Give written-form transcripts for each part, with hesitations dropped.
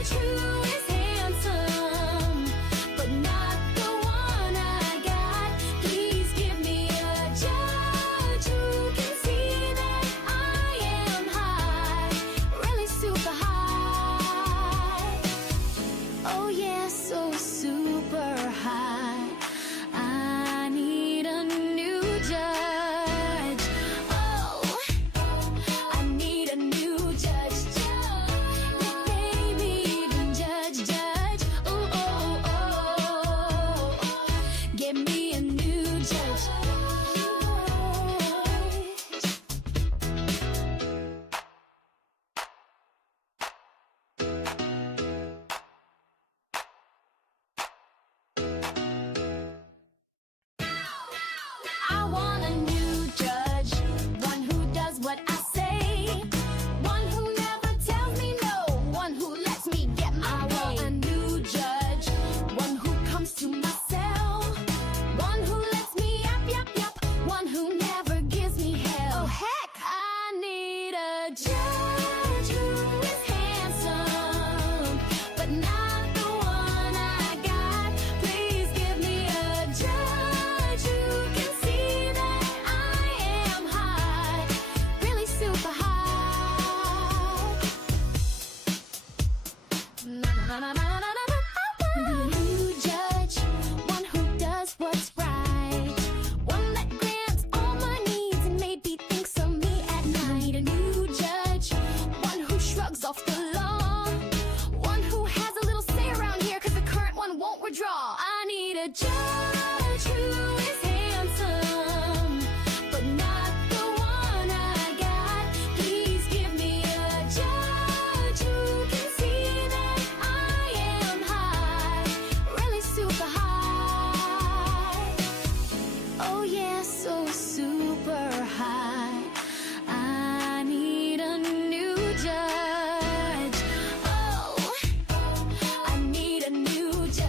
judge who is handsome, but not the one I got. Please give me a judge who can see that I am high, really super high. Oh yeah, so super high. I need a new judge. Oh, I need a new judge. Maybe even judge. Oh, oh, oh. Give me a new judge. I want a new judge, one who does what I say, one who never tells me no, one who lets me get my way. I want a new judge, one who comes to my cell, one who lets me yap, one who never gives me hell. Oh heck, I need a judge who is handsome, but not the one I got. Please give me a judge who can see that I am high, really super high. I need a new judge, one who does what's right, one that grants all my needs and maybe thinks of me at night. I need a new judge, one who shrugs off the law, one who has a little say around here cause the current one won't withdraw. I need a judge who is handsome, but not the one I got. Please give me a judge who can see that I am high, really super high. Oh yeah, so super high. I need a new judge. Oh, I need a new judge.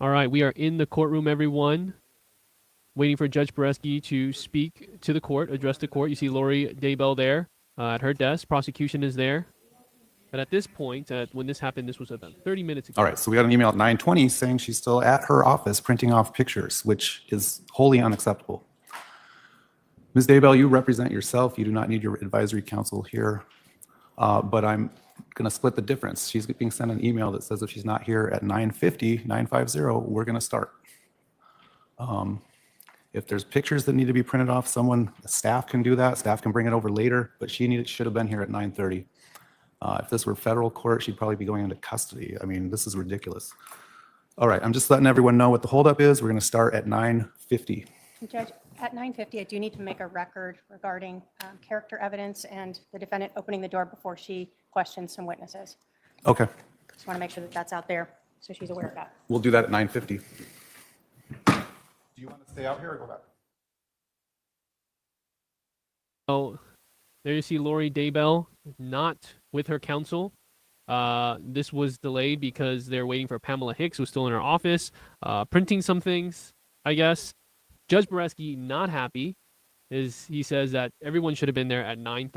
All right, we are in the courtroom, everyone, waiting for Judge Boudreaux to speak to the court, address the court. You see Lori Daybell there at her desk. Prosecution is there. But at this point, when this happened, this was about 30 minutes ago. All right, so we got an email at 9:20 saying she's still at her office printing off pictures, which is wholly unacceptable. Ms. Daybell, you represent yourself. You do not need your advisory counsel here, but I'm going to split the difference. She's being sent an email that says if she's not here at 9:50, we're going to start. If there's pictures that need to be printed off, staff can do that. Staff can bring it over later, but she should have been here at 9:30. If this were federal court, she'd probably be going into custody. I mean, this is ridiculous. All right, I'm just letting everyone know what the holdup is. We're going to start at 9:50. Judge, at 9:50, I do need to make a record regarding character evidence and the defendant opening the door before she questions some witnesses. Okay, Just want to make sure that that's out there, so she's aware of that. we'll do that at 9:50. Do you want to stay out here or go back? So there you see Lori Daybell, not with her counsel. This was delayed because they're waiting for Pamela Hicks, who's still in her office, printing some things, I guess. Judge Boudreaux not happy. He says that everyone should have been there at 9:30.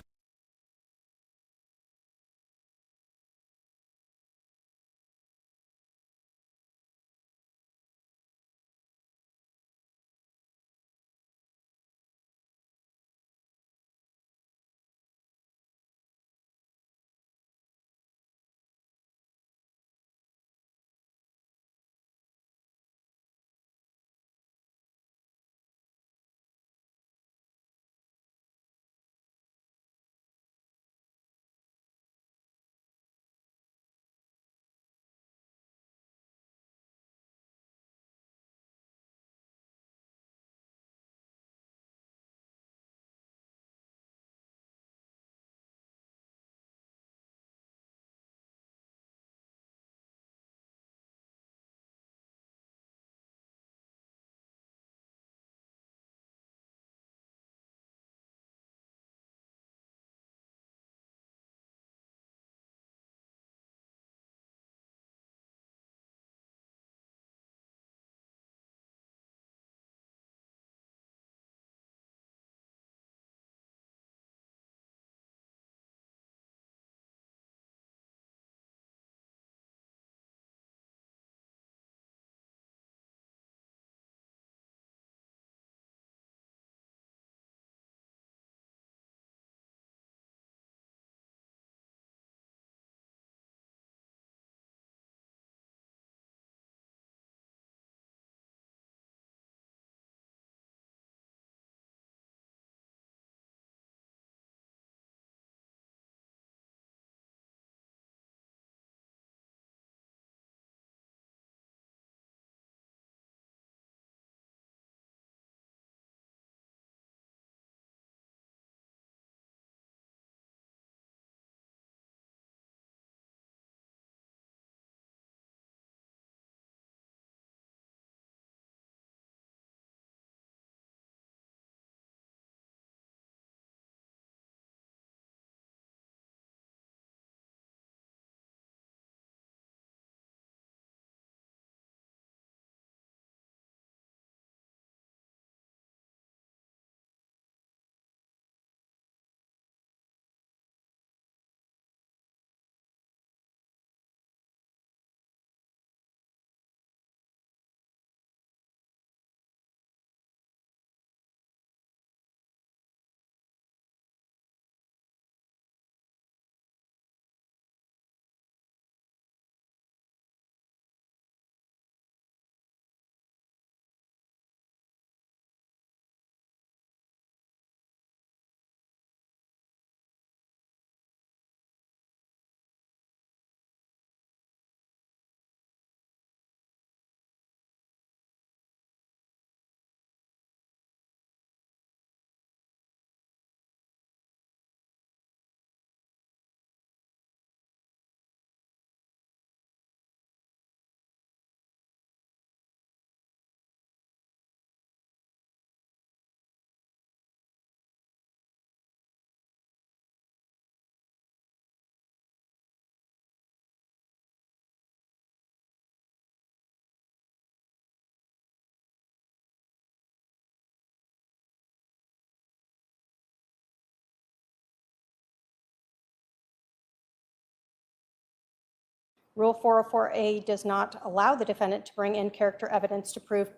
Rule 404A does not allow the defendant to bring in character evidence to prove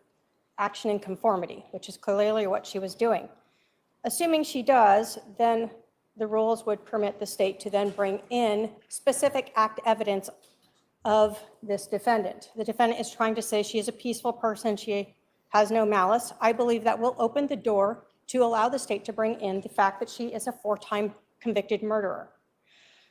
action in conformity, which is clearly what she was doing. Assuming she does, then the rules would permit the state to then bring in specific act evidence of this defendant. The defendant is trying to say she is a peaceful person, she has no malice. I believe that will open the door to allow the state to bring in the fact that she is a 4-time convicted murderer.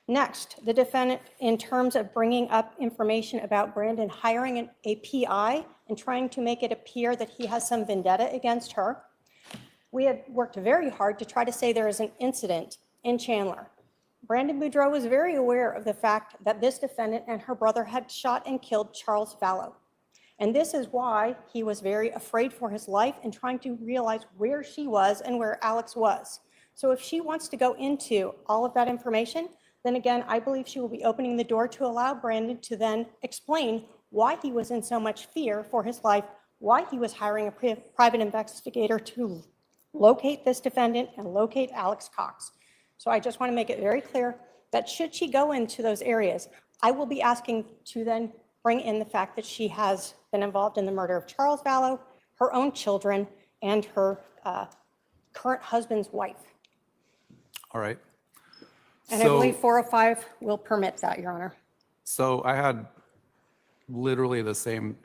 Next, the defendant, in terms of bringing up information about Brandon hiring a PI and trying to make it appear that he has some vendetta against her, we have worked very hard to try to say there is an incident in Chandler. Brandon Boudreaux was very aware of the fact that this defendant and her brother had shot and killed Charles Vallow. And this is why he was very afraid for his life and trying to realize where she was and where Alex was. So if she wants to go into all of that information, then again, I believe she will be opening the door to allow Brandon to then explain why he was in so much fear for his life, why he was hiring a private investigator to locate this defendant and locate Alex Cox. So I just want to make it very clear that should she go into those areas, I will be asking to then bring in the fact that she has been involved in the murder of Charles Vallow, her own children, and her current husband's wife. All right. And I believe 405 will permit that, Your Honor. So I had literally the same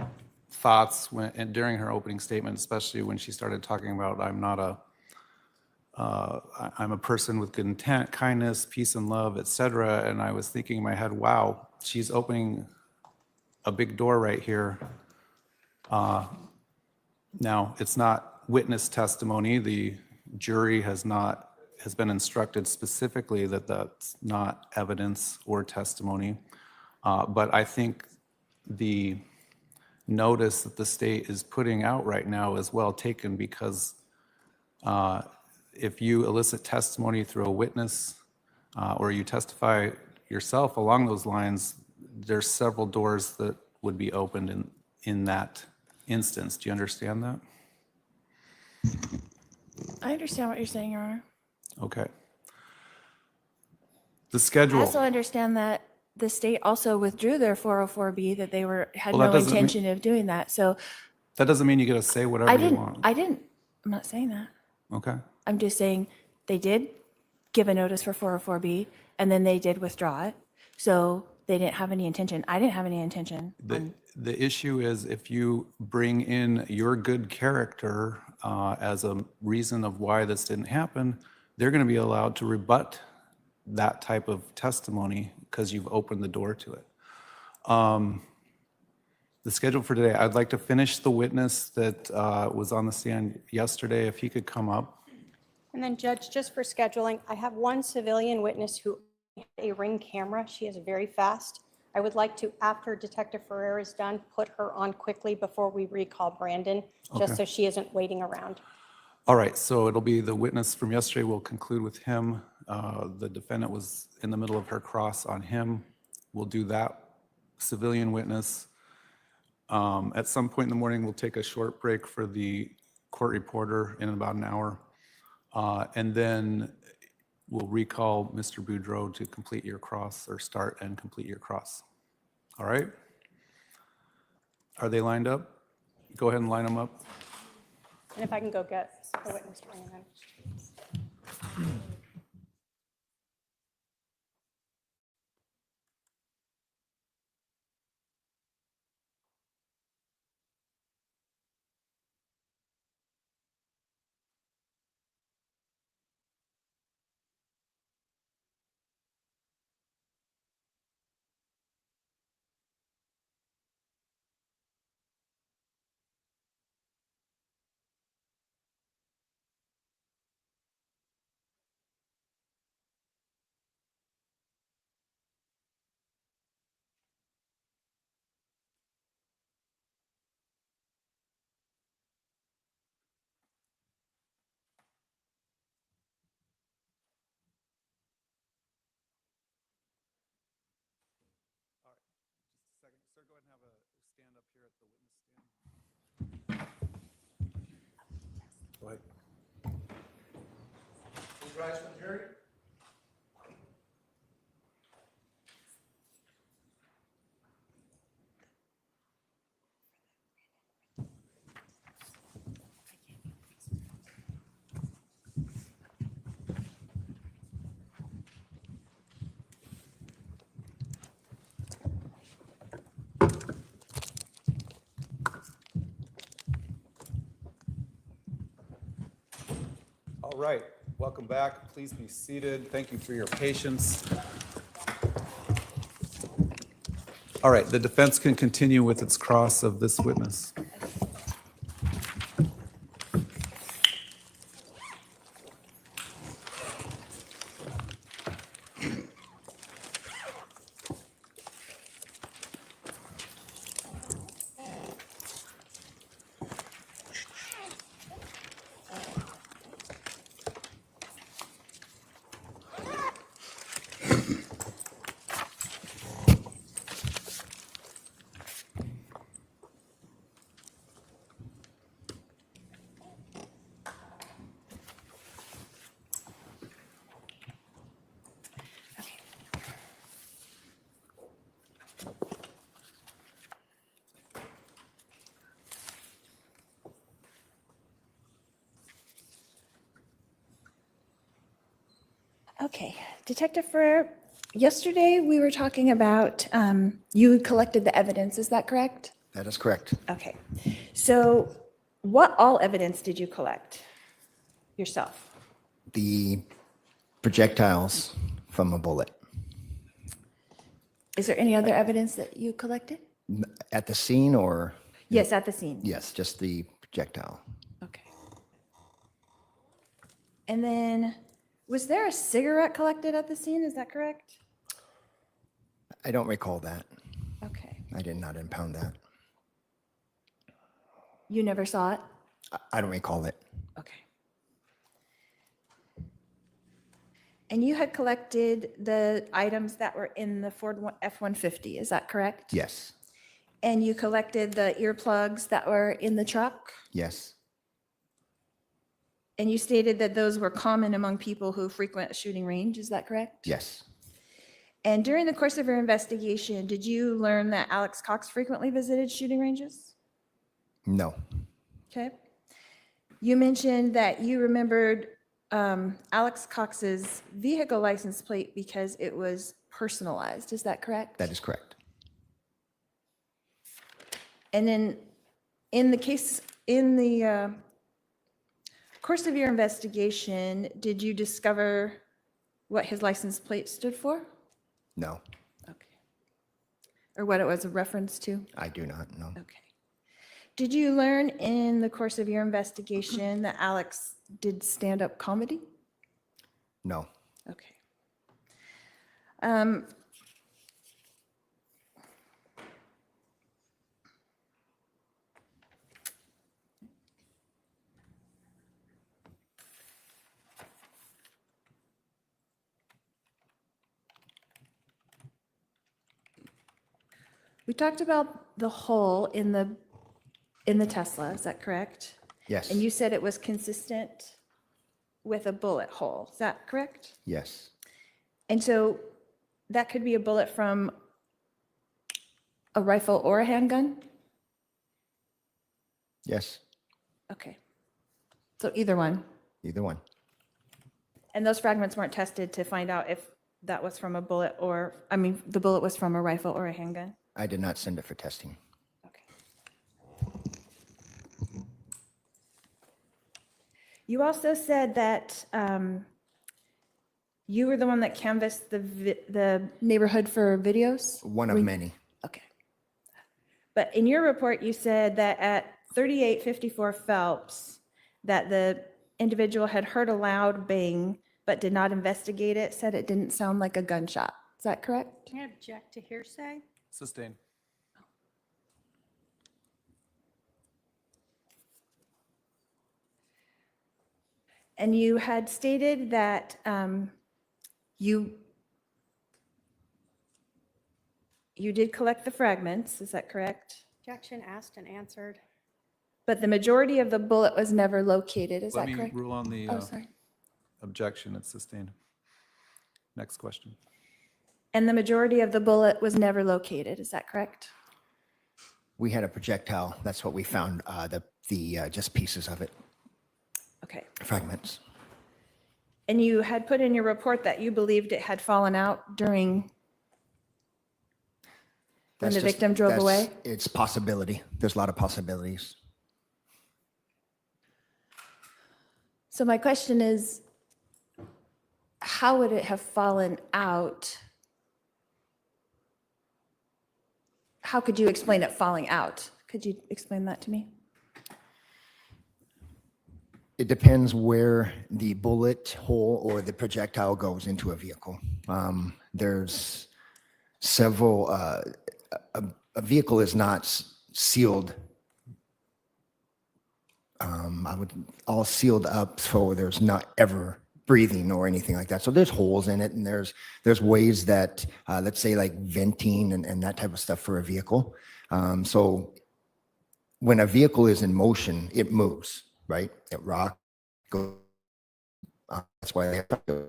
thoughts during her opening statement, especially when she started talking about I'm a person with good intent, kindness, peace and love, etc. And I was thinking in my head, wow, she's opening a big door right here. Now, it's not witness testimony. The jury has been instructed specifically that that's not evidence or testimony. But I think the notice that the state is putting out right now is well taken, because if you elicit testimony through a witness or you testify yourself along those lines, there's several doors that would be opened in that instance. Do you understand that? I understand what you're saying, Your Honor. Okay. The I schedule. also understand that the state also withdrew their 404B, that they had Well, that no doesn't mean- intention of doing that. So That doesn't mean you get to say whatever you want. I'm not saying that. Okay. I'm just saying they did give a notice for 404B and then they did withdraw it. So they didn't have any intention. I didn't have any intention. The issue is if you bring in your good character as a reason of why this didn't happen, they're going to be allowed to rebut that type of testimony because you've opened the door to it. The schedule for today, I'd like to finish the witness that was on the stand yesterday, if he could come up. And then, Judge, just for scheduling, I have one civilian witness who has a Ring camera. She is very fast. I would like to, after Detective Ferrer is done, put her on quickly before we recall Brandon, just Okay. so she isn't waiting around. All right, so it'll be the witness from yesterday. We'll conclude with him. The defendant was in the middle of her cross on him. We'll do that civilian witness. At some point in the morning, we'll take a short break for the court reporter in about an hour. And then we'll recall Mr. Boudreaux to complete your cross, or start and complete your cross. All right? Are they lined up? Go ahead and line them up. And if I can go get the witness to bring him in. Sir, go ahead and have a stand up here at the witness stand. Go ahead. Please rise for the jury. All right, welcome back. Please be seated. Thank you for your patience. All right, the defense can continue with its cross of this witness. Okay, Detective Ferrer, yesterday we were talking about, you collected the evidence, is that correct? That is correct. Okay, so what all evidence did you collect yourself? The projectiles from a bullet. Is there any other evidence that you collected? At the scene or, Yes, at the scene. yes, just the projectile. Okay. And then, was there a cigarette collected at the scene, is that correct? I don't recall that. Okay. I did not impound that. You never saw it? I don't recall it. Okay. And you had collected the items that were in the Ford F-150, is that correct? Yes, And you collected the earplugs that were in the truck? yes, And you stated that those were common among people who frequent a shooting range, is that correct? yes. And during the course of your investigation, did you learn that Alex Cox frequently visited shooting ranges? No, Okay. You mentioned that you remembered Alex Cox's vehicle license plate because it was personalized, is that correct? that is correct. And then in the case, in the course of your investigation, did you discover what his license plate stood for? No, Okay. Or what it was a reference to? I do not know. Okay. Did you learn in the course of your investigation that Alex did stand-up comedy? No, Okay. Um, We talked about the hole in the Tesla, is that correct? yes, And you said it was consistent with a bullet hole, is that correct? yes, And so that could be a bullet from a rifle or a handgun? yes, Okay. So either one. either one. And those fragments weren't tested to find out if that was from a bullet or, I mean, the bullet was from a rifle or a handgun? I did not send it for testing. Okay. You also said that you were the one that canvassed the neighborhood for videos? One of many. Okay. But in your report, you said that at 3854 Phelps, that the individual had heard a loud bang, but did not investigate it, said it didn't sound like a gunshot. Is that correct? Can I object to hearsay? Sustain. And you had stated that you did collect the fragments, is that correct? Objection asked and answered. But the majority of the bullet was never located, is Let that me correct? rule on the Oh, sorry. objection. It's sustained. Next question. And the majority of the bullet was never located, is that correct? We had a projectile. That's what we found, just pieces of it, Okay. fragments. And you had put in your report that you believed it had fallen out during when That's the just- victim drove that's- away? It's possibility. There's a lot of possibilities. So my question is, how would it have fallen out? How could you explain it falling out? Could you explain that to me? It depends where the bullet hole or the projectile goes into a vehicle. There's several, a vehicle is not sealed. I would all sealed up so there's not ever breathing or anything like that. So there's holes in it, and there's ways that, let's say like venting and that type of stuff for a vehicle. So when a vehicle is in motion, it moves, right? It rocks. That's why they have to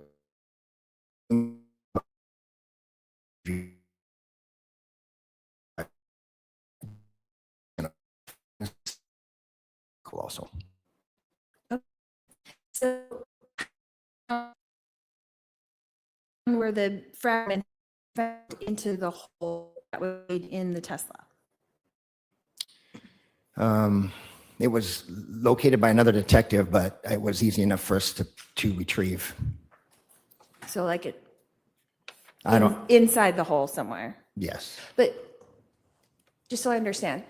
also. So where the fragment fell into the hole that was made in the Tesla? It was located by another detective, but it was easy enough for us to retrieve. So like it I don't, inside the hole somewhere. yes, But just so I understand,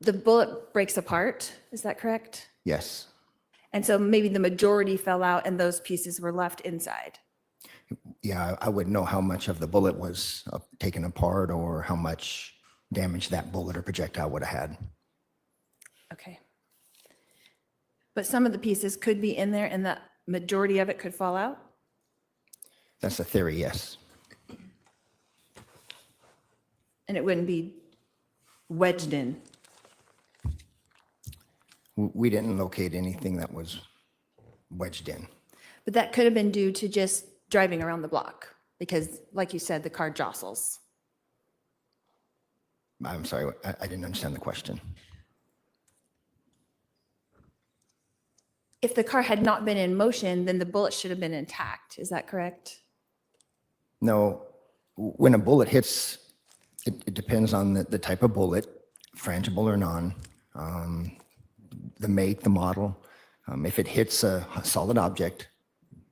the bullet breaks apart, is that correct? yes. And so maybe the majority fell out and those pieces were left inside. Yeah, I wouldn't know how much of the bullet was taken apart or how much damage that bullet or projectile would have had. Okay. But some of the pieces could be in there and the majority of it could fall out? That's the theory, yes. And it wouldn't be wedged in? We didn't locate anything that was wedged in. But that could have been due to just driving around the block because, like you said, the car jostles. I'm sorry, I didn't understand the question. If the car had not been in motion, then the bullet should have been intact. Is that correct? No, when a bullet hits, it depends on the type of bullet, frangible or non, the make, the model. If it hits a solid object,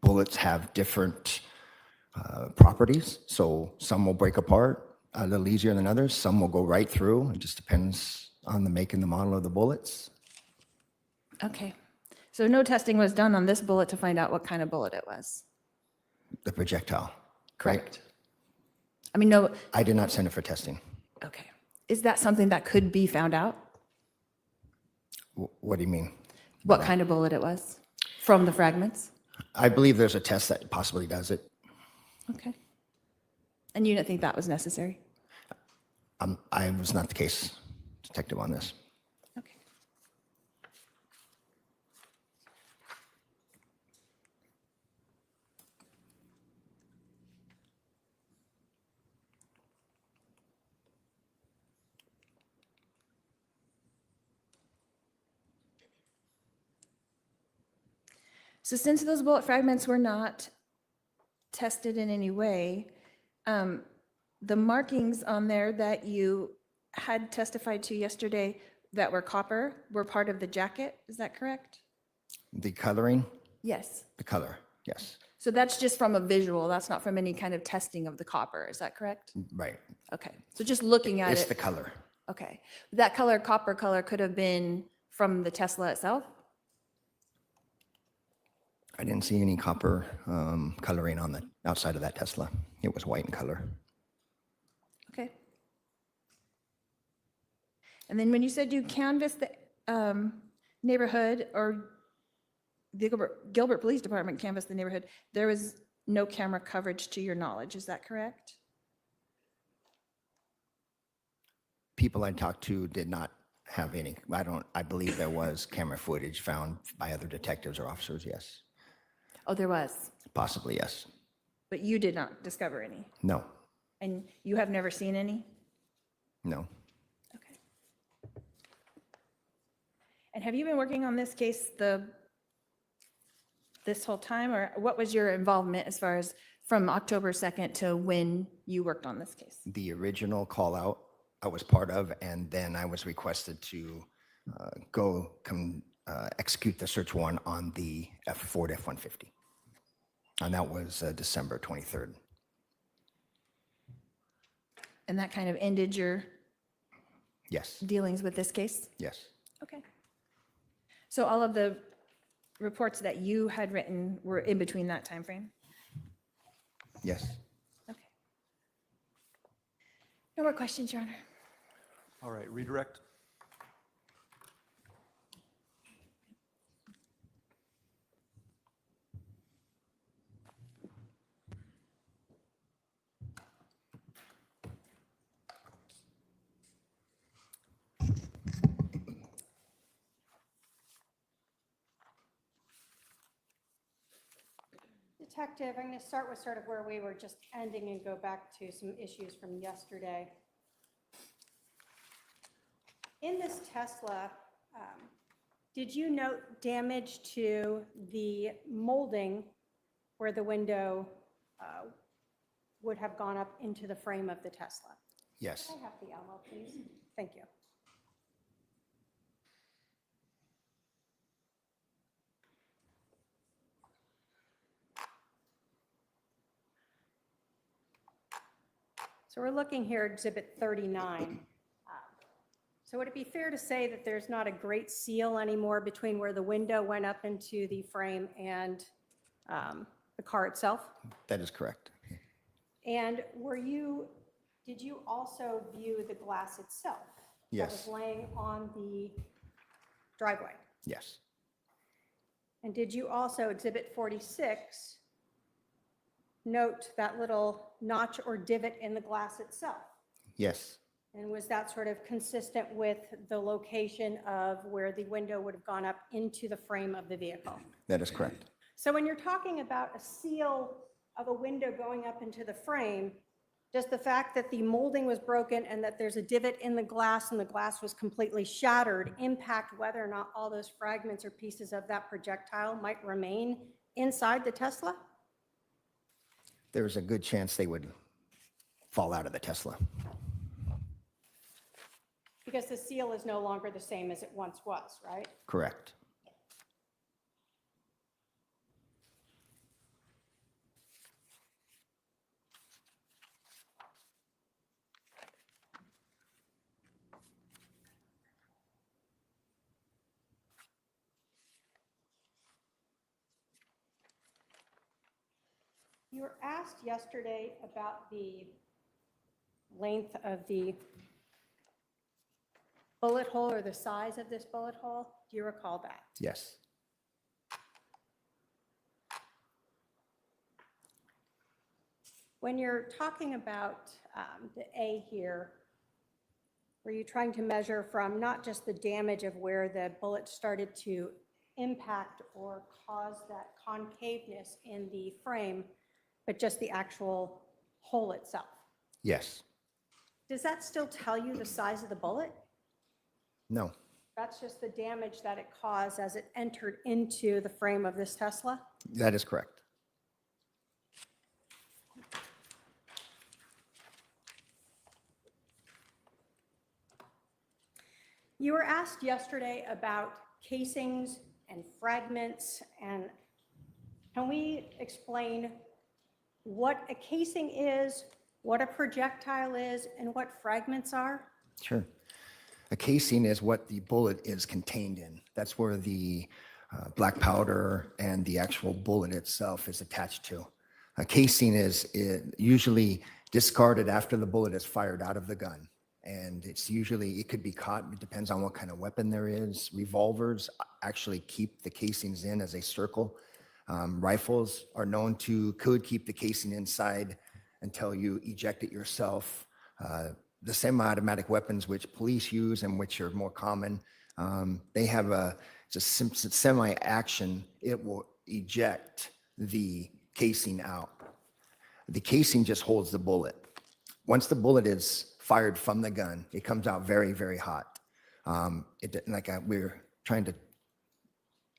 bullets have different properties. So some will break apart a little easier than others. Some will go right through. It just depends on the make and the model of the bullets. Okay. So no testing was done on this bullet to find out what kind of bullet it was? The projectile. Correct. I mean, no, I did not send it for testing. okay. Is that something that could be found out? What do you mean? What kind of bullet it was from the fragments? I believe there's a test that possibly does it. Okay. And you didn't think that was necessary? I was not the case detective on this. Okay. So since those bullet fragments were not tested in any way, the markings on there that you had testified to yesterday that were copper were part of the jacket, is that correct? The coloring, Yes. the color, yes, So that's just from a visual, that's not from any kind of testing of the copper, is that correct? right. Okay, so just looking at It's the it, color. okay. That color, copper color, could have been from the Tesla itself? I didn't see any copper coloring on the outside of that Tesla. It was white in color. Okay. And then when you said you canvassed the neighborhood, or the Gilbert Police Department canvassed the neighborhood, there was no camera coverage to your knowledge, is that correct? People I talked to did not have any. I believe there was camera footage found by other detectives or officers, yes. Oh, there was, Possibly, yes. but you did not discover any, No, and you have never seen any? no. Okay. And have you been working on this case this whole time, or what was your involvement as far as from October 2nd to when you worked on this case? The original call out I was part of, and then I was requested to execute the search warrant on the Ford F-150. And that was December 23rd. And that kind of ended your Yes, dealings with this case? yes, Okay. So all of the reports that you had written were in between that time frame? yes. Okay. No more questions, Your Honor. All right, redirect. Detective, I'm going to start with sort of where we were just ending and go back to some issues from yesterday. In this Tesla, did you note damage to the molding where the window would have gone up into the frame of the Tesla? Yes. Can I have the ammo, please? Thank you. So we're looking here at Exhibit 39. So would it be fair to say that there's not a great seal anymore between where the window went up into the frame and the car itself? That is correct. And did you also view the glass itself? Yes. That was laying on the driveway? Yes, And did you also, Exhibit 46, note that little notch or divot in the glass itself? yes, And was that sort of consistent with the location of where the window would have gone up into the frame of the vehicle? that is correct. So when you're talking about a seal of a window going up into the frame, does the fact that the molding was broken and that there's a divot in the glass and the glass was completely shattered impact whether or not all those fragments or pieces of that projectile might remain inside the Tesla? There's a good chance they would fall out of the Tesla. Because the seal is no longer the same as it once was, right? Correct. You were asked yesterday about the length of the bullet hole or the size of this bullet hole. Do you recall that? Yes, When you're talking about the A here, were you trying to measure from not just the damage of where the bullet started to impact or cause that concaveness in the frame, but just the actual hole itself? yes, Does that still tell you the size of the bullet? no, That's just the damage that it caused as it entered into the frame of this Tesla? that is correct. You were asked yesterday about casings and fragments, and can we explain what a casing is, what a projectile is, and what fragments are? Sure. A casing is what the bullet is contained in. That's where the black powder and the actual bullet itself is attached to. A casing is usually discarded after the bullet is fired out of the gun. And it could be caught, it depends on what kind of weapon there is. Revolvers actually keep the casings in as a circle. Rifles are known could keep the casing inside until you eject it yourself. The semi-automatic weapons which police use and which are more common, they have semi-action. It will eject the casing out. The casing just holds the bullet. Once the bullet is fired from the gun, it comes out very, very hot. We're trying to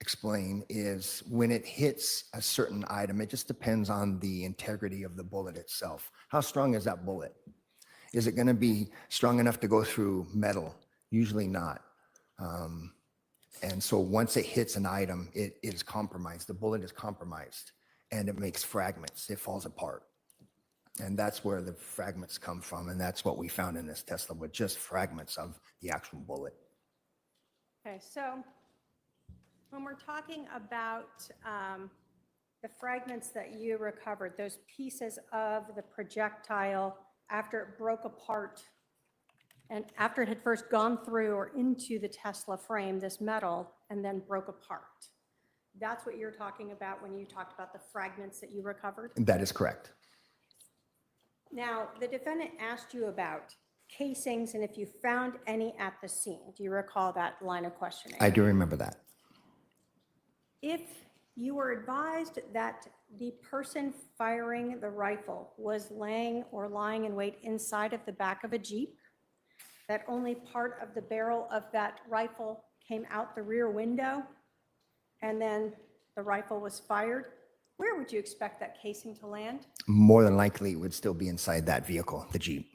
explain is when it hits a certain item, it just depends on the integrity of the bullet itself. How strong is that bullet? Is it going to be strong enough to go through metal? Usually not. And so once it hits an item, it is compromised. The bullet is compromised and it makes fragments. It falls apart. And that's where the fragments come from. And that's what we found in this Tesla, with just fragments of the actual bullet. Okay, so when we're talking about the fragments that you recovered, those pieces of the projectile after it broke apart and after it had first gone through or into the Tesla frame, this metal, and then broke apart. That's what you're talking about when you talked about the fragments that you recovered? That is correct. Now, the defendant asked you about casings and if you found any at the scene. Do you recall that line of questioning? I do remember that. If you were advised that the person firing the rifle was laying or lying in wait inside of the back of a Jeep, that only part of the barrel of that rifle came out the rear window, and then the rifle was fired, where would you expect that casing to land? More than likely, it would still be inside that vehicle, the Jeep.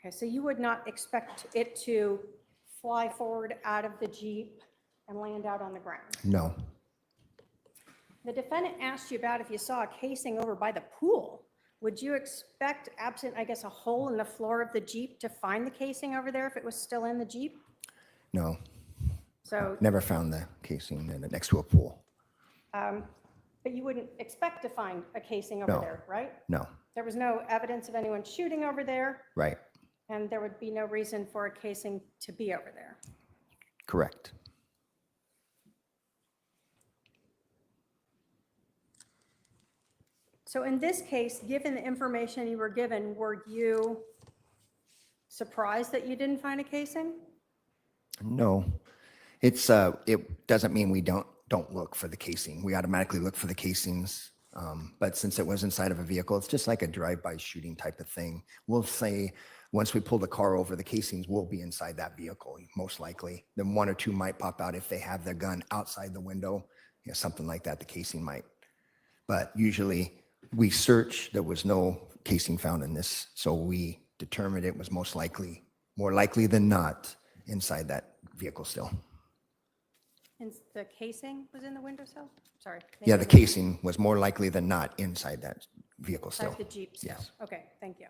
Okay, so you would not expect it to fly forward out of the Jeep and land out on the ground? No. The defendant asked you about if you saw a casing over by the pool. Would you expect, absent, I guess, a hole in the floor of the Jeep, to find the casing over there if it was still in the Jeep? No. So, Never found the casing next to a pool. but you wouldn't expect to find a casing over No. there, right? No. There was no evidence of anyone shooting over there, Right. and there would be no reason for a casing to be over there. Correct. So in this case, given the information you were given, were you surprised that you didn't find a casing? No. It doesn't mean we don't look for the casing. We automatically look for the casings. But since it was inside of a vehicle, it's just like a drive-by shooting type of thing. We'll say, once we pull the car over, the casings will be inside that vehicle, most likely. Then one or two might pop out if they have their gun outside the window, something like that, the casing might. But usually we searched, there was no casing found in this. So we determined it was more likely than not, inside that vehicle still. And the casing was in the windowsill? Sorry. Yeah, the casing was more likely than not inside that vehicle still. Inside the Jeep still? Yes. Okay, thank you.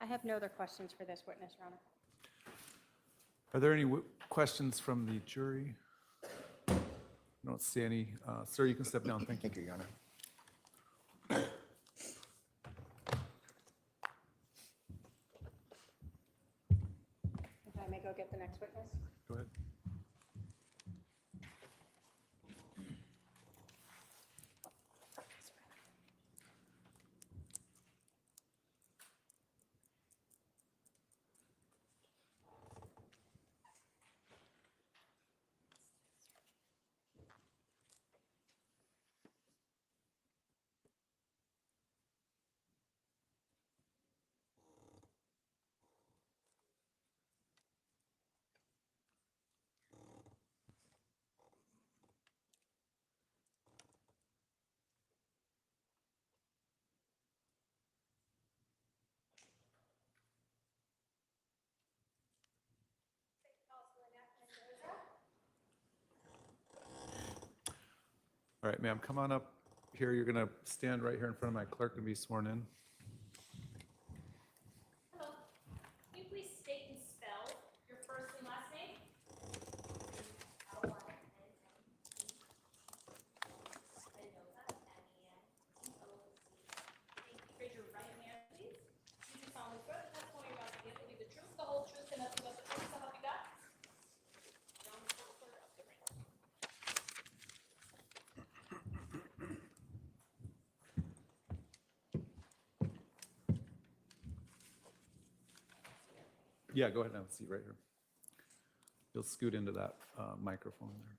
I have no other questions for this witness, Your Honor. Are there any questions from the jury? I don't see any. Sir, you can step down. Thank you. Thank you, Your Honor. If I may go get the next witness? Go ahead. All right, ma'am, come on up here. You're going to stand right here in front of my clerk and be sworn in. Hello. Can you please state and spell your first and last name? Raise your right hand, please. You do solemnly swear the testimony you're about to give will be the truth, the whole truth, and nothing but the truth, so help you God? John Coulter of the Ring. Yeah, go ahead and have a seat right here. You'll scoot into that microphone there.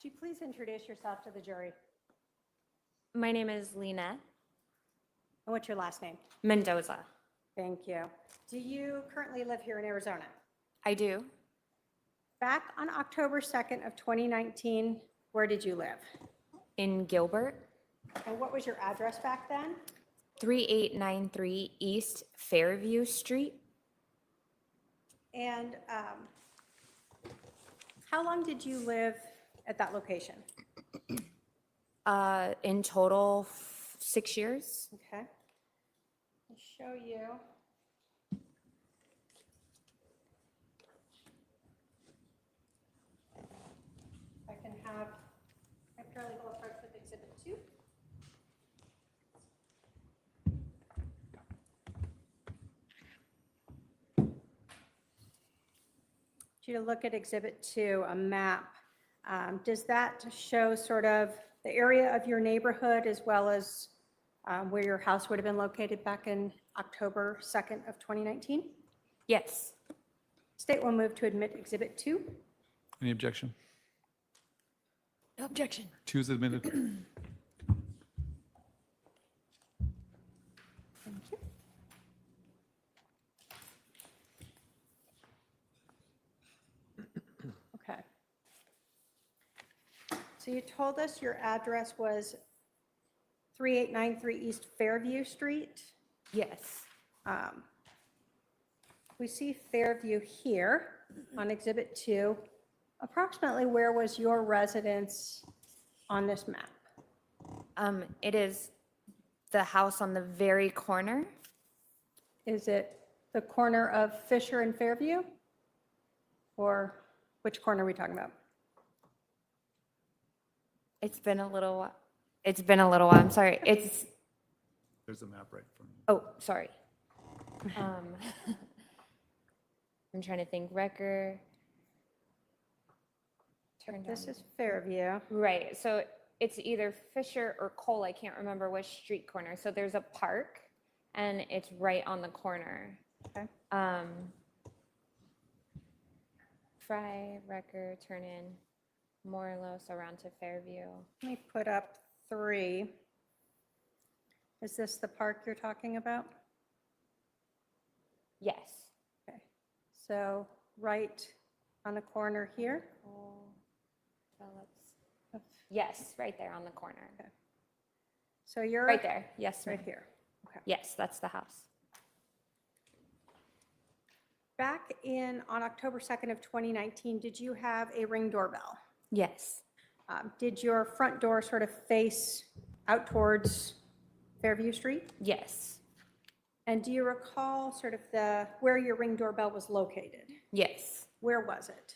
Would you please introduce yourself to the jury? My name is Lena. And what's your last name? Mendoza. Thank you. Do you currently live here in Arizona? I do. Back on October 2nd of 2019, where did you live? In Gilbert, And what was your address back then? 3893 East Fairview Street. And how long did you live at that location? In total, 6 years. Okay. I'll show you. I can have my paralegal approach with Exhibit 2. You to look at Exhibit 2, a map. Does that show sort of the area of your neighborhood as well as where your house would have been located back in October 2nd of 2019? Yes. State will move to admit Exhibit 2. Any objection? No objection. 2 is admitted. Thank you. Okay. So you told us your address was 3893 East Fairview Street. Yes. We see Fairview here on Exhibit 2. Approximately where was your residence on this map? It is the house on the very corner. Is it the corner of Fisher and Fairview? Or which corner are we talking about? It's been a little while. It's been a little while. I'm sorry. It's, There's a map right from you. oh, sorry. I'm trying to think. Record. Turn This down. is Fairview. Right. So it's either Fisher or Cole. I can't remember which street corner. So there's a park and it's right on the corner. Okay. Fry, Record, turn in, Morelos around to Fairview. Let me put up 3. Is this the park you're talking about? Yes. Okay. So right on the corner here. Cole, Phillips. Yes, right there on the corner. So you're Right there. Yes, right ma'am. here. Okay. Yes, that's the house. Back on October 2nd of 2019, did you have a Ring doorbell? Yes. Did your front door sort of face out towards Fairview Street? Yes. And do you recall sort of where your Ring doorbell was located? Yes. Where was it?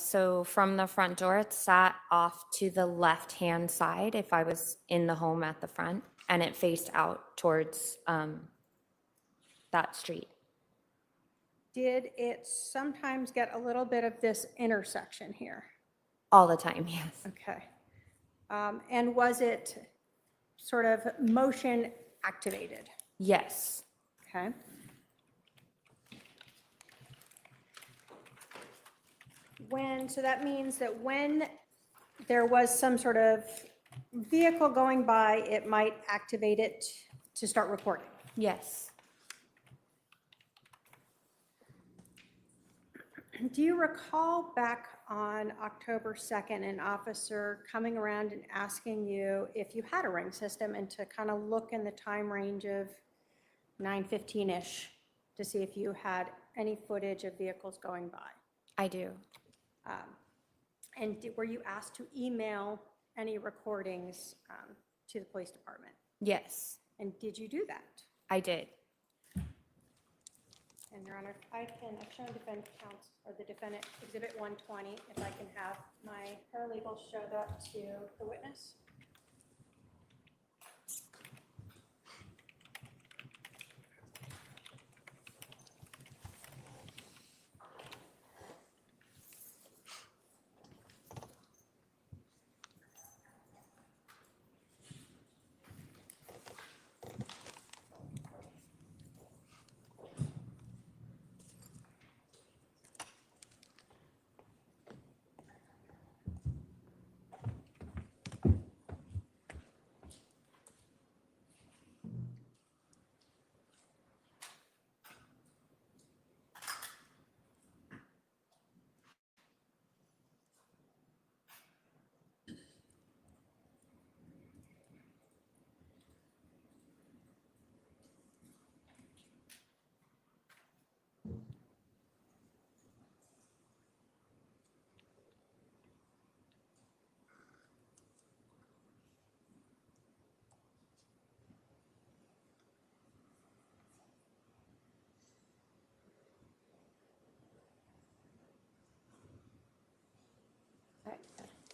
So from the front door, it sat off to the left-hand side if I was in the home at the front, and it faced out towards that street. Did it sometimes get a little bit of this intersection here? All the time, yes. Okay. And was it sort of motion activated? Yes. Okay. So that means that when there was some sort of vehicle going by, it might activate it to start recording. Yes. Do you recall back on October 2nd, an officer coming around and asking you if you had a Ring system and to kind of look in the time range of 9:15-ish to see if you had any footage of vehicles going by? I do. And were you asked to email any recordings to the police department? Yes, And did you do that? I did. And Your Honor, I've shown defense counsel, or the defendant, Exhibit 120, if I can have my paralegal show that to the witness.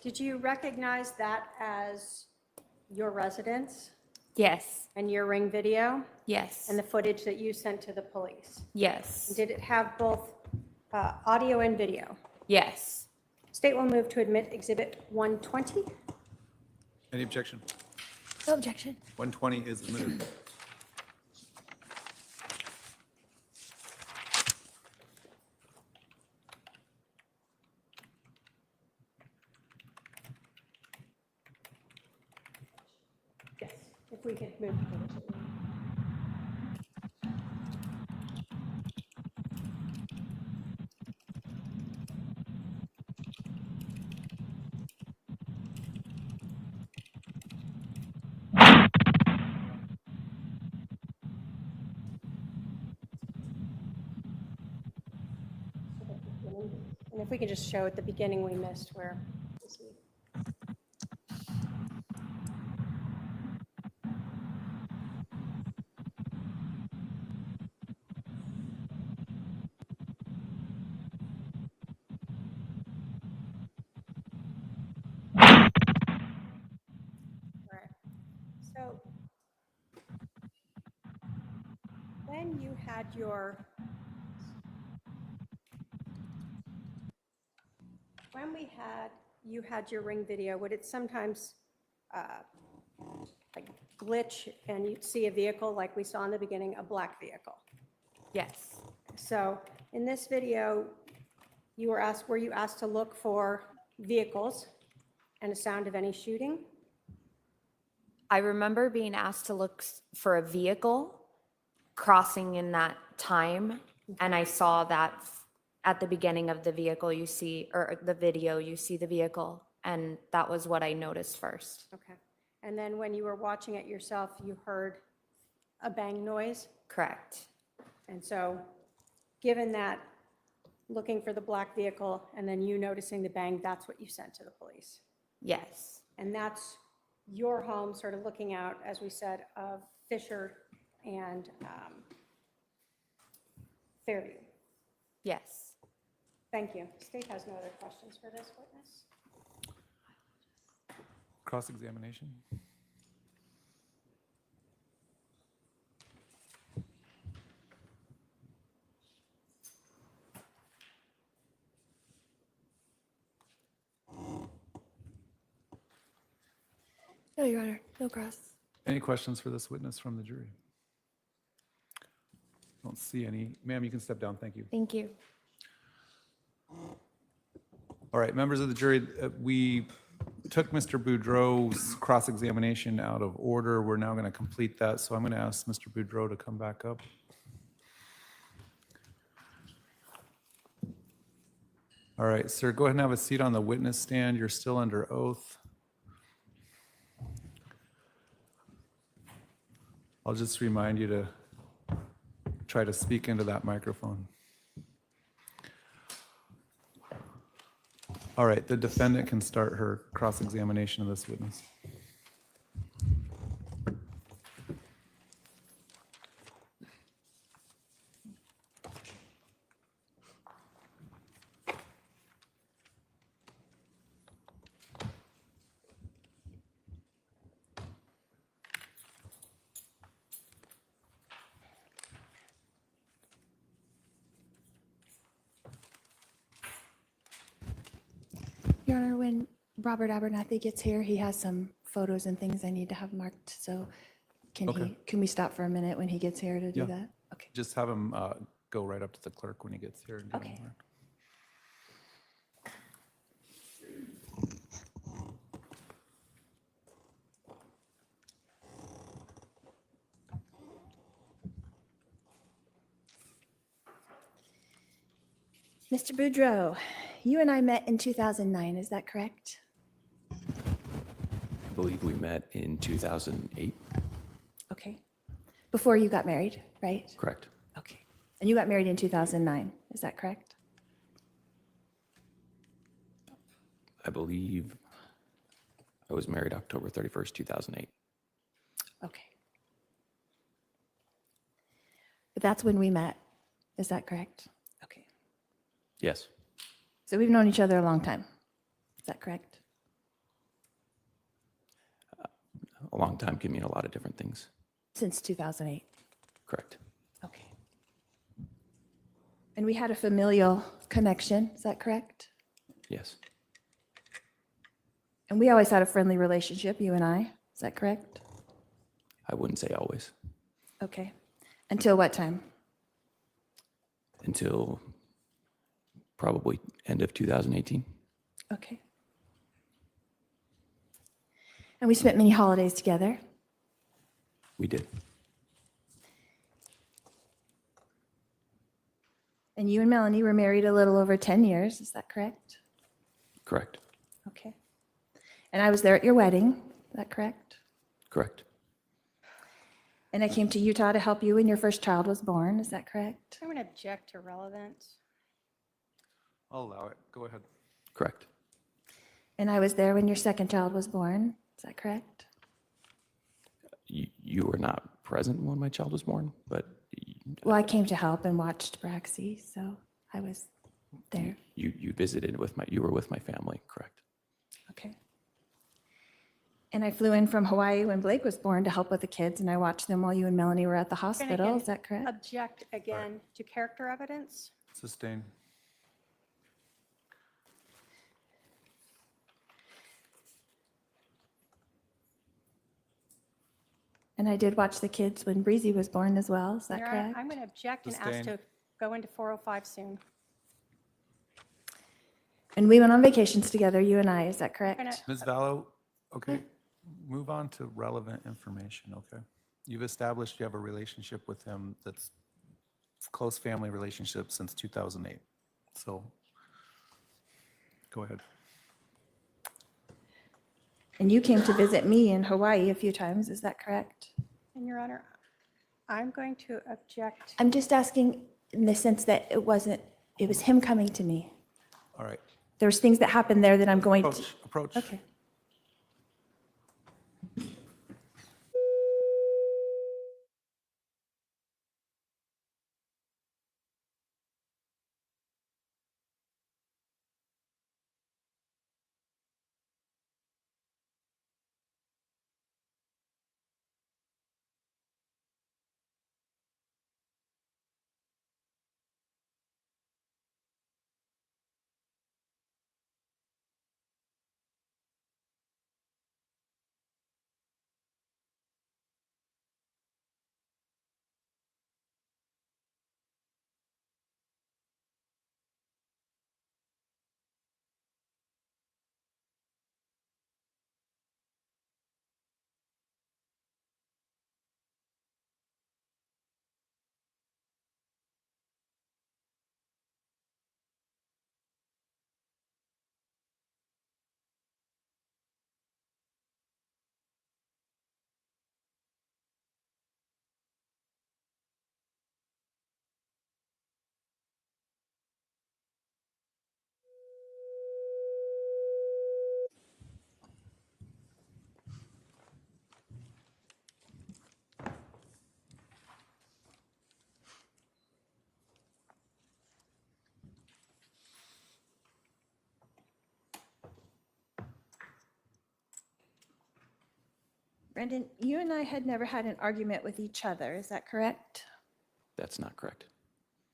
Did you recognize that as your residence Yes, and your Ring video yes, and the footage that you sent to the police? yes, Did it have both audio and video? yes. State will move to admit Exhibit 120. Any objection? No objection. 120 is admitted. Yes, if we could move to the And if we could just show at the beginning we missed where. All right. So when you had you had your Ring video, would it sometimes like glitch and you'd see a vehicle like we saw in the beginning, a black vehicle? Yes, So in this video, were you asked to look for vehicles and a sound of any shooting? I remember being asked to look for a vehicle crossing in that time, and I saw that at the beginning of the vehicle you see, or the video, you see the vehicle, and that was what I noticed first. Okay. And then when you were watching it yourself, you heard a bang noise? Correct. And so, given that, looking for the black vehicle and then you noticing the bang, that's what you sent to the police? Yes, And that's your home, sort of looking out, as we said, of Fisher and Fairview. yes. Thank you. State has no other questions for this witness. Cross-examination? No, Your Honor, no cross. Any questions for this witness from the jury? Don't see any. Ma'am, you can step down. Thank you. Thank you. All right, members of the jury, we took Mr. Boudreaux's cross-examination out of order. We're now going to complete that, so I'm going to ask Mr. Boudreaux to come back up. All right, sir, go ahead and have a seat on the witness stand. You're still under oath. I'll just remind you to try to speak into that microphone. All right, the defendant can start her cross-examination of this witness. Your Honor, when Robert Abernathy gets here, he has some photos and things I need to have marked. So Okay. can we stop for a minute when he gets here to do Yeah. that? Okay. Just have him go right up to the clerk when he gets here. And get Okay. him marked. Mr. Boudreaux, you and I met in 2009, is that correct? I believe we met in 2008. Okay. Before you got married, right? Correct. Okay. And you got married in 2009, is that correct? I believe I was married October 31st, 2008. Okay. But that's when we met, is that correct? Okay. Yes. So we've known each other a long time, is that correct? a long time can mean a lot of different things. Since 2008. Correct. Okay. And we had a familial connection, is that correct? Yes. And we always had a friendly relationship, you and I, is that correct? I wouldn't say always. Okay. Until what time? Until probably end of 2018. Okay. And we spent many holidays together. We did. And you and Melanie were married a little over 10 years, is that correct? Correct. Okay. And I was there at your wedding, is that correct? Correct. And I came to Utah to help you when your first child was born, is that correct? I'm going to object to relevance. I'll allow it. Go ahead. Correct. And I was there when your second child was born, is that correct? You were not present when my child was born, but Well, I came to help and watched Braxy, so I was there. you visited with you were with my family. Correct. Okay. And I flew in from Hawaii when Blake was born to help with the kids, and I watched them while you and Melanie were at the I'm gonna hospital, again is that correct? Object again to character evidence. Sustain. And I did watch the kids when Breezy was born as well, is that Your Honor, correct? I'm going to object and ask Sustain. to go into 405 soon. And we went on vacations together, you and I, is that Gonna- correct? Ms. Vallow, okay, move on to relevant information, okay? You've established you have a relationship with him that's close family relationship since 2008. So, go ahead. And you came to visit me in Hawaii a few times, is that correct? And Your Honor, I'm going to object. I'm just asking in the sense that it was him coming to me. All right, There's things that happened there that I'm going to. approach. Okay. Brandon, you and I had never had an argument with each other, is that correct? That's not correct.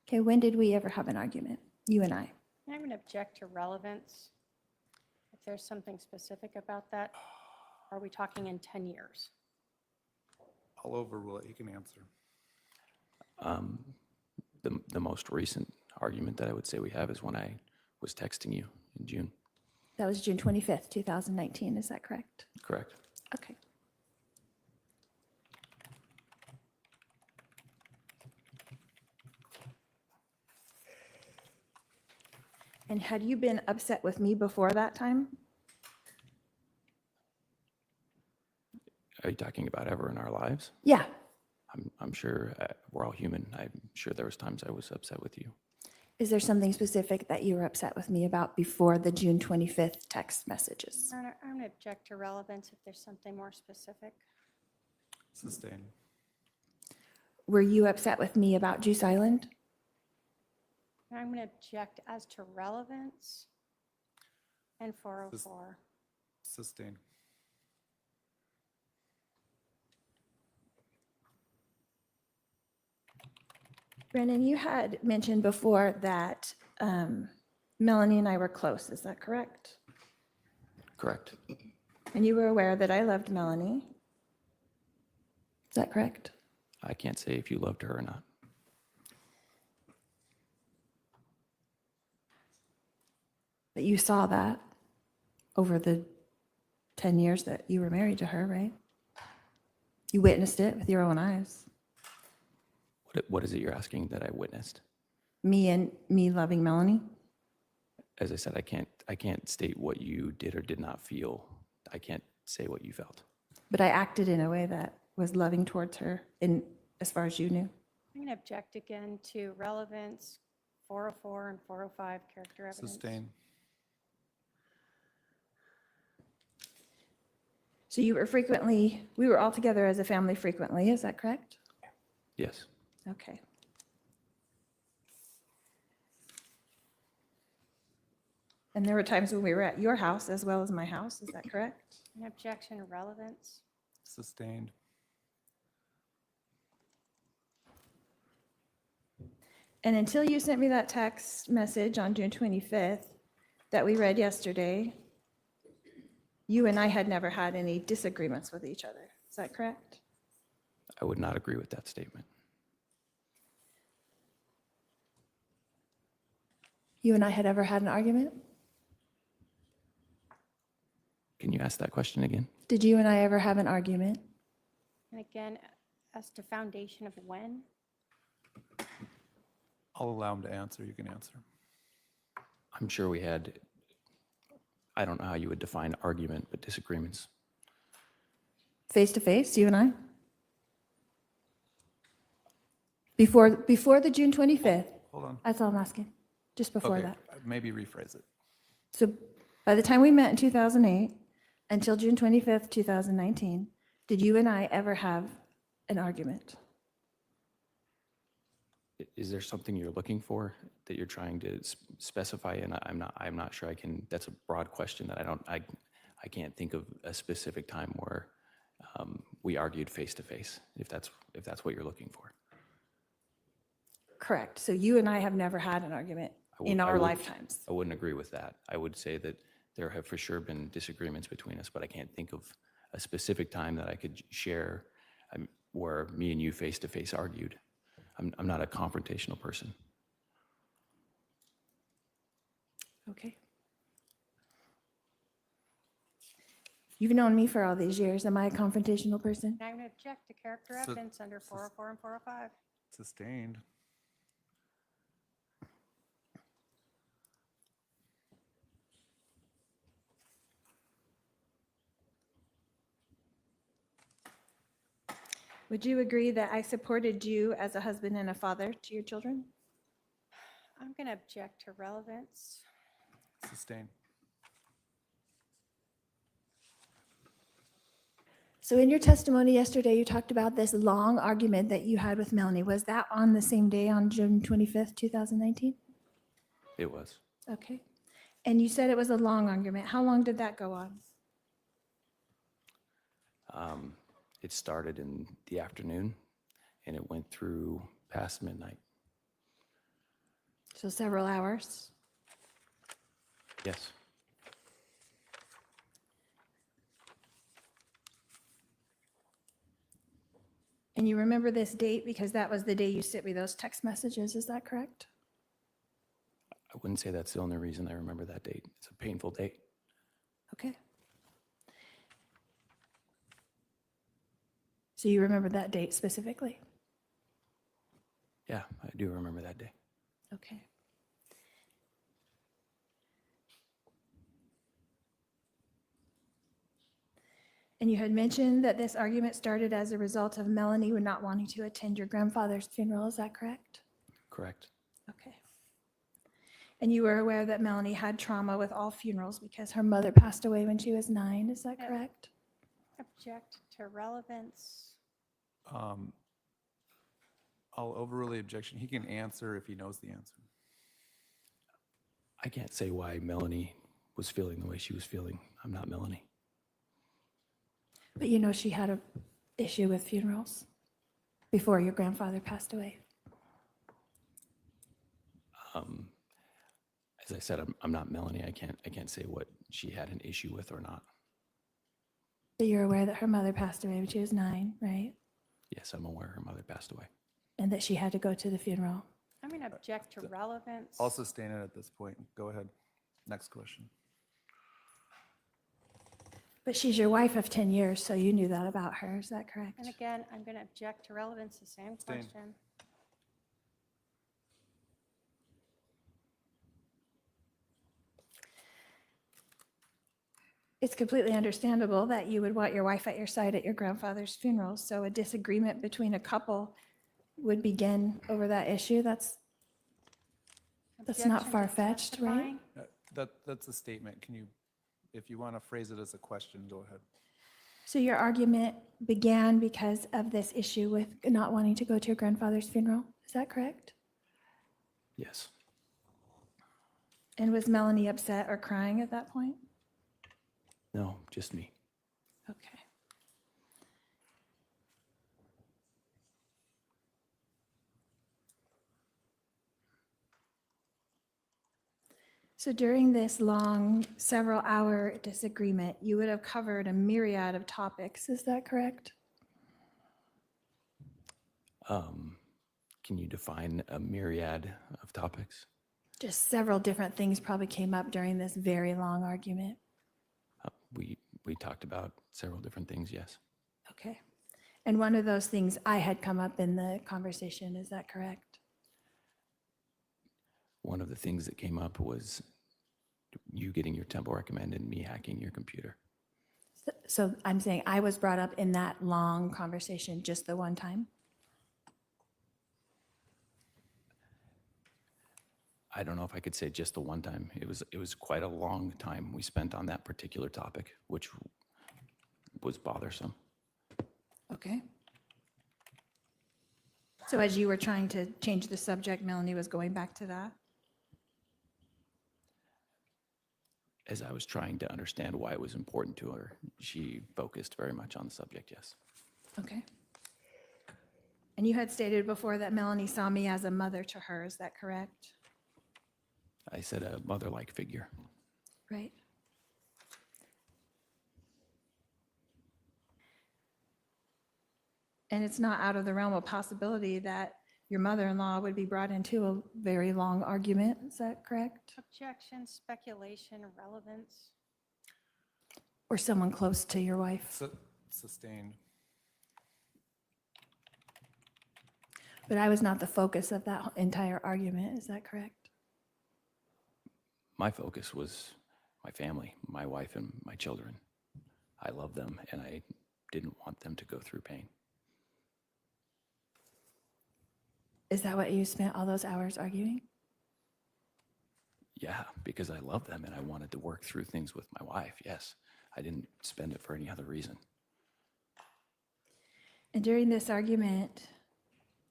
Okay, when did we ever have an argument, you and I? I'm going to object to relevance. If there's something specific about that, are we talking in 10 years? I'll overrule it, you can answer. The most recent argument that I would say we have is when I was texting you in June. That was June 25th, 2019, is that correct? Correct. Okay. And had you been upset with me before that time? Are you talking about ever in our lives? Yeah. I'm sure we're all human. I'm sure there was times I was upset with you. Is there something specific that you were upset with me about before the June 25th text messages? Your Honor, I'm going to object to relevance if there's something more specific. Sustain. Were you upset with me about Juice Island? I'm going to object as to relevance and 404. Sustain. Brennan, you had mentioned before that Melanie and I were close. Is that correct? Correct. And you were aware that I loved Melanie. Is that correct? I can't say if you loved her or not. But you saw that over the 10 years that you were married to her, right? You witnessed it with your own eyes. What is it you're asking that I witnessed? Me loving Melanie. As I said, I can't state what you did or did not feel. I can't say what you felt. But I acted in a way that was loving towards her, in as far as you knew. I'm going to object again to relevance, 404 and 405 character evidence. Sustain. So we were all together as a family frequently, is that correct? Yes. Okay. And there were times when we were at your house as well as my house, is that correct? An objection to relevance. Sustained. And until you sent me that text message on June 25th that we read yesterday, you and I had never had any disagreements with each other. Is that correct? I would not agree with that statement. You and I had ever had an argument? Can you ask that question again? Did you and I ever have an argument? And again, as to foundation of when, I'll allow him to answer. You can answer. I'm sure we had, I don't know how you would define argument, but disagreements. Face to face, you and I? Before the June 25th? Hold on. That's all I'm asking, just before Okay, that. maybe rephrase it. So by the time we met in 2008 until June 25th, 2019, did you and I ever have an argument? Is there something you're looking for that you're trying to specify? And I'm not sure I can, that's a broad question that I can't think of a specific time where we argued face to face, if that's what you're looking for. Correct. So you and I have never had an argument in our lifetimes. I wouldn't agree with that. I would say that there have for sure been disagreements between us, but I can't think of a specific time that I could share where me and you face to face argued. I'm not a confrontational person. Okay. You've known me for all these years. Am I a confrontational person? and I'm going to object to character So- evidence under 404 and 405. Sustained. Would you agree that I supported you as a husband and a father to your children? I'm going to object to relevance. Sustained. So in your testimony yesterday, you talked about this long argument that you had with Melanie. Was that on the same day, on June 25th, 2019? It was. Okay. And you said it was a long argument. How long did that go on? It started in the afternoon and it went through past midnight. So several hours? Yes. And you remember this date because that was the day you sent me those text messages, is that correct? I wouldn't say that's the only reason I remember that date. It's a painful date. Okay. So you remember that date specifically? Yeah, I do remember that day. Okay. And you had mentioned that this argument started as a result of Melanie not wanting to attend your grandfather's funeral, is that correct? Correct. Okay. And you were aware that Melanie had trauma with all funerals because her mother passed away when she was 9, is that Yep. correct? Object to relevance. I'll overrule the objection. He can answer if he knows the answer. I can't say why Melanie was feeling the way she was feeling. I'm not Melanie. But you know she had an issue with funerals before your grandfather passed away. As I said, I'm not Melanie. I can't say what she had an issue with or not. But you're aware that her mother passed away when she was 9, right? Yes, I'm aware her mother passed away. And that she had to go to the funeral. I'm going to object to relevance. I'll sustain it at this point. Go ahead. Next question. But she's your wife of 10 years, so you knew that about her. Is that correct? And again, I'm going to object to relevance, the same Abstain. question. It's completely understandable that you would want your wife at your side at your grandfather's funeral. So a disagreement between a couple would begin over that issue. That's not Objection to far-fetched, right? testifying. That's a statement. Can you, if you want to phrase it as a question, go ahead. So your argument began because of this issue with not wanting to go to your grandfather's funeral. Is that correct? Yes. And was Melanie upset or crying at that point? No, just me. Okay. So during this long, several-hour disagreement, you would have covered a myriad of topics. Is that correct? Can you define a myriad of topics? Just several different things probably came up during this very long argument. We talked about several different things, yes. Okay. And one of those things I had come up in the conversation. Is that correct? One of the things that came up was you getting your temple recommended and me hacking your computer. So I'm saying I was brought up in that long conversation just the one time? I don't know if I could say just the one time. It was quite a long time we spent on that particular topic, which was bothersome. Okay. So as you were trying to change the subject, Melanie was going back to that? As I was trying to understand why it was important to her, she focused very much on the subject, yes. Okay. And you had stated before that Melanie saw me as a mother to her. Is that correct? I said a mother-like figure. Right. And it's not out of the realm of possibility that your mother-in-law would be brought into a very long argument. Is that correct? Objection, speculation, relevance. Or someone close to your wife. Sustained. But I was not the focus of that entire argument. Is that correct? My focus was my family, my wife and my children. I love them and I didn't want them to go through pain. Is that what you spent all those hours arguing? Yeah, because I love them and I wanted to work through things with my wife, yes. I didn't spend it for any other reason. And during this argument,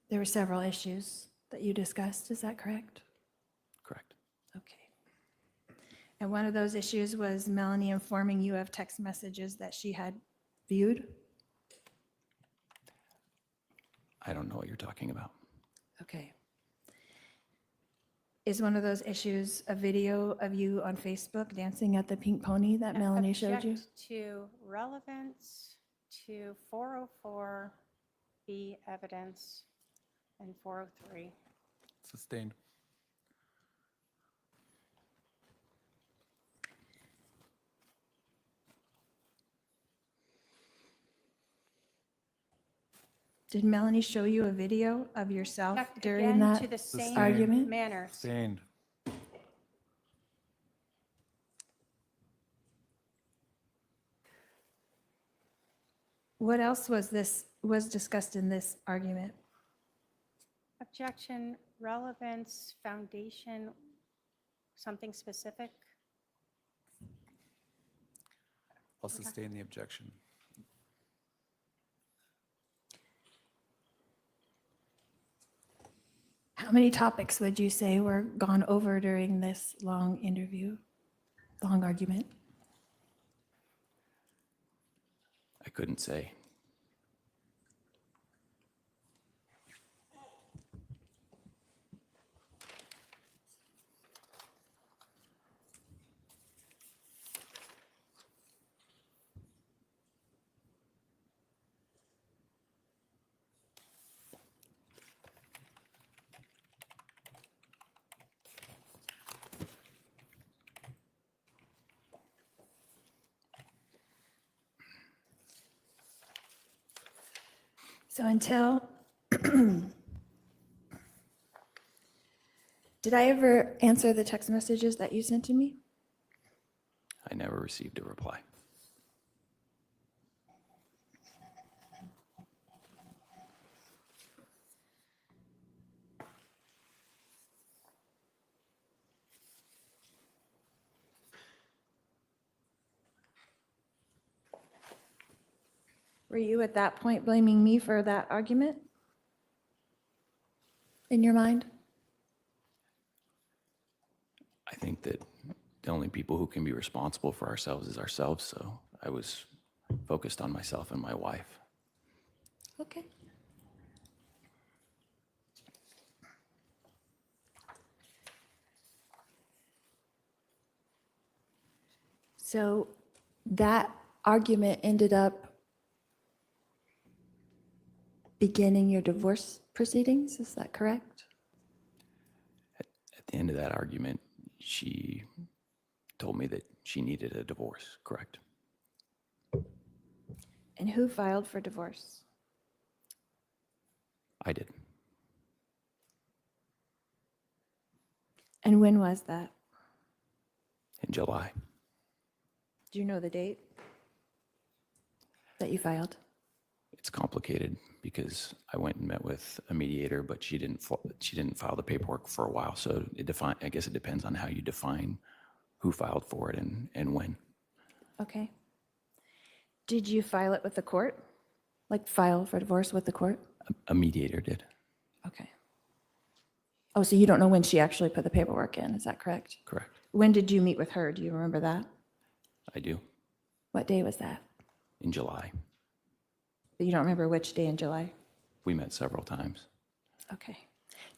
there were several issues that you discussed. Is that correct? Correct. Okay. And one of those issues was Melanie informing you of text messages that she had viewed? I don't know what you're talking about. Okay. Is one of those issues a video of you on Facebook dancing at the pink pony that Melanie showed you? Object to relevance, to 404B evidence, and 403. Sustained. Did Melanie show you a video of yourself Object during again that to the same argument? manner. Sustained. What else was discussed in this argument? Objection, relevance, foundation, something specific. I'll sustain the objection. How many topics would you say were gone over during this long interview, long argument? I couldn't say. So until, did I ever answer the text messages that you sent to me? I never received a reply. Were you at that point blaming me for that argument? In your mind? I think that the only people who can be responsible for ourselves is ourselves, so I was focused on myself and my wife. Okay. So that argument ended up beginning your divorce proceedings, is that correct? At the end of that argument, she told me that she needed a divorce, correct? And who filed for divorce? I did. And when was that? In July. Do you know the date that you filed? It's complicated because I went and met with a mediator, but she didn't file the paperwork for a while. So I guess it depends on how you define who filed for it and when. Okay. Did you file it with the court? Like file for divorce with the court? A mediator did. Okay. Oh, so you don't know when she actually put the paperwork in, is that correct? Correct. When did you meet with her? Do you remember that? I do. What day was that? In July. But you don't remember which day in July? We met several times. Okay.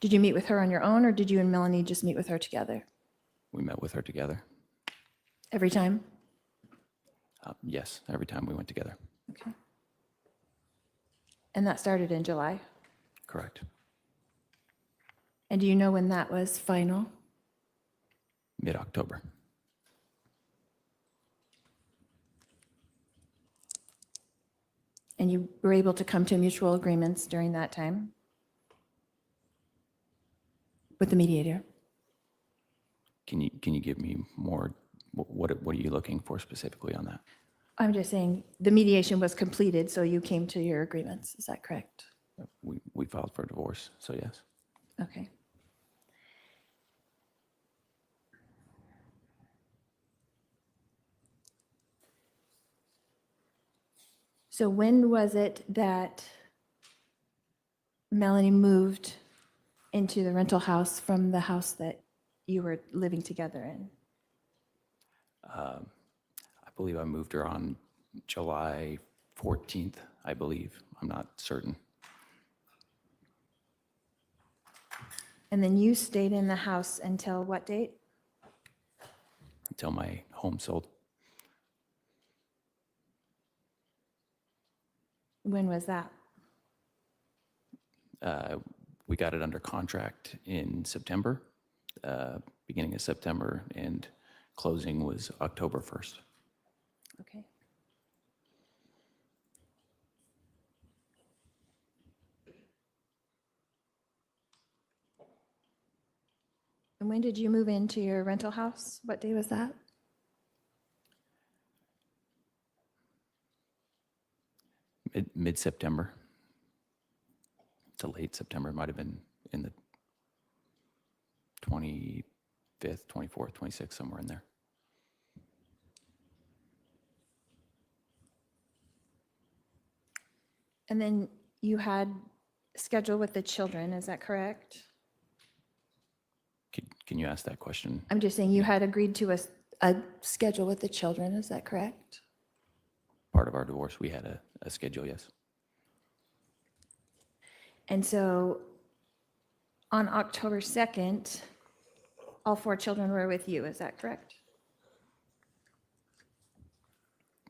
Did you meet with her on your own, or did you and Melanie just meet with her together? We met with her together. Every time? Yes, every time we went together. Okay. And that started in July? Correct. And do you know when that was final? Mid-October. And you were able to come to mutual agreements during that time? With the mediator? Can you give me more? What are you looking for specifically on that? I'm just saying, the mediation was completed, so you came to your agreements, is that correct? We filed for divorce, so yes. Okay. So when was it that Melanie moved into the rental house from the house that you were living together in? I believe I moved her on July 14th, I believe. I'm not certain. And then you stayed in the house until what date? Until my home sold. When was that? We got it under contract in September, beginning of September, and closing was October 1st. Okay. And when did you move into your rental house? What day was that? Mid-September to late September. It might have been in the 25th, 24th, 26th, somewhere in there. And then you had schedule with the children, is that correct? Can you ask that question? I'm just saying you had agreed to a schedule with the children, is that correct? Part of our divorce, we had a schedule, yes. And so on October 2nd, all 4 children were with you, is that correct?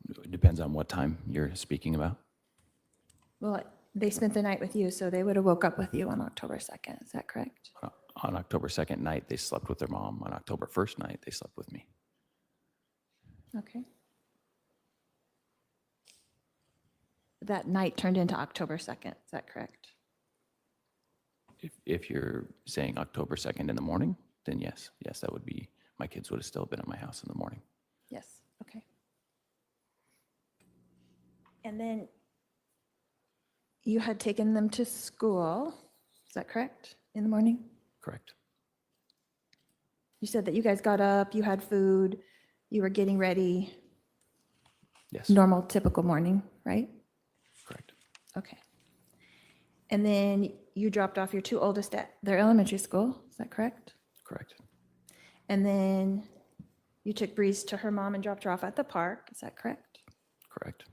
It depends on what time you're speaking about. Well, they spent the night with you, so they would have woke up with you on October 2nd, is that correct? On October 2nd night, they slept with their mom. On October 1st night, they slept with me. Okay. that night turned into October 2nd. Is that correct? If you're saying October 2nd in the morning, then yes, that would be, my kids would have still been at my house in the morning. Yes, okay. And then you had taken them to school, is that correct, in the morning? Correct. You said that you guys got up, you had food, you were getting ready, Yes. normal, typical morning, right? Correct. Okay. And then you dropped off your two oldest at their elementary school, is that correct? Correct. And then you took Breeze to her mom and dropped her off at the park, is that correct? Correct.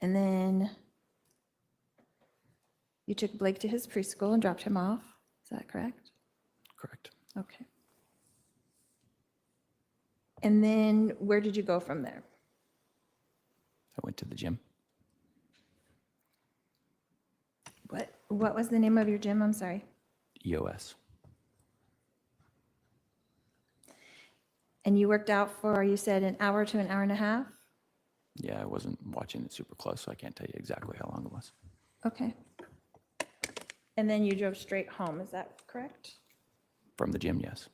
And then you took Blake to his preschool and dropped him off, is that correct? Correct. Okay. And then where did you go from there? I went to the gym. What was the name of your gym? I'm sorry. EOS. And you worked out for, you said, an hour to an hour and a half? Yeah, I wasn't watching it super close, so I can't tell you exactly how long it was. Okay. And then you drove straight home, is that correct? From the gym, yes.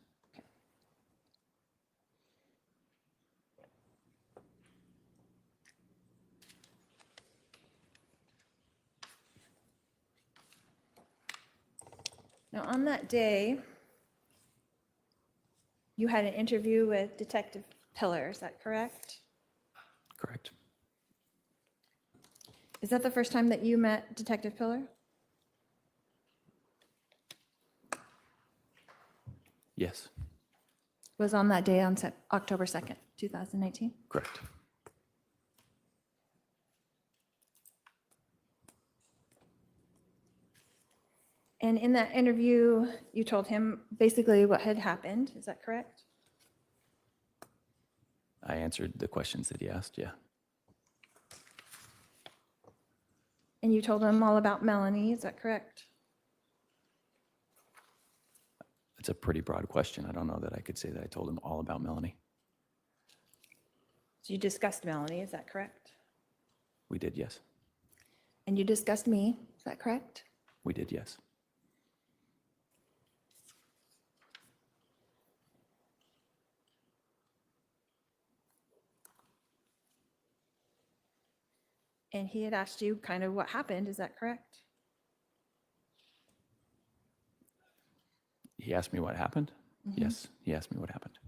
Now, on that day, you had an interview with Detective Pillar, is that correct? Correct. Is that the first time that you met Detective Pillar? Yes. Was on that day on October 2nd, 2019? Correct. And in that interview, you told him basically what had happened, is that correct? I answered the questions that he asked, yeah. And you told him all about Melanie, is that correct? It's a pretty broad question. I don't know that I could say that I told him all about Melanie. So you discussed Melanie, is that correct? We did, yes. And you discussed me, is that correct? We did, yes. And he had asked you kind of what happened, is that correct? He asked me what happened? Yes, he asked me what happened.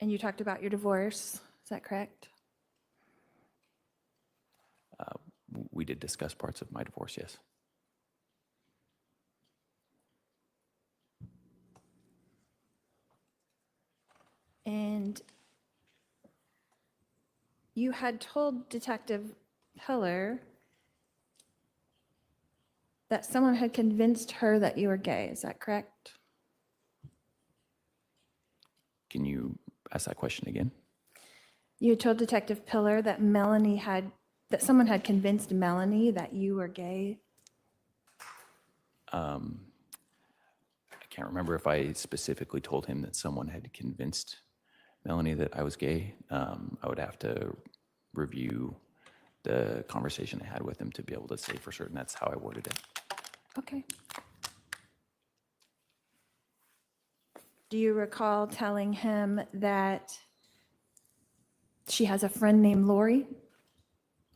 And you talked about your divorce, is that correct? We did discuss parts of my divorce, yes. And you had told Detective Pillar that someone had convinced her that you were gay, is that correct? Can you ask that question again? You told Detective Pillar that that someone had convinced Melanie that you were gay. I can't remember if I specifically told him that someone had convinced Melanie that I was gay. I would have to review the conversation I had with him to be able to say for certain that's how I worded it. Okay. Do you recall telling him that she has a friend named Lori?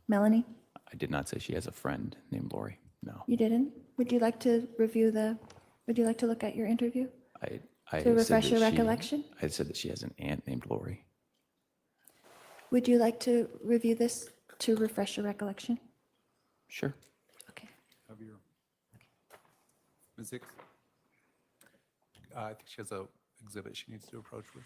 Melanie? I did not say she has a friend named Lori. No. You didn't? Would you like to look at your interview? I To refresh said your that recollection? I said that she has an aunt named Lori. Would you like to review this to refresh your recollection? Sure. Okay. Have your Ms. Hicks? I think she has a exhibit she needs to approach with.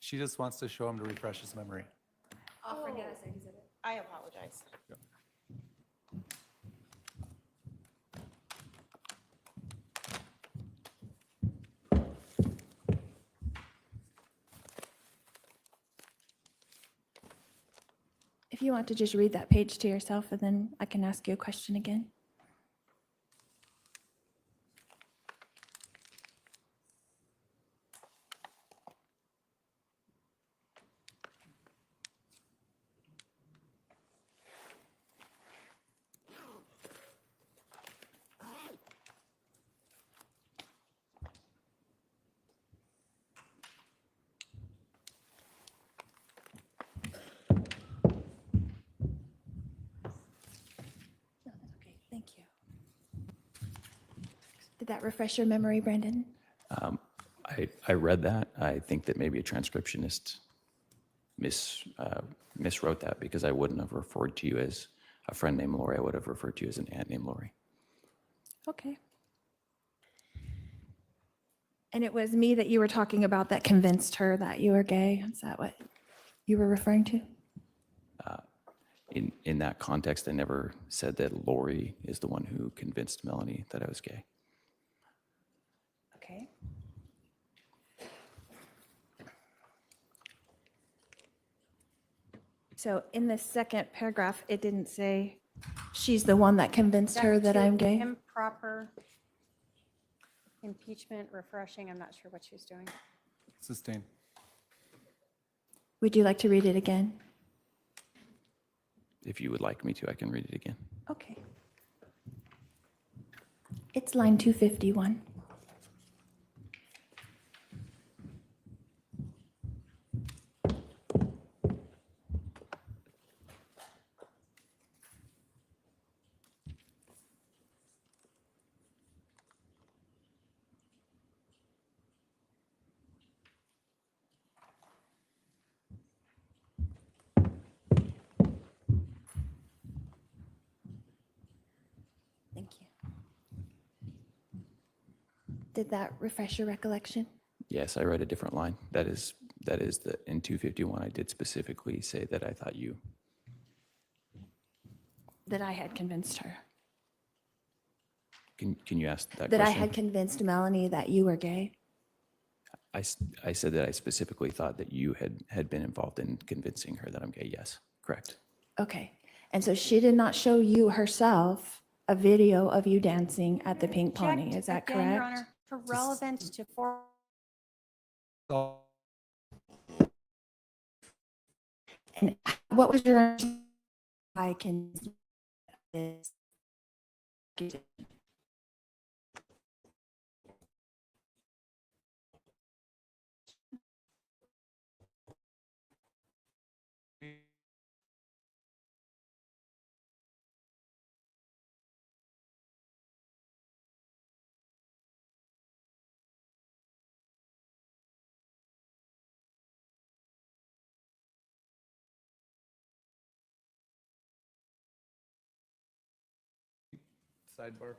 She just wants to show him to refresh his memory. I apologize. If you want to just read that page to yourself, and then I can ask you a question again. No, that's okay. Thank you. Did that refresh your memory, Brandon? I read that. I think that maybe a transcriptionist miswrote that, because I wouldn't have referred to you as a friend named Lori. I would have referred to you as an aunt named Lori. Okay. And it was me that you were talking about that convinced her that you were gay? Is that what you were referring to? In that context, I never said that Lori is the one who convinced Melanie that I was gay. Okay. So in the second paragraph, it didn't say she's the one that convinced her that I'm gay? Improper impeachment, refreshing, I'm not sure what she's doing. Sustained. Would you like to read it again? If you would like me to, I can read it again. Okay. It's line 251. Thank you. Did that refresh your recollection? Yes, I read a different line. That is the, in 251, I did specifically say that I thought you. That I had convinced her. Can you ask that That I question? had convinced Melanie that you were gay? I said that I specifically thought that you had been involved in convincing her that I'm gay. Yes, correct. Okay. And so she did not show you herself a video of you dancing at the Pink Pony, is that Again, Your correct? Honor, for relevant to And what was your understanding? I can this. Sidebar.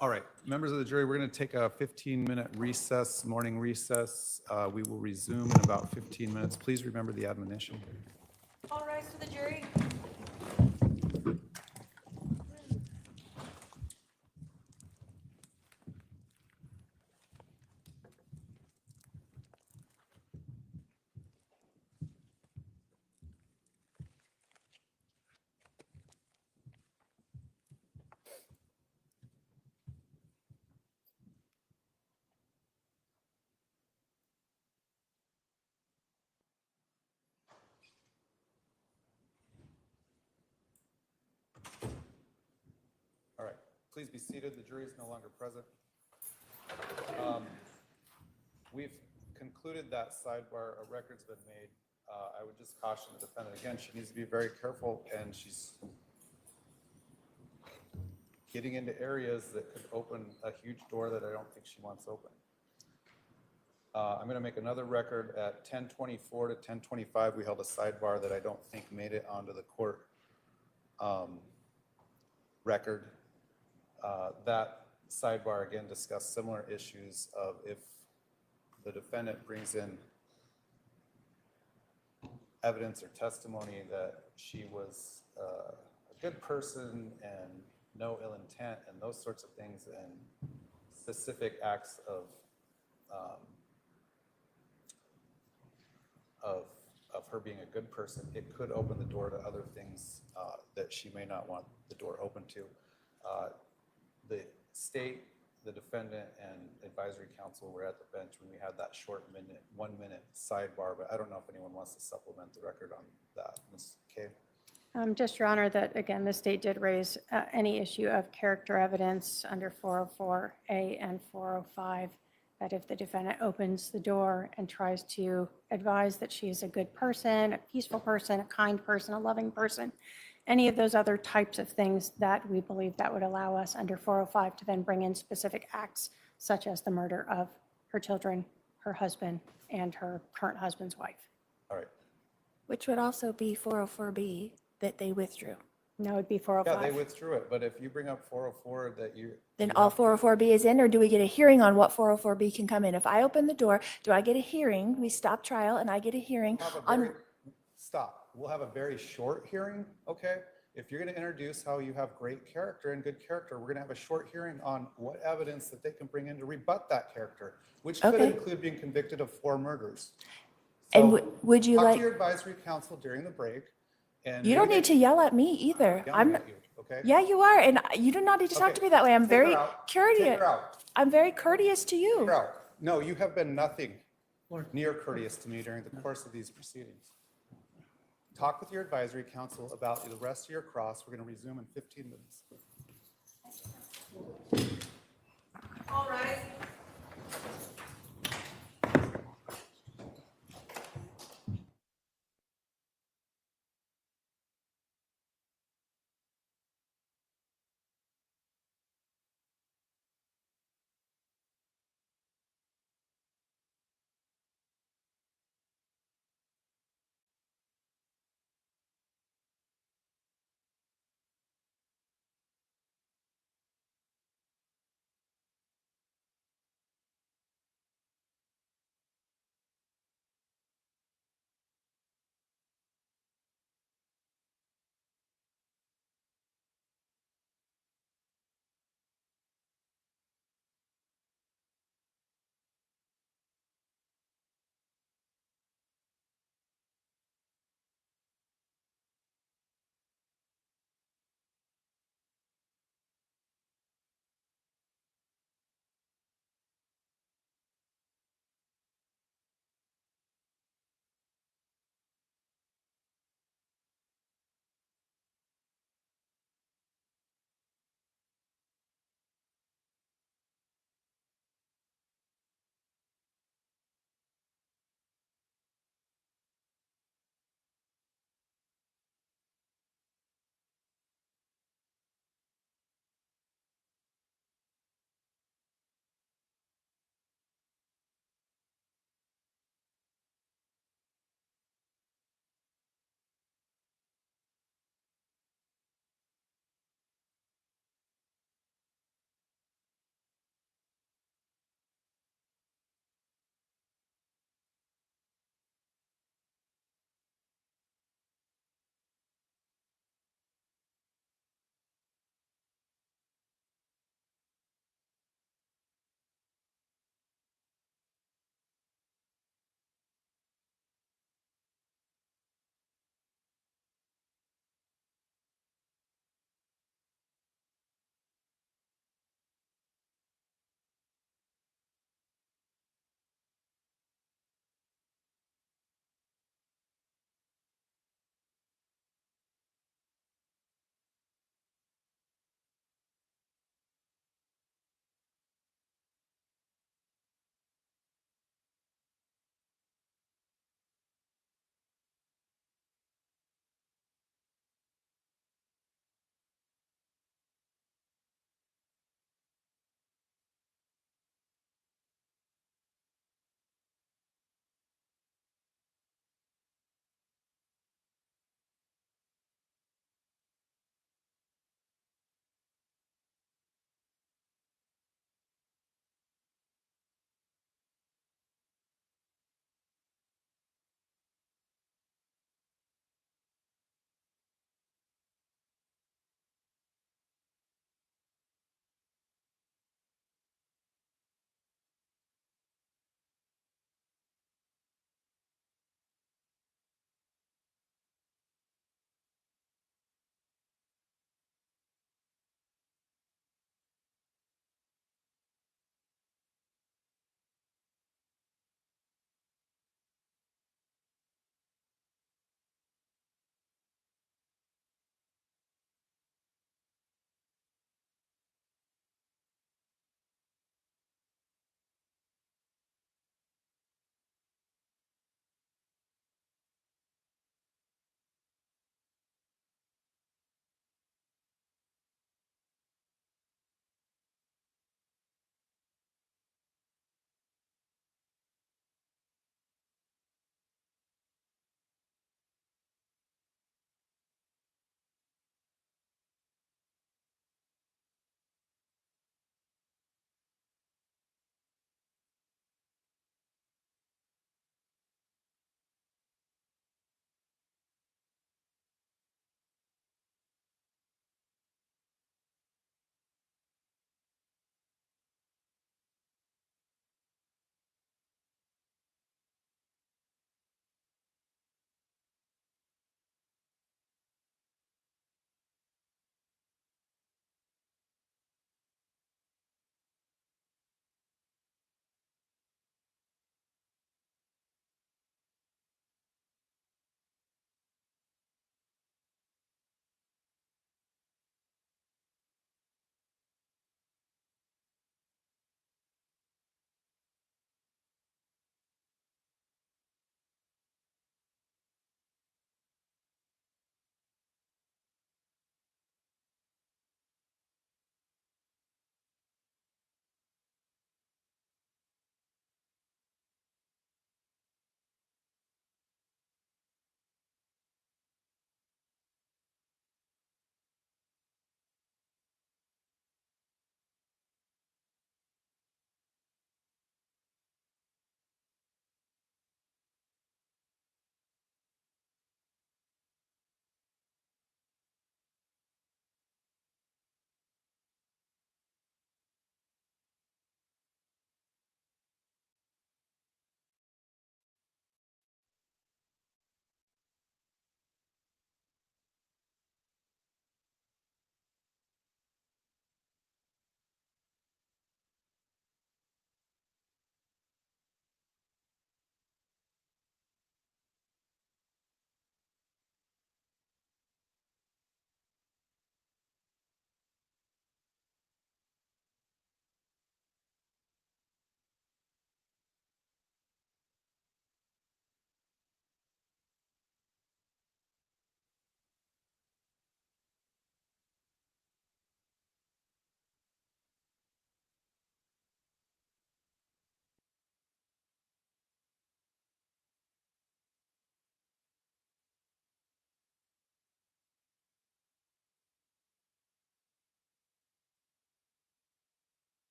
All right, members of the jury, we're going to take a 15-minute recess, morning recess. We will resume in about 15 minutes. Please remember the admonition. All rise to the jury. All right, please be seated. The jury is no longer present. We've concluded that sidebar, a record's been made. I would just caution the defendant, again, she needs to be very careful, and she's getting into areas that could open a huge door that I don't think she wants open. I'm going to make another record at 10:24 to 10:25. We held a sidebar that I don't think made it onto the court record. That sidebar again discussed similar issues of if the defendant brings in evidence or testimony that she was a good person and no ill intent and those sorts of things, and specific acts of her being a good person, it could open the door to other things that she may not want the door open to. The state, the defendant, and advisory council were at the bench when we had that short 1-minute sidebar, but I don't know if anyone wants to supplement the record on that. Ms. Kay? Just, Your Honor, that again, the state did raise any issue of character evidence under 404A and 405, that if the defendant opens the door and tries to advise that she is a good person, a peaceful person, a kind person, a loving person, any of those other types of things, that we believe that would allow us under 405 to then bring in specific acts such as the murder of her children, her husband, and her current husband's wife. All right. Which would also be 404B that they withdrew. No, it'd be Yeah, 405. they withdrew it, but if you bring up 404 that you. Then you all have- 404B is in, or do we get a hearing on what 404B can come in? If I open the door, do I get a hearing? We stop trial and I get a hearing have a on, very- Stop. We'll have a very short hearing, okay? If you're going to introduce how you have great character and good character, we're going to have a short hearing on what evidence that they can bring in to rebut that character, which could Okay. include being convicted of 4 murders. and So, would you talk like, to your advisory council during the break. And you don't maybe need to yell at me either. they- I'm, yelling at you, okay? yeah, you are, and you do not need to talk Okay. to me that way. I'm Take her very out. courteous. Take her out. I'm very courteous to Take you. her out. No, you have been nothing near courteous to me during the course of these proceedings. Talk with your advisory council about the rest of your cross. We're going to resume in 15 minutes. All rise.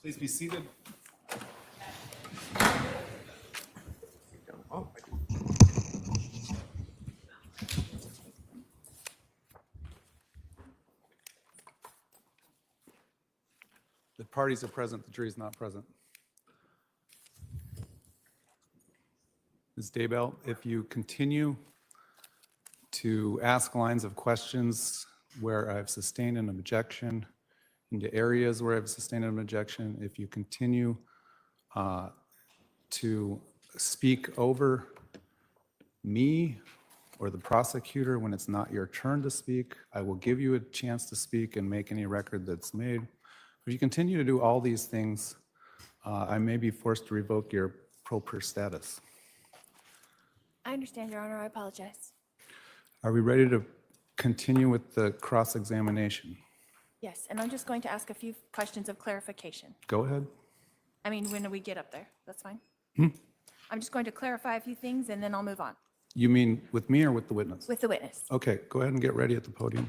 Please be seated. The parties are present, the jury is not present. Ms. Daybell, if you continue to ask lines of questions where I've sustained an objection, into areas where I've sustained an objection, if you continue to speak over me or the prosecutor when it's not your turn to speak, I will give you a chance to speak and make any record that's made. If you continue to do all these things, I may be forced to revoke your pro per status. I understand, Your Honor. I apologize. Are we ready to continue with the cross-examination? Yes, and I'm just going to ask a few questions of clarification. Go ahead. I mean, when we get up there, that's fine. I'm just going to clarify a few things and then I'll move on You mean with me or with the witness? with the witness. Okay, go ahead and get ready at the podium.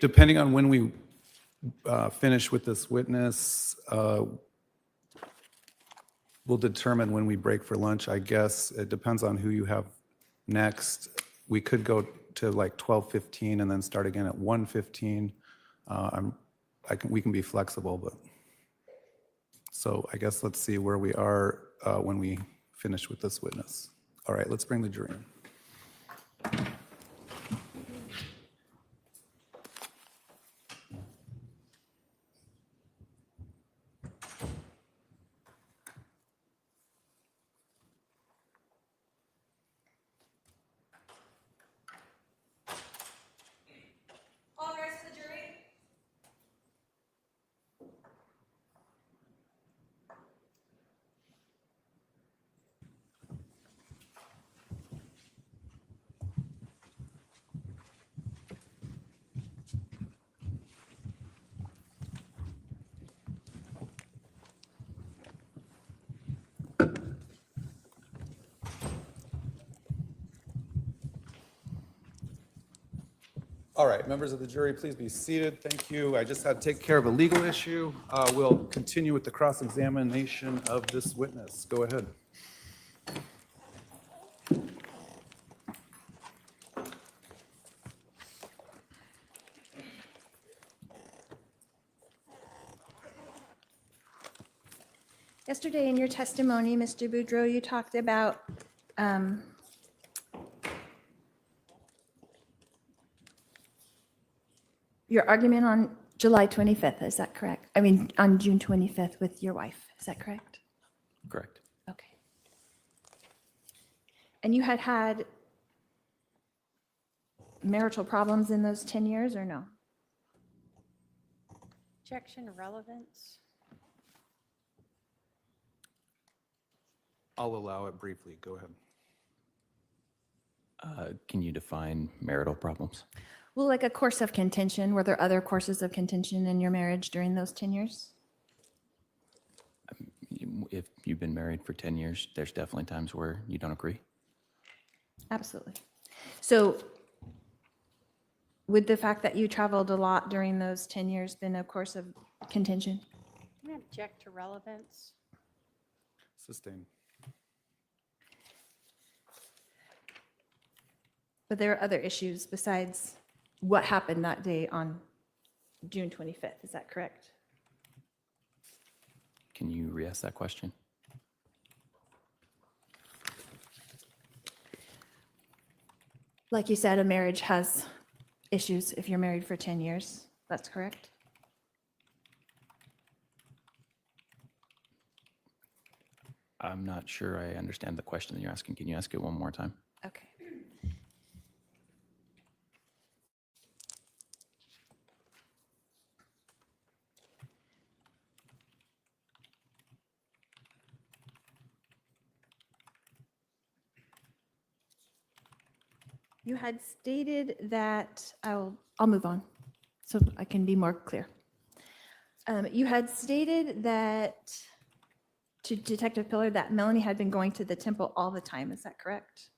Depending on when we finish with this witness, we'll determine when we break for lunch, I guess. It depends on who you have next. We could go to like 12:15 and then start again at 1:15. We can be flexible, but, so I guess let's see where we are when we finish with this witness. All right, let's bring the jury in. All rise for the jury. All right, members of the jury, please be seated. Thank you. I just had to take care of a legal issue. We'll continue with the cross-examination of this witness. Go ahead. Yesterday in your testimony, Mr. Boudreaux, you talked about your argument on July 25th, is that correct? I mean, on June 25th with your wife, is that correct? Correct. Okay. And you had marital problems in those 10 years or no? Objection, relevance. I'll allow it briefly. Go ahead. Can you define marital problems? Well, like a course of contention, were there other courses of contention in your marriage during those 10 years? If you've been married for 10 years, there's definitely times where you don't agree. Absolutely. So would the fact that you traveled a lot during those 10 years been a course of contention? Can I object to relevance? Sustained. But there are other issues besides what happened that day on June 25th, is that correct? Can you re-ask that question? Like you said, a marriage has issues if you're married for 10 years, that's correct? I'm not sure I understand the question that you're asking. Can you ask it one more time? Okay. You had stated that, I'll move on so I can be more clear. You had stated that to Detective Pillar that Melanie had been going to the temple all the time, is that correct?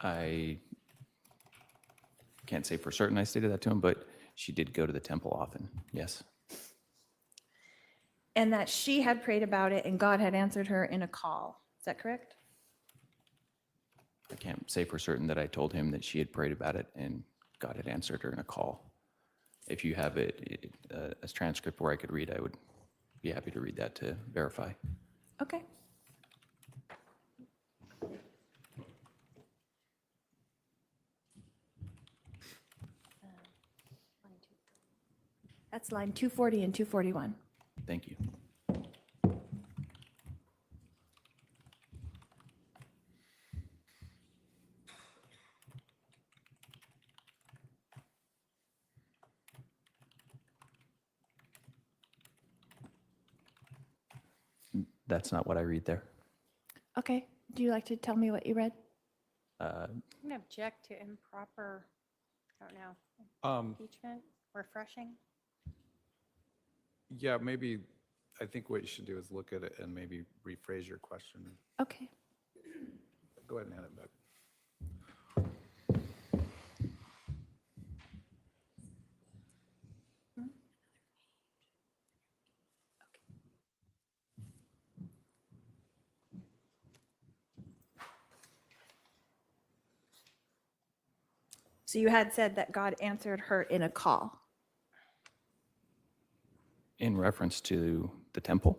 I can't say for certain I stated that to him, but She did go to the temple often, yes. And that she had prayed about it and God had answered her in a call. Is that correct? I can't say for certain that I told him that she had prayed about it and God had answered her in a call. If you have a transcript where I could read, I would be happy to read that to verify. Okay. That's line 240 and 241. Thank you. That's not what I read there. Okay. Do you like to tell me what you read? I'm going to object to improper, I don't know, impeachment, refreshing. Yeah, maybe, I think what you should do is look at it and maybe rephrase your question. Okay. Go ahead and hand it back. So you had said that God answered her in a call. In reference to the temple,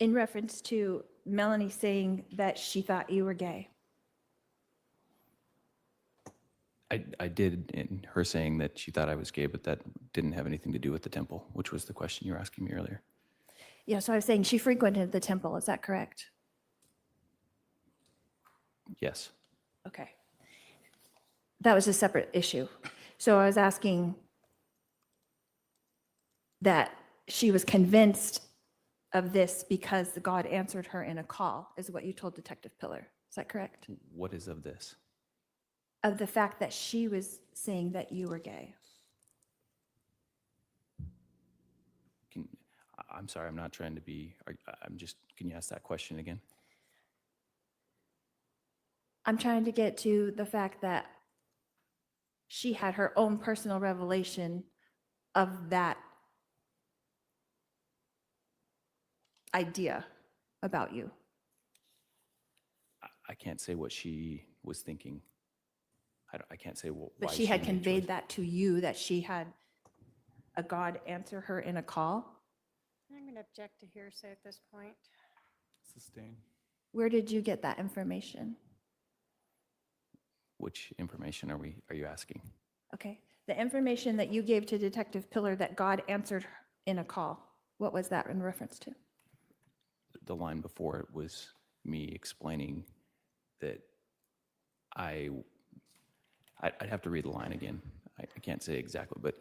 In reference to Melanie saying that she thought you were gay. I did in her saying that she thought I was gay, but that didn't have anything to do with the temple, which was the question you were asking me earlier. Yeah, so I was saying she frequented the temple. Is that correct? Yes. Okay. That was a separate issue. So I was asking that she was convinced of this because God answered her in a call, is what you told Detective Pillar. Is that correct? What is of this? Of the fact that she was saying that you were gay. I'm sorry, I'm not trying to be, can you ask that question again? I'm trying to get to the fact that she had her own personal revelation of that idea about you. I can't say what she was thinking. I can't say why. But she had made a conveyed choice. that to you, that she had a God answer her in a call. I'm going to object to hearsay at this point. Sustain. Where did you get that information? Which information are you asking? Okay. The information that you gave to Detective Pillar that God answered in a call, what was that in reference to? The line before it was me explaining that I'd have to read the line again. I can't say exactly, but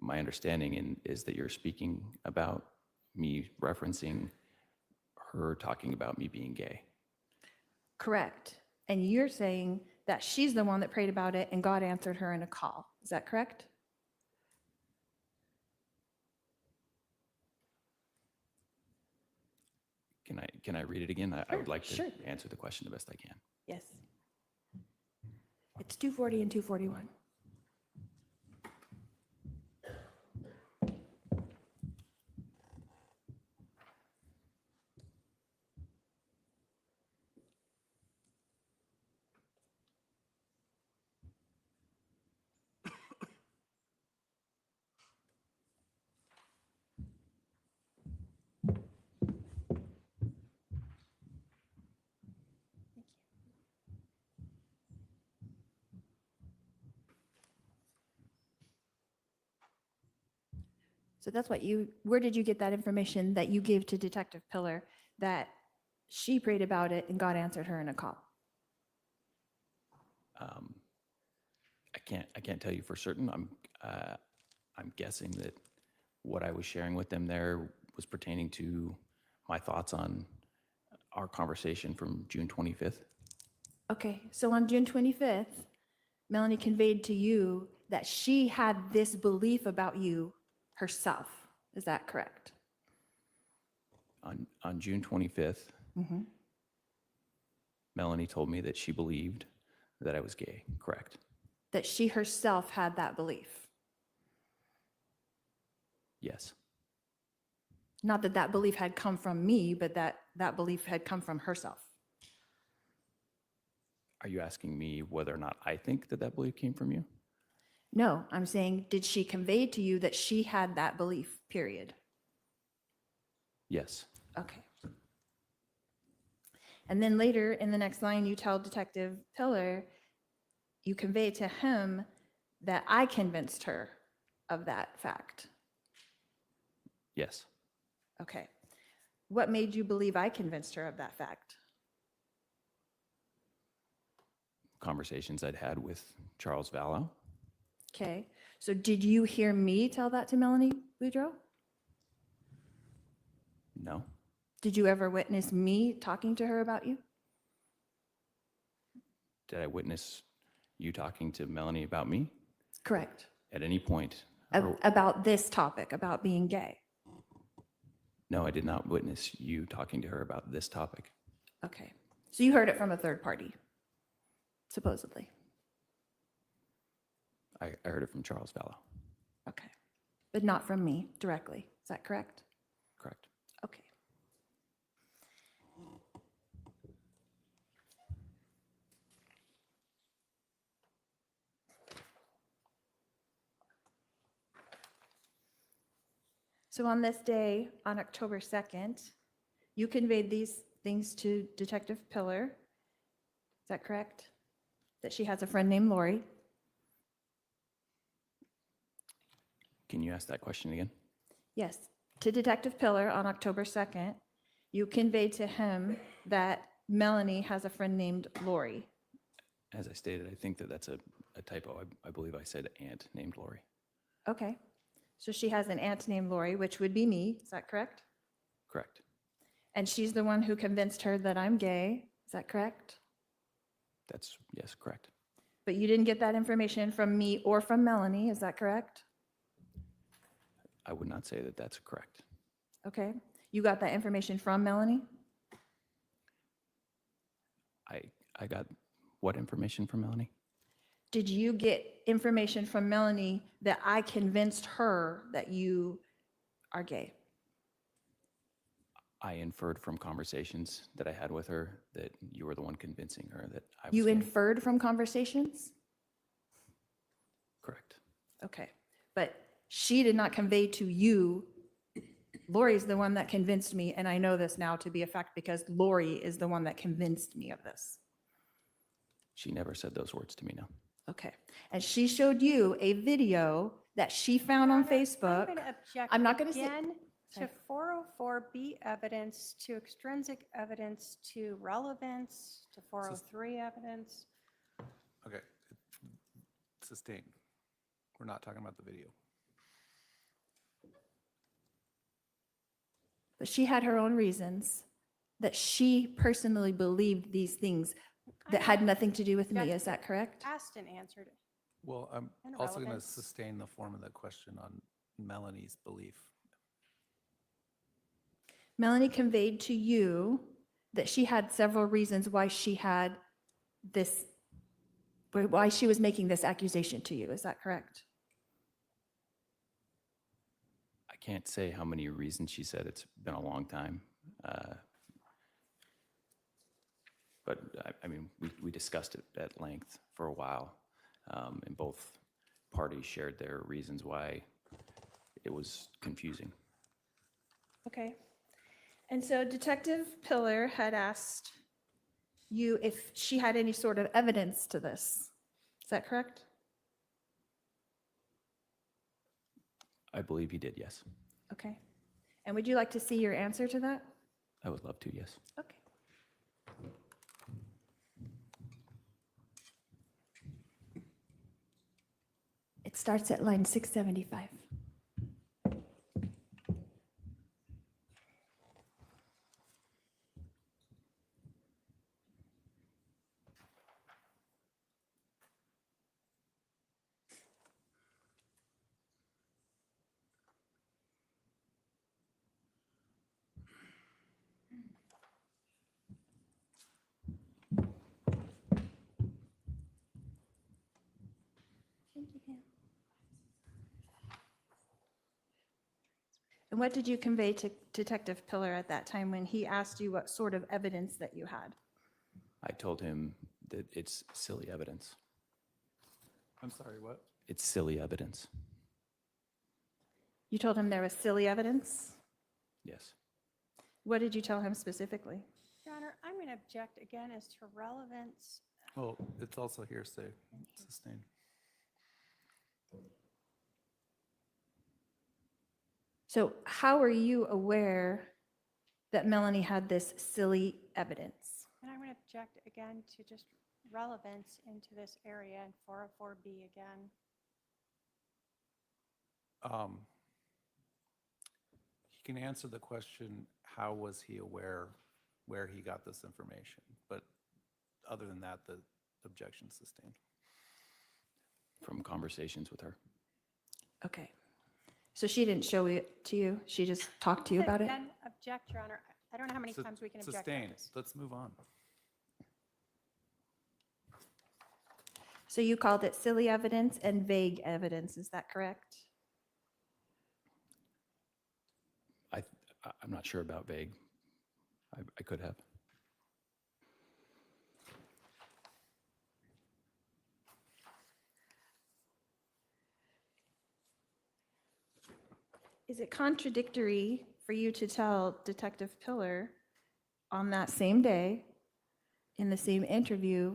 my understanding is that you're speaking about me referencing her talking about me being gay. Correct. And you're saying that she's the one that prayed about it and God answered her in a call. Is that correct? Can I read it again? I would like to Sure. answer the question the best I can. Yes. It's 240 and 241. So that's what where did you get that information that you gave to Detective Pillar that she prayed about it and God answered her in a call? I can't tell you for certain. I'm guessing that what I was sharing with them there was pertaining to my thoughts on our conversation from June 25th. Okay, so on June 25th, Melanie conveyed to you that she had this belief about you herself. Is that correct? On June 25th, Melanie told me that she believed that I was gay. Correct. That she herself had that belief. Yes. Not that that belief had come from me, but that belief had come from herself. Are you asking me whether or not I think that that belief came from you? No, I'm saying, did she convey to you that she had that belief, period? Yes. Okay. And then later in the next line, you tell Detective Pillar, you convey to him that I convinced her of that fact. Yes. Okay. What made you believe I convinced her of that fact? Conversations I'd had with Charles Vallow. Okay. So did you hear me tell that to Melanie Boudreaux? No. Did you ever witness me talking to her about you? Did I witness you talking to Melanie about me Correct. at any point? About this topic, about being gay. No, I did not witness you talking to her about this topic. Okay. So you heard it from a third party, supposedly. I heard it from Charles Vallow. Okay. But not from me directly. Is that correct? Correct. Okay. So on this day, on October 2nd, you conveyed these things to Detective Pillar. Is that correct? That she has a friend named Lori. Can you ask that question again? Yes. To Detective Pillar on October 2nd, you conveyed to him that Melanie has a friend named Lori. As I stated, I think that that's a typo. I believe I said aunt named Lori. Okay. So she has an aunt named Lori, which would be me. Is that correct? Correct. And she's the one who convinced her that I'm gay. Is that correct? That's, yes, correct. But you didn't get that information from me or from Melanie. Is that correct? I would not say that that's correct. Okay. You got that information from Melanie? I got what information from Melanie? Did you get information from Melanie that I convinced her that you are gay? I inferred from conversations that I had with her that you were the one convincing her that I was You gay. inferred from conversations? Correct. Okay. But she did not convey to you, Lori's the one that convinced me, and I know this now to be a fact because Lori is the one that convinced me of this. She never said those words to me, no. Okay. And she showed you a video that she found on Facebook. I'm going to object I'm not gonna say- again to Sorry. 404B evidence, to extrinsic evidence, to relevance, to 403 evidence. Okay. Sustained. We're not talking about the video. But she had her own reasons that she personally believed these things that had nothing to do with me. Is that correct? Asked and answered. Well, I'm And also going to relevance. sustain the form of the question on Melanie's belief. Melanie conveyed to you that she had several reasons why she had this, why she was making this accusation to you. Is that correct? I can't say how many reasons she said. It's been a long time. But I mean, we discussed it at length for a while, and both parties shared their reasons why it was confusing. Okay. And so Detective Pillar had asked you if she had any sort of evidence to this. Is that correct? I believe he did, yes. Okay. And would you like to see your answer to that? I would love to, yes. Okay. It starts at line 675. And what did you convey to Detective Pillar at that time when he asked you what sort of evidence that you had? I told him that it's silly evidence. I'm sorry, what? It's silly evidence. You told him there was silly evidence? Yes. What did you tell him specifically? Your Honor, I'm going to object again as to relevance. Oh, it's also hearsay. Sustained. So how are you aware that Melanie had this silly evidence? And I'm going to object again to just relevance into this area and 404B again. He can answer the question, how was he aware where he got this information? But other than that, the objection sustained. From conversations with her. Okay. So she didn't show it to you? She just talked to you about it? Again, object, Your Honor. I don't know how many times we can object. like Sustained. this. Let's move on. So you called it silly evidence and vague evidence, is that correct? I'm not sure about vague. I could have. Is it contradictory for you to tell Detective Pillar on that same day, in the same interview,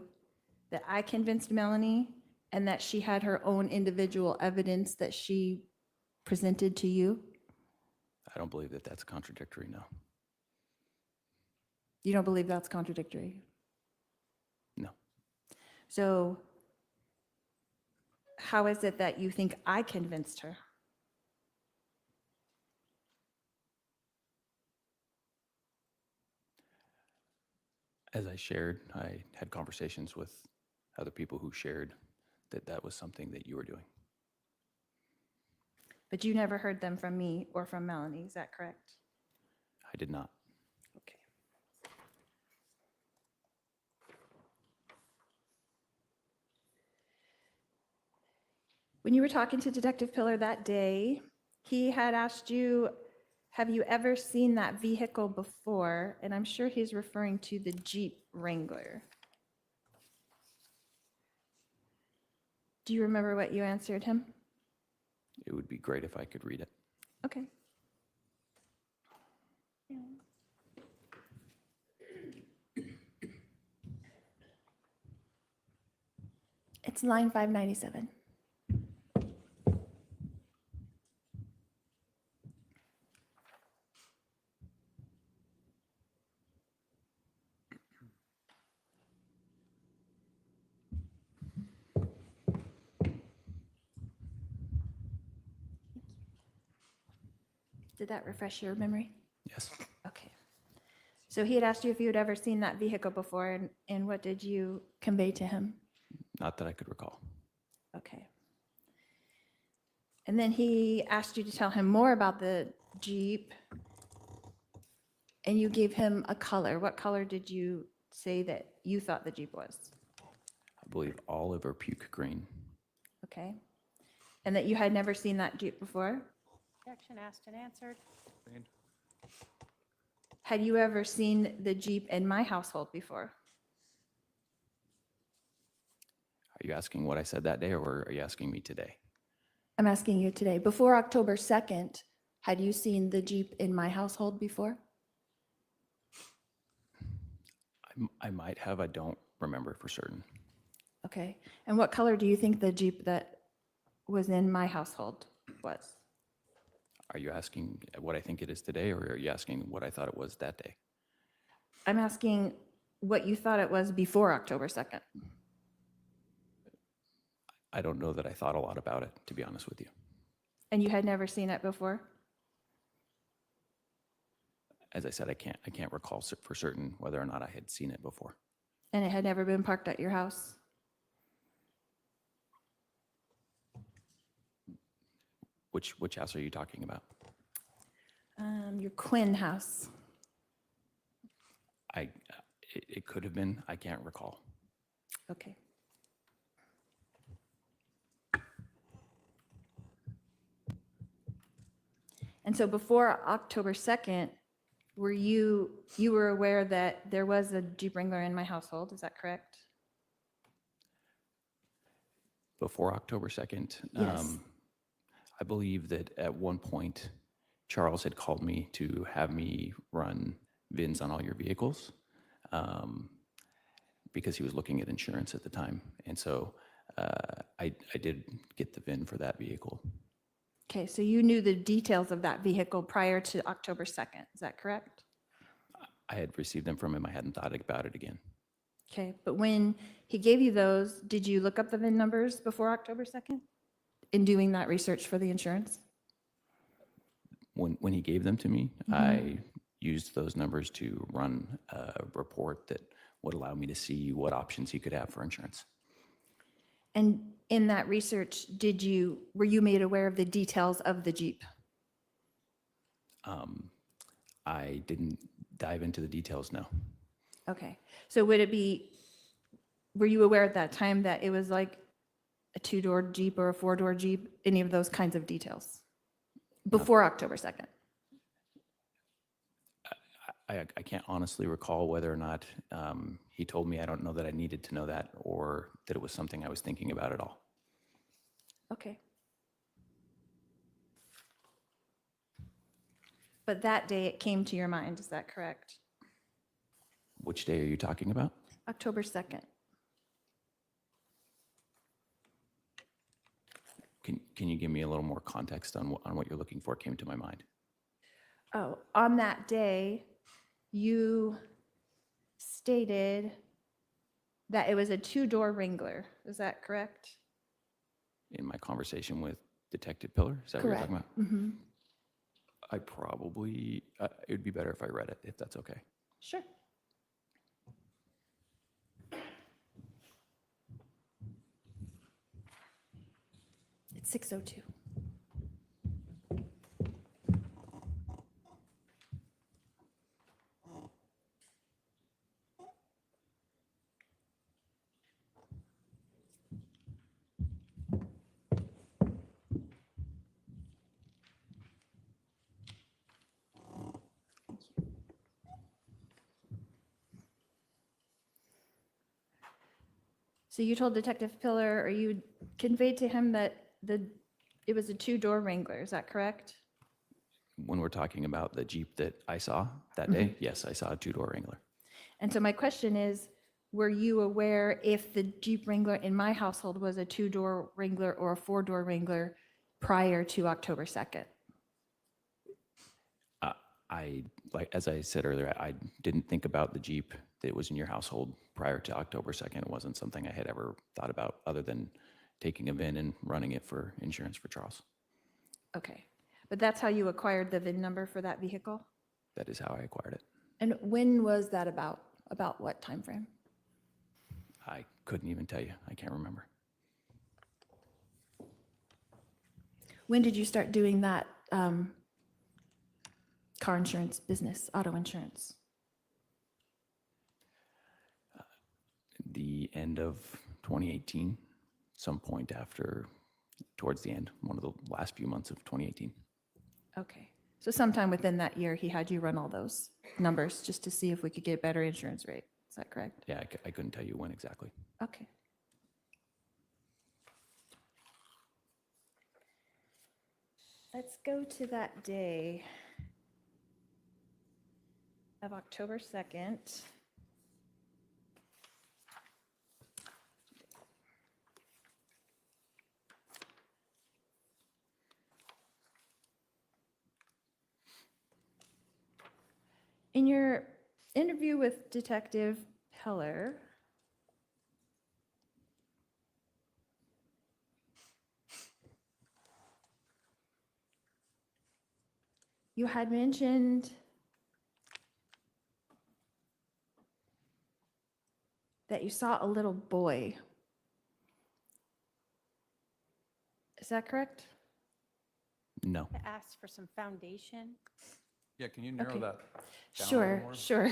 that I convinced Melanie and that she had her own individual evidence that she presented to you? I don't believe that that's contradictory, no. You don't believe that's contradictory? No. So how is it that you think I convinced her? As I shared, I had conversations with other people who shared that that was something that you were doing. But you never heard them from me or from Melanie, is that correct? I did not. Okay. When you were talking to Detective Pillar that day, he had asked you, have you ever seen that vehicle before? And I'm sure he's referring to the Jeep Wrangler. Do you remember what you answered him? It would be great if I could read it. Okay. It's line 597. Did that refresh your memory? Yes. Okay. So he had asked you if you had ever seen that vehicle before, and what did you convey to him? Not that I could recall. Okay. And then he asked you to tell him more about the Jeep, and you gave him a color. What color did you say that you thought the Jeep was? I believe olive or puke green. Okay. And that you had never seen that Jeep before? Objection asked and answered. Sustained. Had you ever seen the Jeep in my household before? Are you asking what I said that day, or are you asking me today? I'm asking you today, before October 2nd, had you seen the Jeep in my household before? I might have. I don't remember for certain. Okay. And what color do you think the Jeep that was in my household was? Are you asking what I think it is today, or are you asking what I thought it was that day? I'm asking what you thought it was before October 2nd. I don't know that I thought a lot about it, to be honest with you. And you had never seen it before? As I said, I can't recall for certain whether or not I had seen it before. And it had never been parked at your house? Which house are you talking about? Your Quinn house. It could have been. I can't recall. Okay. And so before October 2nd, you were aware that there was a Jeep Wrangler in my household, is that correct? Before October 2nd, Yes. I believe that at one point, Charles had called me to have me run VINs on all your vehicles because he was looking at insurance at the time. And so I did get the VIN for that vehicle. Okay, so you knew the details of that vehicle prior to October 2nd, is that correct? I had received them from him. I hadn't thought about it again. Okay, but when he gave you those, did you look up the VIN numbers before October 2nd in doing that research for the insurance? When he gave them to me, I used those numbers to run a report that would allow me to see what options he could have for insurance. And in that research, were you made aware of the details of the Jeep? I didn't dive into the details, no. Okay, so were you aware at that time that it was like a 2-door Jeep or a 4-door Jeep, any of those kinds of details? Before October 2nd? I can't honestly recall whether or not he told me. I don't know that I needed to know that or that it was something I was thinking about at all. Okay. But that day it came to your mind, is that correct? Which day are you talking about? October 2nd. Can you give me a little more context on what you're looking for came to my mind? Oh, on that day, you stated that it was a 2-door Wrangler. Is that correct? In my conversation with Detective Pillar? Is that what you're talking about? Mm-hmm. I probably, it would be better if I read it, if that's okay. Sure. It's 6:02. So you told Detective Pillar, or you conveyed to him that it was a 2-door Wrangler, is that correct? When we're talking about the Jeep that I saw that day, yes, I saw a 2-door Wrangler. And so my question is, were you aware if the Jeep Wrangler in my household was a 2-door Wrangler or a 4-door Wrangler prior to October 2nd? As I said earlier, I didn't think about the Jeep that was in your household prior to October 2nd. It wasn't something I had ever thought about other than taking a VIN and running it for insurance for Charles. Okay, but that's how you acquired the VIN number for that vehicle? That is how I acquired it. And when was that about? About what time frame? I couldn't even tell you. I can't remember. When did you start doing that car insurance business, auto insurance? The end of 2018, some point towards the end, one of the last few months of 2018. Okay, so sometime within that year, he had you run all those numbers just to see if we could get a better insurance rate. Is that correct? Yeah, I couldn't tell you when exactly. Okay. Let's go to that day of October 2nd. In your interview with Detective Heller, you had mentioned that you saw a little boy. Is that correct? No. To ask for some foundation. Yeah, can you narrow Okay. that down a little Sure, more? sure.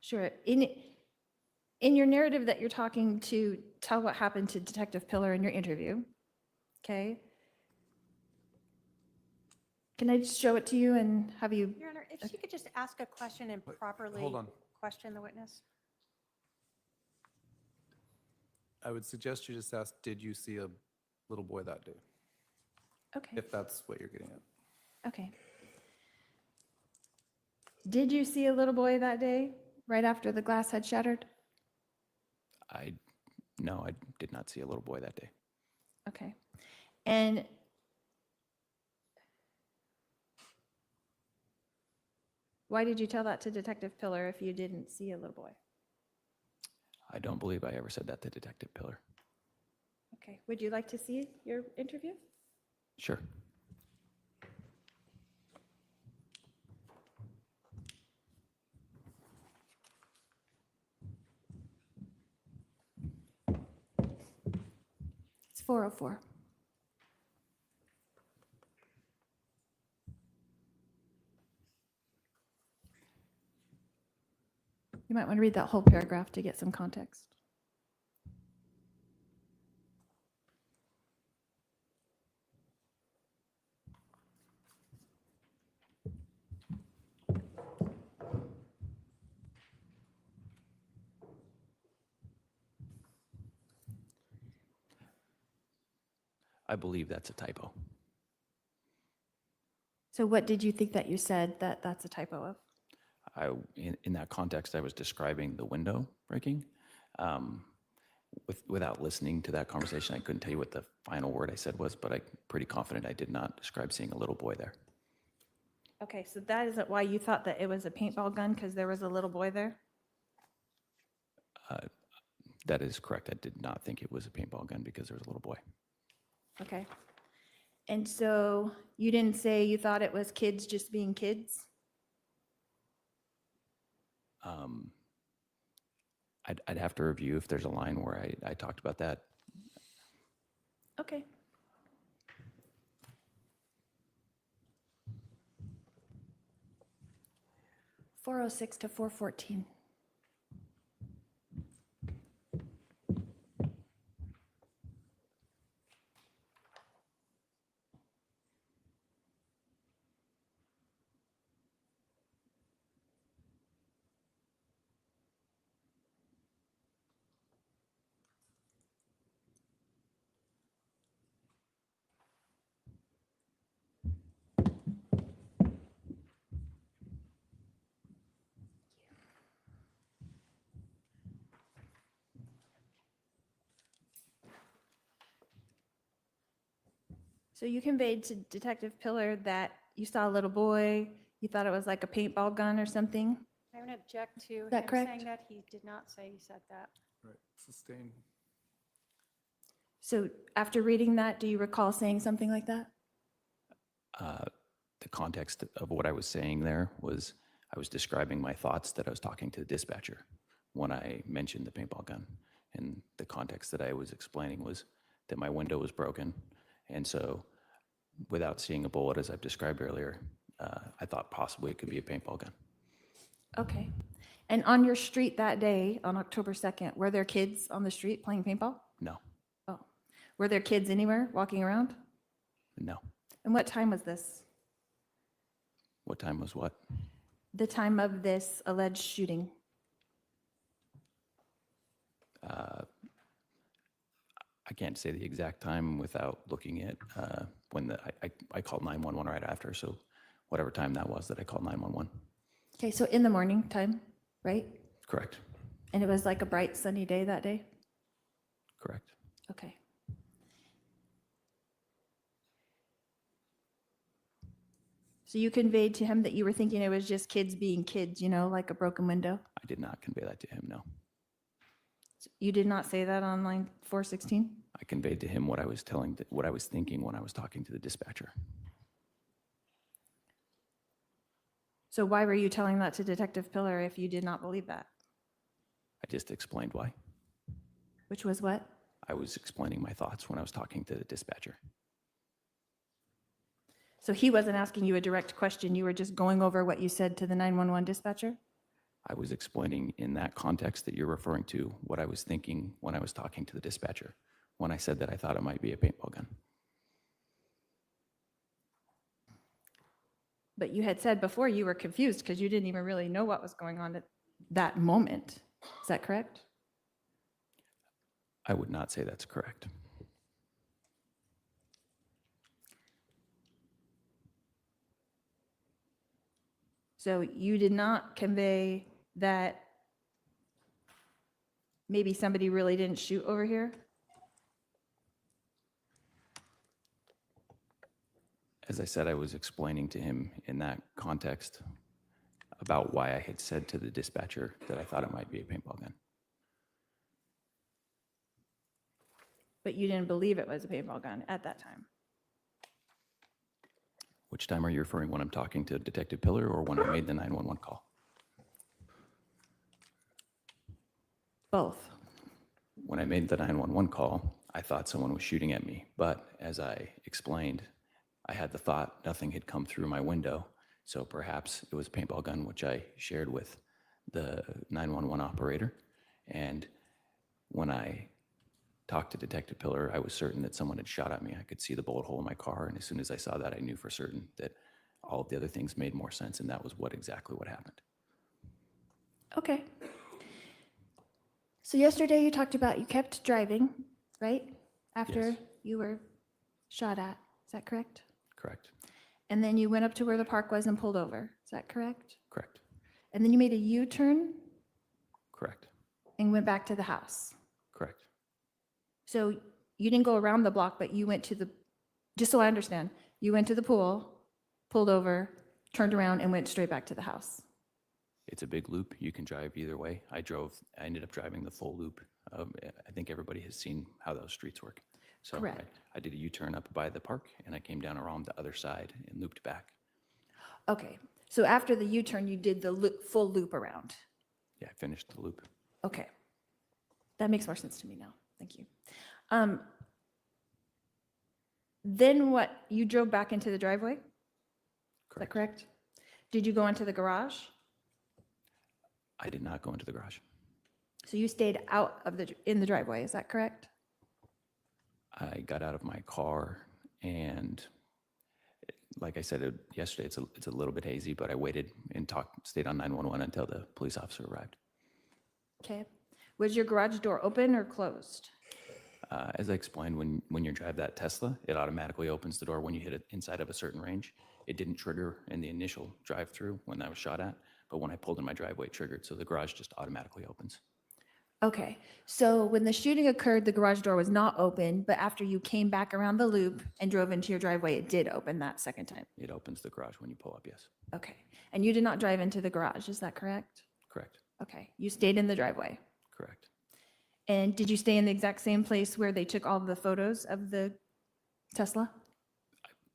Sure. In your narrative that you're talking to tell what happened to Detective Pillar in your interview, okay? Can I just show it to you and have you? Your Honor, if she could just ask a question and properly hold on. question the witness. I would suggest you just ask, did you see a little boy that day? Okay, If that's what you're getting at. okay. Did you see a little boy that day, right after the glass had shattered? No, I did not see a little boy that day. Okay. And why did you tell that to Detective Pillar if you didn't see a little boy? I don't believe I ever said that to Detective Pillar. Okay, would you like to see your interview? Sure. It's 4:04. You might want to read that whole paragraph to get some context. I believe that's a typo. So what did you think that you said that that's a typo of? In that context, I was describing the window breaking. Without listening to that conversation, I couldn't tell you what the final word I said was, but I'm pretty confident I did not describe seeing a little boy there. Okay, so that isn't why you thought that it was a paintball gun, because there was a little boy there? That is correct. I did not think it was a paintball gun because there was a little boy. Okay. And so you didn't say you thought it was kids just being kids? I'd have to review if there's a line where I talked about that. Okay. .406 to 414. So you conveyed to Detective Pillar that you saw a little boy, you thought it was like a paintball gun or something? I would object to him that correct? saying that. He did not say he said that. Right, sustain. So after reading that, do you recall saying something like that? The context of what I was saying there was I was describing my thoughts that I was talking to the dispatcher when I mentioned the paintball gun. And the context that I was explaining was that my window was broken. And so without seeing a bullet, as I've described earlier, I thought possibly it could be a paintball gun. Okay. And on your street that day, on October 2nd, were there kids on the street playing paintball? No, Oh. Were there kids anywhere walking around? no. And what time was this? What time was what? The time of this alleged shooting? I can't say the exact time without looking at when I called 911 right after. So whatever time that was that I called 911. Okay, so in the morning time, right? Correct. And it was like a bright sunny day that day? Correct. Okay. So you conveyed to him that you were thinking it was just kids being kids, you know, like a broken window? I did not convey that to him, no. You did not say that on line 416? I conveyed to him what I was thinking when I was talking to the dispatcher. So why were you telling that to Detective Pillar if you did not believe that? I just explained why. Which was what? I was explaining my thoughts when I was talking to the dispatcher. So he wasn't asking you a direct question, you were just going over what you said to the 911 dispatcher? I was explaining in that context that you're referring to what I was thinking when I was talking to the dispatcher, when I said that I thought it might be a paintball gun. But you had said before you were confused because you didn't even really know what was going on at that moment. Is that correct? I would not say that's correct. So you did not convey that maybe somebody really didn't shoot over here? As I said, I was explaining to him in that context about why I had said to the dispatcher that I thought it might be a paintball gun. But you didn't believe it was a paintball gun at that time. Which time are you referring, when I'm talking to Detective Pillar or when I made the 911 call? Both. When I made the 911 call, I thought someone was shooting at me. But as I explained, I had the thought nothing had come through my window. So perhaps it was a paintball gun, which I shared with the 911 operator. And when I talked to Detective Pillar, I was certain that someone had shot at me. I could see the bullet hole in my car. And as soon as I saw that, I knew for certain that all of the other things made more sense. And that was exactly what happened. Okay. So yesterday you talked about you kept driving, right? After Yes. you were shot at. Is that correct? Correct. And then you went up to where the park was and pulled over. Is that correct? Correct. And then you made a U-turn Correct. and went back to the house. Correct. So you didn't go around the block, but you went to the, just so I understand, you went to the pool, pulled over, turned around and went straight back to the house. It's a big loop. You can drive either way. I ended up driving the full loop. I think everybody has seen how those streets work. So Correct. I did a U-turn up by the park and I came down around the other side and looped back. Okay. So after the U-turn, you did the full loop around. Yeah, I finished the loop. Okay. That makes more sense to me now. Thank you. Then what, you drove back into the driveway? Is that correct? Did you go into the garage? I did not go into the garage. So you stayed out of in the driveway, is that correct? I got out of my car and like I said yesterday, it's a little bit hazy, but I waited and stayed on 911 until the police officer arrived. Okay. Was your garage door open or closed? As I explained, when you drive that Tesla, it automatically opens the door when you hit it inside of a certain range. It didn't trigger in the initial drive-through when I was shot at, but when I pulled in my driveway, it triggered, so the garage just automatically opens. Okay. So when the shooting occurred, the garage door was not open, but after you came back around the loop and drove into your driveway, it did open that second time. It opens the garage when you pull up, yes. Okay. And you did not drive into the garage, is that correct? Correct. Okay. You stayed in the driveway. Correct. And did you stay in the exact same place where they took all of the photos of the Tesla?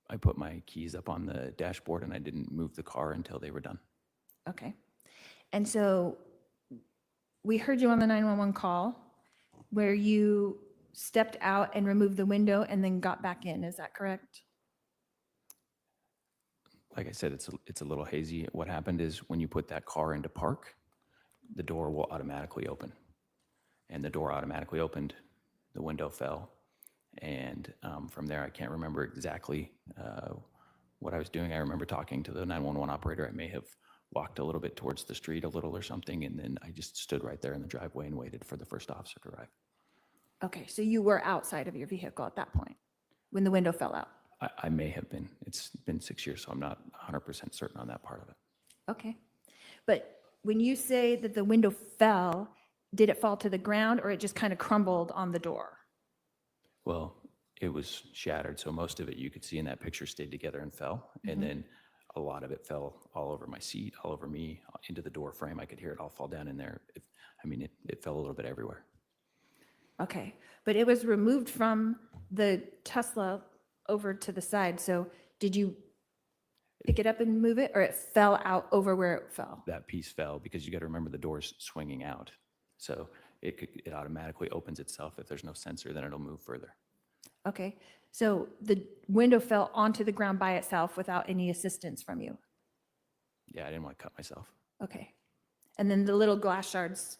I put my keys up on the dashboard and I didn't move the car until they were done. Okay. And so we heard you on the 911 call where you stepped out and removed the window and then got back in. Is that correct? Like I said, it's a little hazy. What happened is when you put that car into park, the door will automatically open. And the door automatically opened, the window fell. And from there, I can't remember exactly what I was doing. I remember talking to the 911 operator. I may have walked a little bit towards the street a little or something, and then I just stood right there in the driveway and waited for the first officer to arrive. Okay, so you were outside of your vehicle at that point when the window fell out? I may have been. It's been 6 years, so I'm not 100% certain on that part of it. Okay. But when you say that the window fell, did it fall to the ground or it just kind of crumbled on the door? Well, it was shattered, so most of it you could see in that picture stayed together and fell, and then a lot of it fell all over my seat, all over me, into the door frame. I could hear it all fall down in there. It fell a little bit everywhere. Okay, but it was removed from the Tesla over to the side. So did you pick it up and move it, or it fell out over where it fell? That piece fell because you got to remember the door's swinging out. So it automatically opens itself. If there's no sensor, then it'll move further. Okay, so the window fell onto the ground by itself without any assistance from you? Yeah, I didn't want to cut myself. Okay, and then the little glass shards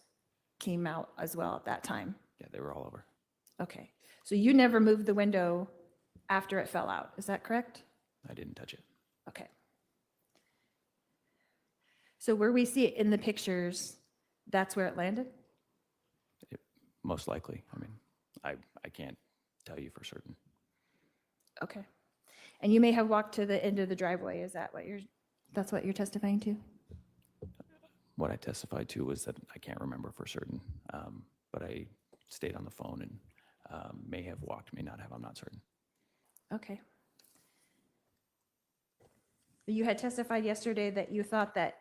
came out as well at that time? Yeah, they were all over. Okay, so you never moved the window after it fell out, is that correct? I didn't touch it. Okay. So where we see it in the pictures, that's where it landed? Most likely. I mean, I can't tell you for certain. Okay. And you may have walked to the end of the driveway. Is that that's what you're testifying to? What I testified to was that I can't remember for certain, but I stayed on the phone and may have walked, may not have, I'm not certain. Okay. You had testified yesterday that you thought that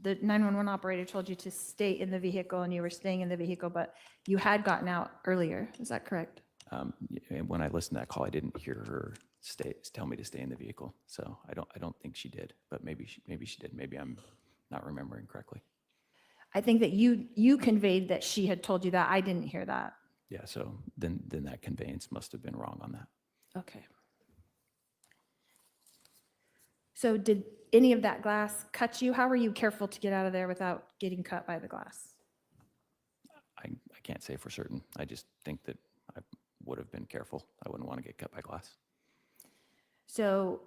the 911 operator told you to stay in the vehicle and you were staying in the vehicle, but you had gotten out earlier. Is that correct? And when I listened to that call, I didn't hear her tell me to stay in the vehicle. So I don't think she did, but maybe she did. Maybe I'm not remembering correctly. I think that you conveyed that she had told you that. I didn't hear that. Yeah, so then that conveyance must have been wrong on that. Okay. So did any of that glass cut you? How were you careful to get out of there without getting cut by the glass? I can't say for certain. I just think that I would have been careful. I wouldn't want to get cut by glass. So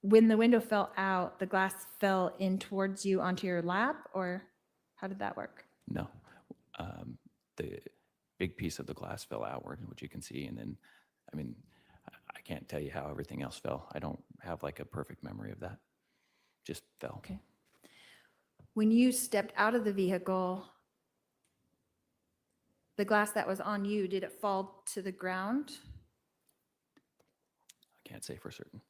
when the window fell out, the glass fell in towards you onto your lap, or how did that work? No. The big piece of the glass fell outward, which you can see. And then, I mean, I can't tell you how everything else fell. I don't have like a perfect memory of that. Just fell. Okay. When you stepped out of the vehicle, the glass that was on you, did it fall to the ground? I can't say for certain.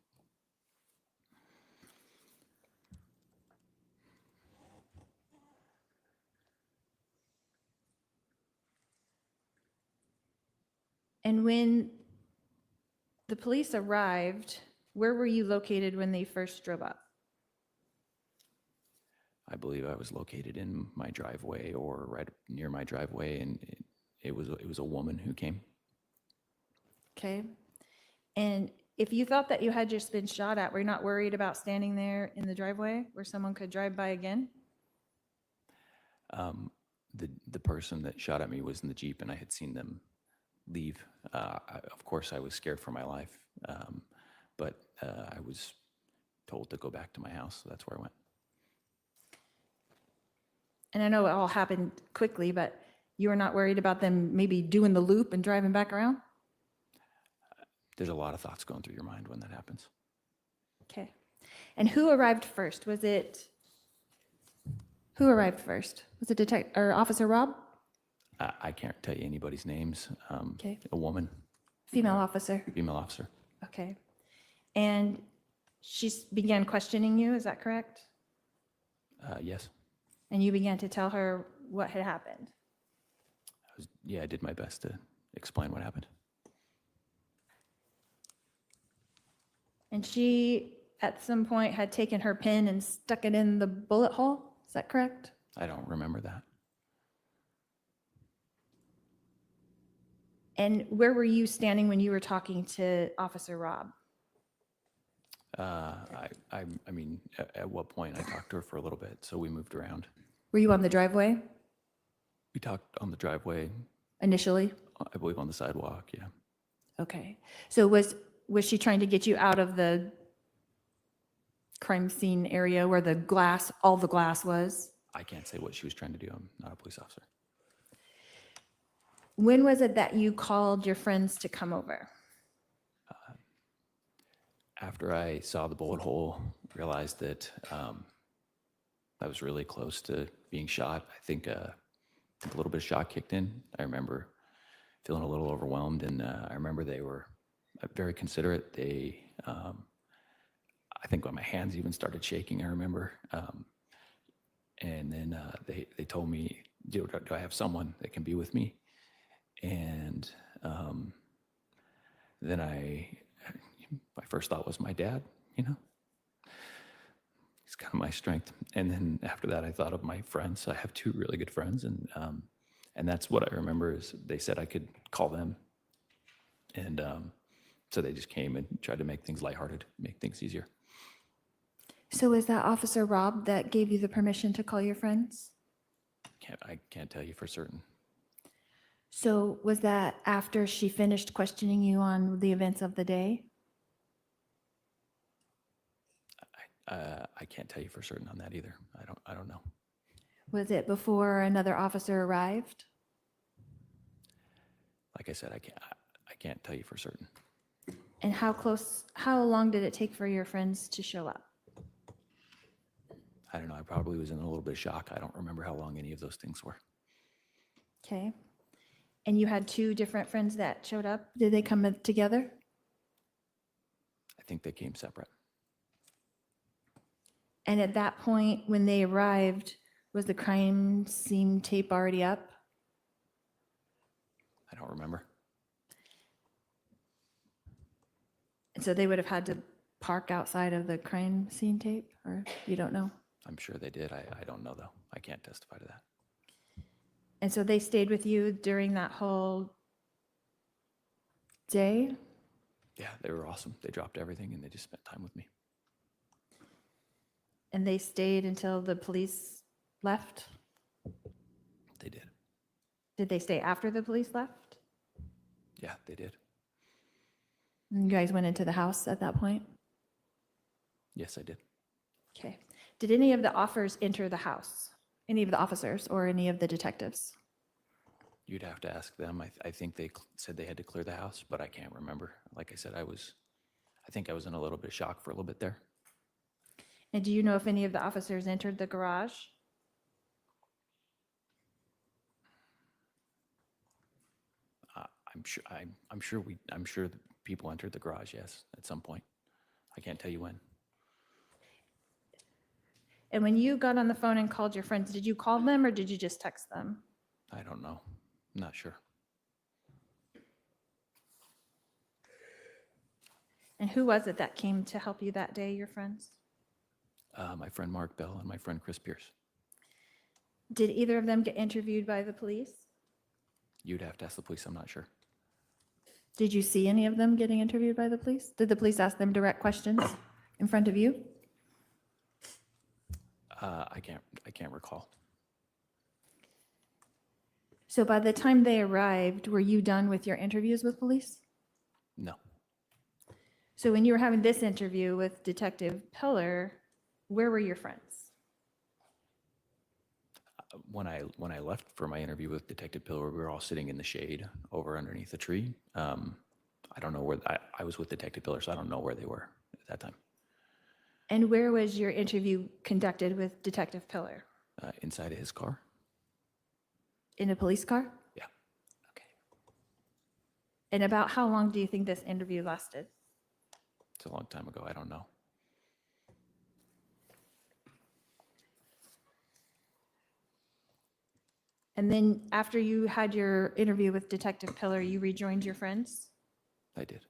And when the police arrived, where were you located when they first drove up? I believe I was located in my driveway or right near my driveway, and it was a woman who came. Okay. And if you thought that you had just been shot at, were you not worried about standing there in the driveway where someone could drive by again? The person that shot at me was in the Jeep, and I had seen them leave. Of course, I was scared for my life, but I was told to go back to my house, so that's where I went. And I know it all happened quickly, but you were not worried about them maybe doing the loop and driving back around? There's a lot of thoughts going through your mind when that happens. Okay. And who arrived first? Who arrived first? Was it Officer Rob? I can't tell you anybody's names. Okay. A woman, Female officer. female officer. Okay. And she began questioning you, is that correct? Yes. And you began to tell her what had happened. I did my best to explain what happened. And she, at some point, had taken her pin and stuck it in the bullet hole, is that correct? I don't remember that. And where were you standing when you were talking to Officer Rob? I mean, at what point I talked to her for a little bit, so we moved around. Were you on the driveway We talked on the driveway, initially? I believe on the sidewalk, yeah. Okay. So was she trying to get you out of the crime scene area where all the glass was? I can't say what she was trying to do. I'm not a police officer. When was it that you called your friends to come over? After I saw the bullet hole, realized that I was really close to being shot. I think a little bit of shock kicked in. I remember feeling a little overwhelmed, and I remember they were very considerate. They, I think when my hands even started shaking, I remember. And then they told me, do I have someone that can be with me? And then my first thought was my dad, He's kind of my strength. And then after that, I thought of my friends. I have two really good friends, and that's what I remember is they said I could call them. And so they just came and tried to make things lighthearted, make things easier. So was that Officer Rob that gave you the permission to call your friends? I can't tell you for certain. So was that after she finished questioning you on the events of the day? I can't tell you for certain on that either. I don't know. Was it before another officer arrived? Like I said, I can't tell you for certain. And how long did it take for your friends to show up? I don't know. I probably was in a little bit of shock. I don't remember how long any of those things were. Okay. And you had two different friends that showed up. Did they come together? I think they came separate. And at that point, when they arrived, was the crime scene tape already up? I don't remember. And so they would have had to park outside of the crime scene tape, or you don't know? I'm sure they did. I don't know, though. I can't testify to that. And so they stayed with you during that whole day? Yeah, they were awesome. They dropped everything and they just spent time with me. And they stayed until the police left? They did. Did they stay after the police left? Yeah, they did. And you guys went into the house at that point? Yes, I did. Okay. Did any of the offers enter the house? Any of the officers or any of the detectives? You'd have to ask them. I think they said they had to clear the house, but I can't remember. Like I said, I think I was in a little bit of shock for a little bit there. And do you know if any of the officers entered the garage? I'm sure the people entered the garage, yes, at some point. I can't tell you when. And when you got on the phone and called your friends, did you call them or did you just text them? I don't know. I'm not sure. And who was it that came to help you that day, your friends? My friend Mark Bell and my friend Chris Pierce. Did either of them get interviewed by the police? You'd have to ask the police. I'm not sure. Did you see any of them getting interviewed by the police? Did the police ask them direct questions in front of you? I can't recall. So by the time they arrived, were you done with your interviews with police? No. So when you were having this interview with Detective Pillar, where were your friends? When I left for my interview with Detective Pillar, we were all sitting in the shade over underneath a tree. I don't know where I was with Detective Pillar, so I don't know where they were at that time. And where was your interview conducted with Detective Pillar? Inside of his car. In a police car? Yeah. Okay. And about how long do you think this interview lasted? It's a long time ago. I don't know. And then after you had your interview with Detective Pillar, you rejoined your friends? I did.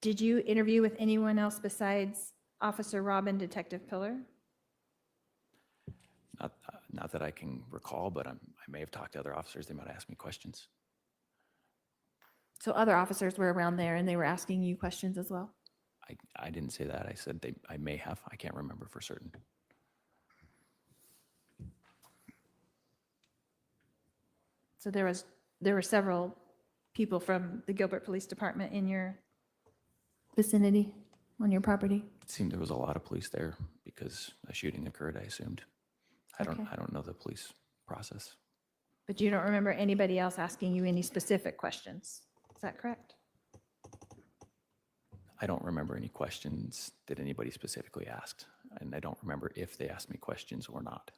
Did you interview with anyone else besides Officer Rob and Detective Pillar? Not that I can recall, but I may have talked to other officers. They might ask me questions. So other officers were around there and they were asking you questions as well? I didn't say that. I said I may have. I can't remember for certain. So there were several people from the Gilbert Police Department in your vicinity, on your property? It seemed there was a lot of police there because a shooting occurred, I assumed. Okay. I don't know the police process. But you don't remember anybody else asking you any specific questions? Is that correct? I don't remember any questions that anybody specifically asked, and I don't remember if they asked me questions or not.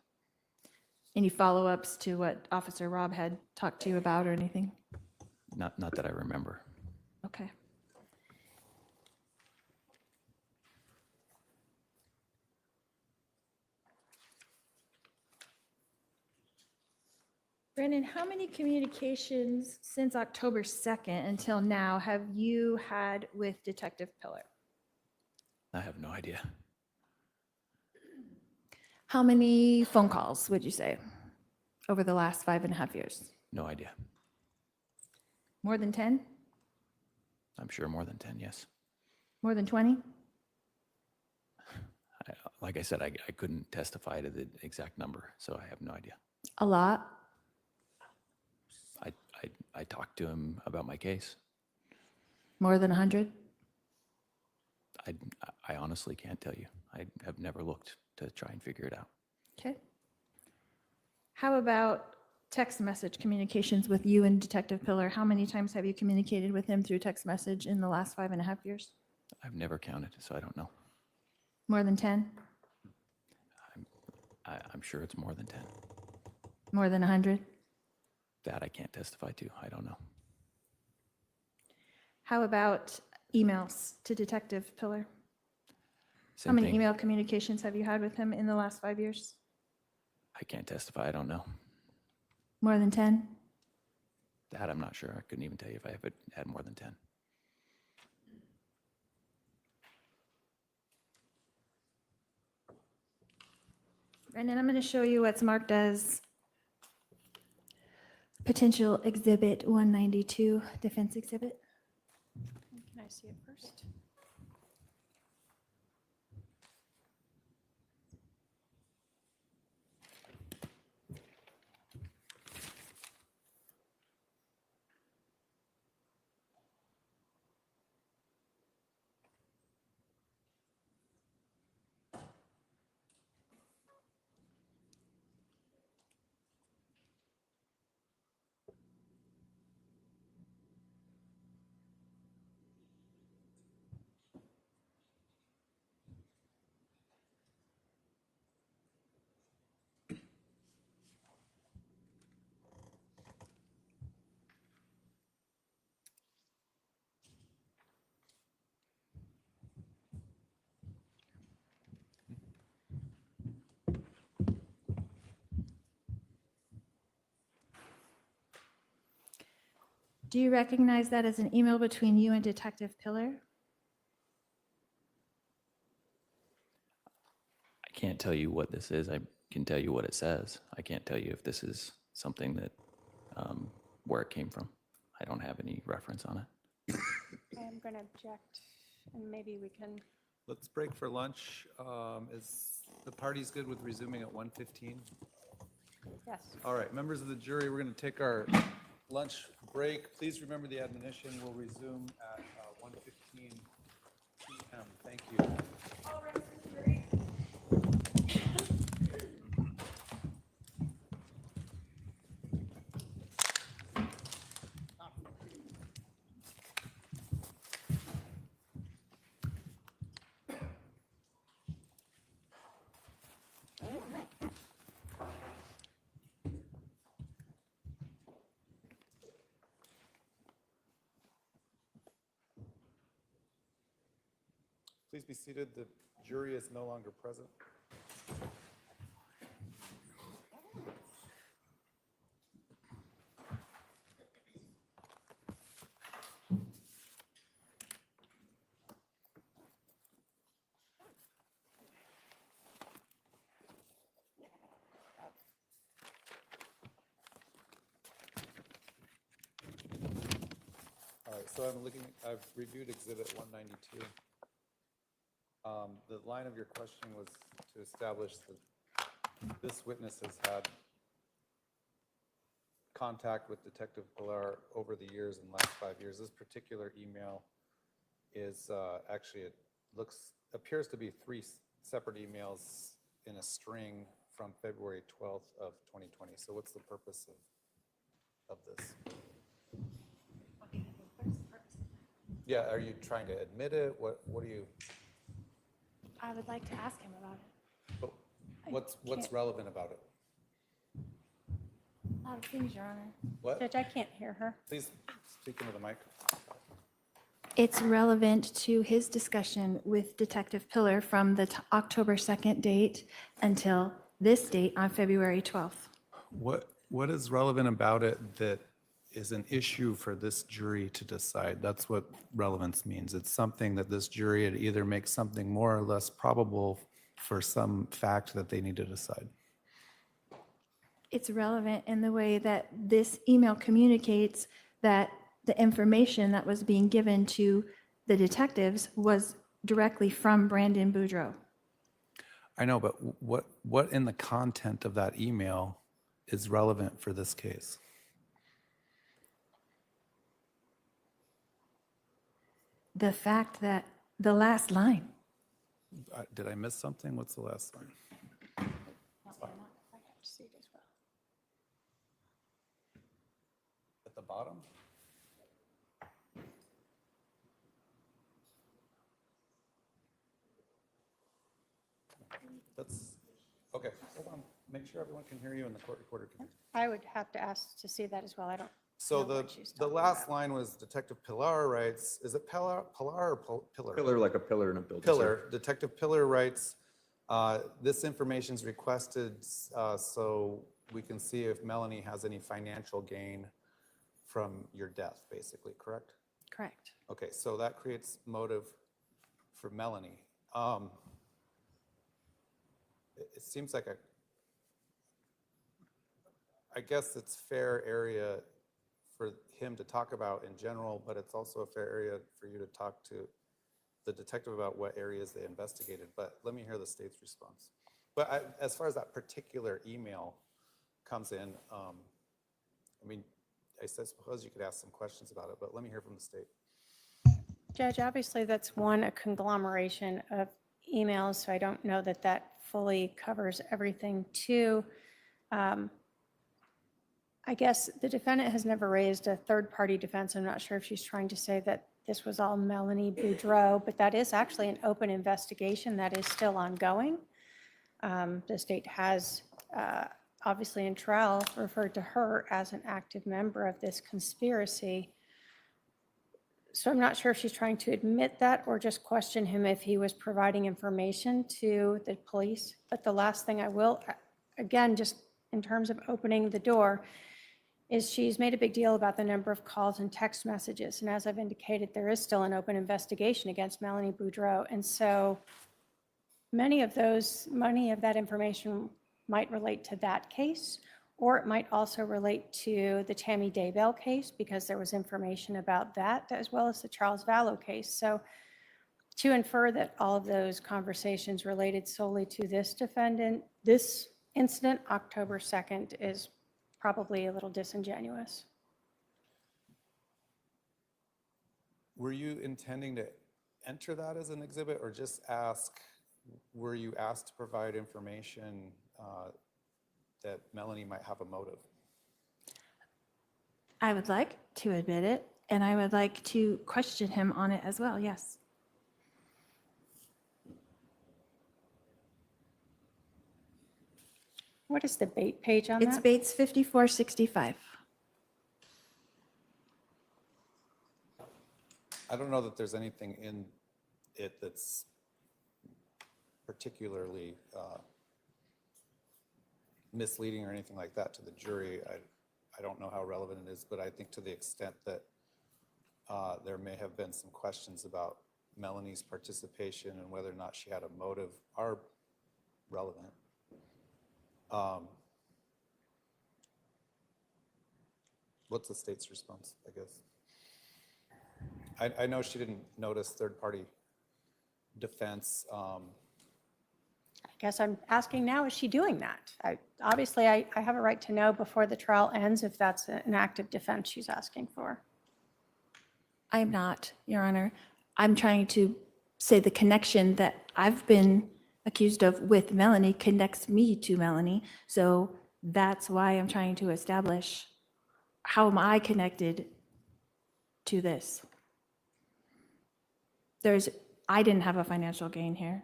Any follow-ups to what Officer Rob had talked to you about or anything? Not that I remember. Okay. Brandon, how many communications since October 2nd until now have you had with Detective Pillar? I have no idea. How many phone calls would you say over the last 5.5 years? No idea. More than 10? I'm sure more than 10, yes. More than 20? Like I said, I couldn't testify to the exact number, so I have no idea. A lot? I talked to him about my case. More than 100? I honestly can't tell you. I have never looked to try and figure it out. Okay. How about text message communications with you and Detective Pillar? How many times have you communicated with him through text message in the last 5.5 years? I've never counted, so I don't know. More than 10? I'm sure it's more than 10. More than 100? That I can't testify to. I don't know. How about emails to Detective Pillar? How Same many thing. email communications have you had with him in the last 5 years? I can't testify. I don't know. More than 10? That I'm not sure. I couldn't even tell you if I ever had more than 10. Brendan, I'm going to show you what's marked as potential exhibit 192, defense exhibit. Can I see it first? Do you recognize that as an email between you and Detective Pillar? I can't tell you what this is. I can tell you what it says. I can't tell you if this is something that, where it came from. I don't have any reference on it. I am going to object, and maybe we can, Let's break for lunch. Is the party's good with resuming at 1:15? yes. All right, members of the jury, we're going to take our lunch break. Please remember the admonition. We'll resume at 1:15 p.m. Thank you. Please be seated. The jury is no longer present. All right, so I've reviewed exhibit 192. The line of your question was to establish that this witness has had contact with Detective Pilar over the years in the last 5 years. This particular email is actually, appears to be 3 separate emails in a string from February 12th of 2020. So what's the purpose of this? Yeah, are you trying to admit it? What are you? I would like to ask him about it. What's relevant about it? A lot of things, Your Honor. What? Judge, I can't hear her. Please speak into the mic. It's relevant to his discussion with Detective Pillar from the October 2nd date until this date on February 12th. What is relevant about it that is an issue for this jury to decide? That's what relevance means. It's something that this jury would either make something more or less probable for some fact that they need to decide. It's relevant in the way that this email communicates that the information that was being given to the detectives was directly from Brandon Boudreaux. I know, but what in the content of that email is relevant for this case? The fact that The last line. Did I miss something? What's the last line? At the bottom? That's, okay, hold on. Make sure everyone can hear you and the court reporter can hear you. I would have to ask to see that as well. I don't So know the, what she's the talking last about. line was Detective Pilar writes, is it Pilar or Pillar? Pillar like a pillar in a building. sir. Pillar, Detective Pillar writes, this information is requested so we can see if Melanie has any financial gain from your death, basically, correct? Correct. Okay, so that creates motive for Melanie. It seems like I guess it's fair area for him to talk about in general, but it's also a fair area for you to talk to the detective about what areas they investigated. But let me hear the state's response. But as far as that particular email comes in, I mean, I suppose you could ask some questions about it, but let me hear from the state. Judge, obviously that's a conglomeration of emails, so I don't know that that fully covers everything. Two, I guess the defendant has never raised a third-party defense. I'm not sure if she's trying to say that this was all Melanie Boudreaux, but that is actually an open investigation that is still ongoing. The state has, obviously in trial, referred to her as an active member of this conspiracy. So I'm not sure if she's trying to admit that or just question him if he was providing information to the police. But the last thing I will, again, just in terms of opening the door, is she's made a big deal about the number of calls and text messages. And as I've indicated, there is still an open investigation against Melanie Boudreaux. And so many of that information might relate to that case, or it might also relate to the Tammy Daybell case, because there was information about that, as well as the Charles Vallow case. So to infer that all of those conversations related solely to this defendant, this incident, October 2nd, is probably a little disingenuous. Were you intending to enter that as an exhibit or just ask, were you asked to provide information that Melanie might have a motive? I would like to admit it, and I would like to question him on it as well, yes. What is the bait page on It's that? Bates 5465. I don't know that there's anything in it that's particularly misleading or anything like that to the jury. I don't know how relevant it is, but I think to the extent that there may have been some questions about Melanie's participation and whether or not she had a motive are relevant. What's the state's response, I guess? I know she didn't notice third-party defense. I guess I'm asking now, is she doing that? Obviously, I have a right to know before the trial ends if that's an active defense she's asking for. I'm not, Your Honor. I'm trying to say the connection that I've been accused of with Melanie connects me to Melanie. So that's why I'm trying to establish, how am I connected to this? I didn't have a financial gain here.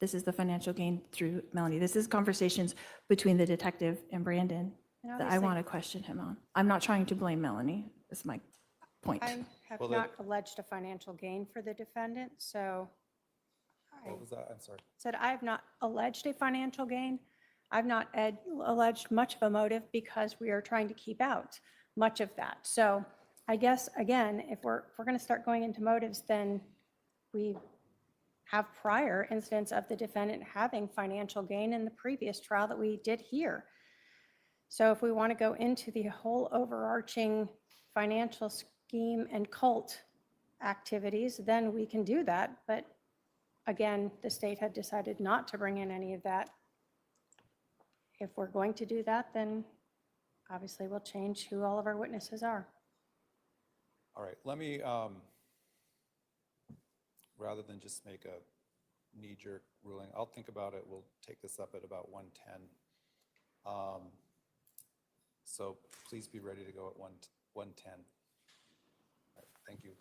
This is the financial gain through Melanie. This is conversations between the detective and Brandon And that I obviously, want to question him on. I'm not trying to blame Melanie, is my point. I have Well, not alleged a financial gain for the defendant, so I What was that? I'm sorry. said I have not alleged a financial gain. I've not alleged much of a motive because we are trying to keep out much of that. So I guess, again, if we're going to start going into motives, then we have prior incidents of the defendant having financial gain in the previous trial that we did here. So if we want to go into the whole overarching financial scheme and cult activities, then we can do that. But again, the state had decided not to bring in any of that. If we're going to do that, then obviously we'll change who all of our witnesses are. All right, let me rather than just make a knee-jerk ruling, I'll think about it. We'll take this up at about 1:10. So please be ready to go at 1:10. All right, thank you.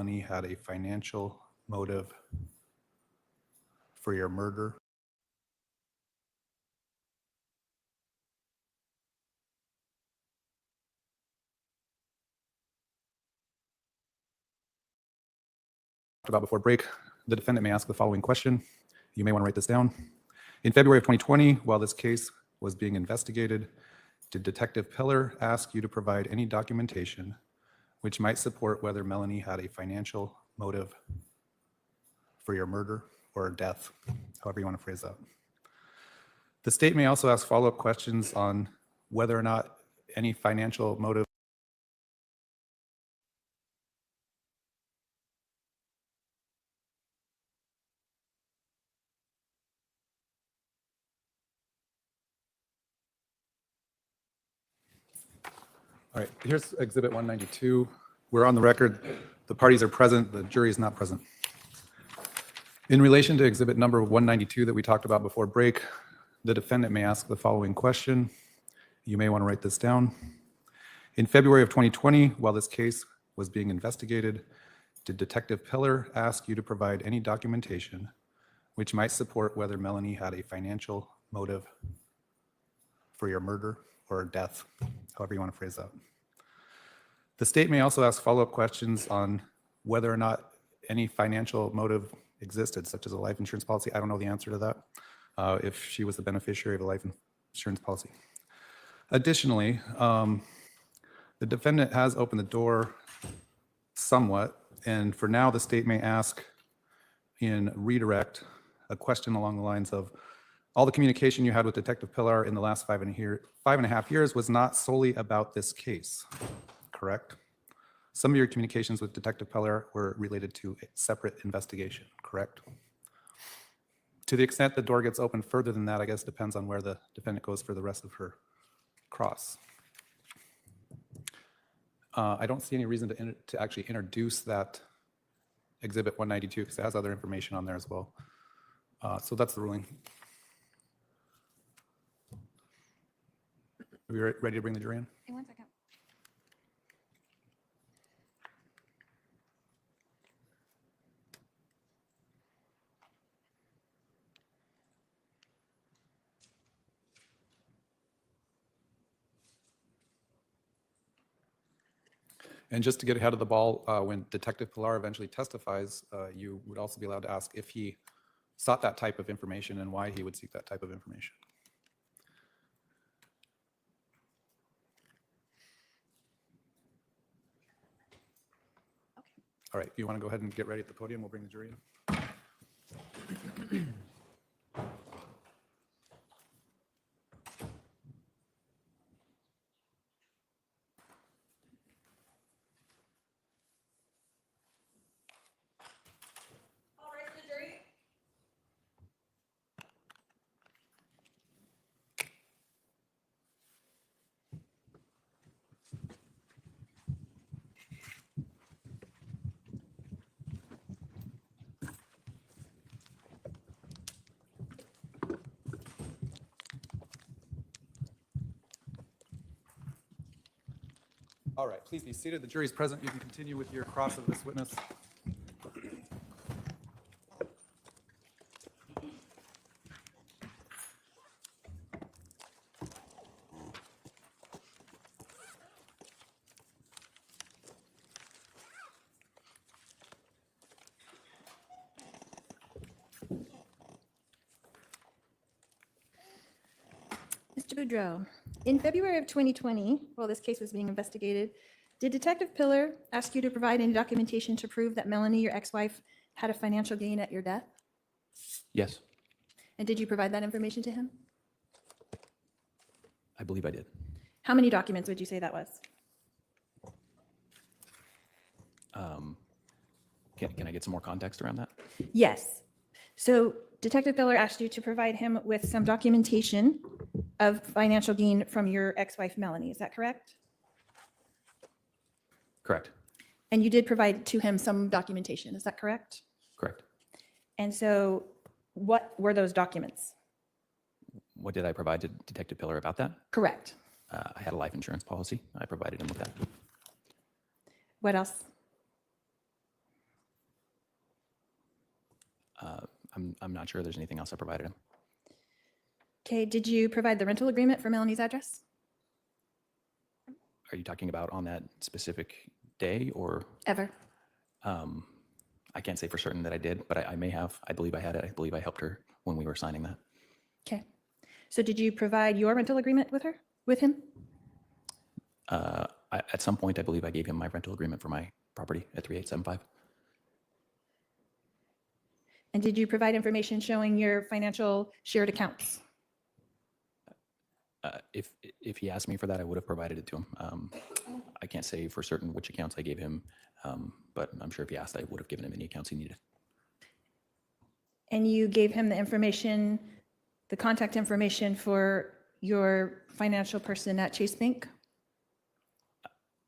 Melanie had a financial motive for your murder? About before break, the defendant may ask the following question. You may want to write this down. In February of 2020, while this case was being investigated, did Detective Pillar ask you to provide any documentation which might support whether Melanie had a financial motive for your murder or death, however you want to phrase that? The state may also ask follow-up questions on whether or not any financial motive All right, here's Exhibit 192. We're on the record. The parties are present. The jury is not present. In relation to Exhibit number 192 that we talked about before break, the defendant may ask the following question. You may want to write this down. In February of 2020, while this case was being investigated, did Detective Pillar ask you to provide any documentation which might support whether Melanie had a financial motive for your murder or death, however you want to phrase that? The state may also ask follow-up questions on whether or not any financial motive existed, such as a life insurance policy. I don't know the answer to that, if she was the beneficiary of a life insurance policy. Additionally, the defendant has opened the door somewhat, and for now, the state may ask in redirect a question along the lines of, all the communication you had with Detective Pillar in the last 5.5 years was not solely about this case, correct? Some of your communications with Detective Pillar were related to a separate investigation, correct? To the extent the door gets opened further than that, I guess depends on where the defendant goes for the rest of her cross. I don't see any reason to actually introduce that Exhibit 192 because it has other information on there as well. So that's the ruling. Are we ready to bring the jury in? Hey, 1 second. And just to get ahead of the ball, when Detective Pillar eventually testifies, you would also be allowed to ask if he sought that type of information and why he would seek that type of information. All right, you want to go ahead and get ready at the podium? We'll bring the jury in. All right, the jury. All right, please be seated. The jury is present. You can continue with your cross of this witness. Mr. Boudreaux, in February of 2020, while this case was being investigated, did Detective Pillar ask you to provide any documentation to prove that Melanie, your ex-wife, had a financial gain at your death? Yes, And did you provide that information to him? I believe I did. How many documents would you say that was? Can I get some more context around that? Yes. So Detective Pillar asked you to provide him with some documentation of financial gain from your ex-wife Melanie. Is that correct? Correct. And you did provide to him some documentation. Is that correct? Correct. And so what were those documents? What did I provide to Detective Pillar about that? Correct. I had a life insurance policy. I provided him with that. What else? I'm not sure there's anything else I provided him. Okay, did you provide the rental agreement for Melanie's address? Are you talking about on that specific day or? Ever? I can't say for certain that I did, but I may have. I believe I had it. I believe I helped her when we were signing that. Okay. So did you provide your rental agreement with him? At some point, I believe I gave him my rental agreement for my property at 3875. And did you provide information showing your financial shared accounts? If he asked me for that, I would have provided it to him. I can't say for certain which accounts I gave him, but I'm sure if he asked, I would have given him any accounts he needed. And you gave him the information, the contact information for your financial person at Chase Bank?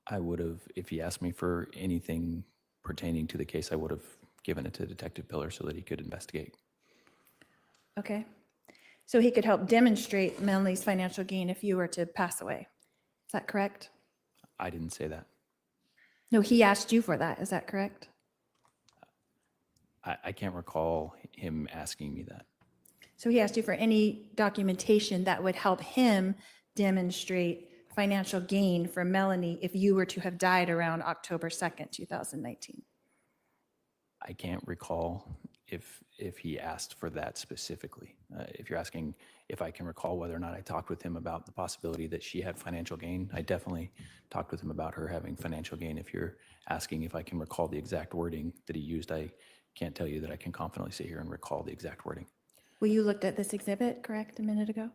I would have, if he asked me for anything pertaining to the case, I would have given it to Detective Pillar so that he could investigate. Okay. So he could help demonstrate Melanie's financial gain if you were to pass away. Is that correct? I didn't say that. No, he asked you for that. Is that correct? I can't recall him asking me that. So he asked you for any documentation that would help him demonstrate financial gain for Melanie if you were to have died around October 2nd, 2019. I can't recall if he asked for that specifically. If you're asking if I can recall whether or not I talked with him about the possibility that she had financial gain, I definitely talked with him about her having financial gain. If you're asking if I can recall the exact wording that he used, I can't tell you that I can confidently sit here and recall the exact wording. Well, you looked at this exhibit, correct, a minute ago?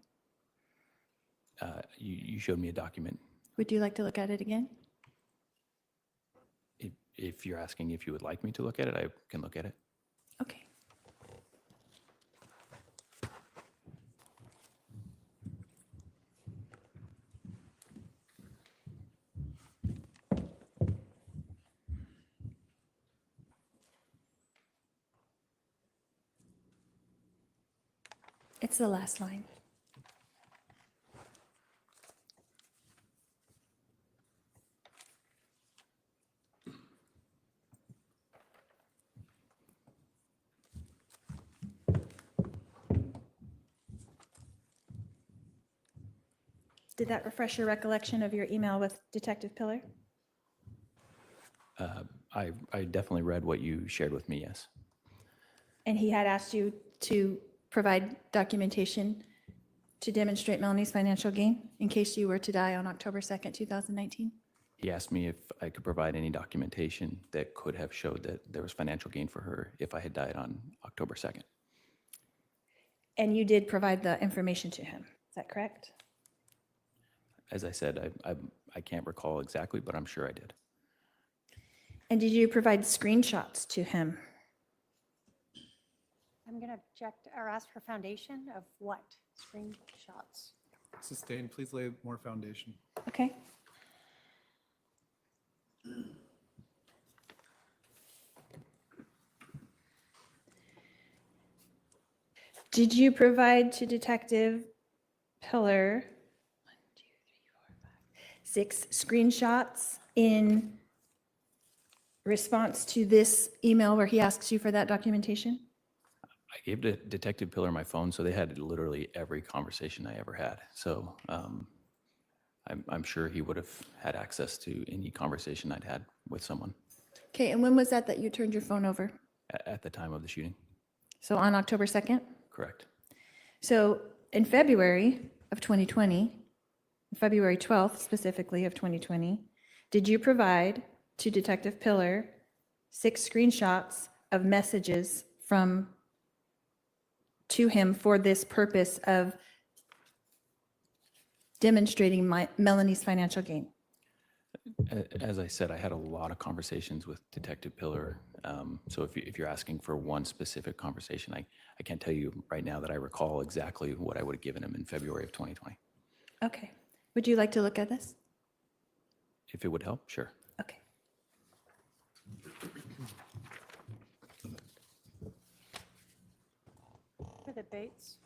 You showed me a document. Would you like to look at it again? If you're asking if you would like me to look at it, I can look at it. Okay. It's the last line. Did that refresh your recollection of your email with Detective Pillar? I definitely read what you shared with me, yes. And he had asked you to provide documentation to demonstrate Melanie's financial gain in case you were to die on October 2nd, 2019? He asked me if I could provide any documentation that could have showed that there was financial gain for her if I had died on October 2nd. And you did provide the information to him, is that correct? As I said, I can't recall exactly, but I'm sure I did. And did you provide screenshots to him? I'm going to object or ask for foundation of what? Screenshots. Sustained, please lay more foundation. Okay. Did you provide to Detective Pillar 6 screenshots in response to this email where he asks you for that documentation? I gave Detective Pillar my phone, so they had literally every conversation I ever had. So I'm sure he would have had access to any conversation I'd had with someone Okay, and when was that you turned your phone over? at the time of the shooting. So on October 2nd? Correct. So in February of 2020, February 12th specifically of 2020, did you provide to Detective Pillar 6 screenshots of messages to him for this purpose of demonstrating Melanie's financial gain? As I said, I had a lot of conversations with Detective Pillar. So if you're asking for one specific conversation, I can't tell you right now that I recall exactly what I would have given him in February of 2020. Okay. Would you like to look at this? If it would help, sure. Okay. For the Bates.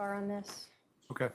far on this. Okay.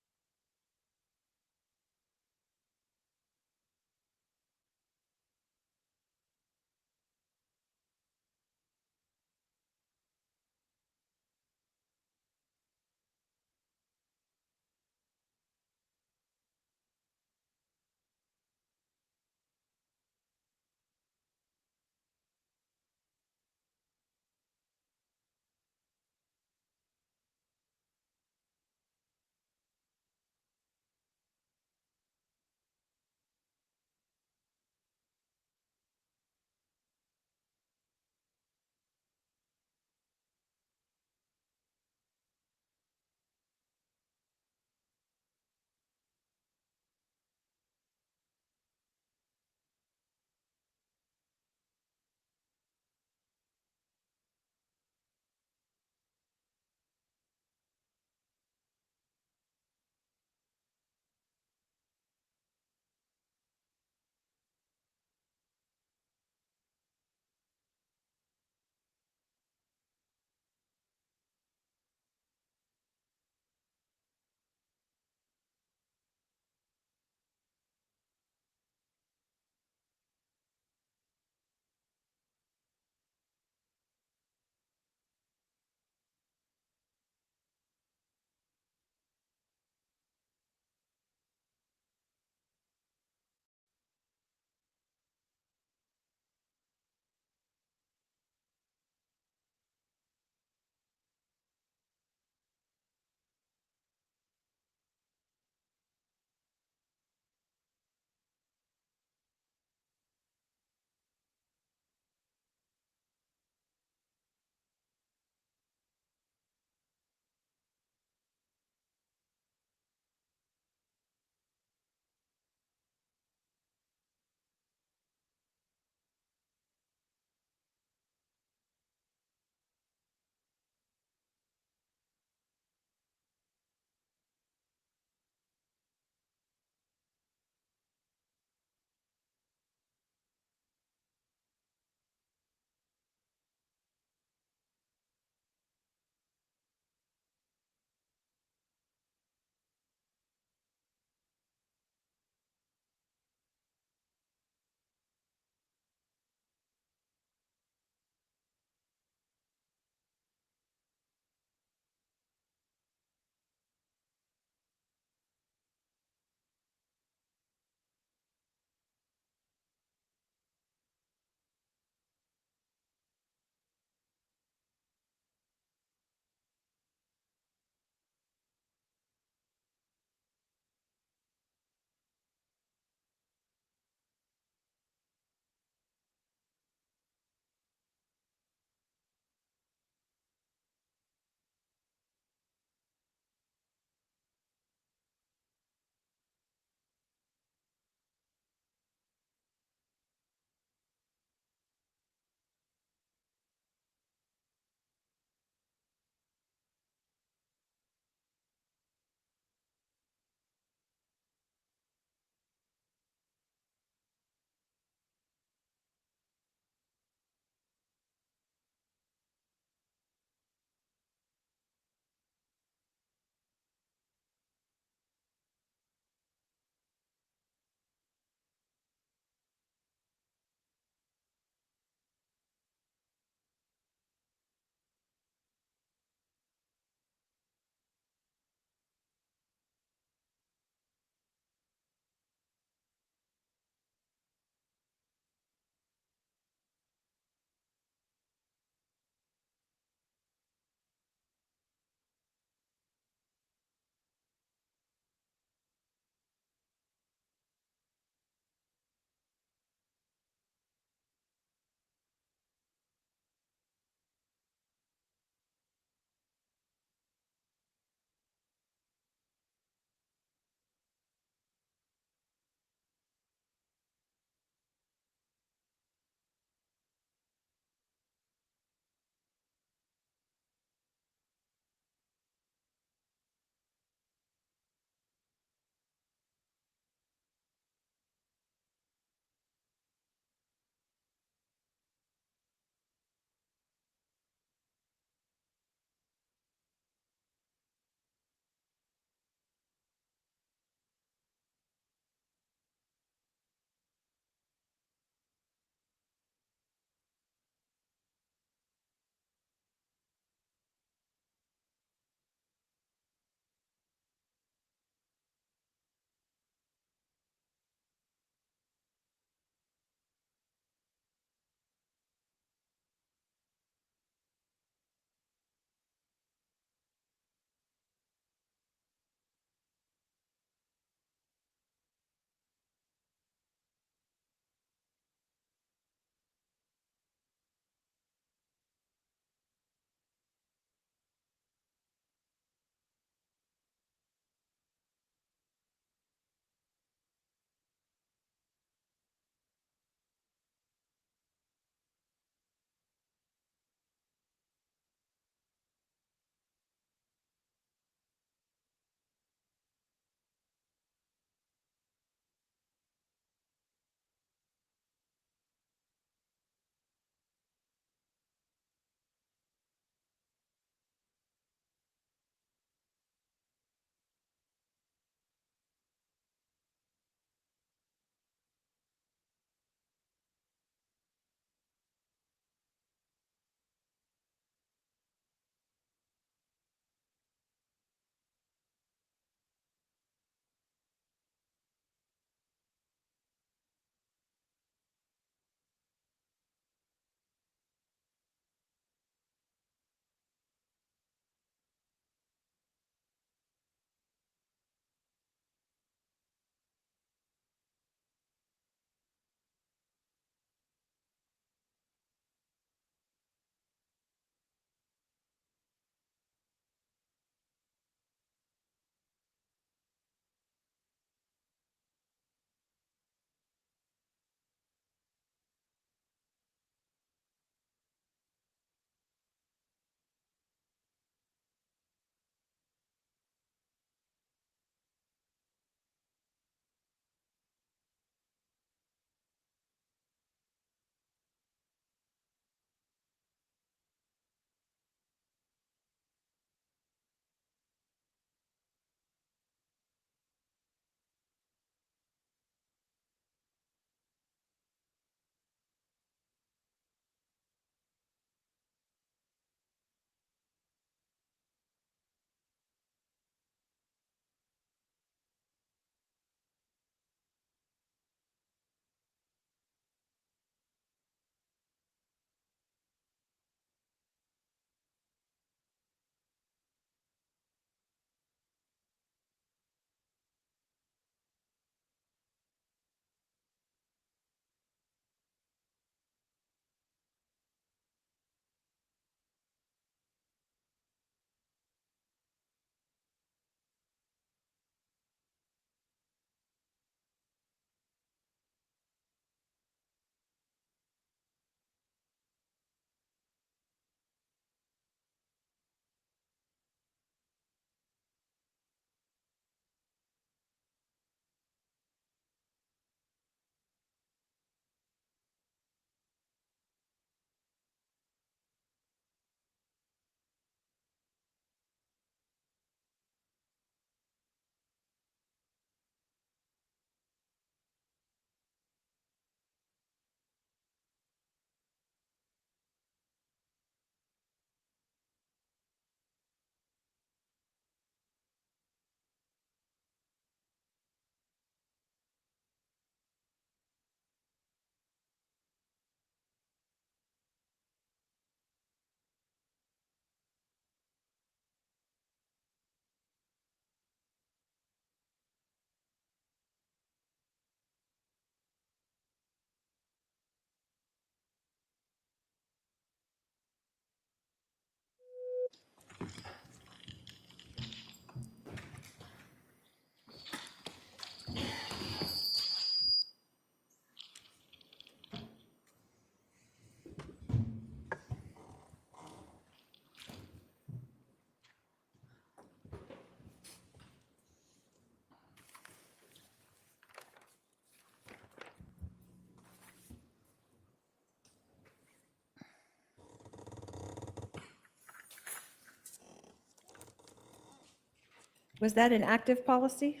Was that an active policy?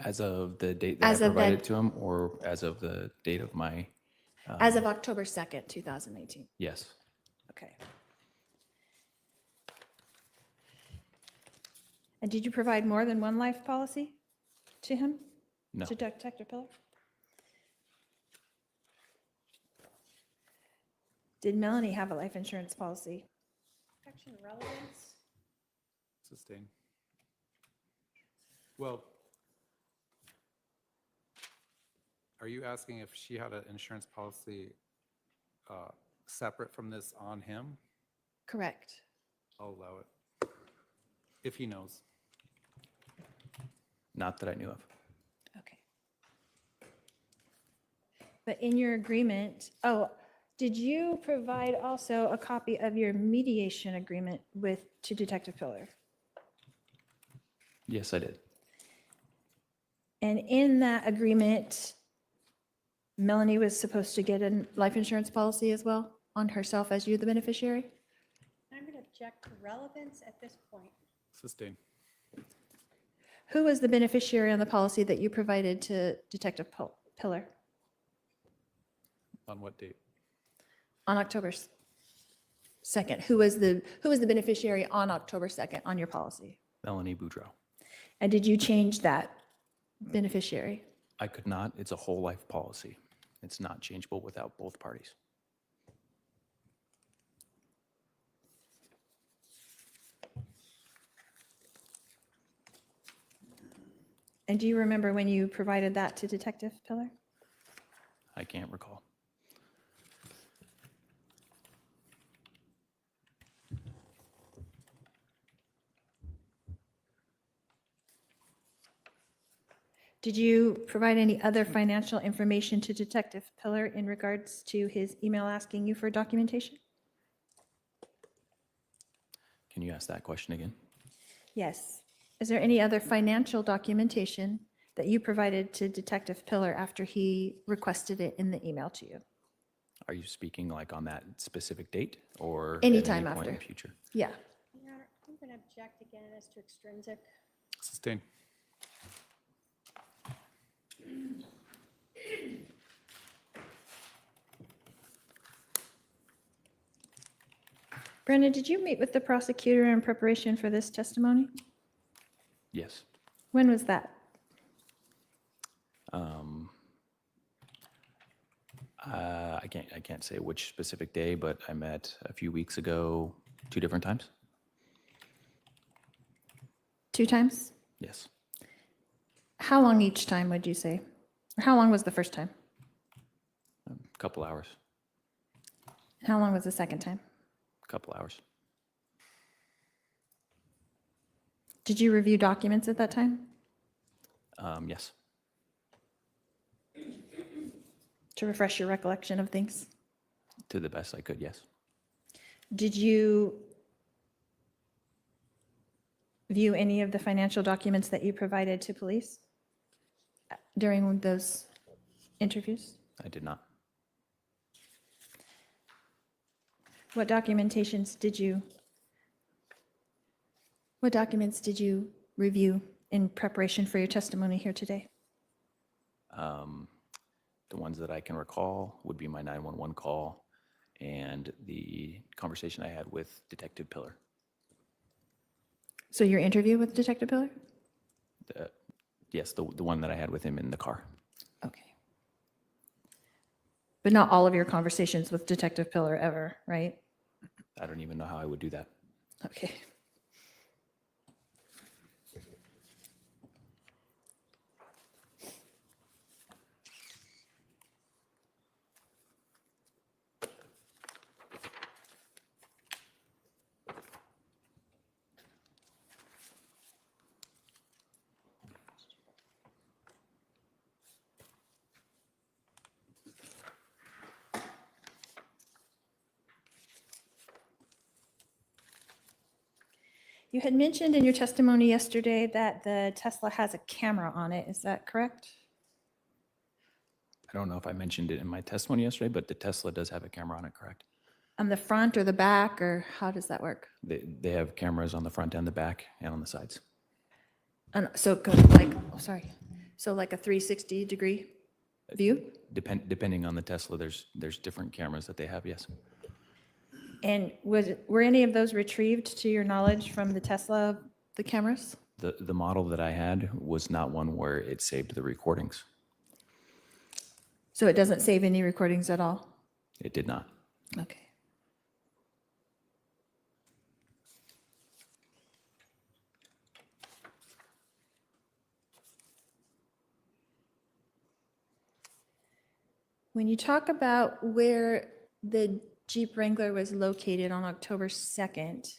As of the date that As I of that- provided to him, or as of the date of my, As of October 2nd, 2018. yes. Okay. And did you provide more than one life policy to him? No. To Detective Pillar? Did Melanie have a life insurance policy? Protection relevance? Sustain. Well, are you asking if she had an insurance policy separate from this on him? Correct. I'll allow it. If he knows. Not that I knew of. Okay. But in your agreement, did you provide also a copy of your mediation agreement to Detective Pillar? Yes, I did. And in that agreement, Melanie was supposed to get a life insurance policy as well on herself as you, the beneficiary? I'm going to object to relevance at this point. Sustain. Who was the beneficiary on the policy that you provided to Detective Pillar On what date? on October 2nd? Who was the beneficiary on October 2nd on your policy? Melanie Boudreaux. And did you change that beneficiary? I could not. It's a whole life policy. It's not changeable without both parties. and do you remember when you provided that to Detective Pillar? I can't recall. Did you provide any other financial information to Detective Pillar in regards to his email asking you for documentation? Can you ask that question again? Yes. Is there any other financial documentation that you provided to Detective Pillar after he requested it in the email to you? Are you speaking like on that specific date or at Anytime any point in after. the future? Yeah. Your Honor, I'm going to object again as to extrinsic. Sustain. Brenda, did you meet with the prosecutor in preparation for this testimony? Yes. When was that? I can't say which specific day, but I met a few weeks ago, 2 different times. 2 times? Yes. How long each time would you say? Or how long was the first time? A couple hours. How long was the second time? A couple hours. Did you review documents at that time? Yes. To refresh your recollection of things? To the best I could, yes. Did you view any of the financial documents that you provided to police during those interviews? I did not. What documents did you review in preparation for your testimony here today? The ones that I can recall would be my 911 call and the conversation I had with Detective Pillar. So your interview with Detective Pillar? Yes, the one that I had with him in the car. Okay. But not all of your conversations with Detective Pillar ever, right? I don't even know how I would do that. Okay. You had mentioned in your testimony yesterday that the Tesla has a camera on it. Is that correct? I don't know if I mentioned it in my testimony yesterday, but the Tesla does have a camera on it, correct? on the front or the back, or how does that work? They have cameras on the front and the back and on the sides. And so it goes like, oh, sorry. So like a 360-degree view? Depending on the Tesla, there's different cameras that they have, yes. And were any of those retrieved to your knowledge from the Tesla, the cameras? The model that I had was not one where it saved the recordings. So it doesn't save any recordings at all? It did not. Okay. When you talk about where the Jeep Wrangler was located on October 2nd,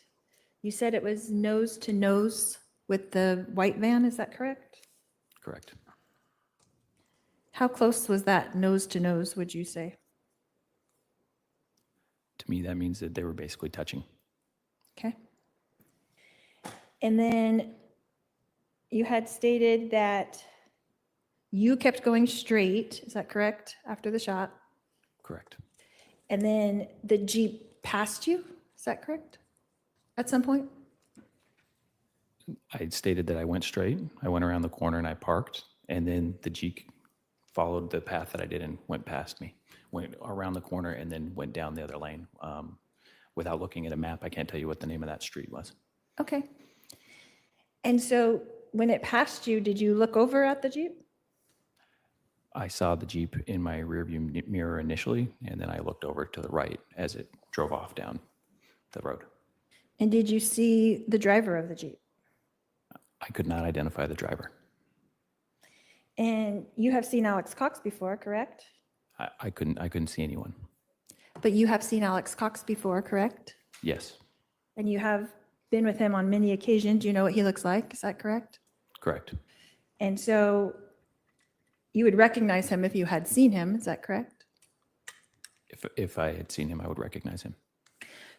you said it was nose to nose with the white van, is that correct? Correct. How close was that nose to nose, would you say? To me, that means that they were basically touching. Okay. And then you had stated that you kept going straight, is that correct, after the shot? Correct. And then the Jeep passed you, is that correct? At some point? I stated that I went straight. I went around the corner and I parked, and then the Jeep followed the path that I did and went past me, went around the corner and then went down the other lane. Without looking at a map, I can't tell you what the name of that street was. Okay. And so when it passed you, did you look over at the Jeep? I saw the Jeep in my rearview mirror initially, and then I looked over to the right as it drove off down the road. And did you see the driver of the Jeep? I could not identify the driver. And you have seen Alex Cox before, correct? I couldn't see anyone. But you have seen Alex Cox before, correct? Yes, And you have been with him on many occasions. You know what he looks like, is that correct? correct. And so you would recognize him if you had seen him, is that correct? If I had seen him, I would recognize him.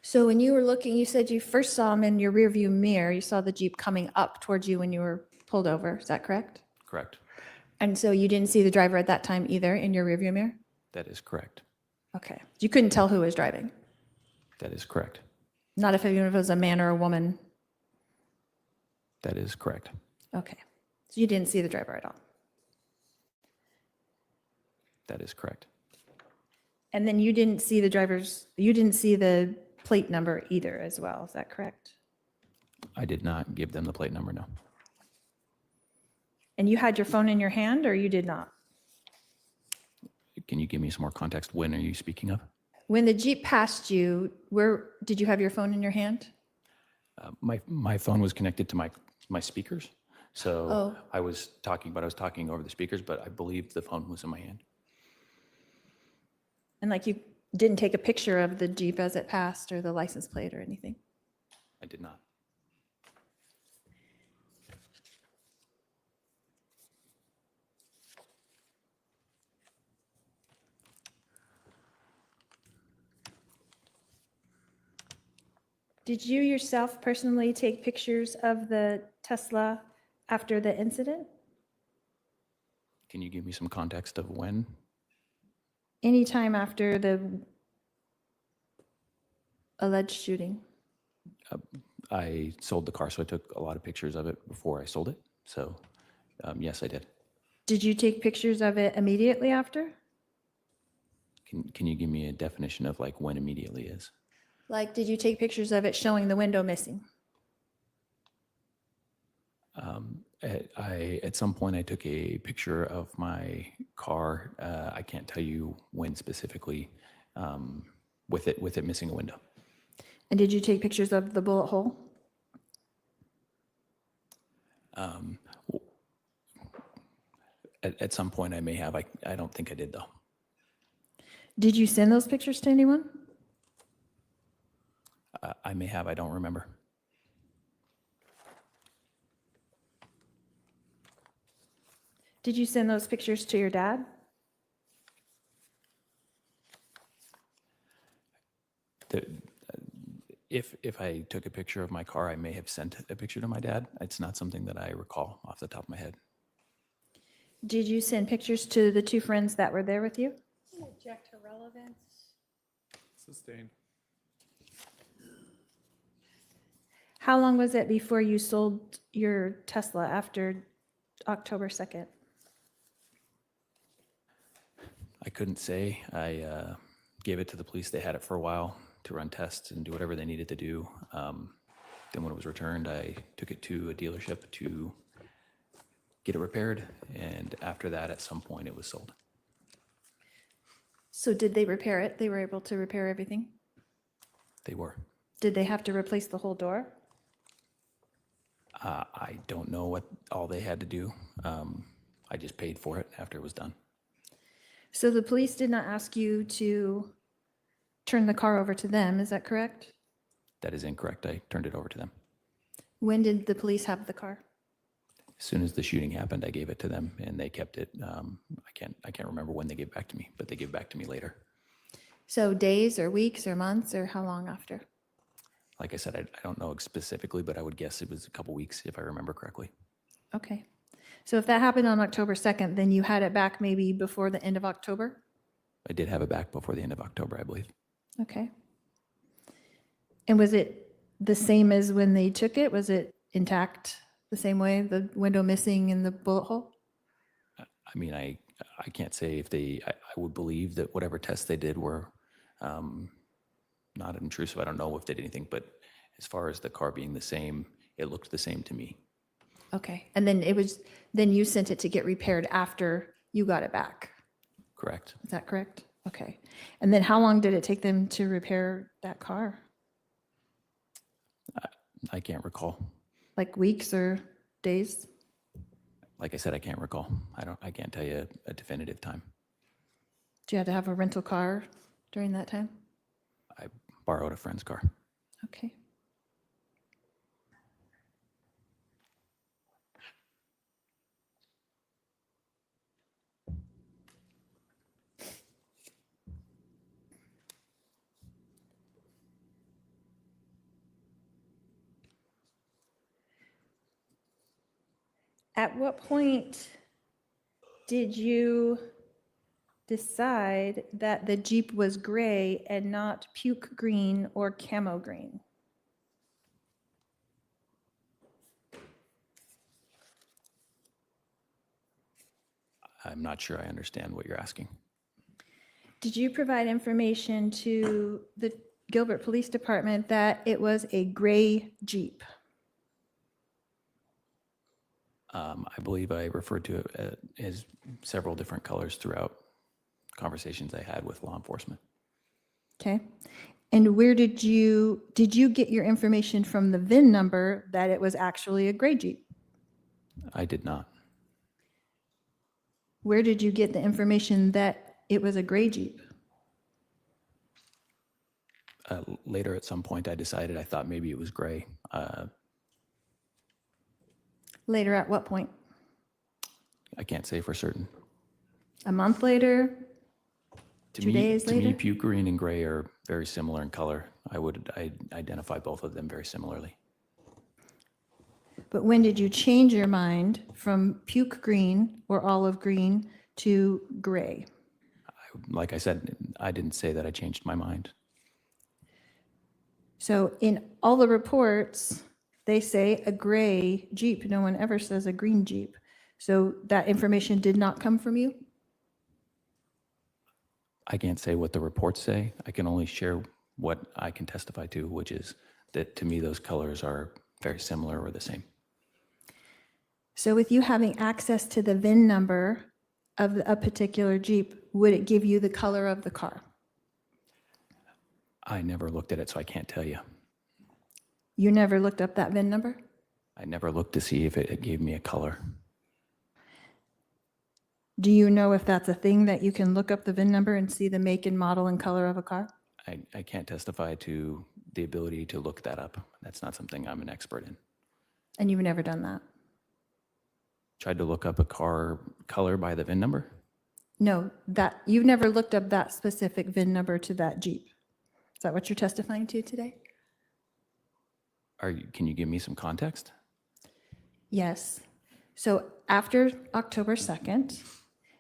So when you were looking, you said you first saw him in your rearview mirror. You saw the Jeep coming up towards you when you were pulled over, is that correct? Correct. And so you didn't see the driver at that time either in your rearview mirror? That is correct. Okay. You couldn't tell who was driving? That is correct. Not if it was a man or a woman? That is correct. Okay. So you didn't see the driver at all? That is correct. And then you didn't see the plate number either as well, is that correct? I did not give them the plate number, no. And you had your phone in your hand or you did not? Can you give me some more context? When are you speaking of? When the Jeep passed you, where did you have your phone in your hand? My phone was connected to my speakers. So Oh. I was talking over the speakers, but I believe the phone was in my hand. And like you didn't take a picture of the Jeep as it passed or the license plate or anything? I did not. Did you yourself personally take pictures of the Tesla after the incident? Can you give me some context of when? Anytime after the alleged shooting? I sold the car, so I took a lot of pictures of it before I sold it. So yes, I did. Did you take pictures of it immediately after? Can you give me a definition of like when immediately is? Like, did you take pictures of it showing the window missing? At some point I took a picture of my car. I can't tell you when specifically, with it missing a window. And did you take pictures of the bullet hole? At some point I may have. I don't think I did though. Did you send those pictures to anyone? I may have. I don't remember. Did you send those pictures to your dad? If I took a picture of my car, I may have sent a picture to my dad. It's not something that I recall off the top of my head. Did you send pictures to the two friends that were there with you? Sustained. How long was it before you sold your Tesla after October 2nd? I couldn't say. I gave it to the police. They had it for a while to run tests and do whatever they needed to do. Then when it was returned, I took it to a dealership to get it repaired. And after that, at some point, it was sold. So did they repair it? They were able to repair everything? They were. Did they have to replace the whole door? I don't know what all they had to do. I just paid for it after it was done. So the police did not ask you to turn the car over to them, is that correct? That is incorrect. I turned it over to them. When did the police have the car? As soon as the shooting happened, I gave it to them, and they kept it. I can't remember when they gave it back to me, but they gave it back to me later. So days or weeks or months, or how long after? Like I said, I don't know specifically, but I would guess it was a couple weeks if I remember correctly. Okay. So if that happened on October 2nd, then you had it back maybe before the end of October? I did have it back before the end of October, I believe. Okay. And was it the same as when they took it? Was it intact the same way, the window missing and the bullet hole? I mean, I can't say if they, I would believe that whatever tests they did were not intrusive. I don't know if they did anything, but as far as the car being the same, it looked the same to me. Okay. And then then you sent it to get repaired after you got it back. Correct. Is that correct? Okay. And then how long did it take them to repair that car? I can't recall. Like weeks or days? Like I said, I can't recall. I can't tell you a definitive time. Do you have to have a rental car during that time? I borrowed a friend's car. Okay. At what point did you decide that the Jeep was gray and not puke green or camo green? I'm not sure I understand what you're asking. Did you provide information to the Gilbert Police Department that it was a gray Jeep? I believe I referred to it as several different colors throughout conversations I had with law enforcement. Okay. And where did you get your information from the VIN number that it was actually a gray Jeep? I did not. Where did you get the information that it was a gray Jeep? Later at some point, I decided I thought maybe it was gray. Later at what point? I can't say for certain. A month later? To 2 me, days to me, later? puke green and gray are very similar in color. I identify both of them very similarly. But when did you change your mind from puke green or olive green to gray? Like I said, I didn't say that I changed my mind. So in all the reports, they say a gray Jeep. No one ever says a green Jeep. So that information did not come from you? I can't say what the reports say. I can only share what I can testify to, which is that to me, those colors are very similar or the same. So with you having access to the VIN number of a particular Jeep, would it give you the color of the car? I never looked at it, so I can't tell you. You never looked up that VIN number? I never looked to see if it gave me a color. Do you know if that's a thing that you can look up the VIN number and see the make and model and color of a car? I can't testify to the ability to look that up. That's not something I'm an expert in. And you've never done that? Tried to look up a car color by the VIN number? No, that you've never looked up that specific VIN number to that Jeep. Is that what you're testifying to today? Can you give me some context? Yes. So after October 2nd,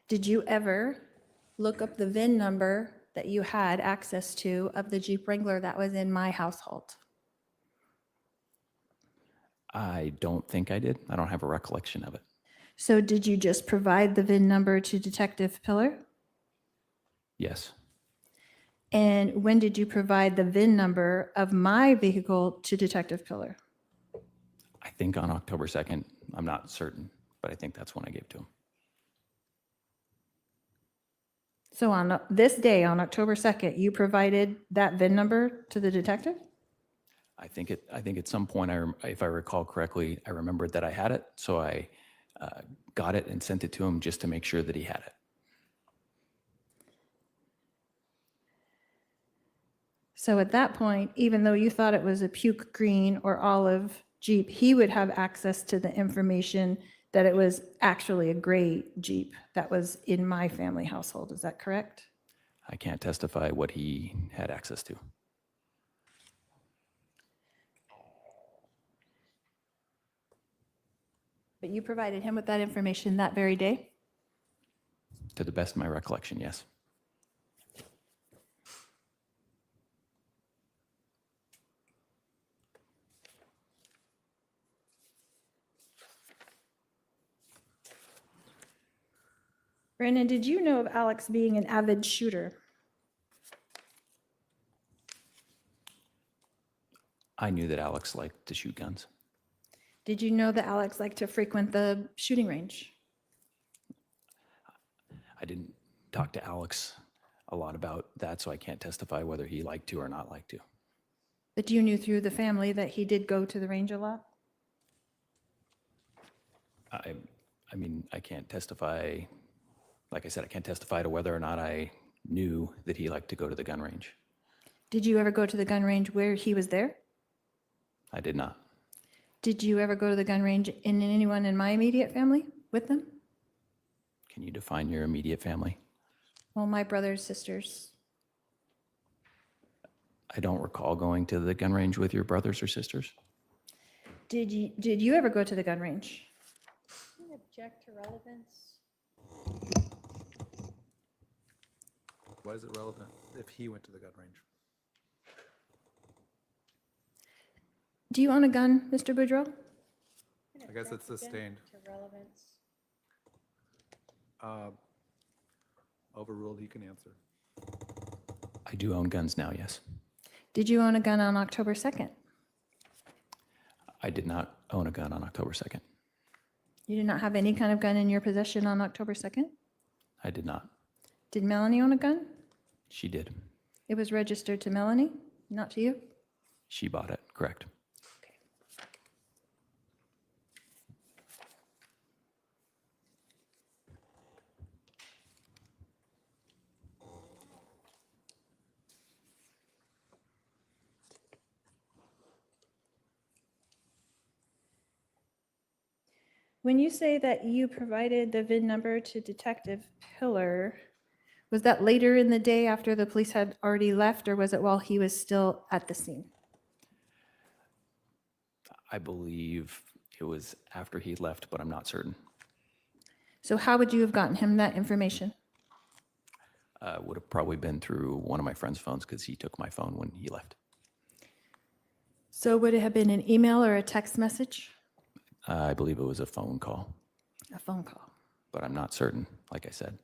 did you ever look up the VIN number that you had access to of the Jeep Wrangler that was in my household? I don't think I did. I don't have a recollection of it. So did you just provide the VIN number to Detective Pillar? Yes. And when did you provide the VIN number of my vehicle to Detective Pillar? I think on October 2nd. I'm not certain, but I think that's when I gave to him. So on this day, on October 2nd, you provided that VIN number to the detective? I think at some point, if I recall correctly, I remembered that I had it, so I got it and sent it to him just to make sure that he had it. So at that point, even though you thought it was a puke green or olive Jeep, he would have access to the information that it was actually a gray Jeep that was in my family household. Is that correct? I can't testify what he had access to. But you provided him with that information that very day? To the best of my recollection, yes. Brandon, did you know of Alex being an avid shooter? I knew that Alex liked to shoot guns. Did you know that Alex liked to frequent the shooting range? I didn't talk to Alex a lot about that, so I can't testify whether he liked to or not liked to. But you knew through the family that he did go to the range a lot? I mean, I can't testify, like I said, I can't testify to whether or not I knew that he liked to go to the gun range. Did you ever go to the gun range where he was there? I did not. Did you ever go to the gun range in anyone in my immediate family with them? Can you define your immediate family? Well, my brothers, sisters. I don't recall going to the gun range with your brothers or sisters. Did you ever go to the gun range? Object to relevance. Why is it relevant if he went to the gun range? Do you own a gun, Mr. Boudreaux? I guess it's sustained. To relevance. Overruled, you can answer. I do own guns now, yes. Did you own a gun on October 2nd? I did not own a gun on October 2nd. You did not have any kind of gun in your possession on October 2nd? I did not. Did Melanie own a gun? She did. It was registered to Melanie, not to you? She bought it, correct. When you say that you provided the VIN number to Detective Pillar, was that later in the day after the police had already left, or was it while he was still at the scene? I believe it was after he left, but I'm not certain. So how would you have gotten him that information? Would have probably been through one of my friend's phones because he took my phone when he left. So would it have been an email or a text message? I believe it was a phone call, A phone call. but I'm not certain, like I said.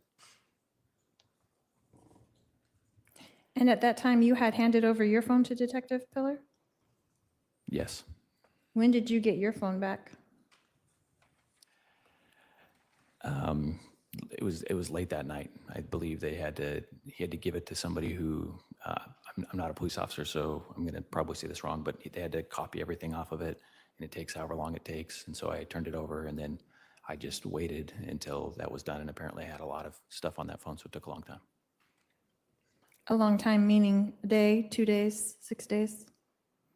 And at that time, you had handed over your phone to Detective Pillar? Yes. When did you get your phone back? It was late that night. I believe he had to give it to somebody who, I'm not a police officer, so I'm going to probably say this wrong, but they had to copy everything off of it, and it takes however long it takes. And so I turned it over, and then I just waited until that was done. And apparently I had a lot of stuff on that phone, so it took a long time. A long time, meaning a day, 2 days, 6 days?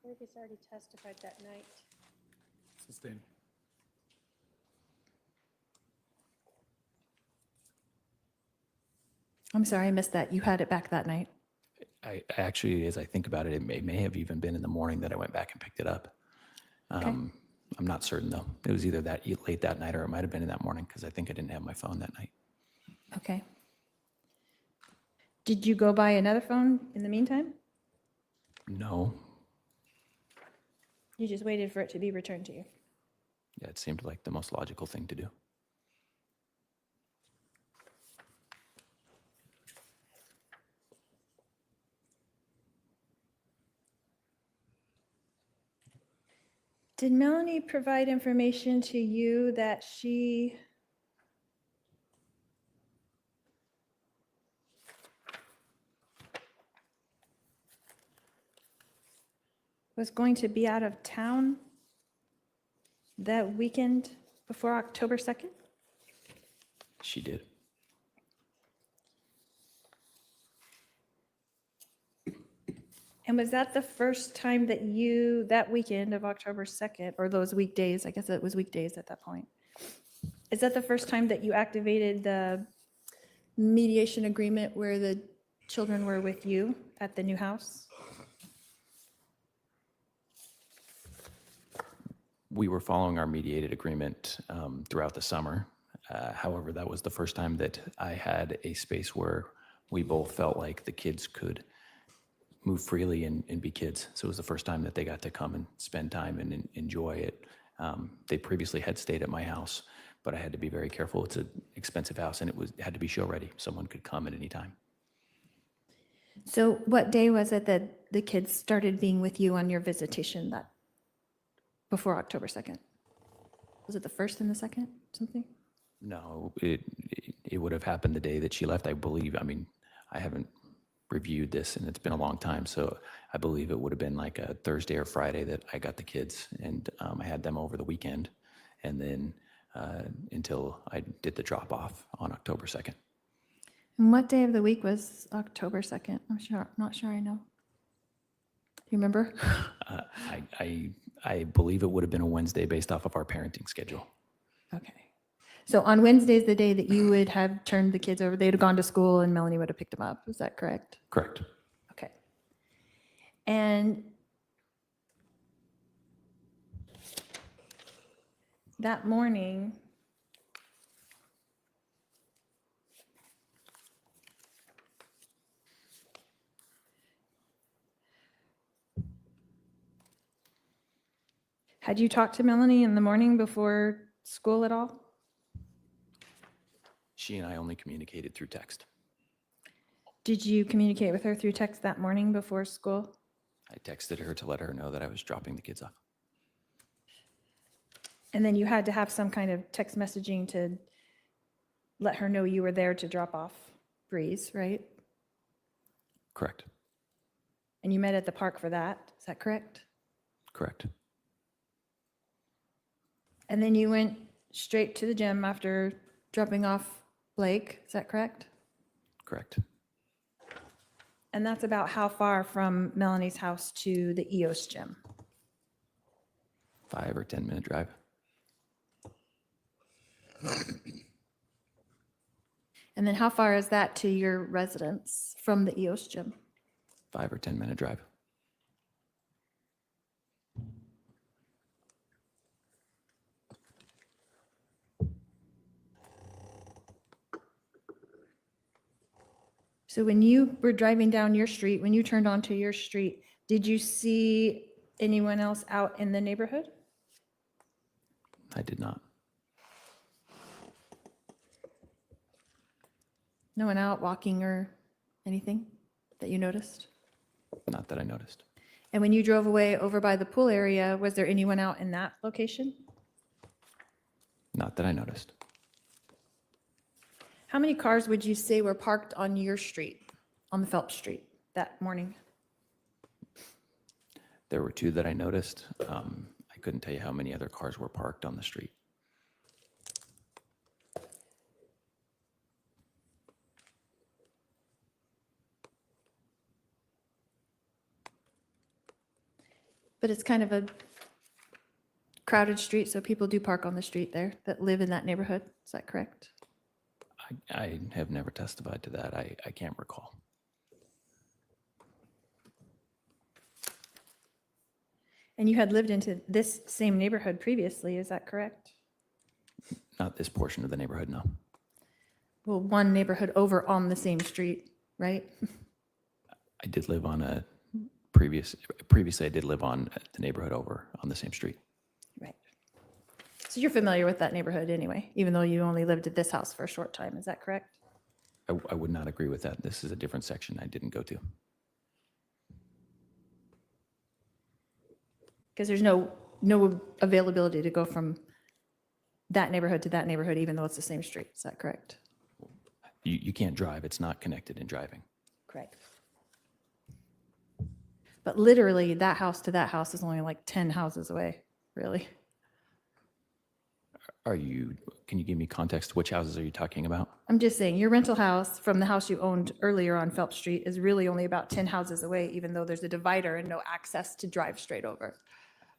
Fergus already testified that night. Sustained. I'm sorry, I missed that. You had it back that night. I actually, as I think about it, it may have even been in the morning that I went back and picked it up. I'm not certain though. It was either that late that night or it might have been in that morning because I think I didn't have my phone that night. Okay. Did you go buy another phone in the meantime? No, You just waited for it to be returned to you? Yeah, it seemed like the most logical thing to do. Did Melanie provide information to you that she was going to be out of town that weekend before October 2nd? She did. And was that the first time that you, that weekend of October 2nd, or those weekdays, I guess it was weekdays at that point, is that the first time that you activated the mediation agreement where the children were with you at the new house? We were following our mediated agreement throughout the summer. However, that was the first time that I had a space where we both felt like the kids could move freely and be kids. So it was the first time that they got to come and spend time and enjoy it. They previously had stayed at my house, but I had to be very careful. It's an expensive house, and it had to be show ready. Someone could come at any time. So what day was it that the kids started being with you on your visitation that before October 2nd? Was it the 1st and the 2nd, something? No, it would have happened the day that she left, I believe. I mean, I haven't reviewed this, and it's been a long time, so I believe it would have been like a Thursday or Friday that I got the kids, and I had them over the weekend, and then until I did the drop-off on October 2nd. And what day of the week was October 2nd? Not sure I know. Do you remember? I believe it would have been a Wednesday based off of our parenting schedule. Okay. So on Wednesday's the day that you would have turned the kids over, they'd have gone to school and Melanie would have picked them up. Is that correct? Correct. Okay. And that morning, had you talked to Melanie in the morning before school at all? She and I only communicated through text. Did you communicate with her through text that morning before school? I texted her to let her know that I was dropping the kids off. And then you had to have some kind of text messaging to let her know you were there to drop off Breeze, right? Correct. And you met at the park for that, is that correct? Correct. And then you went straight to the gym after dropping off Blake, is that correct? Correct. And that's about how far from Melanie's house to the EOS gym? 5 or 10 minute drive. And then how far is that to your residence from the EOS gym? 5 or 10 minute drive. So when you were driving down your street, when you turned onto your street, did you see anyone else out in the neighborhood? I did not. No one out walking or anything that you noticed? Not that I noticed. And when you drove away over by the pool area, was there anyone out in that location? Not that I noticed. How many cars would you say were parked on your street, on the Phelps Street that morning? There were 2 that I noticed. I couldn't tell you how many other cars were parked on the street. But it's kind of a crowded street, so people do park on the street there that live in that neighborhood. Is that correct? I have never testified to that. I can't recall. And you had lived into this same neighborhood previously, is that correct? Not this portion of the neighborhood, no. Well, one neighborhood over on the same street, right? I did live on a previously I did live on the neighborhood over on the same street. Right. So you're familiar with that neighborhood anyway, even though you only lived at this house for a short time, is that correct? I would not agree with that. This is a different section I didn't go to. Because there's no availability to go from that neighborhood to that neighborhood, even though it's the same street, is that correct? You can't drive. It's not connected in driving. Correct. But literally, that house to that house is only like 10 houses away, really. Can you give me context? Which houses are you talking about? I'm just saying, your rental house from the house you owned earlier on Phelps Street is really only about 10 houses away, even though there's a divider and no access to drive straight over.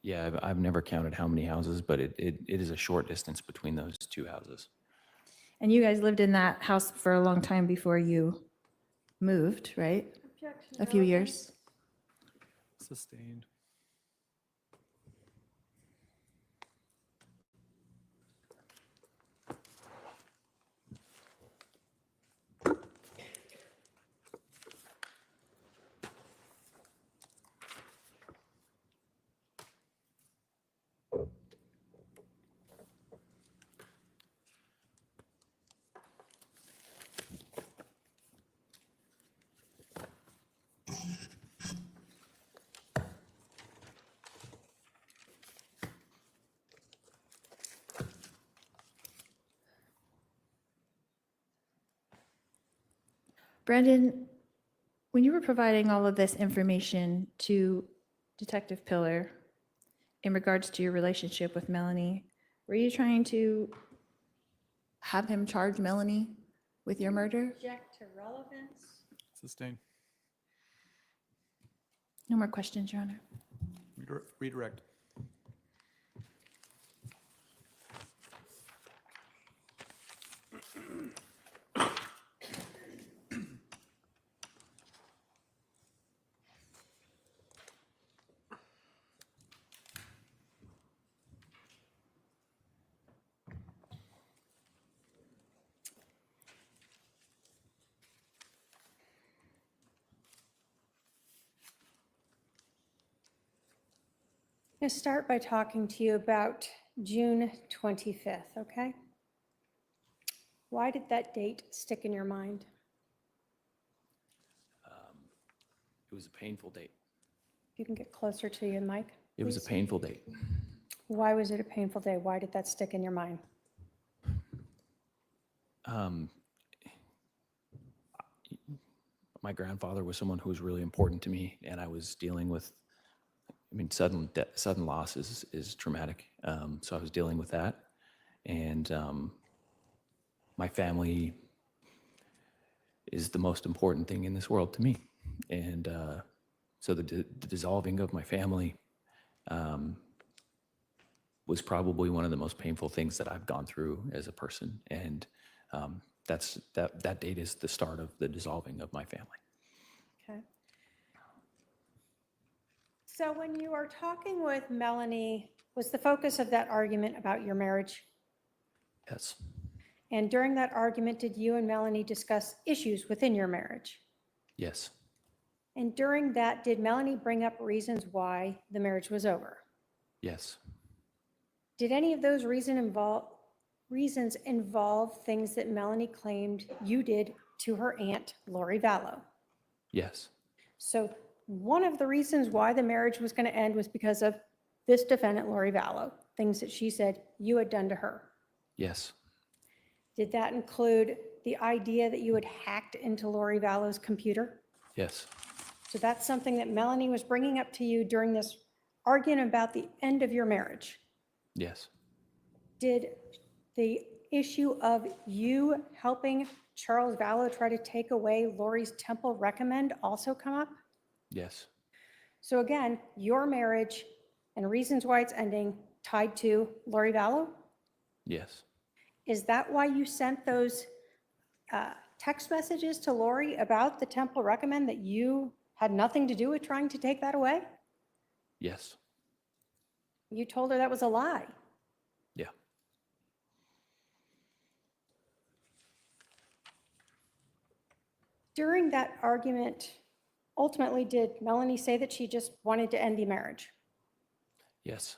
Yeah, I've never counted how many houses, but it is a short distance between those two houses. And you guys lived in that house for a long time before you moved, right? A few years. Sustained. Brandon, when you were providing all of this information to Detective Pillar in regards to your relationship with Melanie, were you trying to have him charge Melanie with your murder? Object to relevance. Sustained. No more questions, Your Honor. Redirect. I'm going to start by talking to you about June 25th, okay? Why did that date stick in your mind? It was a painful date. If you can get closer to you, Mike. It was a please. painful date. Why was it a painful day? Why did that stick in your mind? My grandfather was someone who was really important to me, and I was dealing with, sudden loss is traumatic. So I was dealing with that, and my family is the most important thing in this world to me. And so the dissolving of my family was probably one of the most painful things that I've gone through as a person. And that date is the start of the dissolving of my family. Okay. So when you are talking with Melanie, was the focus of that argument about your marriage? Yes. And during that argument, did you and Melanie discuss issues within your marriage? Yes. And during that, did Melanie bring up reasons why the marriage was over? Yes. Did any of those reasons involve things that Melanie claimed you did to her aunt, Lori Vallow? Yes. So one of the reasons why the marriage was going to end was because of this defendant, Lori Vallow, things that she said you had done to her. Yes. Did that include the idea that you had hacked into Lori Vallow's computer? Yes. So that's something that Melanie was bringing up to you during this argument about the end of your marriage. Yes. Did the issue of you helping Charles Vallow try to take away Lori's temple recommend also come up? Yes. So again, your marriage and reasons why it's ending tied to Lori Vallow? Yes. Is that why you sent those text messages to Lori about the temple recommend, that you had nothing to do with trying to take that away? Yes. You told her that was a lie. Yeah. During that argument, ultimately, did Melanie say that she just wanted to end the marriage? Yes.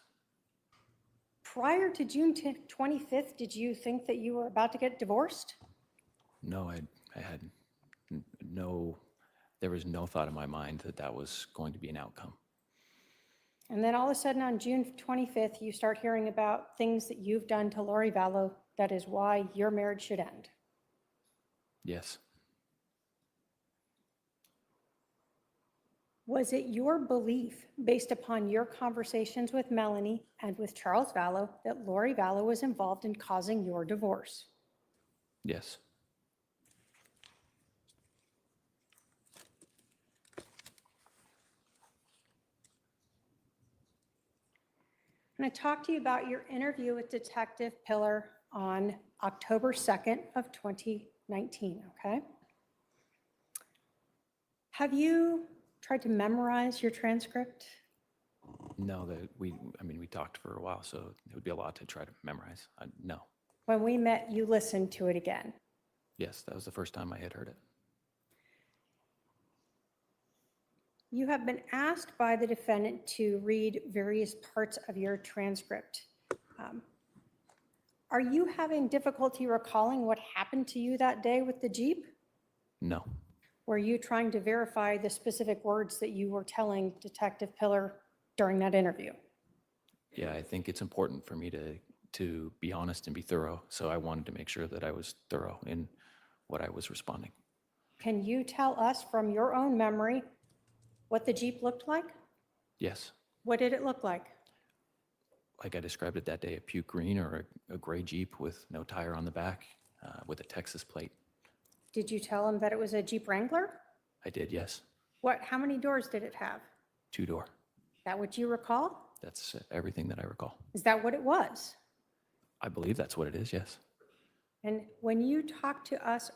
Prior to June 25th, did you think that you were about to get divorced? No, I had no, there was no thought in my mind that that was going to be an outcome. And then all of a sudden on June 25th, you start hearing about things that you've done to Lori Vallow that is why your marriage should end. Yes. Was it your belief, based upon your conversations with Melanie and with Charles Vallow, that Lori Vallow was involved in causing your divorce? Yes. I'm going to talk to you about your interview with Detective Pillar on October 2nd of 2019, okay? Have you tried to memorize your transcript? No, we talked for a while, so it would be a lot to try to memorize. No. When we met, you listened to it again. Yes, that was the first time I had heard it. You have been asked by the defendant to read various parts of your transcript. Are you having difficulty recalling what happened to you that day with the Jeep? No. Were you trying to verify the specific words that you were telling Detective Pillar during that interview? Yeah, I think it's important for me to be honest and be thorough, so I wanted to make sure that I was thorough in what I was responding. Can you tell us from your own memory what the Jeep looked like? Yes. What did it look like? Like I described it that day, a puke green or a gray Jeep with no tire on the back, with a Texas plate. Did you tell him that it was a Jeep Wrangler? I did, yes. How many doors did it have? 2-door. That what you recall? That's everything that I recall. Is that what it was? I believe that's what it is, yes. And when you talk to us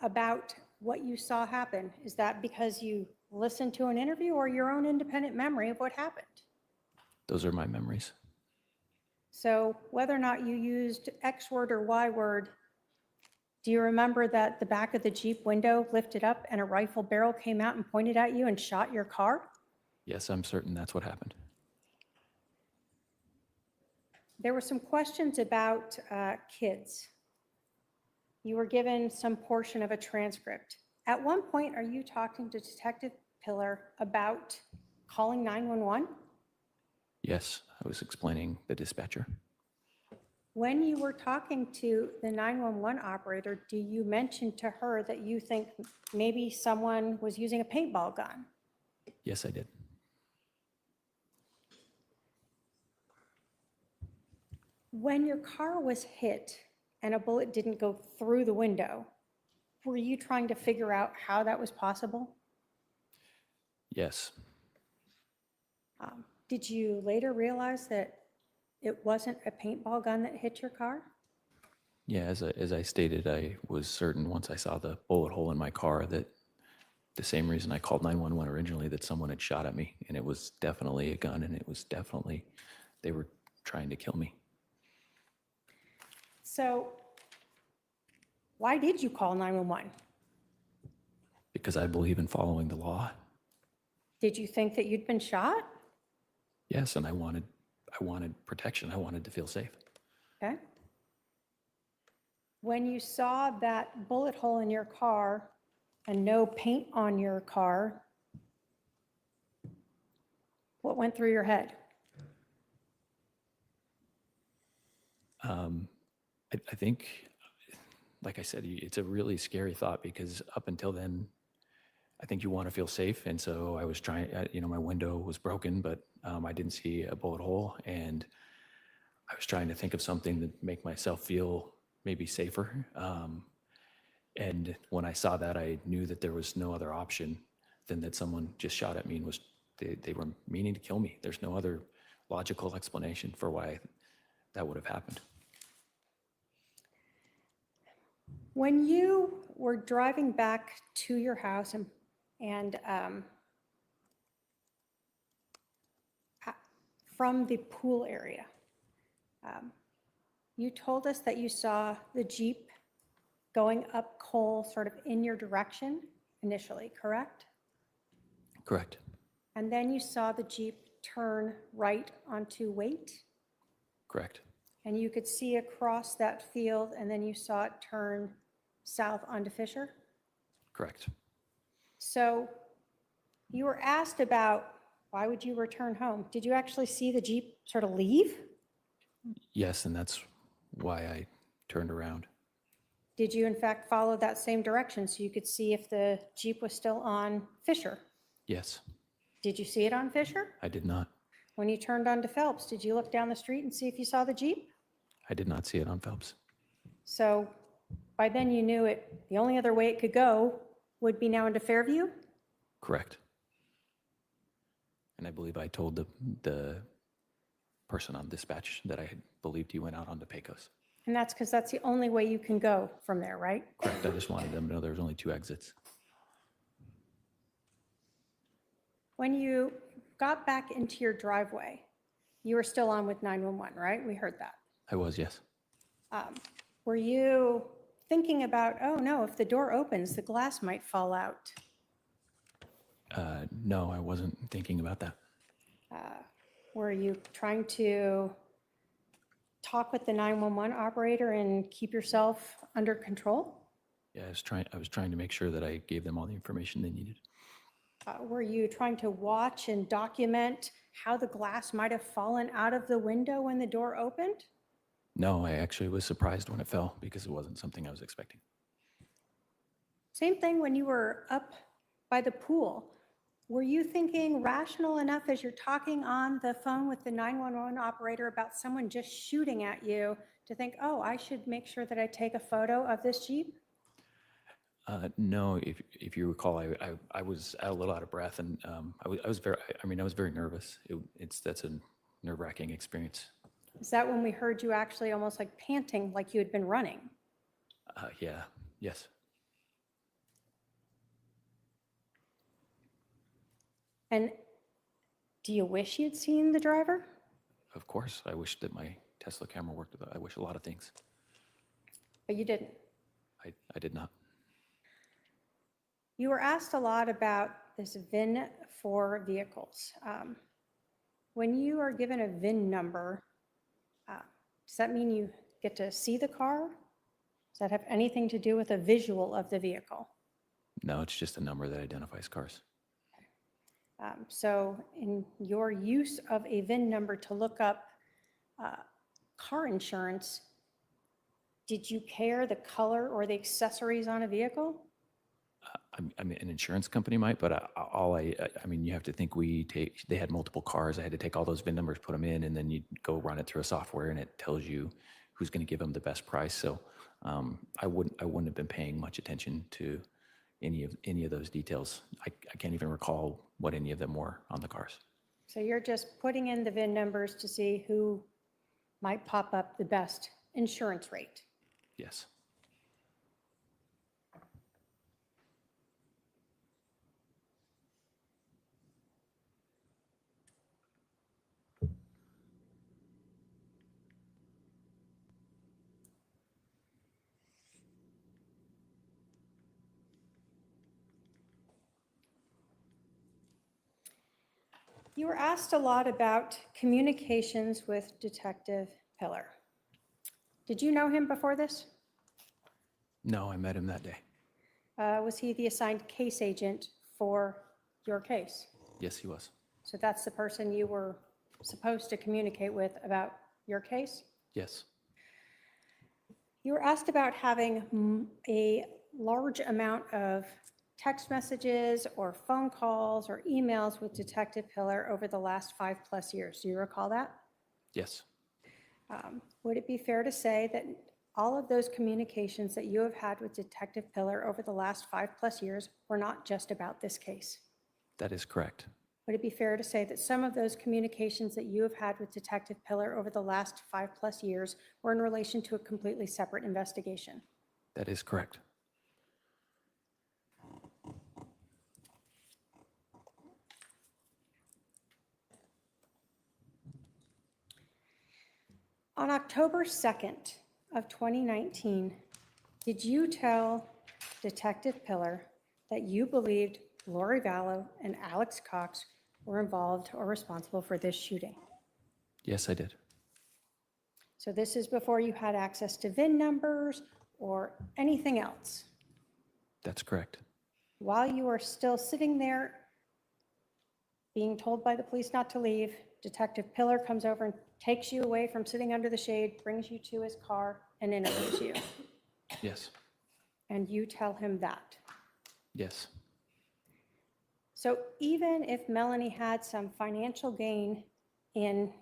about what you saw happen, is that because you listened to an interview or your own independent memory of what happened? Those are my memories. So whether or not you used X word or Y word, do you remember that the back of the Jeep window lifted up and a rifle barrel came out and pointed at you and shot your car? Yes, I'm certain that's what happened. There were some questions about kids. You were given some portion of a transcript. At one point, are you talking to Detective Pillar about calling 911? Yes, I was explaining the dispatcher. When you were talking to the 911 operator, do you mention to her that you think maybe someone was using a paintball gun? Yes, I did. When your car was hit and a bullet didn't go through the window, were you trying to figure out how that was possible? Yes. Did you later realize that it wasn't a paintball gun that hit your car? Yeah, as I stated, I was certain once I saw the bullet hole in my car that the same reason I called 911 originally, that someone had shot at me, and it was definitely a gun, and it was definitely, they were trying to kill me. So why did you call 911? Because I believe in following the law. Did you think that you'd been shot? Yes, and I wanted protection. I wanted to feel safe. Okay. When you saw that bullet hole in your car and no paint on your car, what went through your head? I think, like I said, it's a really scary thought because up until then, I think you want to feel safe. And so I was trying, my window was broken, but I didn't see a bullet hole. And I was trying to think of something to make myself feel maybe safer. And when I saw that, I knew that there was no other option than that someone just shot at me and they were meaning to kill me. There's no other logical explanation for why that would have happened. When you were driving back to your house and from the pool area, you told us that you saw the Jeep going up Cole sort of in your direction initially, correct? Correct. And then you saw the Jeep turn right onto Waite? Correct. And you could see across that field, and then you saw it turn south onto Fisher? Correct. So you were asked about why would you return home? Did you actually see the Jeep sort of leave? Yes, and that's why I turned around. Did you in fact follow that same direction so you could see if the Jeep was still on Fisher? Yes, Did you see it on Fisher? I did not. When you turned onto Phelps, did you look down the street and see if you saw the Jeep? I did not see it on Phelps. So by then you knew the only other way it could go would be now into Fairview? Correct. And I believe I told the person on dispatch that I had believed he went out onto Pecos. And that's because that's the only way you can go from there, right? Correct. I just wanted them to know there was only 2 exits. When you got back into your driveway, you were still on with 911, right? We heard that. I was, yes. Were you thinking about, oh no, if the door opens, the glass might fall out? No, I wasn't thinking about that. Were you trying to talk with the 911 operator and keep yourself under control? Yeah, I was trying to make sure that I gave them all the information they needed. Were you trying to watch and document how the glass might have fallen out of the window when the door opened? No, I actually was surprised when it fell because it wasn't something I was expecting. Same thing when you were up by the pool. Were you thinking rational enough as you're talking on the phone with the 911 operator about someone just shooting at you to think, oh, I should make sure that I take a photo of this Jeep? No, if you recall, I was a little out of breath, and I was very nervous. That's a nerve-wracking experience. Is that when we heard you actually almost like panting, like you had been running? Yeah, yes. And do you wish you'd seen the driver? Of course, I wish that my Tesla camera worked. I wish a lot of things. But you didn't. I did not. You were asked a lot about this VIN for vehicles. When you are given a VIN number, does that mean you get to see the car? Does that have anything to do with a visual of the vehicle? No, it's just a number that identifies cars. So in your use of a VIN number to look up car insurance, did you care the color or the accessories on a vehicle? I mean, an insurance company might, but I mean, you have to think they had multiple cars. I had to take all those VIN numbers, put them in, and then you go run it through a software, and it tells you who's going to give them the best price. So I wouldn't have been paying much attention to any of those details. I can't even recall what any of them were on the cars. So you're just putting in the VIN numbers to see who might pop up the best insurance rate. Yes. You were asked a lot about communications with Detective Pillar. Did you know him before this? No, I met him that day. Was he the assigned case agent for your case? Yes, he was. So that's the person you were supposed to communicate with about your case? Yes. You were asked about having a large amount of text messages or phone calls or emails with Detective Pillar over the last 5+ years. Do you recall that? Yes. Would it be fair to say that all of those communications that you have had with Detective Pillar over the last 5+ years were not just about this case? That is correct. Would it be fair to say that some of those communications that you have had with Detective Pillar over the last 5+ years were in relation to a completely separate investigation? That is correct. On October 2nd of 2019, did you tell Detective Pillar that you believed Lori Vallow and Alex Cox were involved or responsible for this shooting? Yes, I did. So this is before you had access to VIN numbers or anything else. That's correct. While you are still sitting there being told by the police not to leave, Detective Pillar comes over and takes you away from sitting under the shade, brings you to his car, and interviews you. Yes. And you tell him that. Yes. So even if Melanie had some financial gain in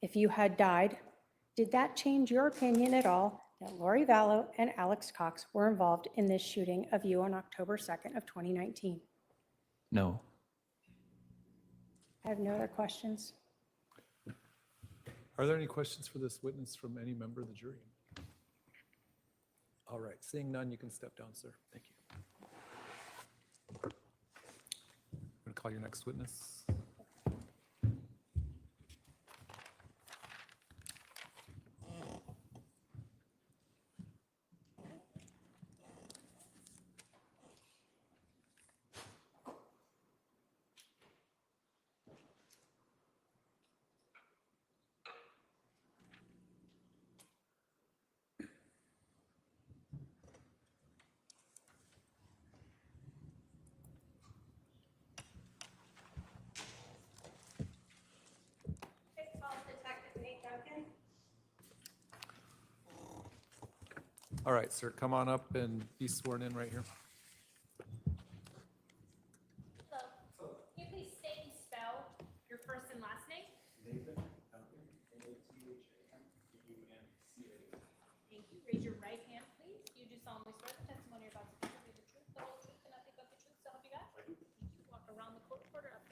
if you had died, did that change your opinion at all that Lori Vallow and Alex Cox were involved in this shooting of you on October 2nd of 2019? No. I have no other questions. Are there any questions for this witness from any member of the jury? All right, seeing none, you can step down, sir. Thank you. I'm going to call your next witness. All right, sir, come on up and be sworn in right here. Hello. Can you please state and spell your first and last name? Nathan Duncan, Nathan. Thank you. Raise your right hand, please. You do solemnly swear the testimony you're about to give will be the truth, the whole truth, and nothing but the truth, so help you God? I do. Thank you. Walk around the court quarter up.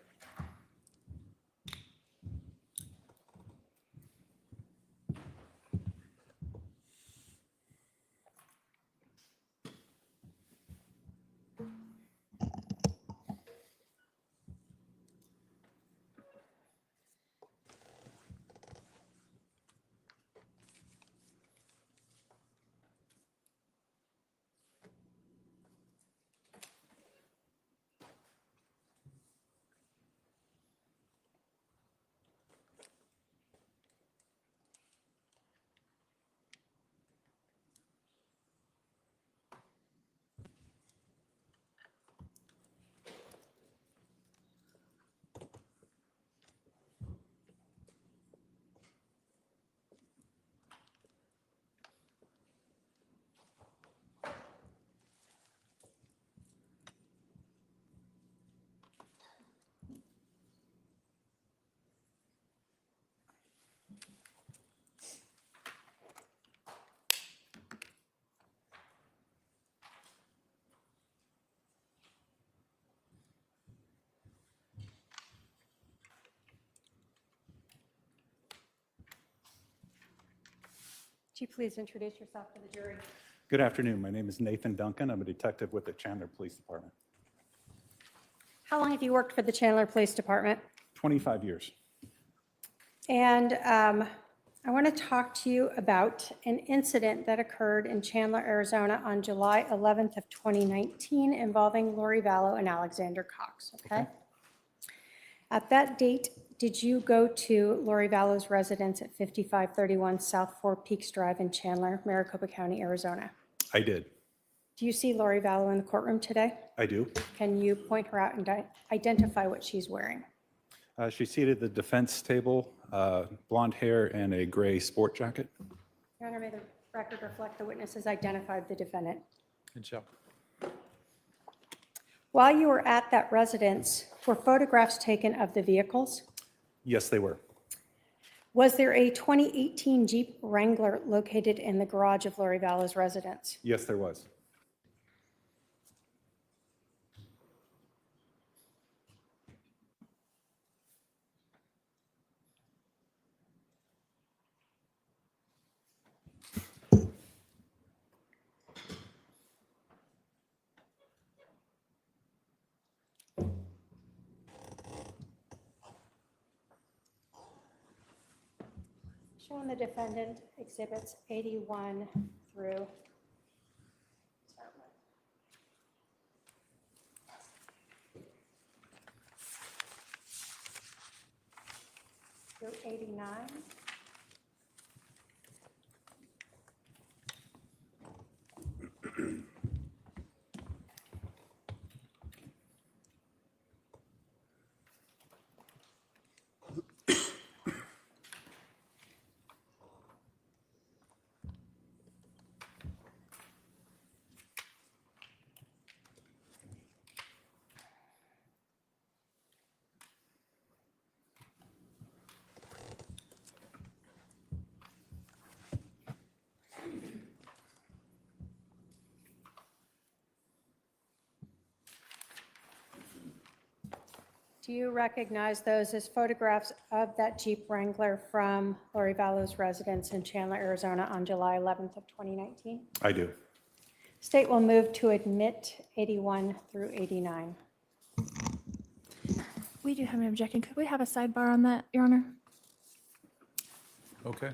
Would you please introduce yourself to the jury? Good afternoon. My name is Nathan Duncan. I'm a detective with the Chandler Police Department. How long have you worked for the Chandler Police Department? 25 years. And I want to talk to you about an incident that occurred in Chandler, Arizona on July 11th of 2019 involving Lori Vallow and Alexander Cox, okay? At that date, did you go to Lori Vallow's residence at 5531 South Four Peaks Drive in Chandler, Maricopa County, Arizona? I did. Do you see Lori Vallow in the courtroom today? I do. Can you point her out and identify what she's wearing? She's seated at the defense table, blonde hair and a gray sport jacket. Your Honor, may the record reflect the witness has identified the defendant. Good job. While you were at that residence, were photographs taken of the vehicles? Yes, they were. Was there a 2018 Jeep Wrangler located in the garage of Lori Vallow's residence? Yes, there was. Showing the defendant exhibits 81 through 89. Do you recognize those as photographs of that Jeep Wrangler from Lori Vallow's residence in Chandler, Arizona on July 11th of 2019? I do. State will move to admit 81 through 89. We do have an objection. Could we have a sidebar on that, Your Honor? Okay.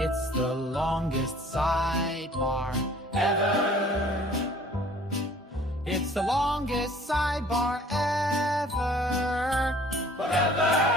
It's the longest sidebar ever. It's the longest sidebar ever. Forever.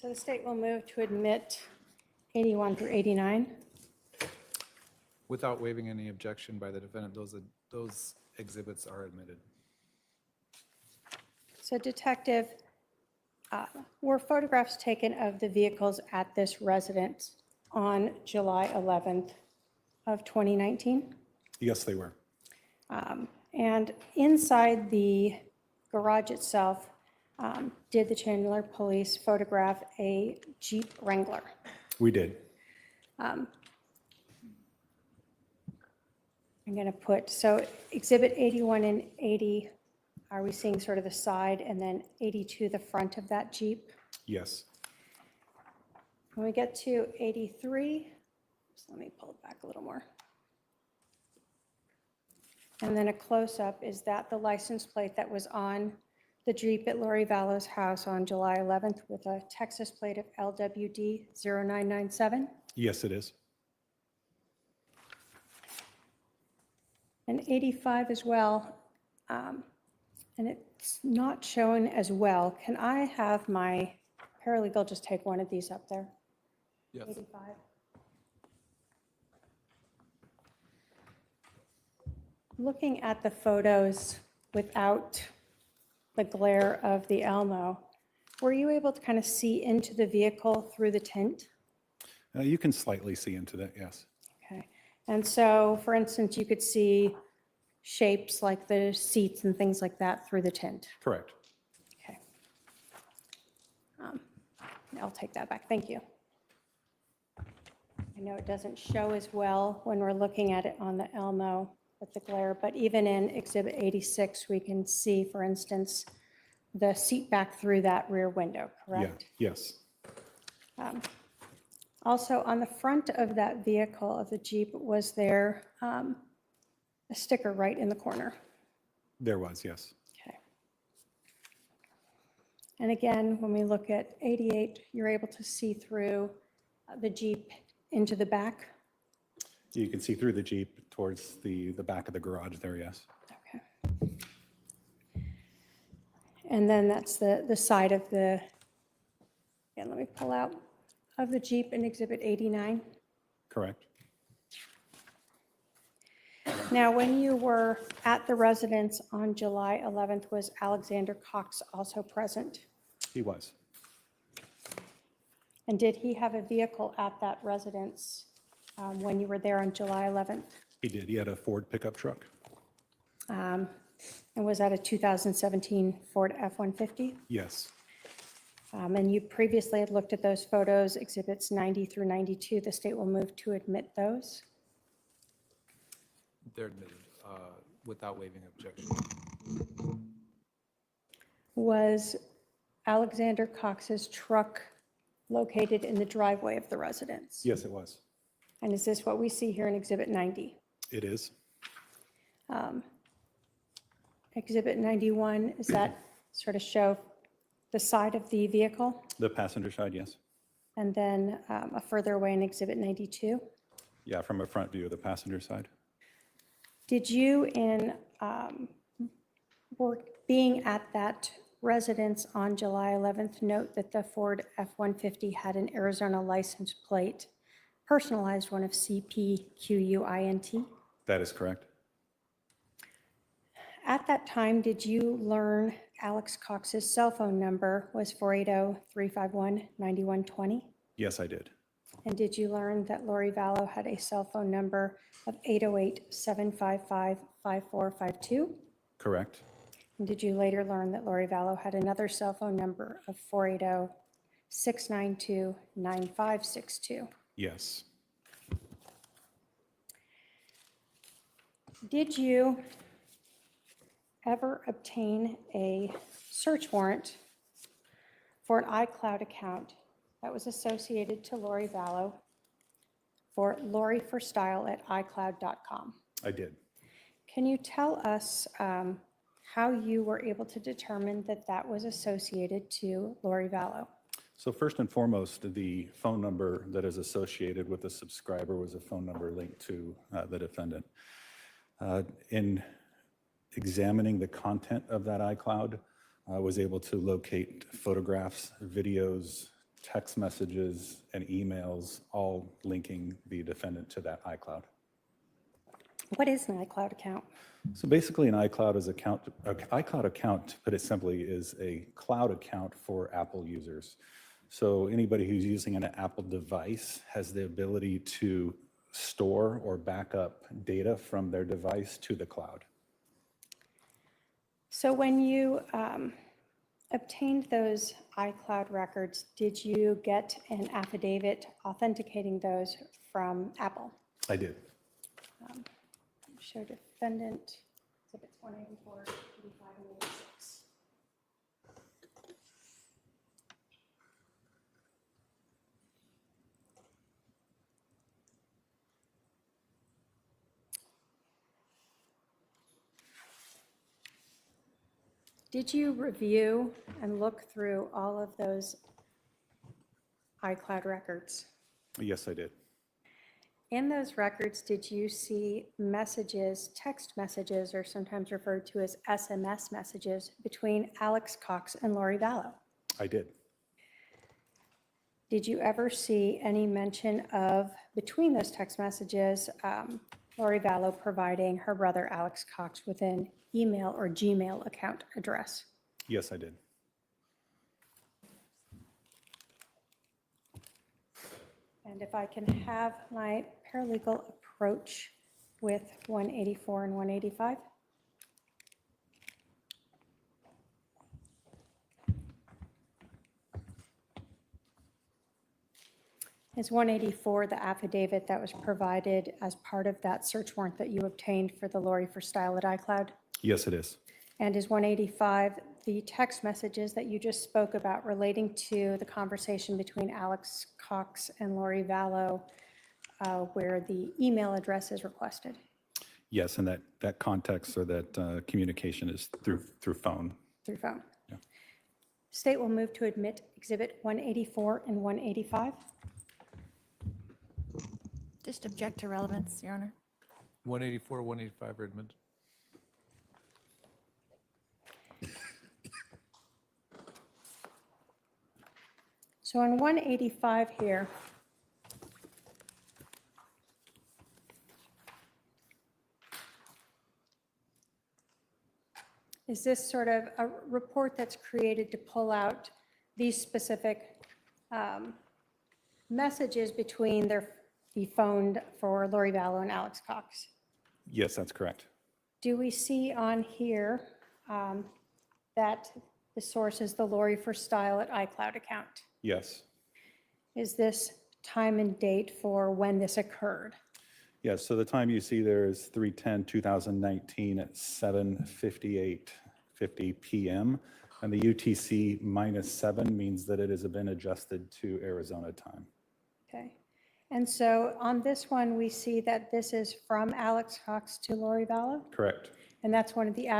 So the state will move to admit 81 through 89. Without waiving any objection by the defendant, those exhibits are admitted. So Detective, were photographs taken of the vehicles at this residence on July 11th of 2019? Yes, they were. And inside the garage itself, did the Chandler Police photograph a Jeep Wrangler? We did. I'm going to put, so Exhibit 81 and 80, are we seeing sort of the side, and then 82, the front of that Jeep? Yes. When we get to 83, just let me pull it back a little more. And then a close-up, is that the license plate that was on the Jeep at Lori Vallow's house on July 11th with a Texas plate of LWD 0997? Yes, it is. And 85 as well, and it's not shown as well. Can I have my paralegal just take one of these up there? Yes. 85. Looking at the photos without the glare of the Elmo, were you able to kind of see into the vehicle through the tint? You can slightly see into that, yes. Okay. And so, for instance, you could see shapes like the seats and things like that through the tint? Correct. Okay. I'll take that back. Thank you. I know it doesn't show as well when we're looking at it on the Elmo with the glare, but even in Exhibit 86, we can see, for instance, the seat back through that rear window, correct? Yeah. Yes. Also, on the front of that vehicle, of the Jeep, was there a sticker right in the corner? There was, yes. Okay. And again, when we look at 88, you're able to see through the Jeep into the back? You can see through the Jeep towards the back of the garage there, yes. Okay. And then that's the side of the, yeah, let me pull out, of the Jeep in Exhibit 89. Correct. Now, when you were at the residence on July 11th, was Alexander Cox also present? He was. And did he have a vehicle at that residence when you were there on July 11th? He did. He had a Ford pickup truck. And was that a 2017 Ford F-150? Yes. And you previously had looked at those photos, Exhibits 90 through 92. The state will move to admit those. They're admitted without waiving objection. Was Alexander Cox's truck located in the driveway of the residence? Yes, it was. And is this what we see here in Exhibit 90? It is. Exhibit 91, is that sort of show the side of the vehicle? The passenger side, yes. And then a further away in Exhibit 92? Yeah, from a front view of the passenger side. Did you, in being at that residence on July 11th, note that the Ford F-150 had an Arizona license plate, personalized one of CPQUINT? That is correct. At that time, did you learn Alex Cox's cell phone number was 480-351-9120? Yes, I did. And did you learn that Lori Vallow had a cell phone number of 808-755-5452? Correct. And did you later learn that Lori Vallow had another cell phone number of 480-692-9562? Yes. Did you ever obtain a search warrant for an iCloud account that was associated to Lori Vallow for loriforstyle@icloud.com? I did. Can you tell us how you were able to determine that that was associated to Lori Vallow? So first and foremost, the phone number that is associated with the subscriber was a phone number linked to the defendant. In examining the content of that iCloud, I was able to locate photographs, videos, text messages, and emails, all linking the defendant to that iCloud. What is an iCloud account? So basically, an iCloud account, to put it simply, is a cloud account for Apple users. So anybody who's using an Apple device has the ability to store or back up data from their device to the cloud. So when you obtained those iCloud records, did you get an affidavit authenticating those from Apple? I did. Show defendant, exhibits 184, 85, and 86. Did you review and look through all of those iCloud records? Yes, I did. In those records, did you see messages, text messages, or sometimes referred to as SMS messages between Alex Cox and Lori Vallow? I did. Did you ever see any mention of, between those text messages, Lori Vallow providing her brother Alex Cox with an email or Gmail account address? Yes, I did. And if I can have my paralegal approach with 184 and 185. Is 184 the affidavit that was provided as part of that search warrant that you obtained for the Lori for Style at iCloud? Yes, it is. And is 185 the text messages that you just spoke about relating to the conversation between Alex Cox and Lori Vallow, where the email address is requested? Yes, and that context or that communication is through phone. Through phone? Yeah. State will move to admit Exhibit 184 and 185. Just object to relevance, Your Honor. 184, 185 are admitted. So on 185 here, is this sort of a report that's created to pull out these specific messages between the phone for Lori Vallow and Alex Cox? Yes, that's correct. Do we see on here that the source is the Lori for Style at iCloud account? Yes. Is this time and date for when this occurred? Yes, so the time you see there is 3/10/2019 at 7:50 p.m. And the UTC -7 means that it has been adjusted to Arizona time. Okay. And so on this one, we see that this is from Alex Cox to Lori Vallow? Correct. And that's one of the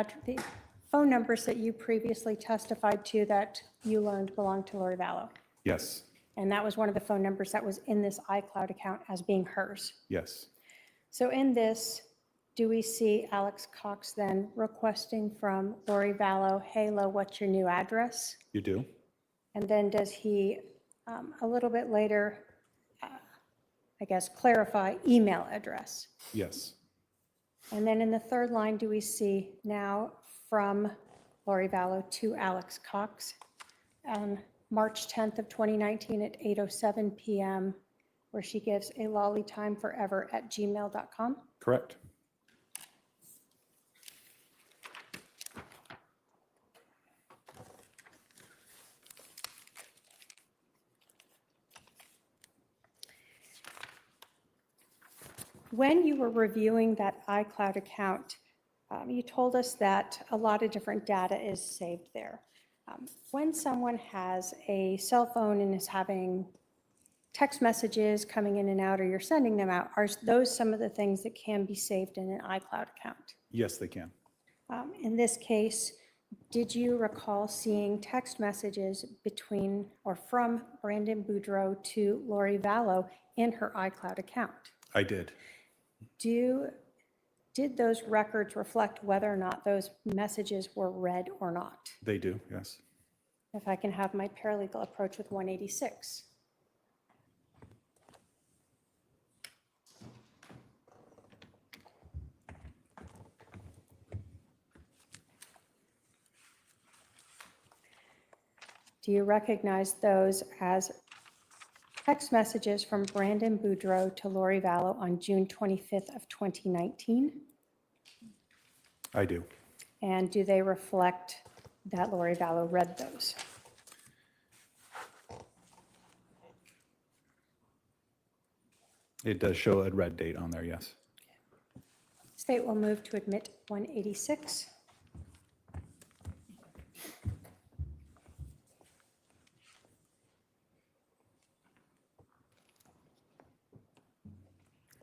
phone numbers that you previously testified to that you learned belonged to Lori Vallow? Yes. And that was one of the phone numbers that was in this iCloud account as being hers? Yes. So in this, do we see Alex Cox then requesting from Lori Vallow, hey, Lo, what's your new address? You do? And then does he, a little bit later, I guess, clarify email address? Yes. And then in the third line, do we see now from Lori Vallow to Alex Cox on March 10th of 2019 at 8:07 p.m., where she gives a lollytimeforever@gmail.com? Correct. When you were reviewing that iCloud account, you told us that a lot of different data is saved there. When someone has a cell phone and is having text messages coming in and out, or you're sending them out, are those some of the things that can be saved in an iCloud account? Yes, they can. In this case, did you recall seeing text messages between or from Brandon Boudreaux to Lori Vallow in her iCloud account? I did. Did those records reflect whether or not those messages were read or not? They do, yes. If I can have my paralegal approach with 186. Do you recognize those as text messages from Brandon Boudreaux to Lori Vallow on June 25th of 2019? I do. And do they reflect that Lori Vallow read those? It does show a red date on there, yes. State will move to admit 186.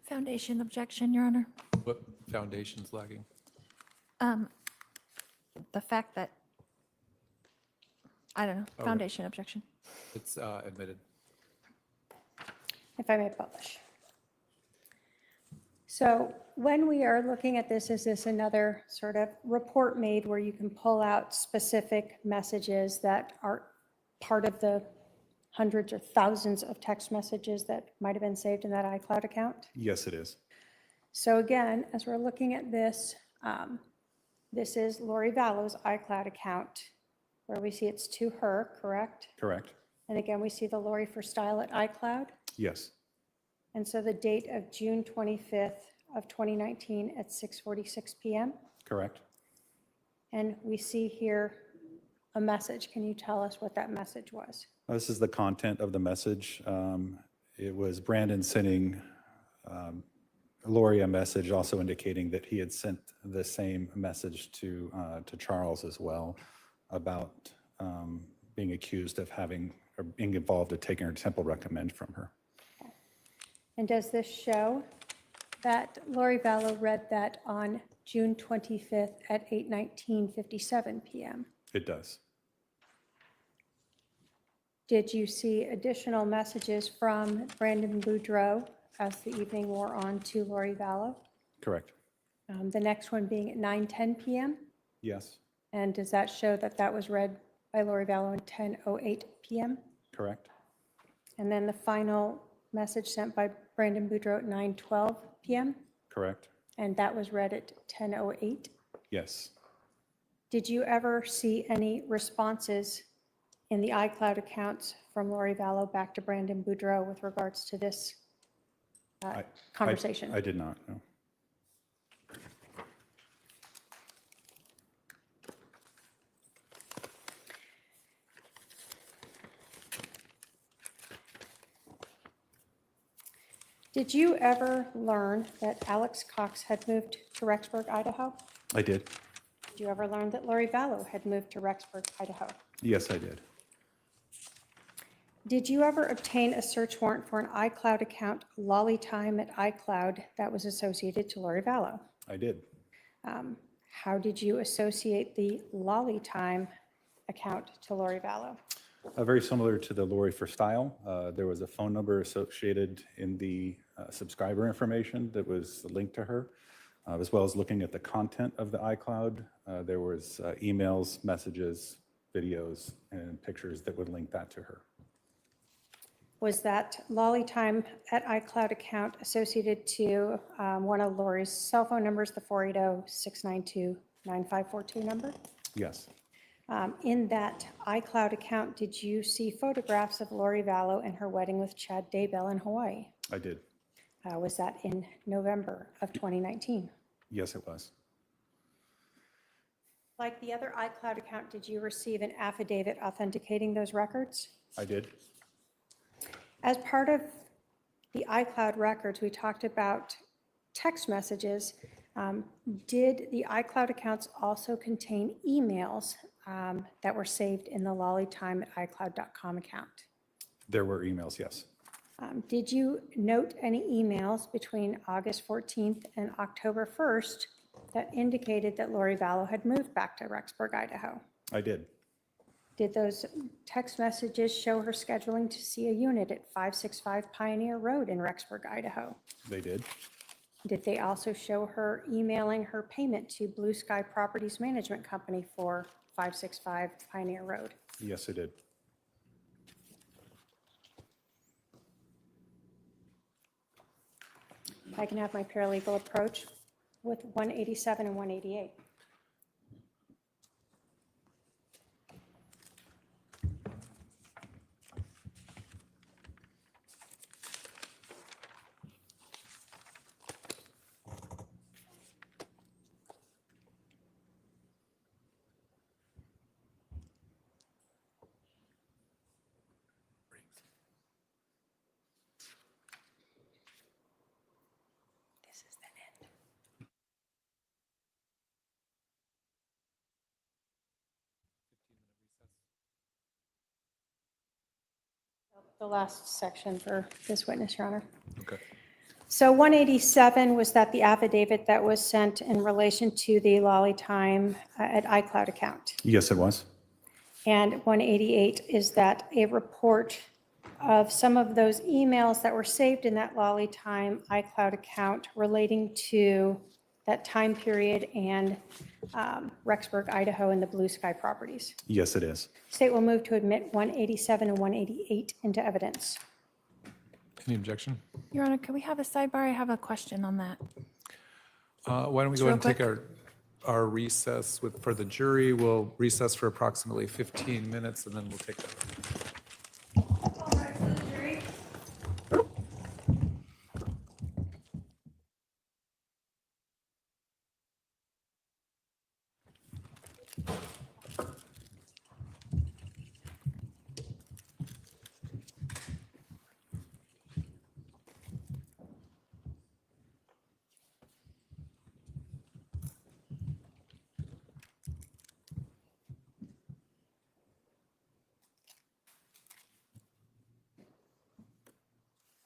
Foundation objection, Your Honor. What foundation's lagging? The fact that, I don't know, Okay. foundation objection. It's admitted. If I may publish. So when we are looking at this, is this another sort of report made where you can pull out specific messages that are part of the hundreds or thousands of text messages that might have been saved in that iCloud account? Yes, it is. So again, as we're looking at this, this is Lori Vallow's iCloud account where we see it's to her, correct? Correct. And again, we see the Lori for Style at iCloud. Yes. And so the date of June 25th of 2019 at 6:46 PM. Correct. And we see here a message. Can you tell us what that message was? This is the content of the message. It was Brandon sending Lori a message also indicating that he had sent the same message to Charles as well about being accused of having or being involved in taking her temple recommend from her. And does this show that Lori Vallow read that on June 25th at 8:19:57 PM? It does. Did you see additional messages from Brandon Boudreaux as the evening wore on to Lori Vallow? Correct. The next one being at 9:10 PM? Yes. And does that show that that was read by Lori Vallow at 10:08 PM? Correct. And then the final message sent by Brandon Boudreaux at 9:12 PM? Correct. And that was read at 10:08? Yes. Did you ever see any responses in the iCloud accounts from Lori Vallow back to Brandon Boudreaux with regards to this conversation? I did not, no. Did you ever learn that Alex Cox had moved to Rexburg, Idaho? I did. Did you ever learn that Lori Vallow had moved to Rexburg, Idaho? Yes, I did. Did you ever obtain a search warrant for an iCloud account, LollyTime at iCloud, that was associated to Lori Vallow? I did. How did you associate the LollyTime account to Lori Vallow? Very similar to the Lori for Style. There was a phone number associated in the subscriber information that was linked to her, as well as looking at the content of the iCloud. There was emails, messages, videos, and pictures that would link that to her. Was that LollyTime at iCloud account associated to one of Lori's cell phone numbers, the 480-692-9542 number? Yes. In that iCloud account, did you see photographs of Lori Vallow and her wedding with Chad Daybell in Hawaii? I did. Was that in November of 2019? Yes, it was. Like the other iCloud account, did you receive an affidavit authenticating those records? I did. As part of the iCloud records, we talked about text messages. Did the iCloud accounts also contain emails that were saved in the LollyTime at iCloud.com account? There were emails, yes. Did you note any emails between August 14th and October 1st that indicated that Lori Vallow had moved back to Rexburg, Idaho? I did. Did those text messages show her scheduling to see a unit at 565 Pioneer Road in Rexburg, Idaho? They did. Did they also show her emailing her payment to Blue Sky Properties Management Company for 565 Pioneer Road? Yes, it did. If I can have my paralegal approach with 187 and 188. The last section for this witness, Your Honor. Okay. So 187 was that the affidavit that was sent in relation to the Lolly Time at iCloud account. Yes, it was. And 188 is that a report of some of those emails that were saved in that Lolly Time iCloud account relating to that time period and Rexburg, Idaho, and the Blue Sky properties. Yes, it is. State will move to admit 187 and 188 into evidence. Any objection? Your Honor, can we have a sidebar? I have a question on that. Why don't we Just go ahead real and take quick. our recess for the jury. We'll recess for approximately 15 minutes and then we'll take that.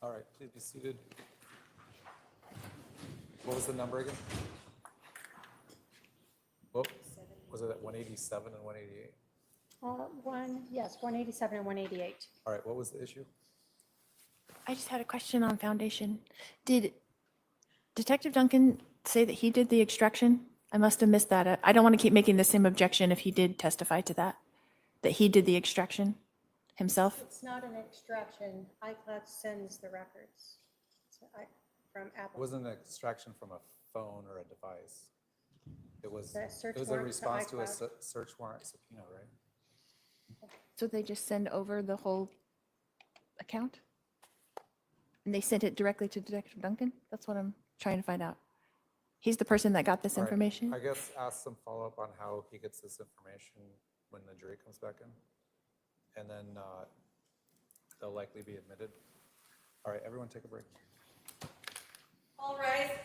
All right, please be seated. What was the number again? What was it at 187 and 188? Yes, 187 and 188. All right, what was the issue? I just had a question on foundation. Did Detective Duncan say that he did the extraction? I must have missed that. I don't want to keep making the same objection if he did testify to that he did the extraction himself. It's not an extraction. iCloud sends the records from It Apple. wasn't an extraction from a phone or a device. It was The search a warrant to response to a iCloud. search warrant subpoena, right? So they just send over the whole account? And they sent it directly to Detective Duncan? That's what I'm trying to find out. He's the person that got this All right, information? I guess ask some follow-up on how he gets this information when the jury comes back in. And then they'll likely be admitted. All right, everyone take a break. All right.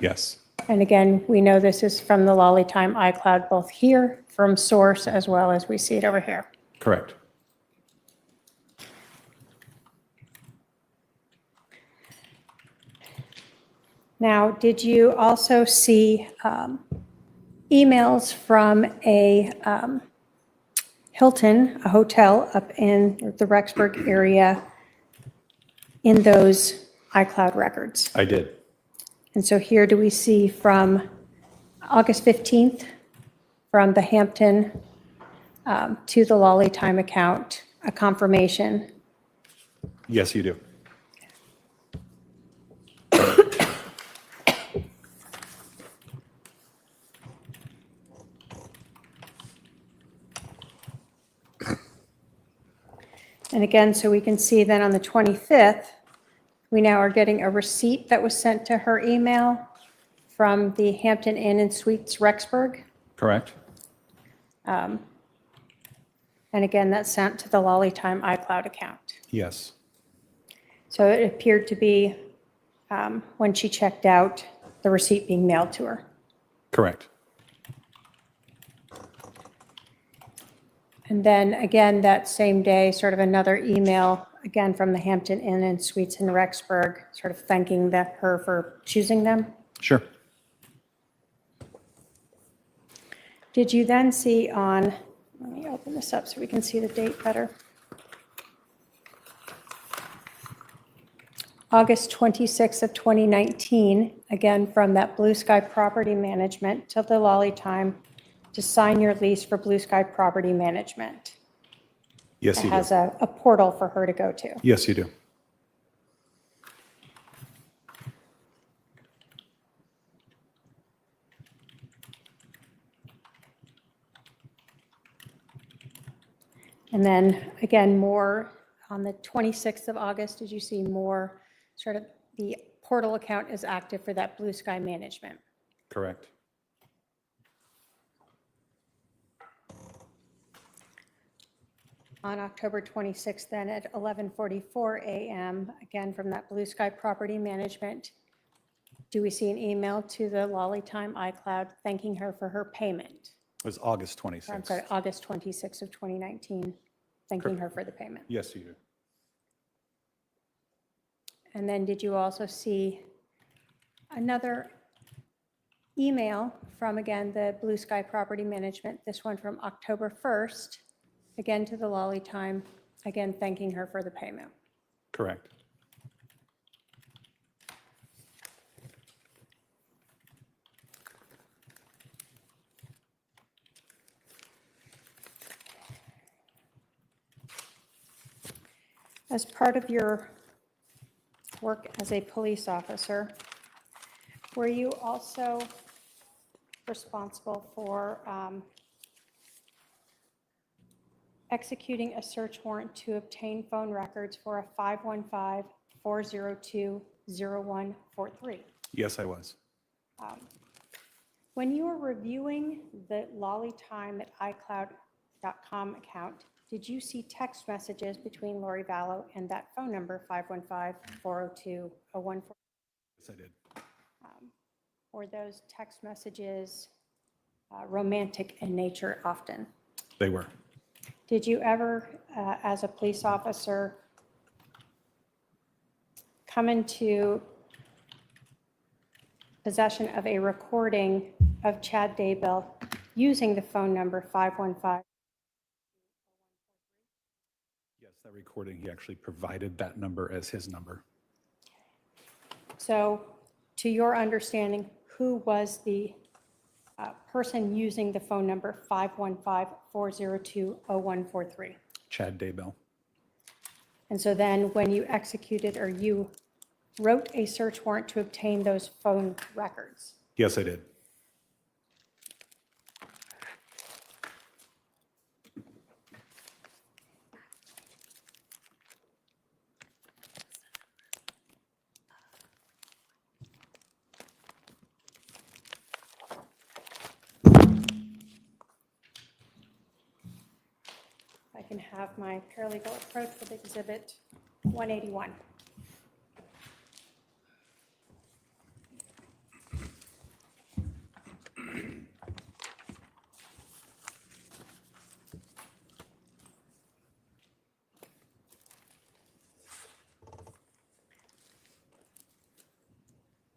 Yes, And again, we know this is from the Lolly Time iCloud, both here from source as well as we see it over here. correct. Now, did you also see emails from a Hilton, a hotel up in the Rexburg area in those iCloud records? I did. And so here do we see from August 15th, from the Hampton to the Lolly Time account, a confirmation. Yes, you do. And again, so we can see then on the 25th, we now are getting a receipt that was sent to her email from the Hampton Inn and Suites Rexburg. Correct. And again, that's sent to the Lolly Time iCloud account. Yes, So it appeared to be, when she checked out, the receipt being mailed to her. correct. And then again, that same day, sort of another email, again from the Hampton Inn and Suites in Rexburg, sort of thanking her for choosing them. Sure. Did you then see on, let me open this up so we can see the date better. August 26th of 2019, again from that Blue Sky Property Management to the Lolly Time to sign your lease for Blue Sky Property Management. Yes, It you do. has a portal for her to go to. Yes, you do. And then again, more on the 26th of August, did you see more sort of the portal account is active for that Blue Sky Management? Correct. On October 26th, then at 11:44 a.m., again from that Blue Sky Property Management, do we see an email to the Lolly Time iCloud thanking her for her payment? It was August I'm 26th. sorry, August 26th of 2019, thanking her for the payment. Yes, you do. And then did you also see another email from, again, the Blue Sky Property Management, this one from October 1st, again to the Lolly Time, again thanking her for the payment? Correct. As part of your work as a police officer, were you also responsible for executing a search warrant to obtain phone records for a 515-402-0143? Yes, I was. When you were reviewing the Lolly Time at iCloud.com account, did you see text messages between Lori Vallow and that phone number, 515-402-0143? Yes, I did. Were those text messages romantic in nature often? They were. Did you ever, as a police officer, come into possession of a recording of Chad Daybell using the phone number 515? Yes, that recording, he actually provided that number as his number. So, to your understanding, who was the person using the phone number 515-402-0143? Chad Daybell. And so then when you executed or you wrote a search warrant to obtain those phone records, Yes, I did. I can have my paralegal approach with Exhibit 181.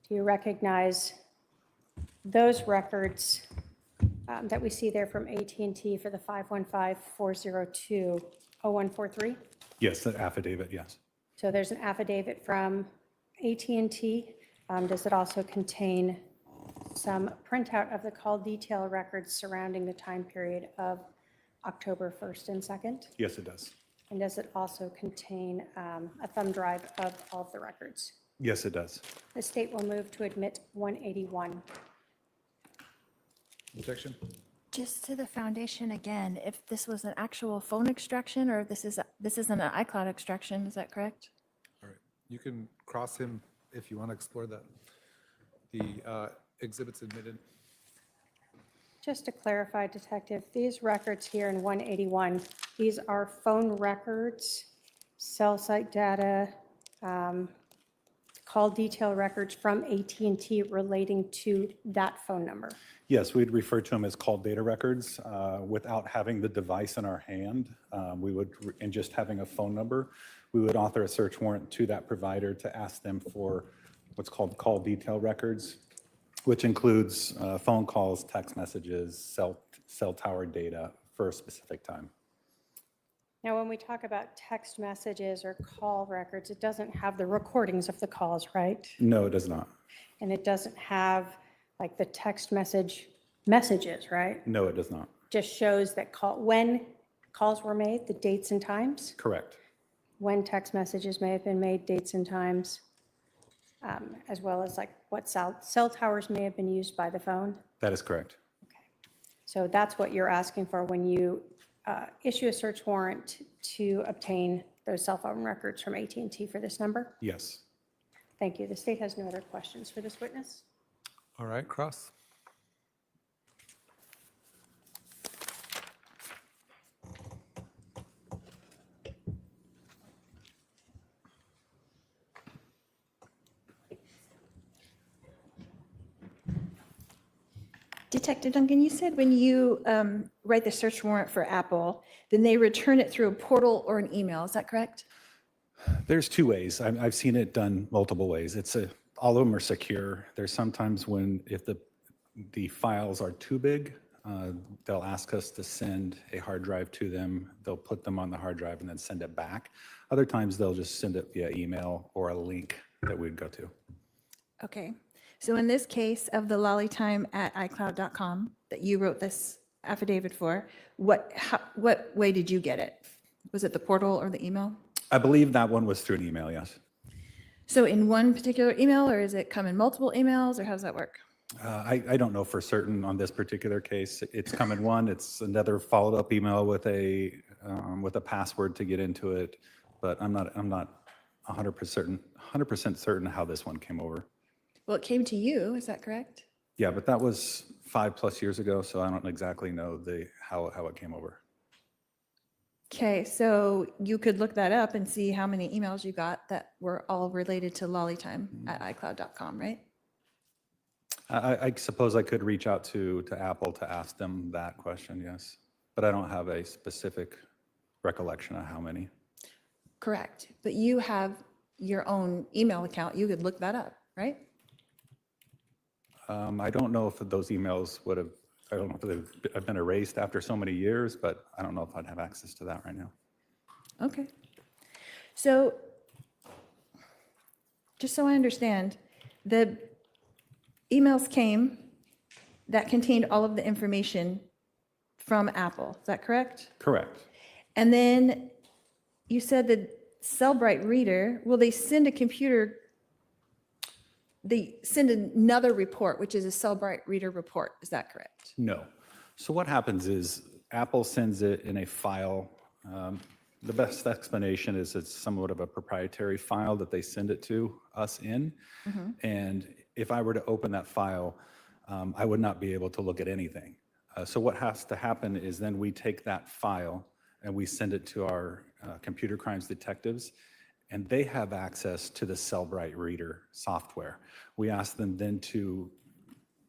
Do you recognize those records that we see there from AT&T for the 515-402-0143? Yes, the affidavit, yes. So there's an affidavit from AT&T. Does it also contain some printout of the call detail records surrounding the time period of October 1st and 2nd? Yes, it does. And does it also contain a thumb drive of all of the records? Yes, it does. The state will move to admit 181. Objection? Just to the foundation again, if this was an actual phone extraction or this isn't an iCloud extraction, is that correct? All right, you can cross him if you want to explore that. The exhibit's admitted. Just to clarify, Detective, these records here in 181, these are phone records, cell site data, call detail records from AT&T relating to that phone number. Yes, we'd refer to them as call data records. Without having the device in our hand, and just having a phone number, we would author a search warrant to that provider to ask them for what's called call detail records, which includes phone calls, text messages, cell tower data for a specific time. Now, when we talk about text messages or call records, it doesn't have the recordings of the calls, right? No, it does not. And it doesn't have like the text messages, right? No, it does not. Just shows that when calls were made, the dates and times, Correct. when text messages may have been made, dates and times, as well as like what cell towers may have been used by the phone. That is correct. So that's what you're asking for when you issue a search warrant to obtain those cell phone records from AT&T for this number? Yes. Thank you. The state has no other questions for this witness. All right, cross. Detective Duncan, you said when you write the search warrant for Apple, then they return it through a portal or an email. Is that correct? There's two ways. I've seen it done multiple ways. All of them are secure. There's sometimes if the files are too big, they'll ask us to send a hard drive to them. They'll put them on the hard drive and then send it back. Other times they'll just send it via email or a link that we'd go to. Okay. So in this case of the lollytime@icloud.com that you wrote this affidavit for, what way did you get it? Was it the portal or the email? I believe that one was through an email, yes. So in one particular email, or is it come in multiple emails, or how does that work? I don't know for certain on this particular case. It's come in one. It's another followed up email with a password to get into it, but I'm not 100% certain how this one came over. Well, it came to you, is that correct? Yeah, but that was 5+ years ago, so I don't exactly know how it came over. Okay, so you could look that up and see how many emails you got that were all related to lollytime@icloud.com, right? I suppose I could reach out to Apple to ask them that question, yes, but I don't have a specific recollection of how many. Correct, but you have your own email account. You could look that up, right? I don't know if those emails I don't know if they've been erased after so many years, but I don't know if I'd have access to that right now. Okay. So just so I understand, the emails came that contained all of the information from Apple. Is that correct? Correct. And then you said the Cellbrite reader, will they send another report, which is a Cellbrite reader report. Is that correct? No. So what happens is Apple sends it in a file. The best explanation is it's somewhat of a proprietary file that they send it to us in. Mm-hmm. And if I were to open that file, I would not be able to look at anything. So what has to happen is then we take that file and we send it to our computer crimes detectives, and they have access to the Cellbrite reader software. We ask them then to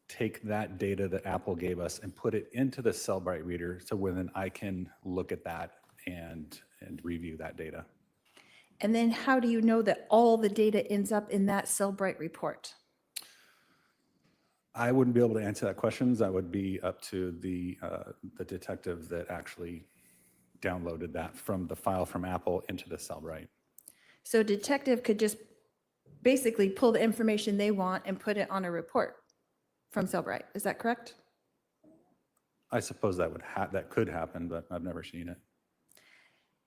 take that data that Apple gave us and put it into the Cellbrite reader, so then I can look at that and review that data. And then how do you know that all the data ends up in that Cellbrite report? I wouldn't be able to answer that question. That would be up to the detective that actually downloaded that from the file from Apple into the Cellbrite. So detective could just basically pull the information they want and put it on a report from Cellbrite. Is that correct? I suppose that could happen, but I've never seen it.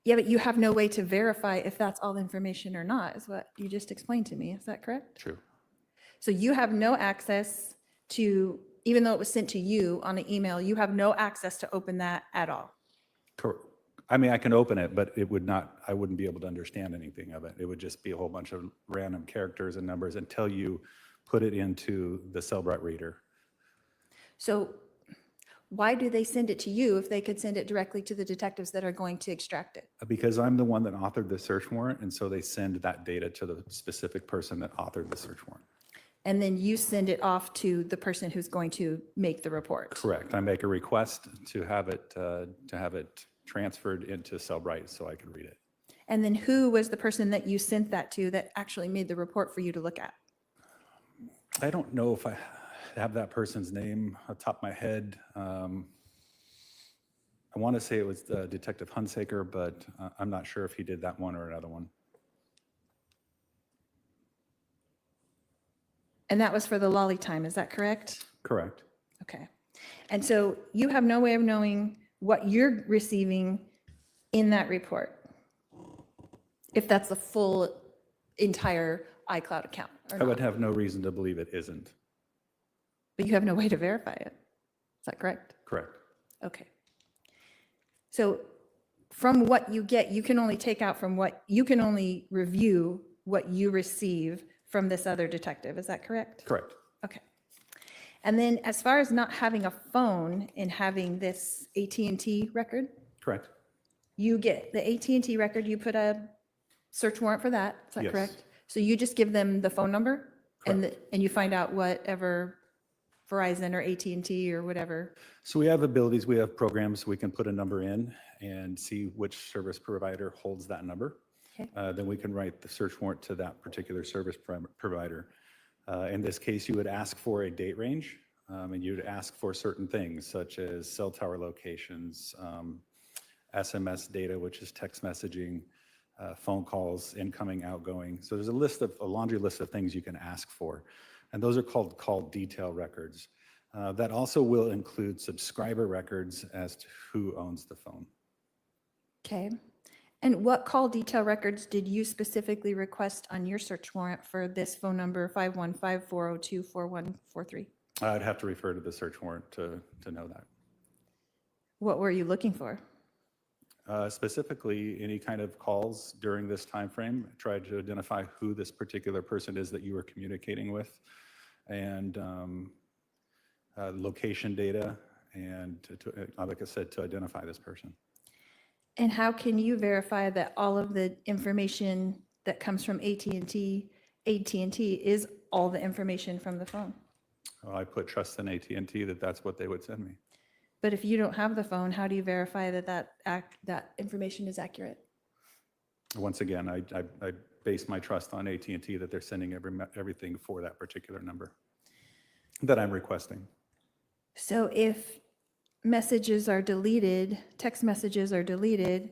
Yeah, but you have no way to verify if that's all the information or not, is what you just explained to me. Is that correct? True. So you have no access to, even though it was sent to you on an email, you have no access to open that at all. Correct. I mean, I can open it, but it would not, I wouldn't be able to understand anything of it. It would just be a whole bunch of random characters and numbers until you put it into the Cellbrite reader. So why do they send it to you if they could send it directly to the detectives that are going to extract it? Because I'm the one that authored the search warrant, and so they send that data to the specific person that authored the search warrant. And then you send it off to the person who's going to make the report? Correct. I make a request to have it transferred into Cellbrite so I can read it. And then who was the person that you sent that to that actually made the report for you to look at? I don't know if I have that person's name on top of my head. I want to say it was Detective Hunsaker, but I'm not sure if he did that one or another one. And that was for the lolly time, is that correct? Correct. Okay. And so you have no way of knowing what you're receiving in that report, if that's the full entire iCloud account or I would not. have no reason to believe it isn't. But you have no way to verify it. Is that correct? Correct. Okay. So from what you get, you can only take out from what, you can only review what you receive from this other detective. Is that correct? Correct. Okay. And then as far as not having a phone and having this AT&T record, Correct. you get the AT&T record, you put a search warrant for that. Is that Yes. correct? So you just give them the phone number and Correct. and you find out whatever Verizon or AT&T or whatever. So we have abilities, we have programs, we can put a number in and see which service provider holds that number. Okay. Then we can write the search warrant to that particular service provider. In this case, you would ask for a date range, and you'd ask for certain things such as cell tower locations, SMS data, which is text messaging, phone calls, incoming, outgoing. So there's a laundry list of things you can ask for. And those are called call detail records. That also will include subscriber records as to who owns the phone. Okay. And what call detail records did you specifically request on your search warrant for this phone number 515-402-4143? I'd have to refer to the search warrant to know that. What were you looking for? Specifically, any kind of calls during this time frame, tried to identify who this particular person is that you were communicating with, and location data, and like I said, to identify this person. And how can you verify that all of the information that comes from AT&T is all the information from the phone? Well, I put trust in AT&T that that's what they would send me. But if you don't have the phone, how do you verify that information is accurate? Once again, I base my trust on AT&T that they're sending everything for that particular number that I'm requesting. So if messages are deleted, text messages are deleted,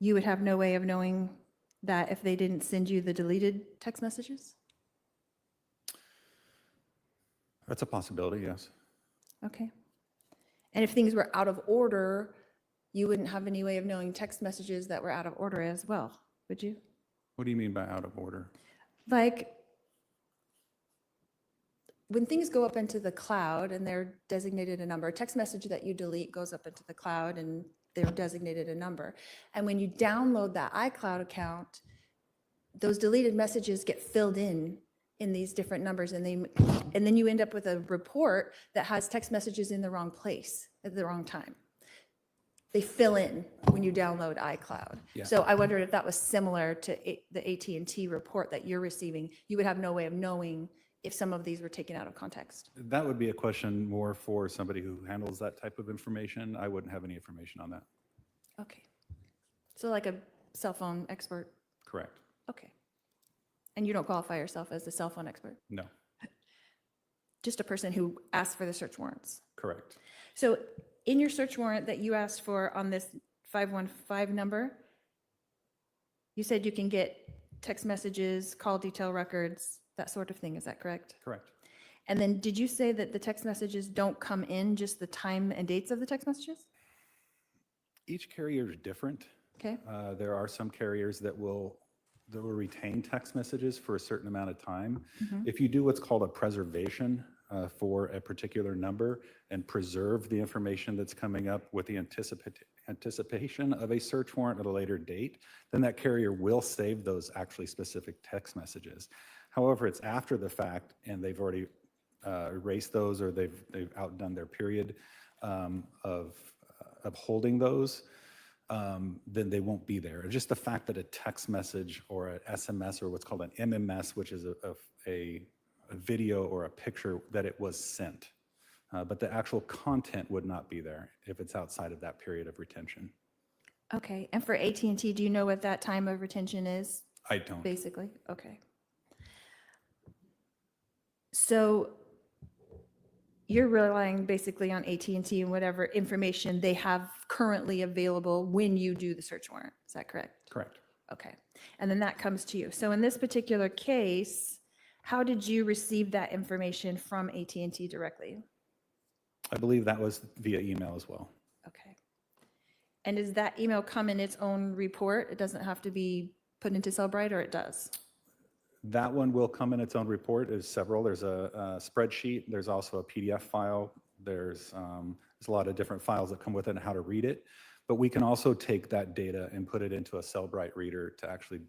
you would have no way of knowing that if they didn't send you the deleted text messages? That's a possibility, yes. Okay. And if things were out of order, you wouldn't have any way of knowing text messages that were out of order as well, would you? What do you mean by out of order? Like, when things go up into the cloud and they're designated a number, a text message that you delete goes up into the cloud and they're designated a number. And when you download that iCloud account, those deleted messages get filled in these different numbers, and then you end up with a report that has text messages in the wrong place at the wrong time. They fill in when you download iCloud. Yeah. So I wondered if that was similar to the AT&T report that you're receiving. You would have no way of knowing if some of these were taken out of context. That would be a question more for somebody who handles that type of information. I wouldn't have any information on that. Okay. So like a cell phone expert? Correct. Okay. And you don't qualify yourself as a cell phone expert? No. just a person who asked for the search warrants. Correct. So in your search warrant that you asked for on this 515 number, you said you can get text messages, call detail records, that sort of thing. Is that correct? Correct. And then did you say that the text messages don't come in, just the time and dates of the text messages? Each carrier is different. Okay. There are some carriers that will retain text messages for a certain amount of time. If you do what's called a preservation for a particular number and preserve the information that's coming up with the anticipation of a search warrant at a later date, then that carrier will save those actually specific text messages. However, it's after the fact and they've already erased those, or they've outdone their period of holding those, then they won't be there. Just the fact that a text message or an SMS or what's called an MMS, which is a video or a picture, that it was sent. But the actual content would not be there if it's outside of that period of retention. Okay. And for AT&T, do you know what that time of retention is? I don't. Basically, okay. So you're relying basically on AT&T and whatever information they have currently available when you do the search warrant. Is that correct? Correct. Okay. And then that comes to you. So in this particular case, how did you receive that information from AT&T directly? I believe that was via email as well. Okay. And does that email come in its own report? It doesn't have to be put into Cellbrite, or it does? That one will come in its own report. There's several. There's a spreadsheet. There's also a PDF file. There's a lot of different files that come with it and how to read it. But we can also take that data and put it into a Cellbrite reader to actually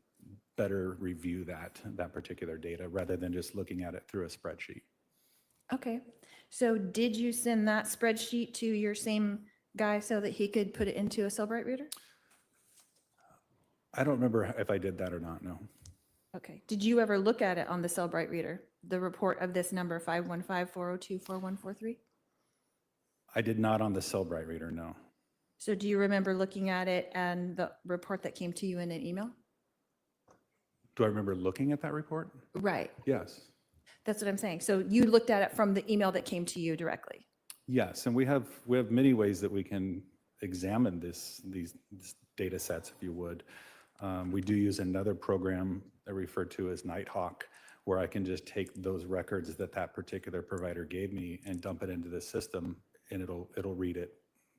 better review that particular data rather than just looking at it through a spreadsheet. Okay. So did you send that spreadsheet to your same guy so that he could put it into a Cellbrite reader? I don't remember if I did that or not, no. Okay. Did you ever look at it on the Cellbrite reader, the report of this number 515-402-4143? I did not on the Cellbrite reader, no. So do you remember looking at it and the report that came to you in an email? Do I remember looking at that report? Right. Yes. That's what I'm saying. So you looked at it from the email that came to you directly? Yes, and we have many ways that we can examine these data sets, if you would. We do use another program I refer to as Nighthawk, where I can just take those records that particular provider gave me and dump it into the system, and it'll read it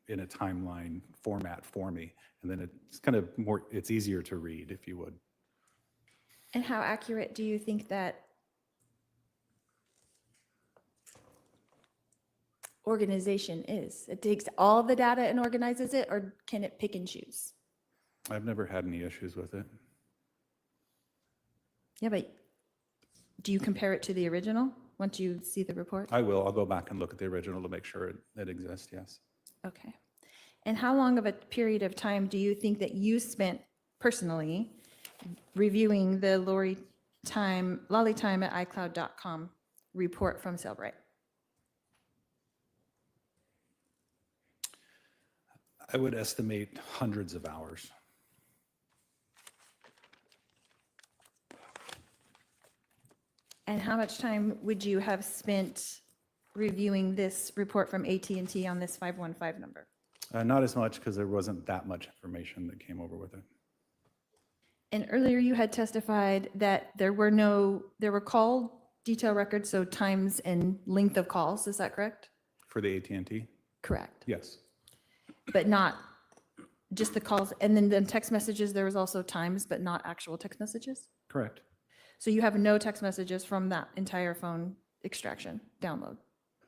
in a timeline format for me. And then it's kind of it's easier to read, if you would. And how accurate do you think that organization is? It takes all the data and organizes it, or can it pick and choose? I've never had any issues with it. Yeah, but do you compare it to the original once you see the report? I will. I'll go back and look at the original to make sure it exists, yes. Okay. And how long of a period of time do you think that you spent personally reviewing the lollytime@icloud.com report from Cellbrite? I would estimate hundreds of hours. And how much time would you have spent reviewing this report from AT&T on this 515 number? Not as much, because there wasn't that much information that came over with it. And earlier you had testified that there were call detail records, so times and length of calls. Is that correct? For the AT&T? Correct. Yes. But not just the calls. And then the text messages, there was also times, but not actual text messages? Correct. So you have no text messages from that entire phone extraction download?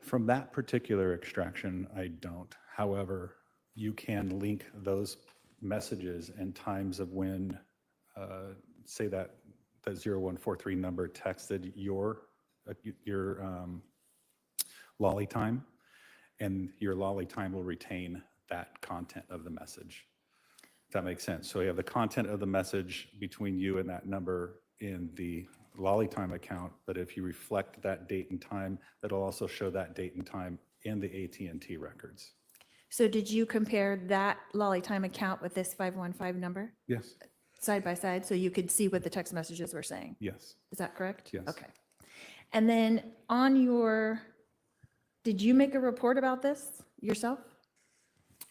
From that particular extraction, I don't. However, you can link those messages and times of when, say that 0143 number texted your lolly time, and your lolly time will retain that content of the message. If that makes sense. So you have the content of the message between you and that number in the LollyTime account, but if you reflect that date and time, that'll also show that date and time in the AT&T records. So did you compare that LollyTime account with this 515 number Yes. side by side so you could see what the text messages were saying? Yes. Is that correct? Yes. Okay. And then on your Did you make a report about this yourself?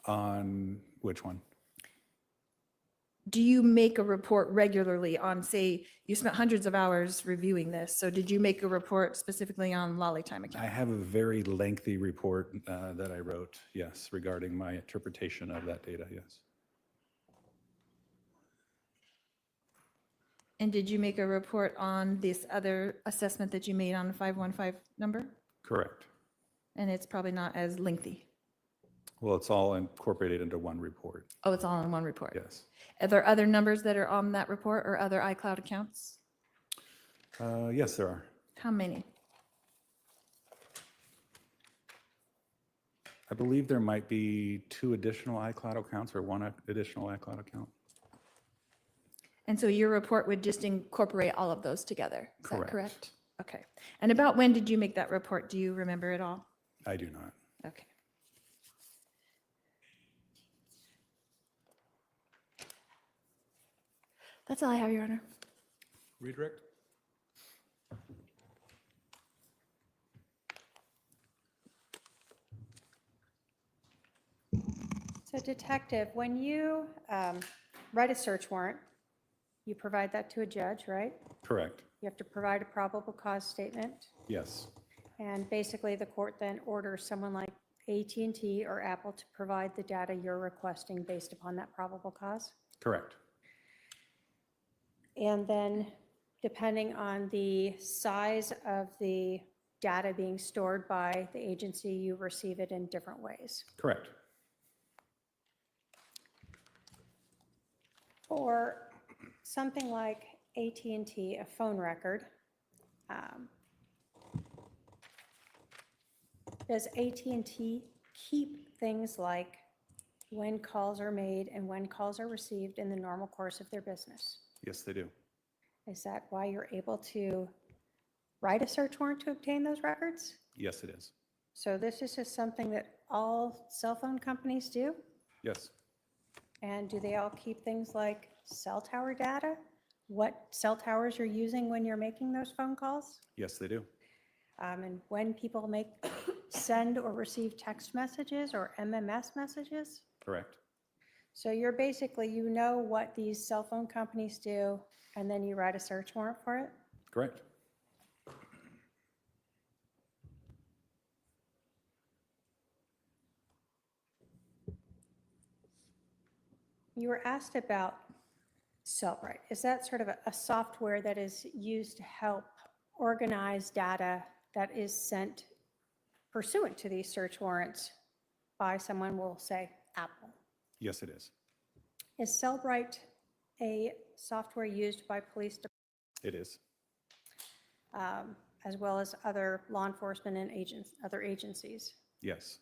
On which one? Do you make a report regularly on, say, you spent hundreds of hours reviewing this, so did you make a report specifically on Lolly Time account? I have a very lengthy report that I wrote, yes, regarding my interpretation of that data, yes. And did you make a report on this other assessment that you made on the 515 number? Correct. And it's probably not as lengthy. Well, it's all incorporated into one report, Oh, it's all in one report? yes. Are there other numbers that are on that report or other iCloud accounts? Yes, there are. How many? I believe there might be 2 additional iCloud accounts or 1 additional iCloud account. And so your report would just incorporate all of those together? Is that Correct. correct? Okay. And about when did you make that report? Do you remember it all? I do not. Okay. That's all I have, Your Honor. Redirect? So detective, when you write a search warrant, you provide that to a judge, right? Correct. You have to provide a probable cause statement. Yes. And basically, the court then orders someone like AT&T or Apple to provide the data you're requesting based upon that probable cause. Correct. And then, depending on the size of the data being stored by the agency, you receive it in different ways. Correct. For something like AT&T, a phone record, does AT&T keep things like when calls are made and when calls are received in the normal course of their business? Yes, they do. Is that why you're able to write a search warrant to obtain those records? Yes, it is. So this is just something that all cell phone companies do? Yes. And do they all keep things like cell tower data? What cell towers you're using when you're making those phone calls? Yes, they do. And when people send or receive text messages or MMS messages? Correct. So you're basically, you know what these cell phone companies do, and then you write a search warrant for it? Correct. You were asked about Cellbrite. Is that sort of a software that is used to help organize data that is sent pursuant to these search warrants by someone, we'll say Apple? Yes, it is. Is Cellbrite a software used by police It is. as well as other law enforcement and other agencies? Yes.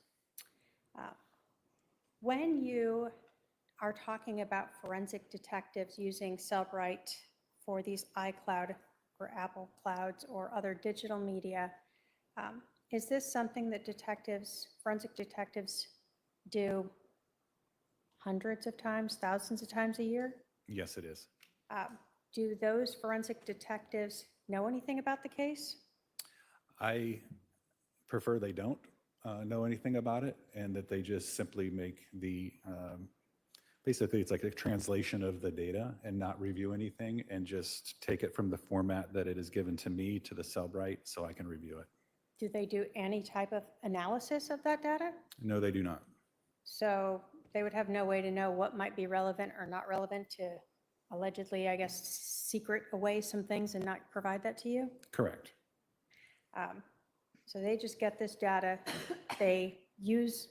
When you are talking about forensic detectives using Cellbrite for these iCloud or Apple Clouds or other digital media, is this something that forensic detectives do hundreds of times, thousands of times a year? Yes, it is. Do those forensic detectives know anything about the case? I prefer they don't know anything about it and that they just simply make the, basically it's like a translation of the data and not review anything and just take it from the format that it is given to me to the Cellbrite so I can review it. Do they do any type of analysis of that data? No, they do not. So they would have no way to know what might be relevant or not relevant to allegedly, I guess, secret away some things and not provide that to you? Correct. So they just get this data, they use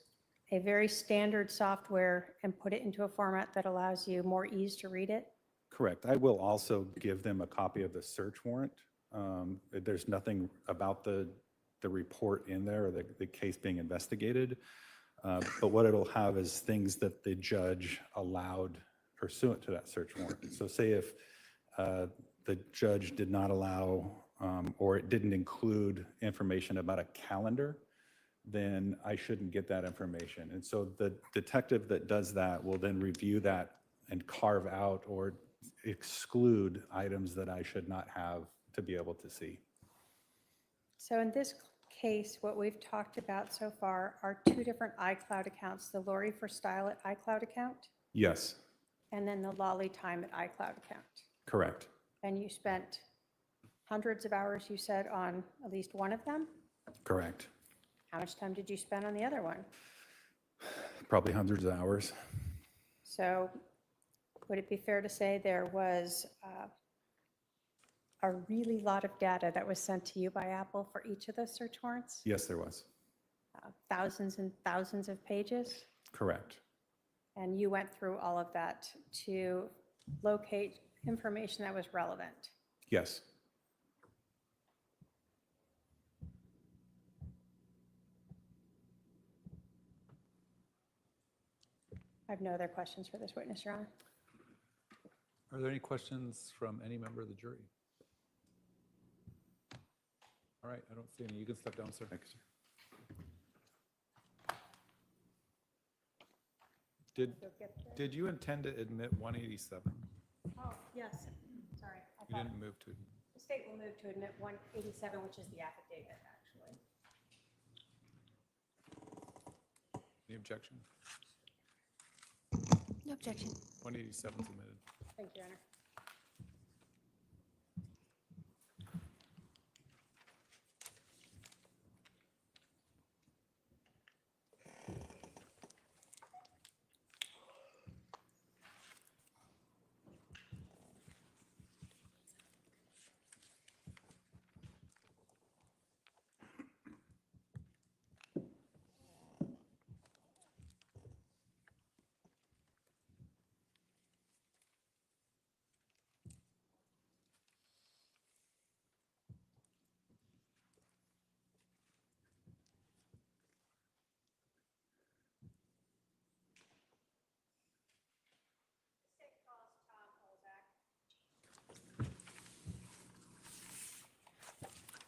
a very standard software and put it into a format that allows you more ease to read it? Correct. I will also give them a copy of the search warrant. There's nothing about the report in there or the case being investigated. But what it'll have is things that the judge allowed pursuant to that search warrant. So say if the judge did not allow or it didn't include information about a calendar, then I shouldn't get that information. And so the detective that does that will then review that and carve out or exclude items that I should not have to be able to see. So in this case, what we've talked about so far are two different iCloud accounts, the Lori for Style at iCloud account, Yes, and then the Lolly Time at iCloud account. correct. And you spent hundreds of hours, you said, on at least one of them? Correct. How much time did you spend on the other one? Probably hundreds of hours. So would it be fair to say there was a really lot of data that was sent to you by Apple for each of those search warrants? Yes, there was. Thousands and thousands of pages? Correct. And you went through all of that to locate information that was relevant? Yes. I have no other questions for this witness, Your Honor. Are there any questions from any member of the jury? All right, I don't see any. You can step down, sir. Thank you, sir. Did you intend to admit 187? Oh, yes, sorry. You didn't move to. The state will move to admit 187, which is the affidavit, actually. Any objection? No objection. 187 is admitted. Thank you, Your Honor.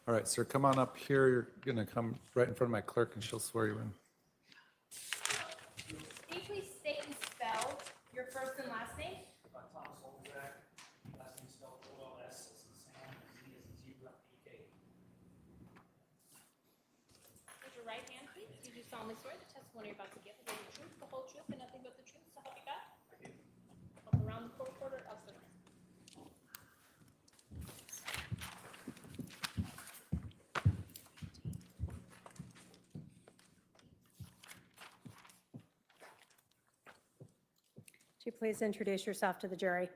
All right, sir, come on up here. You're going to come right in front of my clerk and she'll swear you in. Can you please state and spell your first and last name? Raise your right hand, please. You do solemnly swear the testimony you're about to give will be the truth, the whole truth, and nothing but the truth, so help you God? Up around the court order of the Would you please introduce yourself to the jury?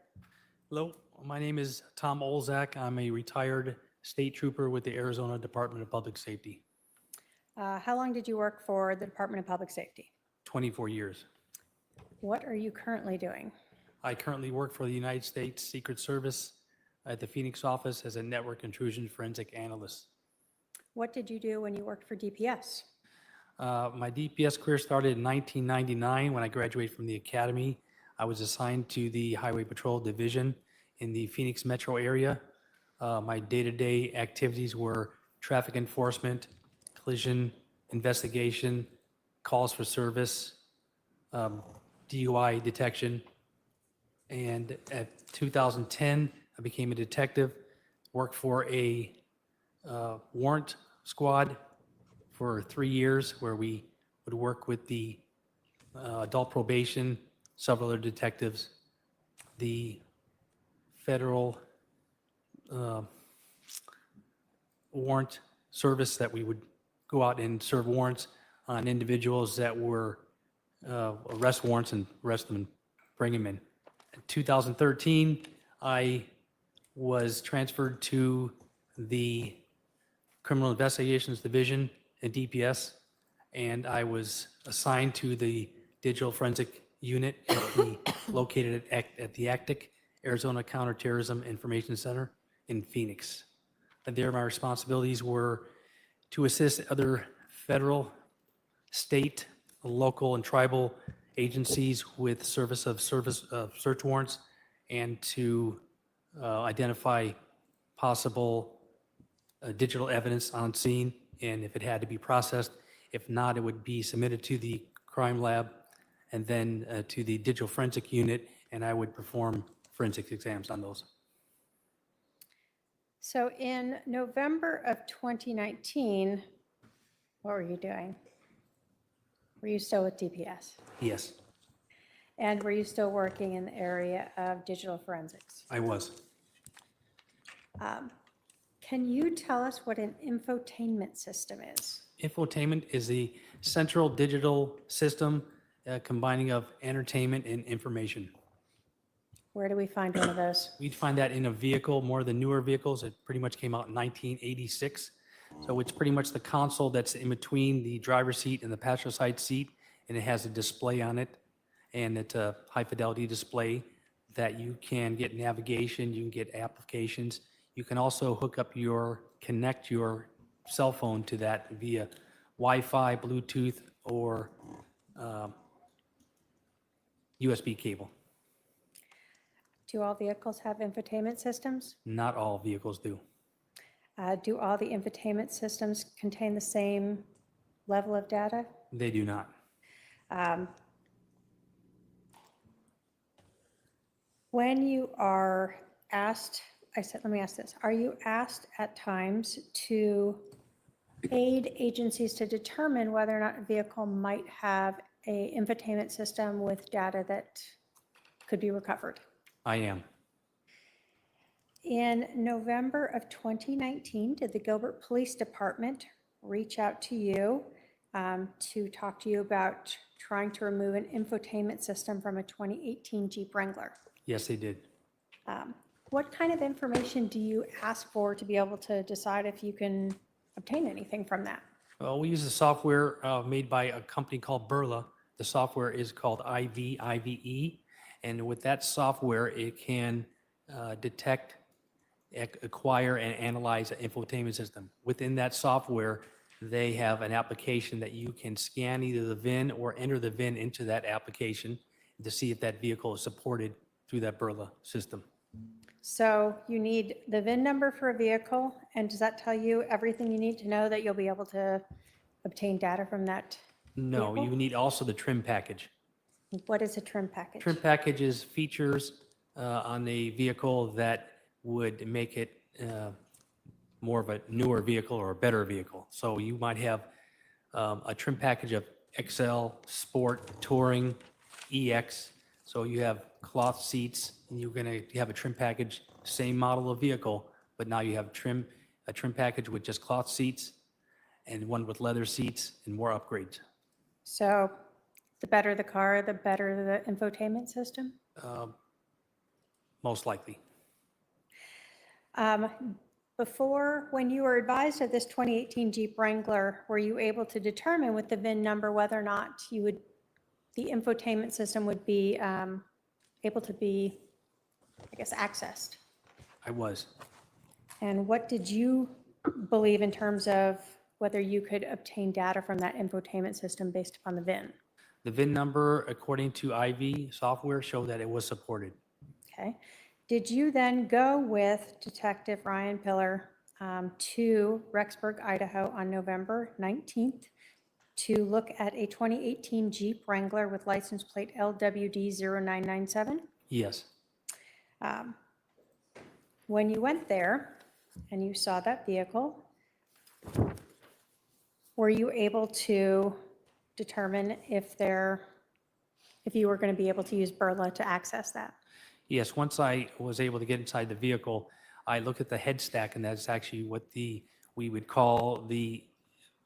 Hello, my name is Tom Olzak. I'm a retired state trooper with the Arizona Department of Public Safety, How long did you work for the Department of Public Safety? 24 years. What are you currently doing? I currently work for the United States Secret Service at the Phoenix office as a network intrusion forensic analyst. What did you do when you worked for DPS? My DPS career started in 1999 when I graduated from the academy. I was assigned to the Highway Patrol Division in the Phoenix metro area. My day-to-day activities were traffic enforcement, collision investigation, calls for service, DUI detection. And at 2010, I became a detective, worked for a warrant squad for 3 years where we would work with the adult probation, several other detectives, the federal warrant service that we would go out and serve warrants on individuals that were arrest warrants and arrest them and bring them in. In 2013, I was transferred to the Criminal Investigations Division at DPS, and I was assigned to the Digital Forensic Unit located at the ACTIC, Arizona Counterterrorism Information Center in Phoenix. And there, my responsibilities were to assist other federal, state, local, and tribal agencies with service of search warrants and to identify possible digital evidence on scene, and if it had to be processed. If not, it would be submitted to the crime lab and then to the digital forensic unit, and I would perform forensic exams on those. So in November of 2019, What were you doing? Were you still with DPS? Yes, And were you still working in the area of digital forensics? I was. Can you tell us what an infotainment system is? Infotainment is the central digital system combining of entertainment and information. Where do we find one of those? We'd find that in a vehicle, more of the newer vehicles. It pretty much came out in 1986. So it's pretty much the console that's in between the driver's seat and the passenger side seat, and it has a display on it, and it's a high fidelity display that you can get navigation, you can get applications. You can also connect your cell phone to that via Wi-Fi, Bluetooth, or USB cable. Do all vehicles have infotainment systems? Not all vehicles do. Do all the infotainment systems contain the same level of data? They do not. When you are asked, let me ask this, are you asked at times to aid agencies to determine whether or not a vehicle might have a infotainment system with data that could be recovered? I am. In November of 2019, did the Gilbert Police Department reach out to you to talk to you about trying to remove an infotainment system from a 2018 Jeep Wrangler? Yes, they did. What kind of information do you ask for to be able to decide if you can obtain anything from that? Well, we use a software made by a company called Burla. The software is called IVE, and with that software, it can detect, acquire, and analyze an infotainment system. Within that software, they have an application that you can scan either the VIN or enter the VIN into that application to see if that vehicle is supported through that Burla system. So you need the VIN number for a vehicle, and does that tell you everything you need to know that you'll be able to obtain data from that? No, vehicle? you need also the trim package. What is a trim package? Trim package is features on the vehicle that would make it more of a newer vehicle or a better vehicle. So you might have a trim package of XL, Sport, Touring, EX. So you have cloth seats, and you're going to have a trim package, same model of vehicle, but now you have a trim package with just cloth seats and one with leather seats and more upgrades. So the better the car, the better the infotainment system? Most likely. Before, when you were advised of this 2018 Jeep Wrangler, were you able to determine with the VIN number whether or not the infotainment system would be able to be, I guess, accessed? I was. And what did you believe in terms of whether you could obtain data from that infotainment system based upon the VIN? The VIN number, according to IV software, showed that it was supported. Okay. Did you then go with Detective Ryan Pillar to Rexburg, Idaho on November 19th to look at a 2018 Jeep Wrangler with license plate LWD0997? Yes. When you went there and you saw that vehicle, were you able to determine if you were going to be able to use Burla to access that? Yes, once I was able to get inside the vehicle, I looked at the head stack, and that's actually what we would call the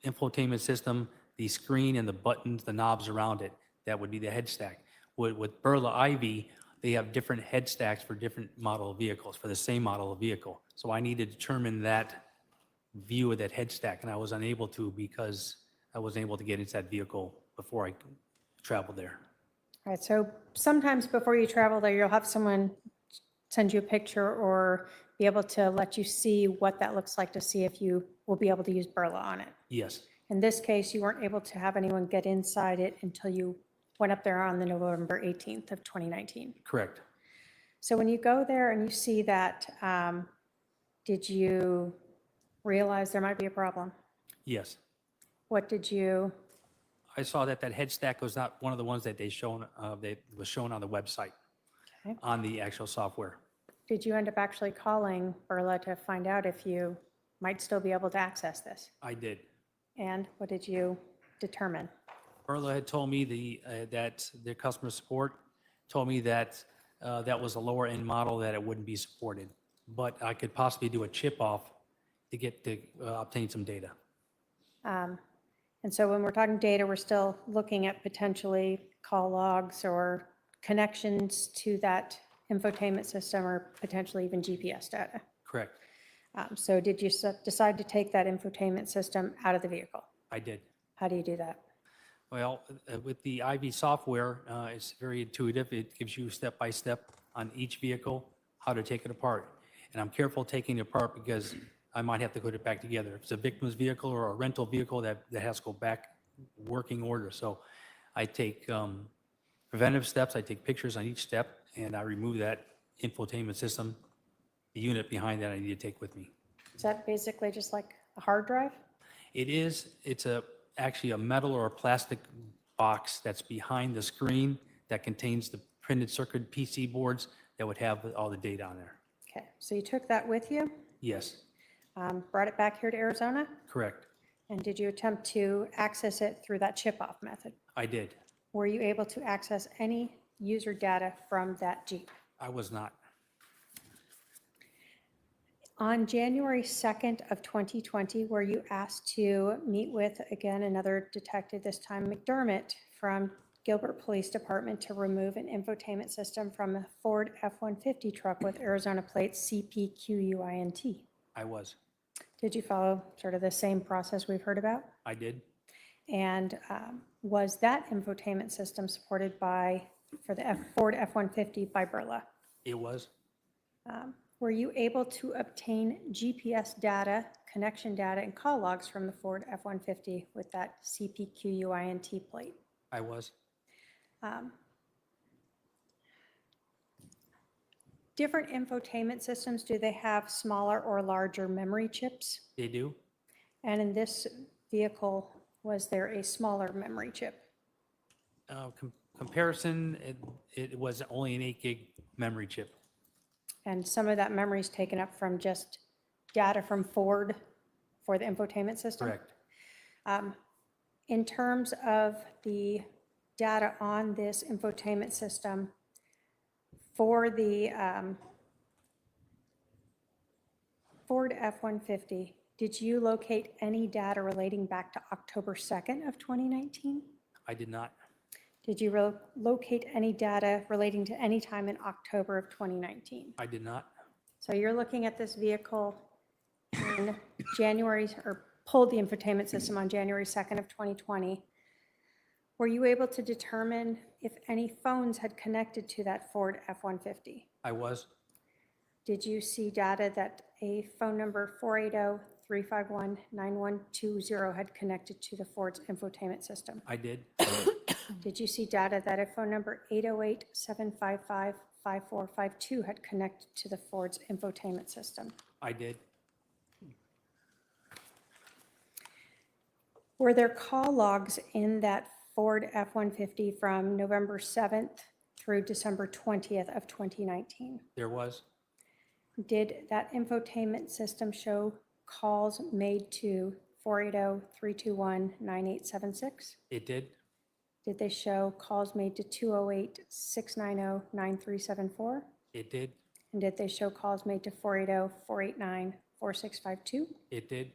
infotainment system, the screen and the buttons, the knobs around it. That would be the head stack. With Burla IV, they have different head stacks for different model of vehicles, for the same model of vehicle. So I need to determine that view of that head stack, and I was unable to because I wasn't able to get into that vehicle before I traveled there. All right, so sometimes before you travel there, you'll have someone send you a picture or be able to let you see what that looks like to see if you will be able to use Burla on it. Yes. In this case, you weren't able to have anyone get inside it until you went up there on the November 18th of 2019. Correct. So when you go there and you see that, did you realize there might be a problem? Yes. What did you? I saw that head stack was not one of the ones that they was shown on the website, Okay. on the actual software. Did you end up actually calling Burla to find out if you might still be able to access this? I did. And what did you determine? Barlow had told me that the customer support told me that that was a lower end model, that it wouldn't be supported. But I could possibly do a chip off to obtain some data. And so when we're talking data, we're still looking at potentially call logs or connections to that infotainment system or potentially even GPS data. Correct. So did you decide to take that infotainment system out of the vehicle? I did. How do you do that? Well, with the IV software, it's very intuitive. It gives you step by step on each vehicle how to take it apart. And I'm careful taking it apart because I might have to put it back together. If it's a victim's vehicle or a rental vehicle, that has to go back working order. So I take preventive steps, I take pictures on each step, and I remove that infotainment system, the unit behind that I need to take with me. Is that basically just like a hard drive? It is, it's actually a metal or a plastic box that's behind the screen that contains the printed circuit PC boards that would have all the data on there. Okay, so you took that with you, Yes, brought it back here to Arizona, correct. and did you attempt to access it through that chip-off method? I did. Were you able to access any user data from that Jeep? I was not. On January 2nd of 2020, were you asked to meet with, again, another detective, this time McDermott, from Gilbert Police Department to remove an infotainment system from a Ford F-150 truck with Arizona plates CPQUINT? I was. Did you follow sort of the same process we've heard about? I did. And was that infotainment system supported by, for the Ford F-150 by Burla? It was. Were you able to obtain GPS data, connection data, and call logs from the Ford F-150 with that CPQUINT plate? I was. Different infotainment systems, do they have smaller or larger memory chips? They do. And in this vehicle, was there a smaller memory chip? Comparison, it was only an 8 gig memory chip. And some of that memory is taken up from just data from Ford for the infotainment system? Correct. In terms of the data on this infotainment system, for the Ford F-150, did you locate any data relating back to October 2nd of 2019? I did not. Did you locate any data relating to any time in October of 2019? I did not. So you're looking at this vehicle in January, or pulled the infotainment system on January 2nd of 2020. Were you able to determine if any phones had connected to that Ford F-150? I was. Did you see data that a phone number 480-351-9120 had connected to the Ford's infotainment system? I did. Did you see data that a phone number 808-755-5452 had connected to the Ford's infotainment system? I did. Were there call logs in that Ford F-150 from November 7th through December 20th of 2019? There was. Did that infotainment system show calls made to 480-321-9876? It did. Did they show calls made to 208-690-9374? It did. And did they show calls made to 480-489-4652? It did.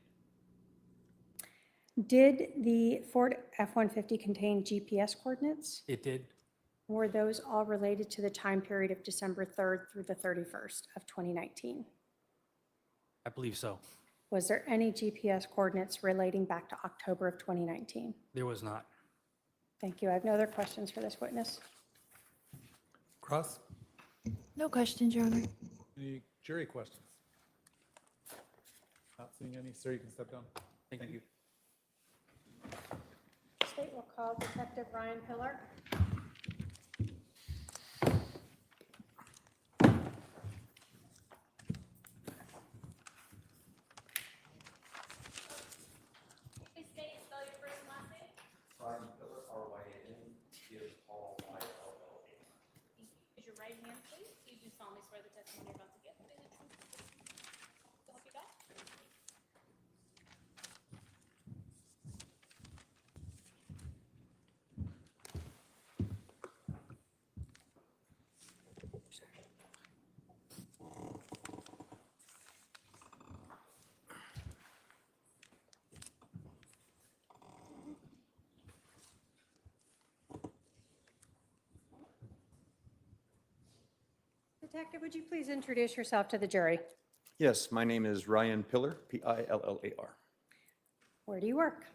Did the Ford F-150 contain GPS coordinates? It did. Were those all related to the time period of December 3rd through the 31st of 2019? I believe so. Was there any GPS coordinates relating back to October of 2019? There was not. Thank you. I have no other questions for this witness. Cross? No questions, Your Honor. Any jury questions? Not seeing any. Sir, you can step down. Thank you. State will call Detective Ryan Pillar. Please state and spell your first and last name. Ryan Pillar, R-Y-A-N, is Paul, I-L-L-A. Use your right hand, please. You do solemnly swear the testimony you're about to give will be the truth. So help you God. Detective, would you please introduce yourself to the jury? Yes, my name is Ryan Pillar, Pillar. Where do you work?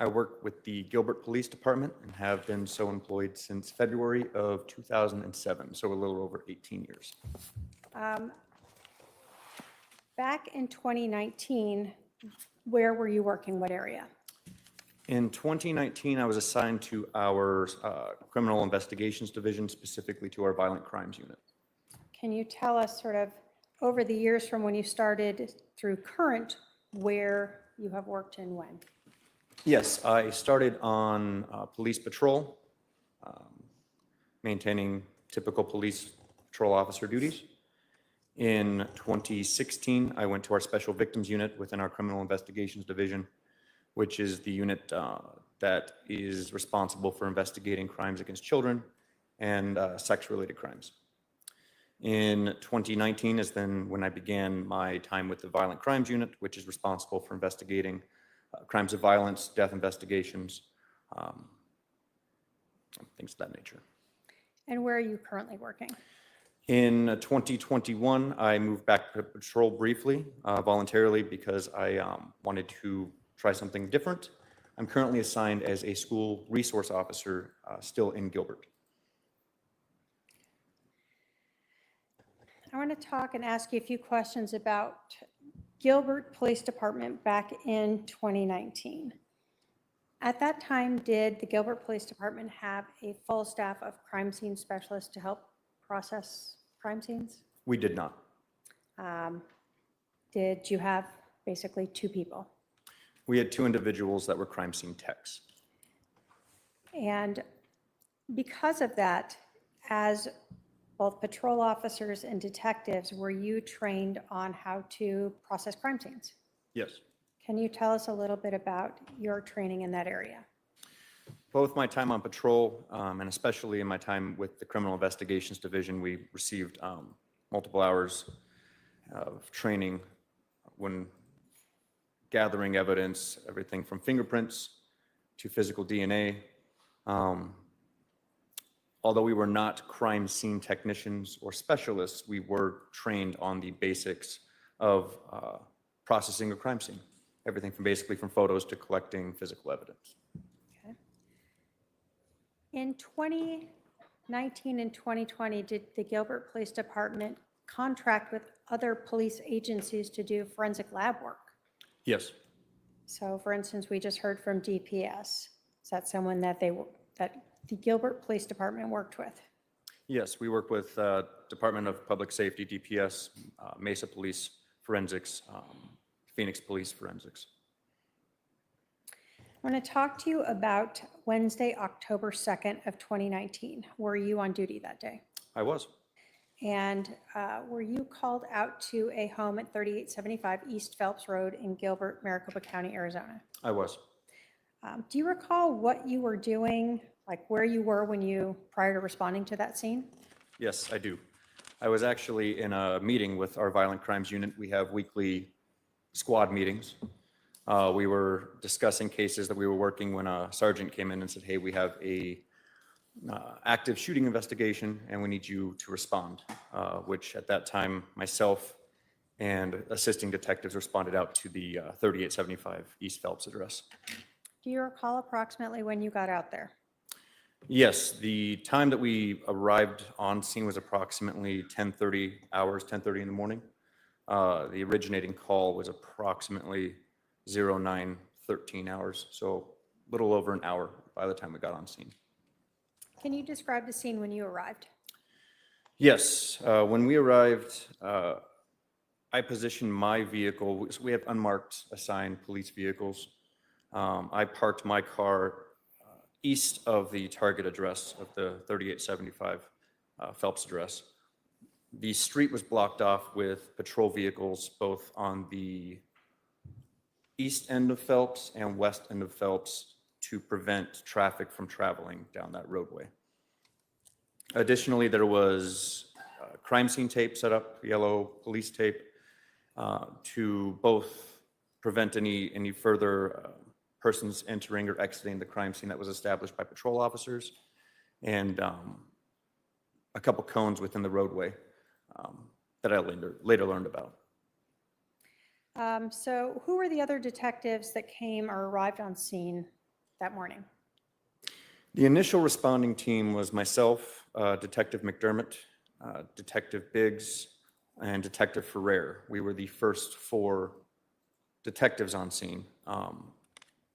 I work with the Gilbert Police Department and have been so employed since February of 2007, so a little over 18 years. Back in 2019, where were you working? What area? In 2019, I was assigned to our Criminal Investigations Division, specifically to our Violent Crimes Unit. Can you tell us sort of over the years from when you started through current, where you have worked and when? Yes, I started on police patrol, maintaining typical police patrol officer duties. In 2016, I went to our Special Victims Unit within our Criminal Investigations Division, which is the unit that is responsible for investigating crimes against children and sex-related crimes. In 2019 is then when I began my time with the Violent Crimes Unit, which is responsible for investigating crimes of violence, death investigations, things of that nature. And where are you currently working? In 2021, I moved back to patrol briefly, voluntarily, because I wanted to try something different. I'm currently assigned as a school resource officer still in Gilbert. I want to talk and ask you a few questions about Gilbert Police Department back in 2019. At that time, did the Gilbert Police Department have a full staff of crime scene specialists to help process crime scenes? We did not. Did you have basically two people? We had two individuals that were crime scene techs. And because of that, as both patrol officers and detectives, were you trained on how to process crime scenes? Yes. Can you tell us a little bit about your training in that area? Both my time on patrol and especially in my time with the Criminal Investigations Division, we received multiple hours of training when gathering evidence, everything from fingerprints to physical DNA. Although we were not crime scene technicians or specialists, we were trained on the basics of processing a crime scene. Everything from basically from photos to collecting physical evidence. Okay. In 2019 and 2020, did the Gilbert Police Department contract with other police agencies to do forensic lab work? Yes. So for instance, we just heard from DPS. Is that someone that the Gilbert Police Department worked with? Yes, we work with Department of Public Safety, DPS, Mesa Police Forensics, Phoenix Police Forensics. I want to talk to you about Wednesday, October 2nd of 2019. Were you on duty that day? I was. And were you called out to a home at 3875 East Phelps Road in Gilbert, Maricopa County, Arizona? I was. Do you recall what you were doing, like where you were when you, prior to responding to that scene? Yes, I do. I was actually in a meeting with our Violent Crimes Unit. We have weekly squad meetings. We were discussing cases that we were working when a sergeant came in and said, hey, we have a active shooting investigation and we need you to respond, which at that time, myself and assisting detectives responded out to the 3875 East Phelps address. Do you recall approximately when you got out there? Yes, the time that we arrived on scene was approximately 10:30 in the morning. The originating call was approximately 09:13 hours, so a little over an hour by the time we got on scene. Can you describe the scene when you arrived? Yes, when we arrived, I positioned my vehicle. So we have unmarked assigned police vehicles. I parked my car east of the target address of the 3875 Phelps address. The street was blocked off with patrol vehicles both on the east end of Phelps and west end of Phelps to prevent traffic from traveling down that roadway. Additionally, there was crime scene tape set up, yellow police tape, to both prevent any further persons entering or exiting the crime scene that was established by patrol officers, and a couple cones within the roadway that I later learned about. So who were the other detectives that came or arrived on scene that morning? The initial responding team was myself, Detective McDermott, Detective Biggs, and Detective Ferrer. We were the first 4 detectives on scene.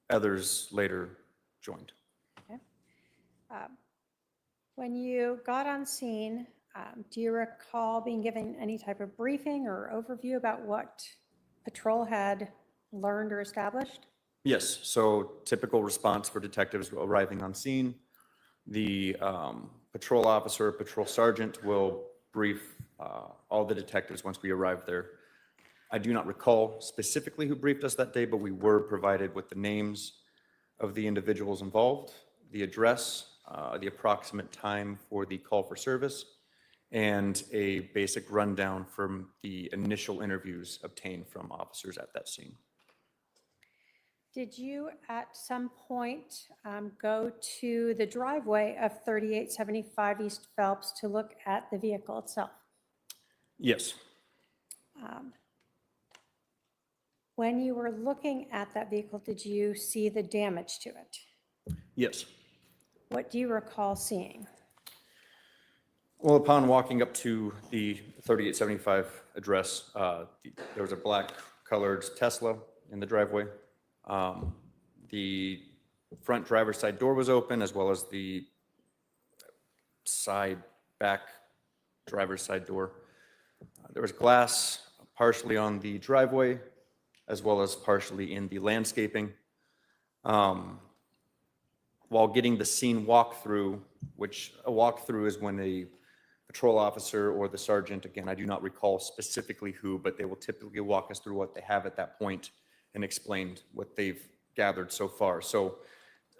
Others later joined. Okay. When you got on scene, do you recall being given any type of briefing or overview about what patrol had learned or established? Yes, so typical response for detectives arriving on scene. The patrol officer, patrol sergeant will brief all the detectives once we arrive there. I do not recall specifically who briefed us that day, but we were provided with the names of the individuals involved, the address, the approximate time for the call for service, and a basic rundown from the initial interviews obtained from officers at that scene. Did you at some point go to the driveway of 3875 East Phelps to look at the vehicle itself? Yes, When you were looking at that vehicle, did you see the damage to it? yes. What do you recall seeing? Well, upon walking up to the 3875 address, there was a black colored Tesla in the driveway. The front driver's side door was open, as well as the back driver's side door. There was glass partially on the driveway, as well as partially in the landscaping. While getting the scene walkthrough, which a walkthrough is when a patrol officer or the sergeant, again, I do not recall specifically who, but they will typically walk us through what they have at that point and explain what they've gathered so far. So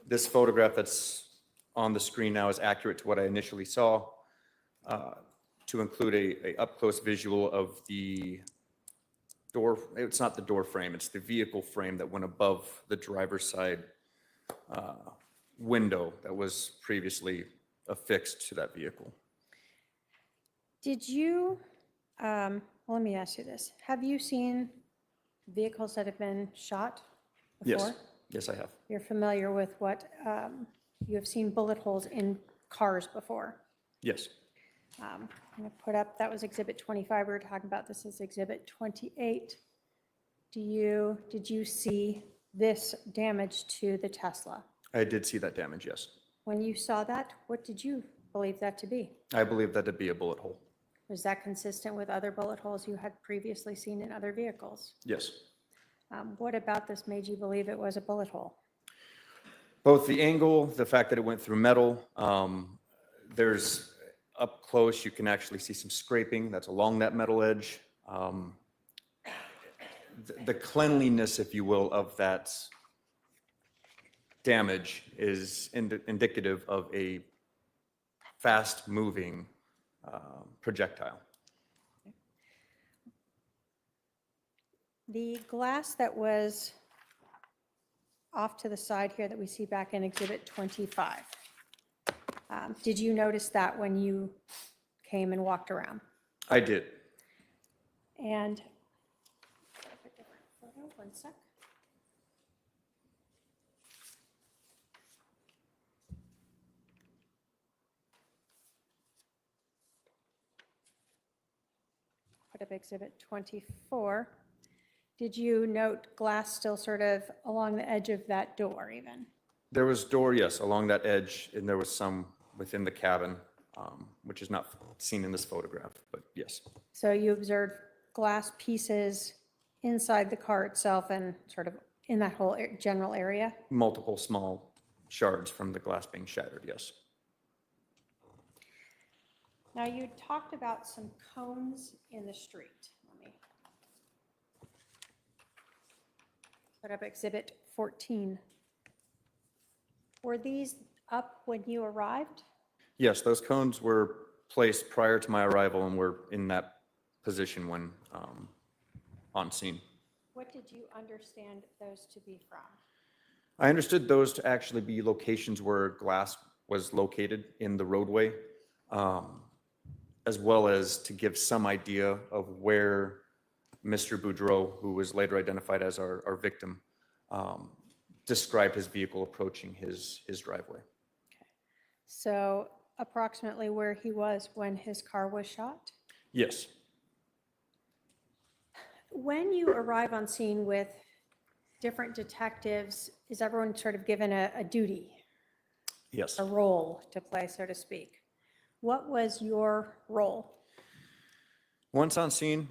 this photograph that's on the screen now is accurate to what I initially saw, to include a up-close visual of the door. It's not the door frame, it's the vehicle frame that went above the driver's side window that was previously affixed to that vehicle. Did you, let me ask you this. Have you seen vehicles that have been shot before? Yes, yes, I have. You're familiar with what, you have seen bullet holes in cars before? Yes. I'm going to put up, that was Exhibit 25. We were talking about this as Exhibit 28. Did you see this damage to the Tesla? I did see that damage, yes. When you saw that, what did you believe that to be? I believe that to be a bullet hole. Was that consistent with other bullet holes you had previously seen in other vehicles? Yes. What about this made you believe it was a bullet hole? Both the angle, the fact that it went through metal, there's up close, you can actually see some scraping that's along that metal edge. The cleanliness, if you will, of that damage is indicative of a fast-moving projectile. The glass that was off to the side here that we see back in Exhibit 25, did you notice that when you came and walked around? I did. And, one sec. Put up Exhibit 24. Did you note glass still sort of along the edge of that door even? There was door, yes, along that edge, and there was some within the cabin, which is not seen in this photograph, but yes. So you observed glass pieces inside the car itself and sort of in that whole general area? Multiple small shards from the glass being shattered, yes. Now, you talked about some cones in the street. Let me put up Exhibit 14. Were these up when you arrived? Yes, those cones were placed prior to my arrival and were in that position when on scene. What did you understand those to be from? I understood those to actually be locations where glass was located in the roadway, as well as to give some idea of where Mr. Boudreaux, who was later identified as our victim, described his vehicle approaching his driveway. So approximately where he was when his car was shot? Yes. When you arrive on scene with different detectives, is everyone sort of given a duty, Yes. a role to play, so to speak? What was your role? Once on scene,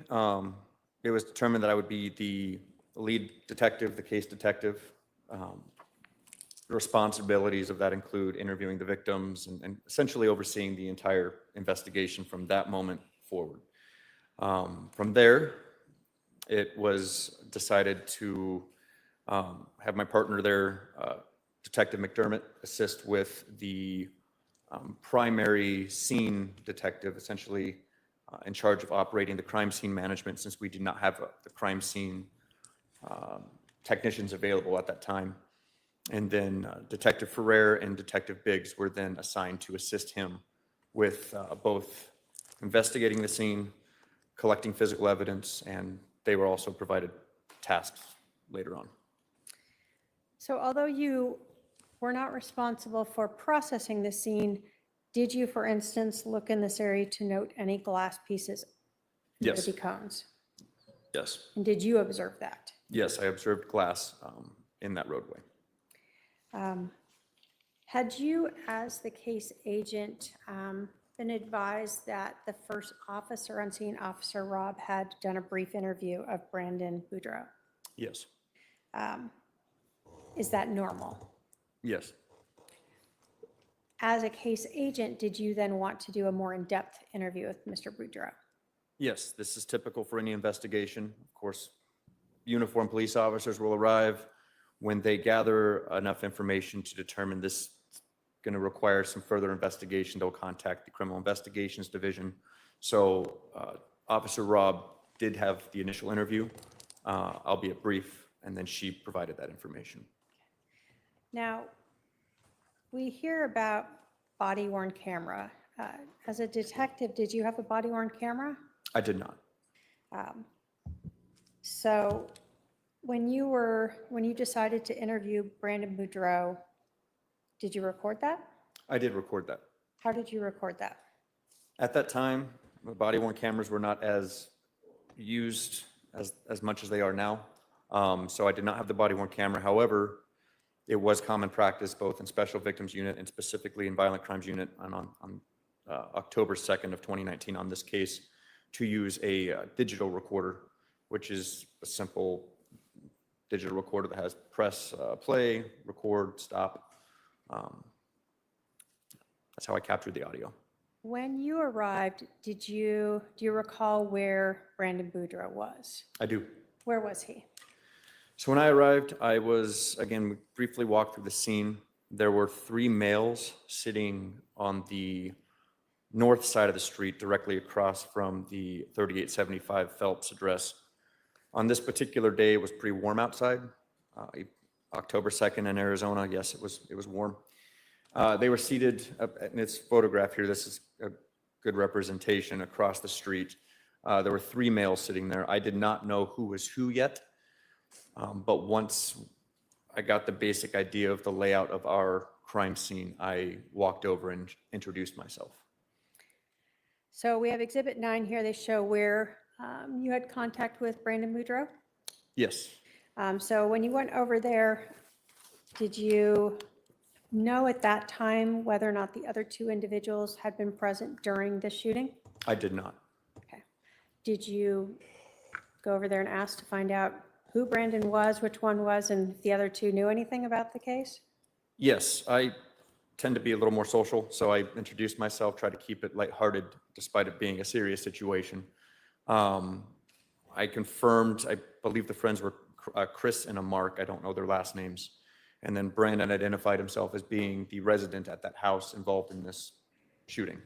it was determined that I would be the lead detective, the case detective. The responsibilities of that include interviewing the victims and essentially overseeing the entire investigation from that moment forward. From there, it was decided to have my partner there, Detective McDermott, assist with the primary scene detective, essentially in charge of operating the crime scene management, since we did not have the crime scene technicians available at that time. And then Detective Ferrer and Detective Biggs were then assigned to assist him with both investigating the scene, collecting physical evidence, and they were also provided tasks later on. So although you were not responsible for processing the scene, did you, for instance, look in this area to note any glass pieces near Yes. the cones? Yes. And did you observe that? Yes, I observed glass in that roadway. Had you, as the case agent, been advised that the first officer on scene, Officer Rob, had done a brief interview of Brandon Boudreaux? Yes. Is that normal? Yes. As a case agent, did you then want to do a more in-depth interview with Mr. Boudreaux? Yes, this is typical for any investigation. Of course, uniformed police officers will arrive. When they gather enough information to determine this is going to require some further investigation, they'll contact the Criminal Investigations Division. So Officer Rob did have the initial interview, albeit brief, and then she provided that information. Now, we hear about body-worn camera. As a detective, did you have a body-worn camera? I did not. So when you decided to interview Brandon Boudreaux, did you record that? I did record that. How did you record that? At that time, the body-worn cameras were not as used as much as they are now. So I did not have the body-worn camera. However, it was common practice both in Special Victims Unit and specifically in Violent Crimes Unit on October 2nd of 2019 on this case to use a digital recorder, which is a simple digital recorder that has press, play, record, stop. That's how I captured the audio. When you arrived, do you recall where Brandon Boudreaux was? I do. Where was he? So when I arrived, I was, again, we briefly walked through the scene. There were 3 males sitting on the north side of the street, directly across from the 3875 Phelps address. On this particular day, it was pretty warm outside. October 2nd in Arizona, yes, it was warm. They were seated, in this photograph here, this is a good representation across the street. There were 3 males sitting there. I did not know who was who yet, but once I got the basic idea of the layout of our crime scene, I walked over and introduced myself. So we have Exhibit 9 here. They show where you had contact with Brandon Boudreaux. Yes. So when you went over there, did you know at that time whether or not the other 2 individuals had been present during the shooting? I did not. Okay. Did you go over there and ask to find out who Brandon was, which one was, and if the other 2 knew anything about the case? Yes, I tend to be a little more social, so I introduced myself, tried to keep it lighthearted despite it being a serious situation. I confirmed, I believe the friends were Chris and Mark, I don't know their last names. And then Brandon identified himself as being the resident at that house involved in this shooting.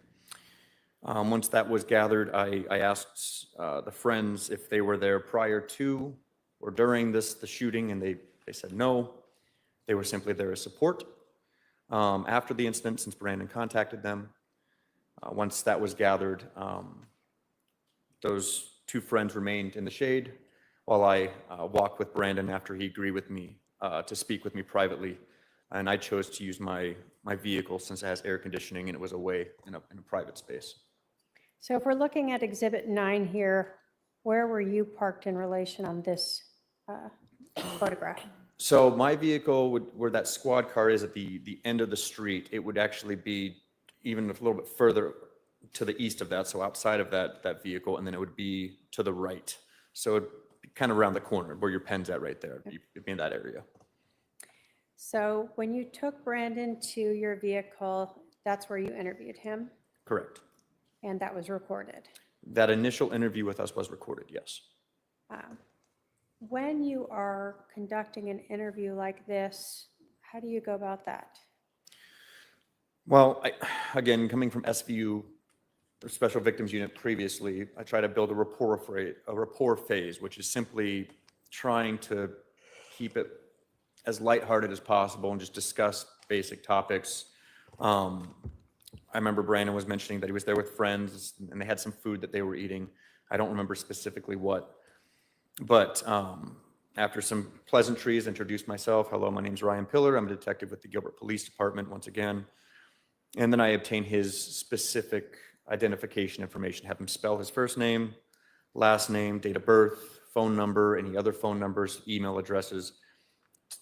Once that was gathered, I asked the friends if they were there prior to or during the shooting, and they said no. They were simply there as support. After the incident, since Brandon contacted them, Once that was gathered, those two friends remained in the shade while I walked with Brandon after he agreed with me to speak with me privately. And I chose to use my vehicle since it has air conditioning and it was away in a private space. So if we're looking at Exhibit 9 here, where were you parked in relation on this photograph? So my vehicle, where that squad car is at the end of the street, it would actually be even a little bit further to the east of that, so outside of that vehicle, and then it would be to the right. So it'd be kind of around the corner where your pen's at right there. It'd be in that area. So when you took Brandon to your vehicle, that's where you interviewed him, Correct. and that was recorded. That initial interview with us was recorded, yes. When you are conducting an interview like this, how do you go about that? Well, again, coming from SVU, the Special Victims Unit previously, I try to build a rapport phase, which is simply trying to keep it as lighthearted as possible and just discuss basic topics. I remember Brandon was mentioning that he was there with friends and they had some food that they were eating. I don't remember specifically what, but after some pleasantries, introduced myself. Hello, my name's Ryan Pillar. I'm a detective with the Gilbert Police Department once again. And then I obtained his specific identification information, have him spell his first name, last name, date of birth, phone number, any other phone numbers, email addresses,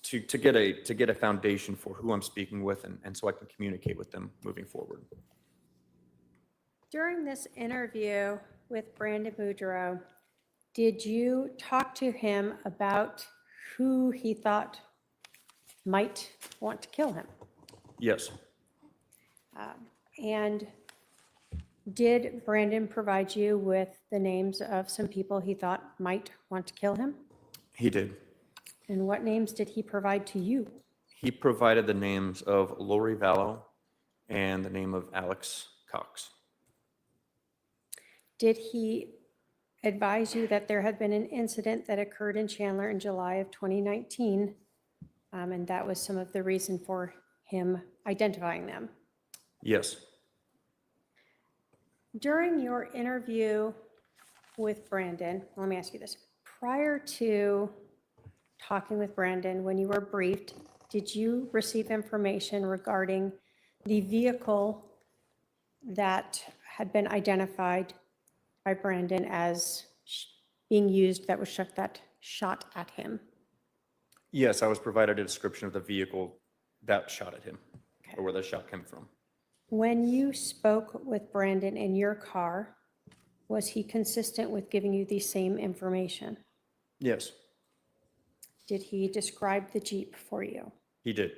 to get a foundation for who I'm speaking with and so I can communicate with them moving forward. During this interview with Brandon Boudreaux, did you talk to him about who he thought might want to kill him? Yes. And did Brandon provide you with the names of some people he thought might want to kill him? He did. And what names did he provide to you? He provided the names of Lori Vallow and the name of Alex Cox. Did he advise you that there had been an incident that occurred in Chandler in July of 2019, and that was some of the reason for him identifying them? Yes. During your interview with Brandon, let me ask you this. Prior to talking with Brandon, when you were briefed, did you receive information regarding the vehicle that had been identified by Brandon as being used that shot at him? Yes, I was provided a description of the vehicle that shot at him, or where the shot came from. When you spoke with Brandon in your car, was he consistent with giving you the same information? Yes, Did he describe the Jeep for you? he did.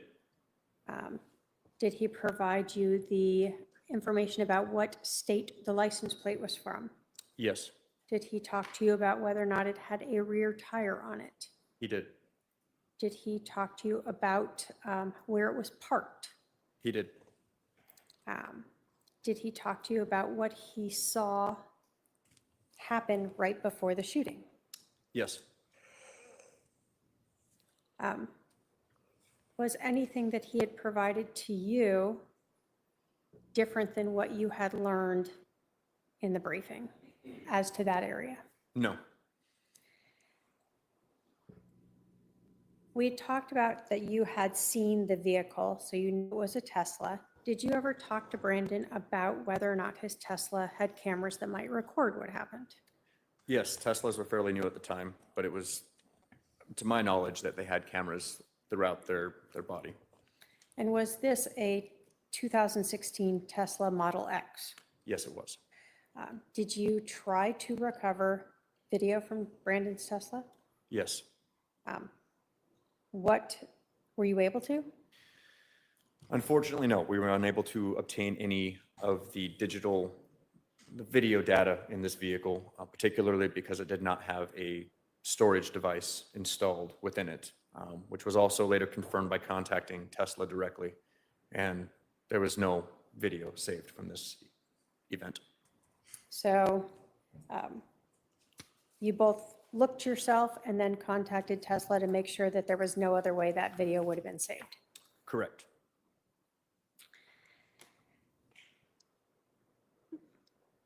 Did he provide you the information about what state the license plate was from? Yes, Did he talk to you about whether or not it had a rear tire on it? he did. Did he talk to you about where it was parked? He did. Did he talk to you about what he saw happen right before the shooting? Yes. Was anything that he had provided to you different than what you had learned in the briefing as to that area? No. We had talked about that you had seen the vehicle, so you knew it was a Tesla. Did you ever talk to Brandon about whether or not his Tesla had cameras that might record what happened? Yes, Teslas were fairly new at the time, but it was, to my knowledge, that they had cameras throughout their body. And was this a 2016 Tesla Model X? Yes, it was. Did you try to recover video from Brandon's Tesla? Yes. What were you able to? Unfortunately, no. We were unable to obtain any of the video data in this vehicle, particularly because it did not have a storage device installed within it, which was also later confirmed by contacting Tesla directly. And there was no video saved from this event. So you both looked yourself and then contacted Tesla to make sure that there was no other way that video would have been saved. Correct.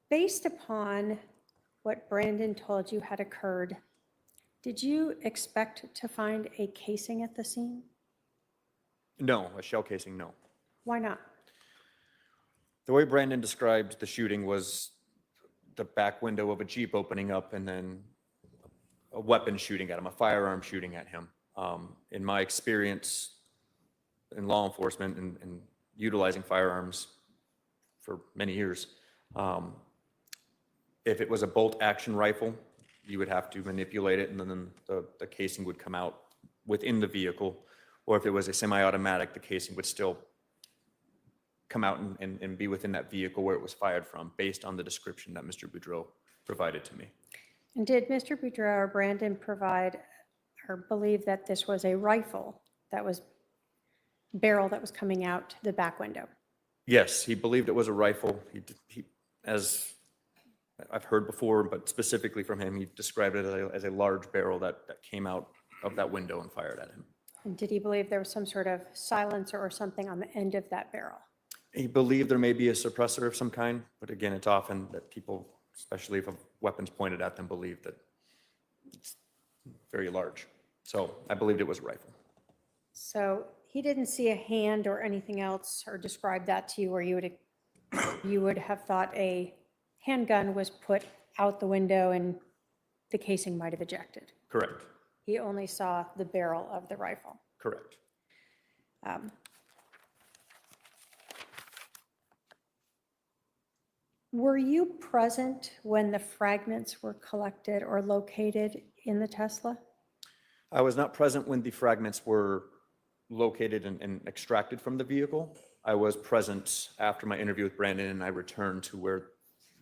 Based upon what Brandon told you had occurred, did you expect to find a casing at the scene? No, a shell casing, no. Why not? The way Brandon described the shooting was the back window of a Jeep opening up and then a weapon shooting at him, a firearm shooting at him. In my experience in law enforcement and utilizing firearms for many years, if it was a bolt action rifle, you would have to manipulate it and then the casing would come out within the vehicle. Or if it was a semi-automatic, the casing would still come out and be within that vehicle where it was fired from, based on the description that Mr. Boudreaux provided to me. And did Mr. Boudreaux or Brandon provide or believe that this was a rifle that was barrel that was coming out the back window? Yes, he believed it was a rifle. He as I've heard before, but specifically from him, he described it as a large barrel that came out of that window and fired at him. And did he believe there was some sort of silencer or something on the end of that barrel? He believed there may be a suppressor of some kind, but again, it's often that people, especially if a weapon's pointed at them, believe that it's very large. So I believed it was a rifle. So he didn't see a hand or anything else or describe that to you where you would have thought a handgun was put out the window and the casing might have ejected. Correct. He only saw the barrel of the rifle. Correct. Were you present when the fragments were collected or located in the Tesla? I was not present when the fragments were located and extracted from the vehicle. I was present after my interview with Brandon, and I returned to where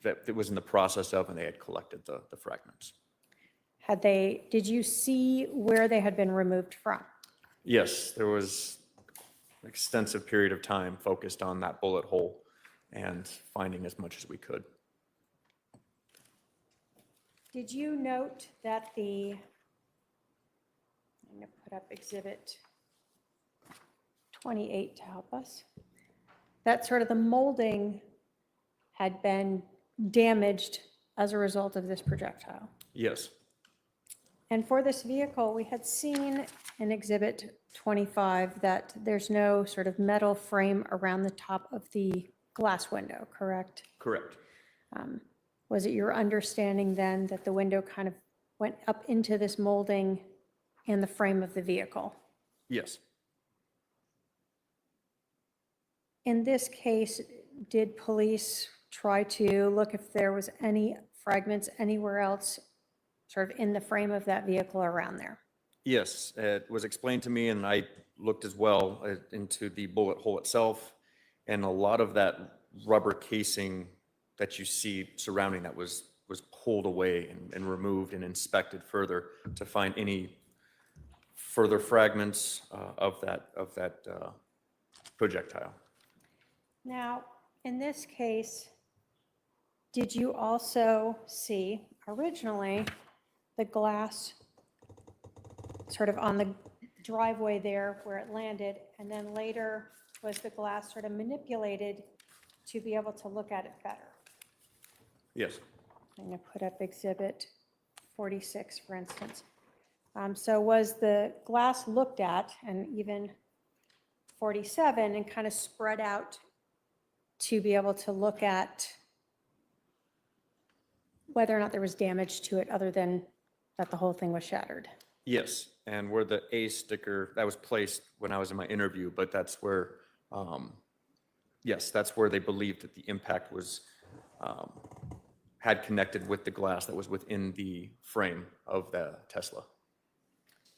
that it was in the process of, and they had collected the fragments. Did you see where they had been removed from? Yes, there was an extensive period of time focused on that bullet hole and finding as much as we could. Did you note that I'm going to put up exhibit 28 to help us, that sort of the molding had been damaged as a result of this projectile? Yes. And for this vehicle, we had seen in exhibit 25 that there's no sort of metal frame around the top of the glass window, correct? Correct. Was it your understanding then that the window kind of went up into this molding in the frame of the vehicle? Yes. In this case, did police try to look if there was any fragments anywhere else sort of in the frame of that vehicle around there? Yes, it was explained to me, and I looked as well into the bullet hole itself, and a lot of that rubber casing that you see surrounding that was pulled away and removed and inspected further to find any further fragments of that projectile. Now, in this case, did you also see originally the glass sort of on the driveway there where it landed, and then later was the glass sort of manipulated to be able to look at it better? Yes. I'm going to put up exhibit 46, for instance. So was the glass looked at, and even 47, and kind of spread out to be able to look at whether or not there was damage to it other than that the whole thing was shattered? Yes, and where the A sticker, that was placed when I was in my interview, but that's where, yes, that's where they believed that the impact was, had connected with the glass that was within the frame of the Tesla.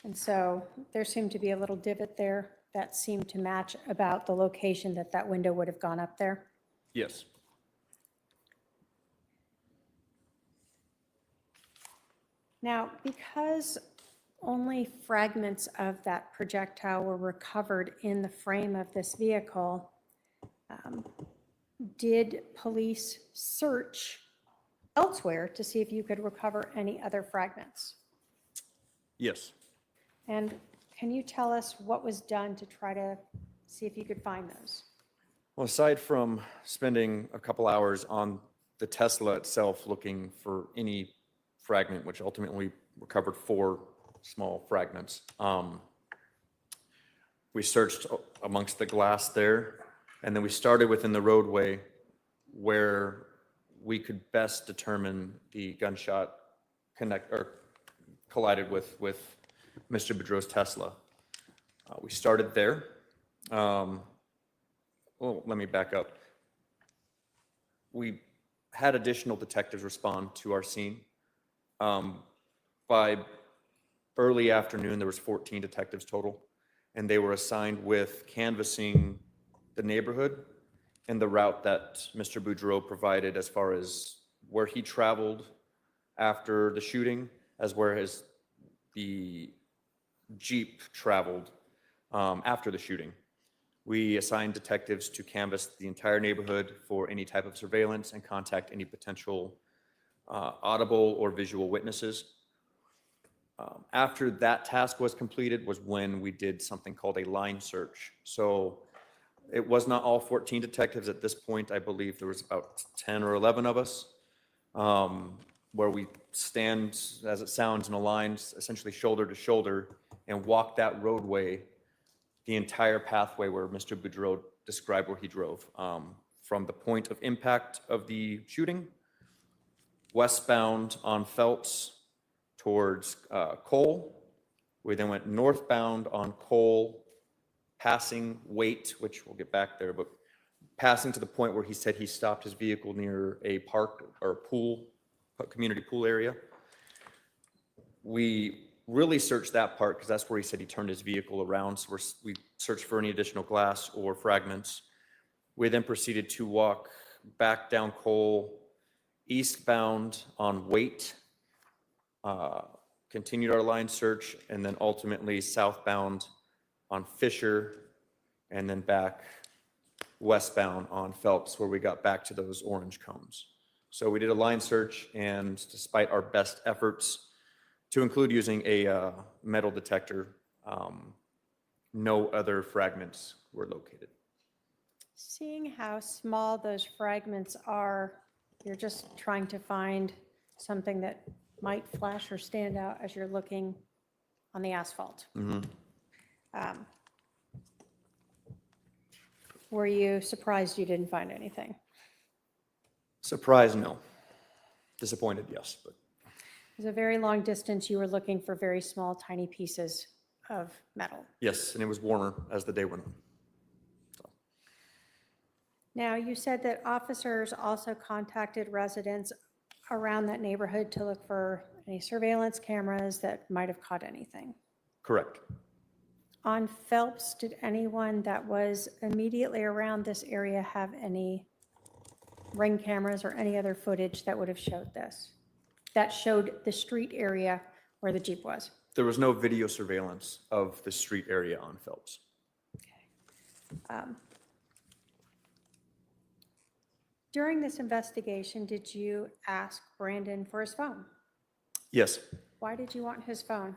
And so there seemed to be a little divot there that seemed to match about the location that that window would have gone up there. Yes. Now, because only fragments of that projectile were recovered in the frame of this vehicle, did police search elsewhere to see if you could recover any other fragments? Yes. And can you tell us what was done to try to see if you could find those? Well, aside from spending a couple hours on the Tesla itself looking for any fragment, which ultimately recovered 4 small fragments. We searched amongst the glass there, and then we started within the roadway where we could best determine the gunshot collided with Mr. Boudreaux's Tesla. We started there. Well, let me back up. We had additional detectives respond to our scene. By early afternoon, there was 14 detectives total, and they were assigned with canvassing the neighborhood and the route that Mr. Boudreaux provided as far as where he traveled after the shooting, as where the Jeep traveled after the shooting. We assigned detectives to canvass the entire neighborhood for any type of surveillance and contact any potential audible or visual witnesses. After that task was completed was when we did something called a line search. So it was not all 14 detectives at this point. I believe there was about 10 or 11 of us, where we stand, as it sounds, in a line, essentially shoulder to shoulder, and walk that roadway, the entire pathway where Mr. Boudreaux described where he drove, from the point of impact of the shooting, westbound on Phelps towards Cole. We then went northbound on Cole, passing Waite, which we'll get back there, but passing to the point where he said he stopped his vehicle near a park or pool, community pool area. We really searched that part because that's where he said he turned his vehicle around. So we searched for any additional glass or fragments. We then proceeded to walk back down Cole, eastbound on Waite, continued our line search, and then ultimately southbound on Fisher, and then back westbound on Phelps, where we got back to those orange cones. So we did a line search, and despite our best efforts to include using a metal detector, no other fragments were located. Seeing how small those fragments are, you're just trying to find something that might flash or stand out as you're looking on the asphalt. Were you surprised you didn't find anything? Surprised, no. Disappointed, yes. But It was a very long distance. You were looking for very small, tiny pieces of metal. yes, and it was warmer as the day went on. Now, you said that officers also contacted residents around that neighborhood to look for any surveillance cameras that might have caught anything. Correct. On Phelps, did anyone that was immediately around this area have any ring cameras or any other footage that would have showed this? That showed the street area where the Jeep was? There was no video surveillance of the street area on Phelps. During this investigation, did you ask Brandon for his phone? Yes. Why did you want his phone?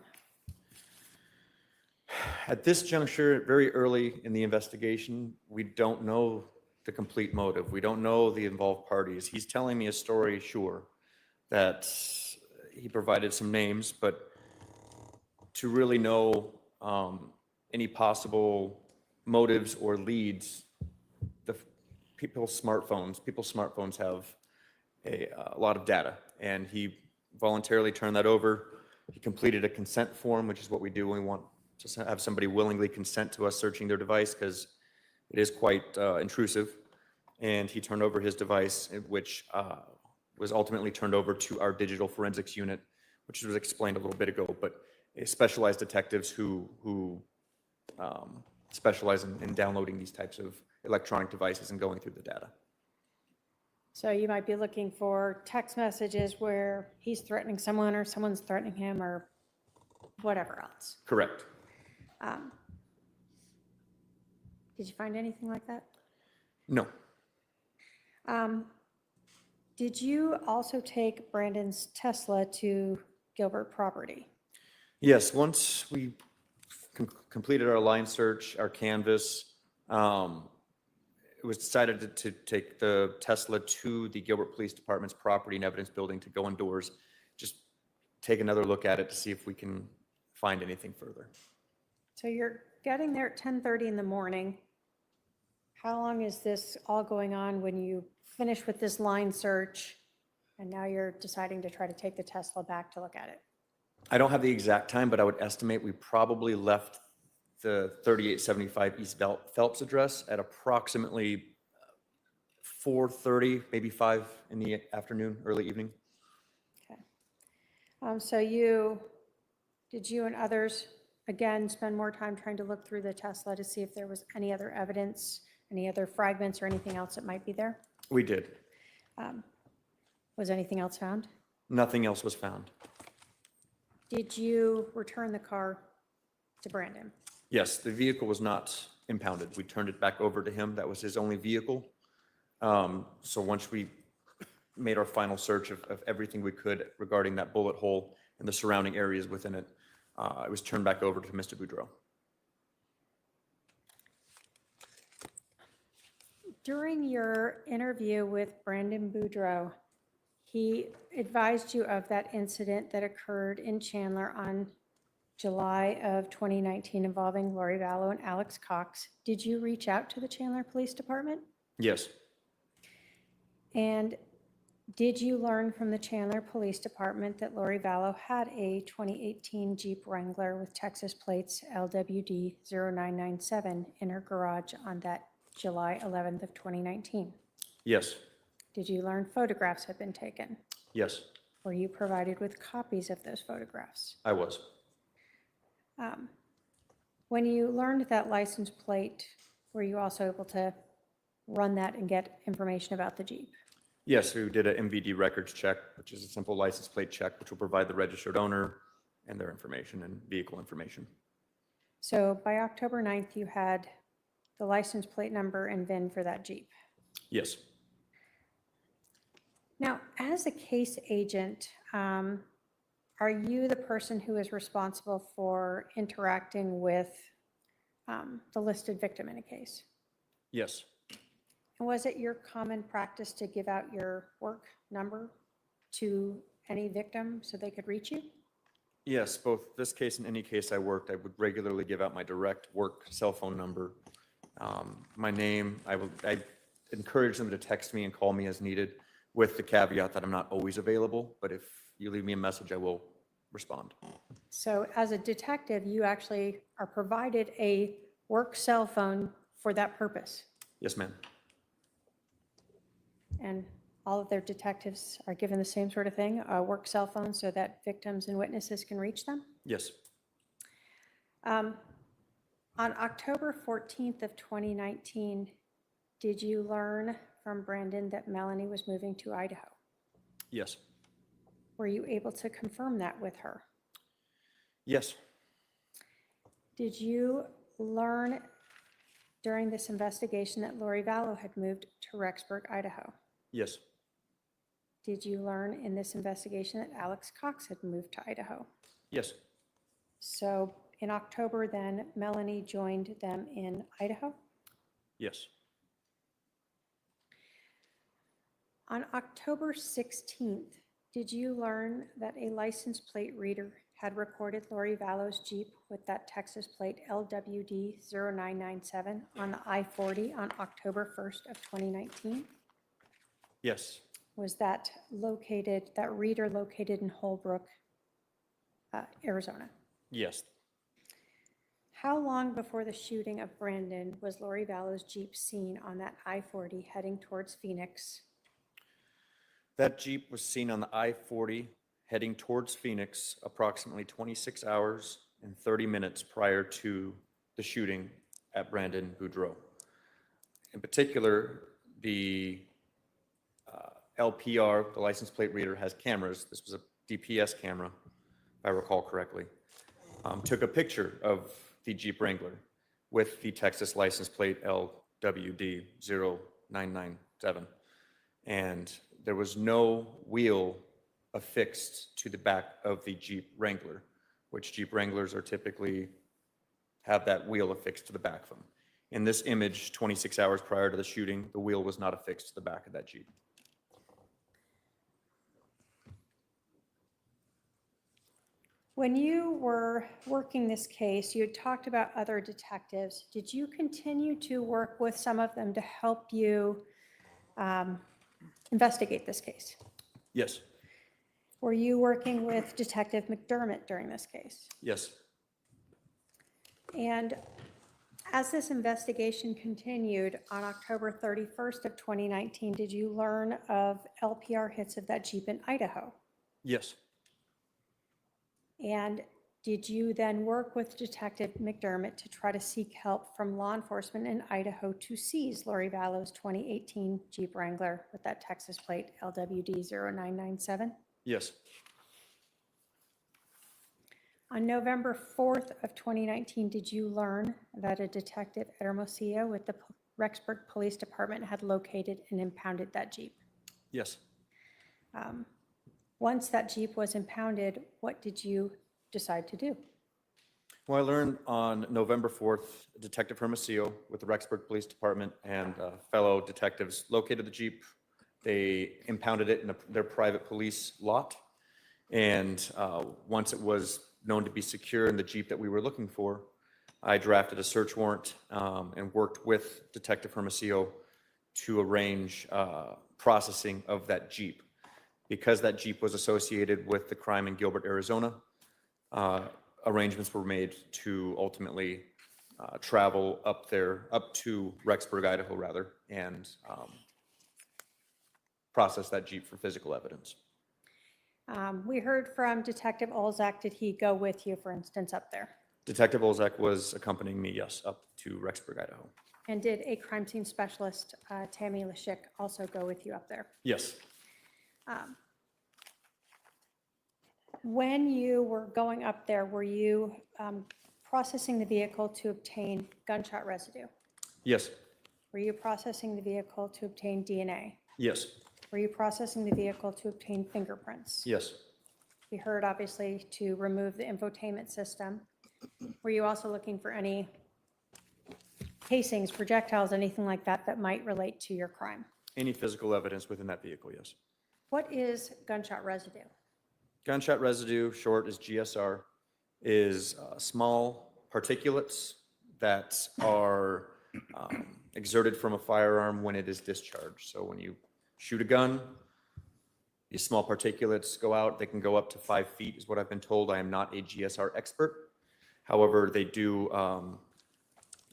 At this juncture, very early in the investigation, we don't know the complete motive. We don't know the involved parties. He's telling me a story, sure, that he provided some names, but to really know any possible motives or leads, people's smartphones have a lot of data, and he voluntarily turned that over. He completed a consent form, which is what we do when we want to have somebody willingly consent to us searching their device, because it is quite intrusive. And he turned over his device, which was ultimately turned over to our digital forensics unit, which was explained a little bit ago, but specialized detectives who specialize in downloading these types of electronic devices and going through the data. So you might be looking for text messages where he's threatening someone or someone's threatening him or whatever else. Correct. Did you find anything like that? No. Did you also take Brandon's Tesla to Gilbert property? Yes, once we completed our line search, our canvas, it was decided to take the Tesla to the Gilbert Police Department's property and evidence building to go indoors, just take another look at it to see if we can find anything further. So you're getting there at 10:30 in the morning. How long is this all going on when you finish with this line search and now you're deciding to try to take the Tesla back to look at it? I don't have the exact time, but I would estimate we probably left the 3875 East Phelps address at approximately 4:30, maybe 5 in the afternoon, early evening. Okay. So did you and others, again, spend more time trying to look through the Tesla to see if there was any other evidence, any other fragments or anything else that might be there? We did. Was anything else found? Nothing else was found. Did you return the car to Brandon? Yes, the vehicle was not impounded. We turned it back over to him. That was his only vehicle. So once we made our final search of everything we could regarding that bullet hole and the surrounding areas within it, it was turned back over to Mr. Boudreaux. During your interview with Brandon Boudreaux, he advised you of that incident that occurred in Chandler on July of 2019 involving Lori Vallow and Alex Cox. Did you reach out to the Chandler Police Department? Yes. And did you learn from the Chandler Police Department that Lori Vallow had a 2018 Jeep Wrangler with Texas plates LWD 0997 in her garage on that July 11th of 2019? Yes. Did you learn photographs had been taken? Yes, Were you provided with copies of those photographs? I was. When you learned that license plate, were you also able to run that and get information about the Jeep? Yes, we did an MVD records check, which is a simple license plate check, which will provide the registered owner and their information and vehicle information. So by October 9th, you had the license plate number and VIN for that Jeep. Yes. Now, as a case agent, are you the person who is responsible for interacting with the listed victim in a case? Yes. And was it your common practice to give out your work number to any victim so they could reach you? Yes, both this case and any case I worked, I would regularly give out my direct work cell phone number, my name. I encourage them to text me and call me as needed, with the caveat that I'm not always available, but if you leave me a message, I will respond. So as a detective, you actually are provided a work cell phone for that purpose? Yes, ma'am. And all of their detectives are given the same sort of thing, a work cell phone, so that victims and witnesses can reach them? Yes. On October 14th of 2019, did you learn from Brandon that Melanie was moving to Idaho? Yes. Were you able to confirm that with her? Yes. Did you learn during this investigation that Lori Vallow had moved to Rexburg, Idaho? Yes. Did you learn in this investigation that Alex Cox had moved to Idaho? Yes. So in October then, Melanie joined them in Idaho? Yes. On October 16th, did you learn that a license plate reader had recorded Lori Vallow's Jeep with that Texas plate LWD 0997 on the I-40 on October 1st of 2019? Yes. Was that reader located in Holbrook, Arizona? Yes. How long before the shooting of Brandon was Lori Vallow's Jeep seen on that I-40 heading towards Phoenix? That Jeep was seen on the I-40 heading towards Phoenix approximately 26 hours and 30 minutes prior to the shooting at Brandon Boudreaux. In particular, the LPR, the license plate reader, has cameras. This was a DPS camera, if I recall correctly. Took a picture of the Jeep Wrangler with the Texas license plate LWD 0997. And there was no wheel affixed to the back of the Jeep Wrangler, which Jeep Wranglers are typically have that wheel affixed to the back of them. In this image, 26 hours prior to the shooting, the wheel was not affixed to the back of that Jeep. When you were working this case, you had talked about other detectives. Did you continue to work with some of them to help you investigate this case? Yes, Were you working with Detective McDermott during this case? yes. And as this investigation continued on October 31st of 2019, did you learn of LPR hits of that Jeep in Idaho? Yes, And did you then work with Detective McDermott to try to seek help from law enforcement in Idaho to seize Lori Vallow's 2018 Jeep Wrangler with that Texas plate LWD 0997? yes, On November 4th of 2019, did you learn that a detective at Hermosillo with the Rexburg Police Department had located and impounded that Jeep? yes. Once that Jeep was impounded, what did you decide to do? Well, I learned on November 4th, Detective Hermosillo with the Rexburg Police Department and fellow detectives located the Jeep. They impounded it in their private police lot. And once it was known to be secure in the Jeep that we were looking for, I drafted a search warrant and worked with Detective Hermosillo to arrange processing of that Jeep. Because that Jeep was associated with the crime in Gilbert, Arizona, arrangements were made to ultimately travel up to Rexburg, Idaho, rather, and process that Jeep for physical evidence. We heard from Detective Olzak. Did he go with you, for instance, up there? Detective Olzak was accompanying me, yes, up to Rexburg, Idaho. And did a crime scene specialist, Tammy Lashik, also go with you up there? Yes. When you were going up there, were you processing the vehicle to obtain gunshot residue? Yes. Were you processing the vehicle to obtain DNA? Yes. Were you processing the vehicle to obtain fingerprints? Yes. We heard, obviously, to remove the infotainment system. Were you also looking for any casings, projectiles, anything like that that might relate to your crime? Any physical evidence within that vehicle, yes. What is gunshot residue? Gunshot residue, short is GSR, is small particulates that are exerted from a firearm when it is discharged. So when you shoot a gun, these small particulates go out. They can go up to 5 feet is what I've been told. I am not a GSR expert. However, they do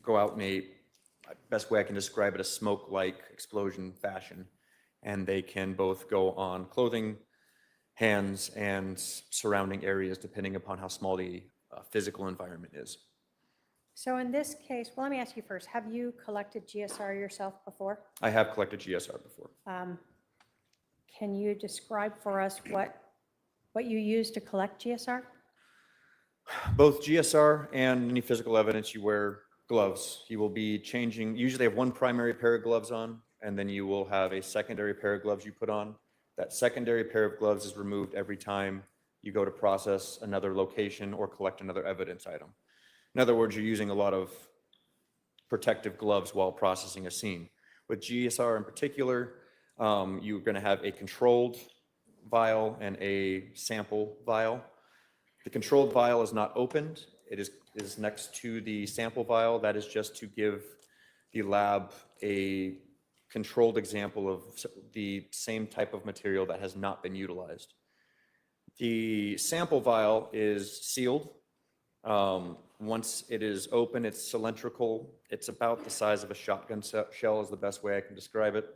go out in a, best way I can describe it, a smoke-like explosion fashion. And they can both go on clothing, hands, and surrounding areas depending upon how small the physical environment is. So in this case, well, let me ask you first, have you collected GSR yourself before? I have collected GSR before. Can you describe for us what you use to collect GSR? Both GSR and any physical evidence, you wear gloves. You will be changing, usually have one primary pair of gloves on, and then you will have a secondary pair of gloves you put on. That secondary pair of gloves is removed every time you go to process another location or collect another evidence item. In other words, you're using a lot of protective gloves while processing a scene. With GSR in particular, you're going to have a controlled vial and a sample vial. The controlled vial is not opened. It is next to the sample vial. That is just to give the lab a controlled example of the same type of material that has not been utilized. The sample vial is sealed. Once it is open, it's cylindrical. It's about the size of a shotgun shell is the best way I can describe it.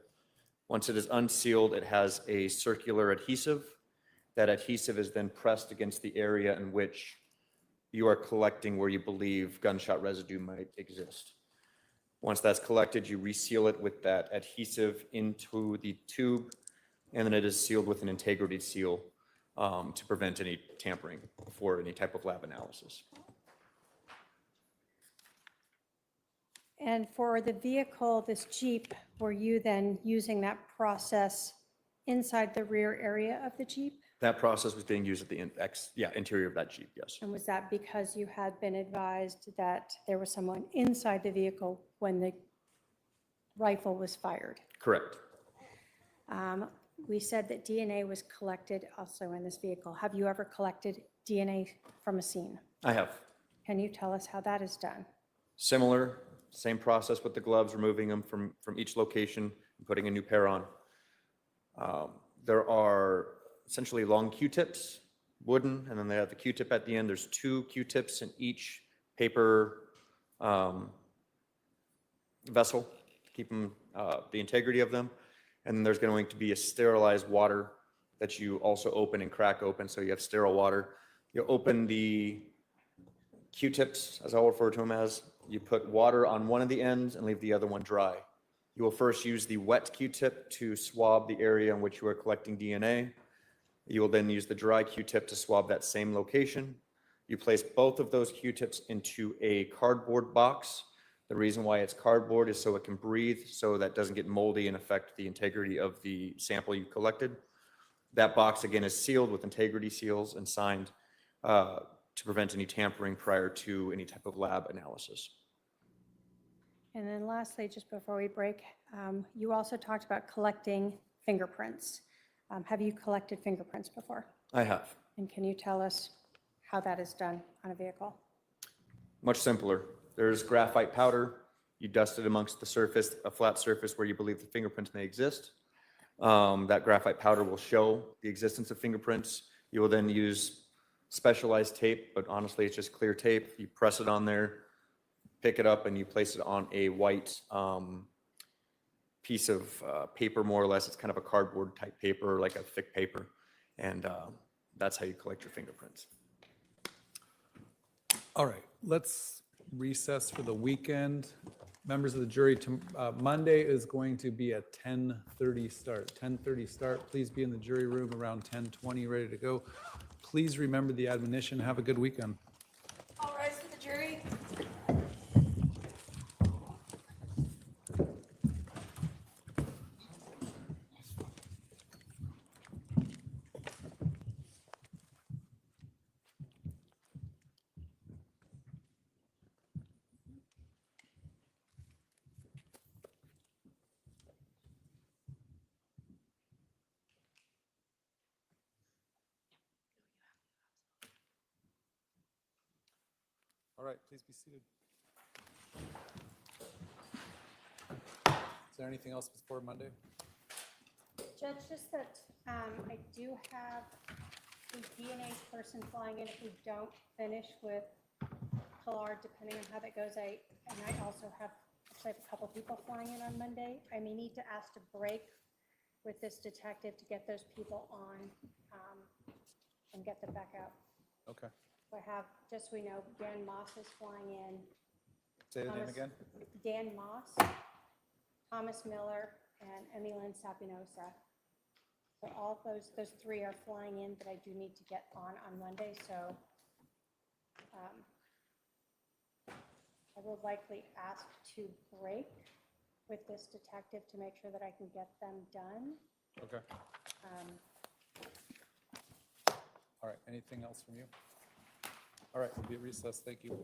Once it is unsealed, it has a circular adhesive. That adhesive is then pressed against the area in which you are collecting where you believe gunshot residue might exist. Once that's collected, you reseal it with that adhesive into the tube, and then it is sealed with an integrity seal to prevent any tampering before any type of lab analysis. And for the vehicle, this Jeep, were you then using that process inside the rear area of the Jeep? That process was being used at the interior of that Jeep, yes. And was that because you had been advised that there was someone inside the vehicle when the rifle was fired. Correct. We said that DNA was collected also in this vehicle. Have you ever collected DNA from a scene? I have. Can you tell us how that is done? Similar, same process with the gloves, removing them from each location and putting a new pair on. There are essentially long Q-tips, wooden, and then they have the Q-tip at the end. There's 2 Q-tips in each paper vessel to keep them, the integrity of them. And then there's going to be a sterilized water that you also open and crack open, so you have sterile water. You open the Q-tips, as I'll refer to them as. You put water on one of the ends and leave the other one dry. You will first use the wet Q-tip to swab the area in which you are collecting DNA. You will then use the dry Q-tip to swab that same location. You place both of those Q-tips into a cardboard box. The reason why it's cardboard is so it can breathe, so that doesn't get moldy and affect the integrity of the sample you collected. That box, again, is sealed with integrity seals and signed to prevent any tampering prior to any type of lab analysis. And then lastly, just before we break, you also talked about collecting fingerprints. Have you collected fingerprints before? I have. And can you tell us how that is done on a vehicle? Much simpler. There's graphite powder. You dust it amongst the surface, a flat surface where you believe the fingerprints may exist. That graphite powder will show the existence of fingerprints. You will then use specialized tape, but honestly, it's just clear tape. You press it on there, pick it up, and you place it on a white piece of paper, more or less. It's kind of a cardboard type paper, like a thick paper. And that's how you collect your fingerprints. All right, let's recess for the weekend. Members of the jury, Monday is going to be a 10:30 start. 10:30 start. Please be in the jury room around 10:20, ready to go. Please remember the admonition. Have a good weekend. All rise for the jury. All right, please be seated. Is there anything else before Monday? Judge, just that I do have a DNA person flying in if we don't finish with Pilar, depending on how that goes. And I also have a couple people flying in on Monday. I may need to ask to break with this detective to get those people on and get them back out. Okay. So I have, just so we know, Dan Moss is flying in. Say the name again. Dan Moss, Thomas Miller, and Emilyn Sapinosa. So all those 3 are flying in, but I do need to get on Monday, so I will likely ask to break with this detective to make sure that I can get them done. Okay. All right, anything else from you? All right, we'll be at recess. Thank you.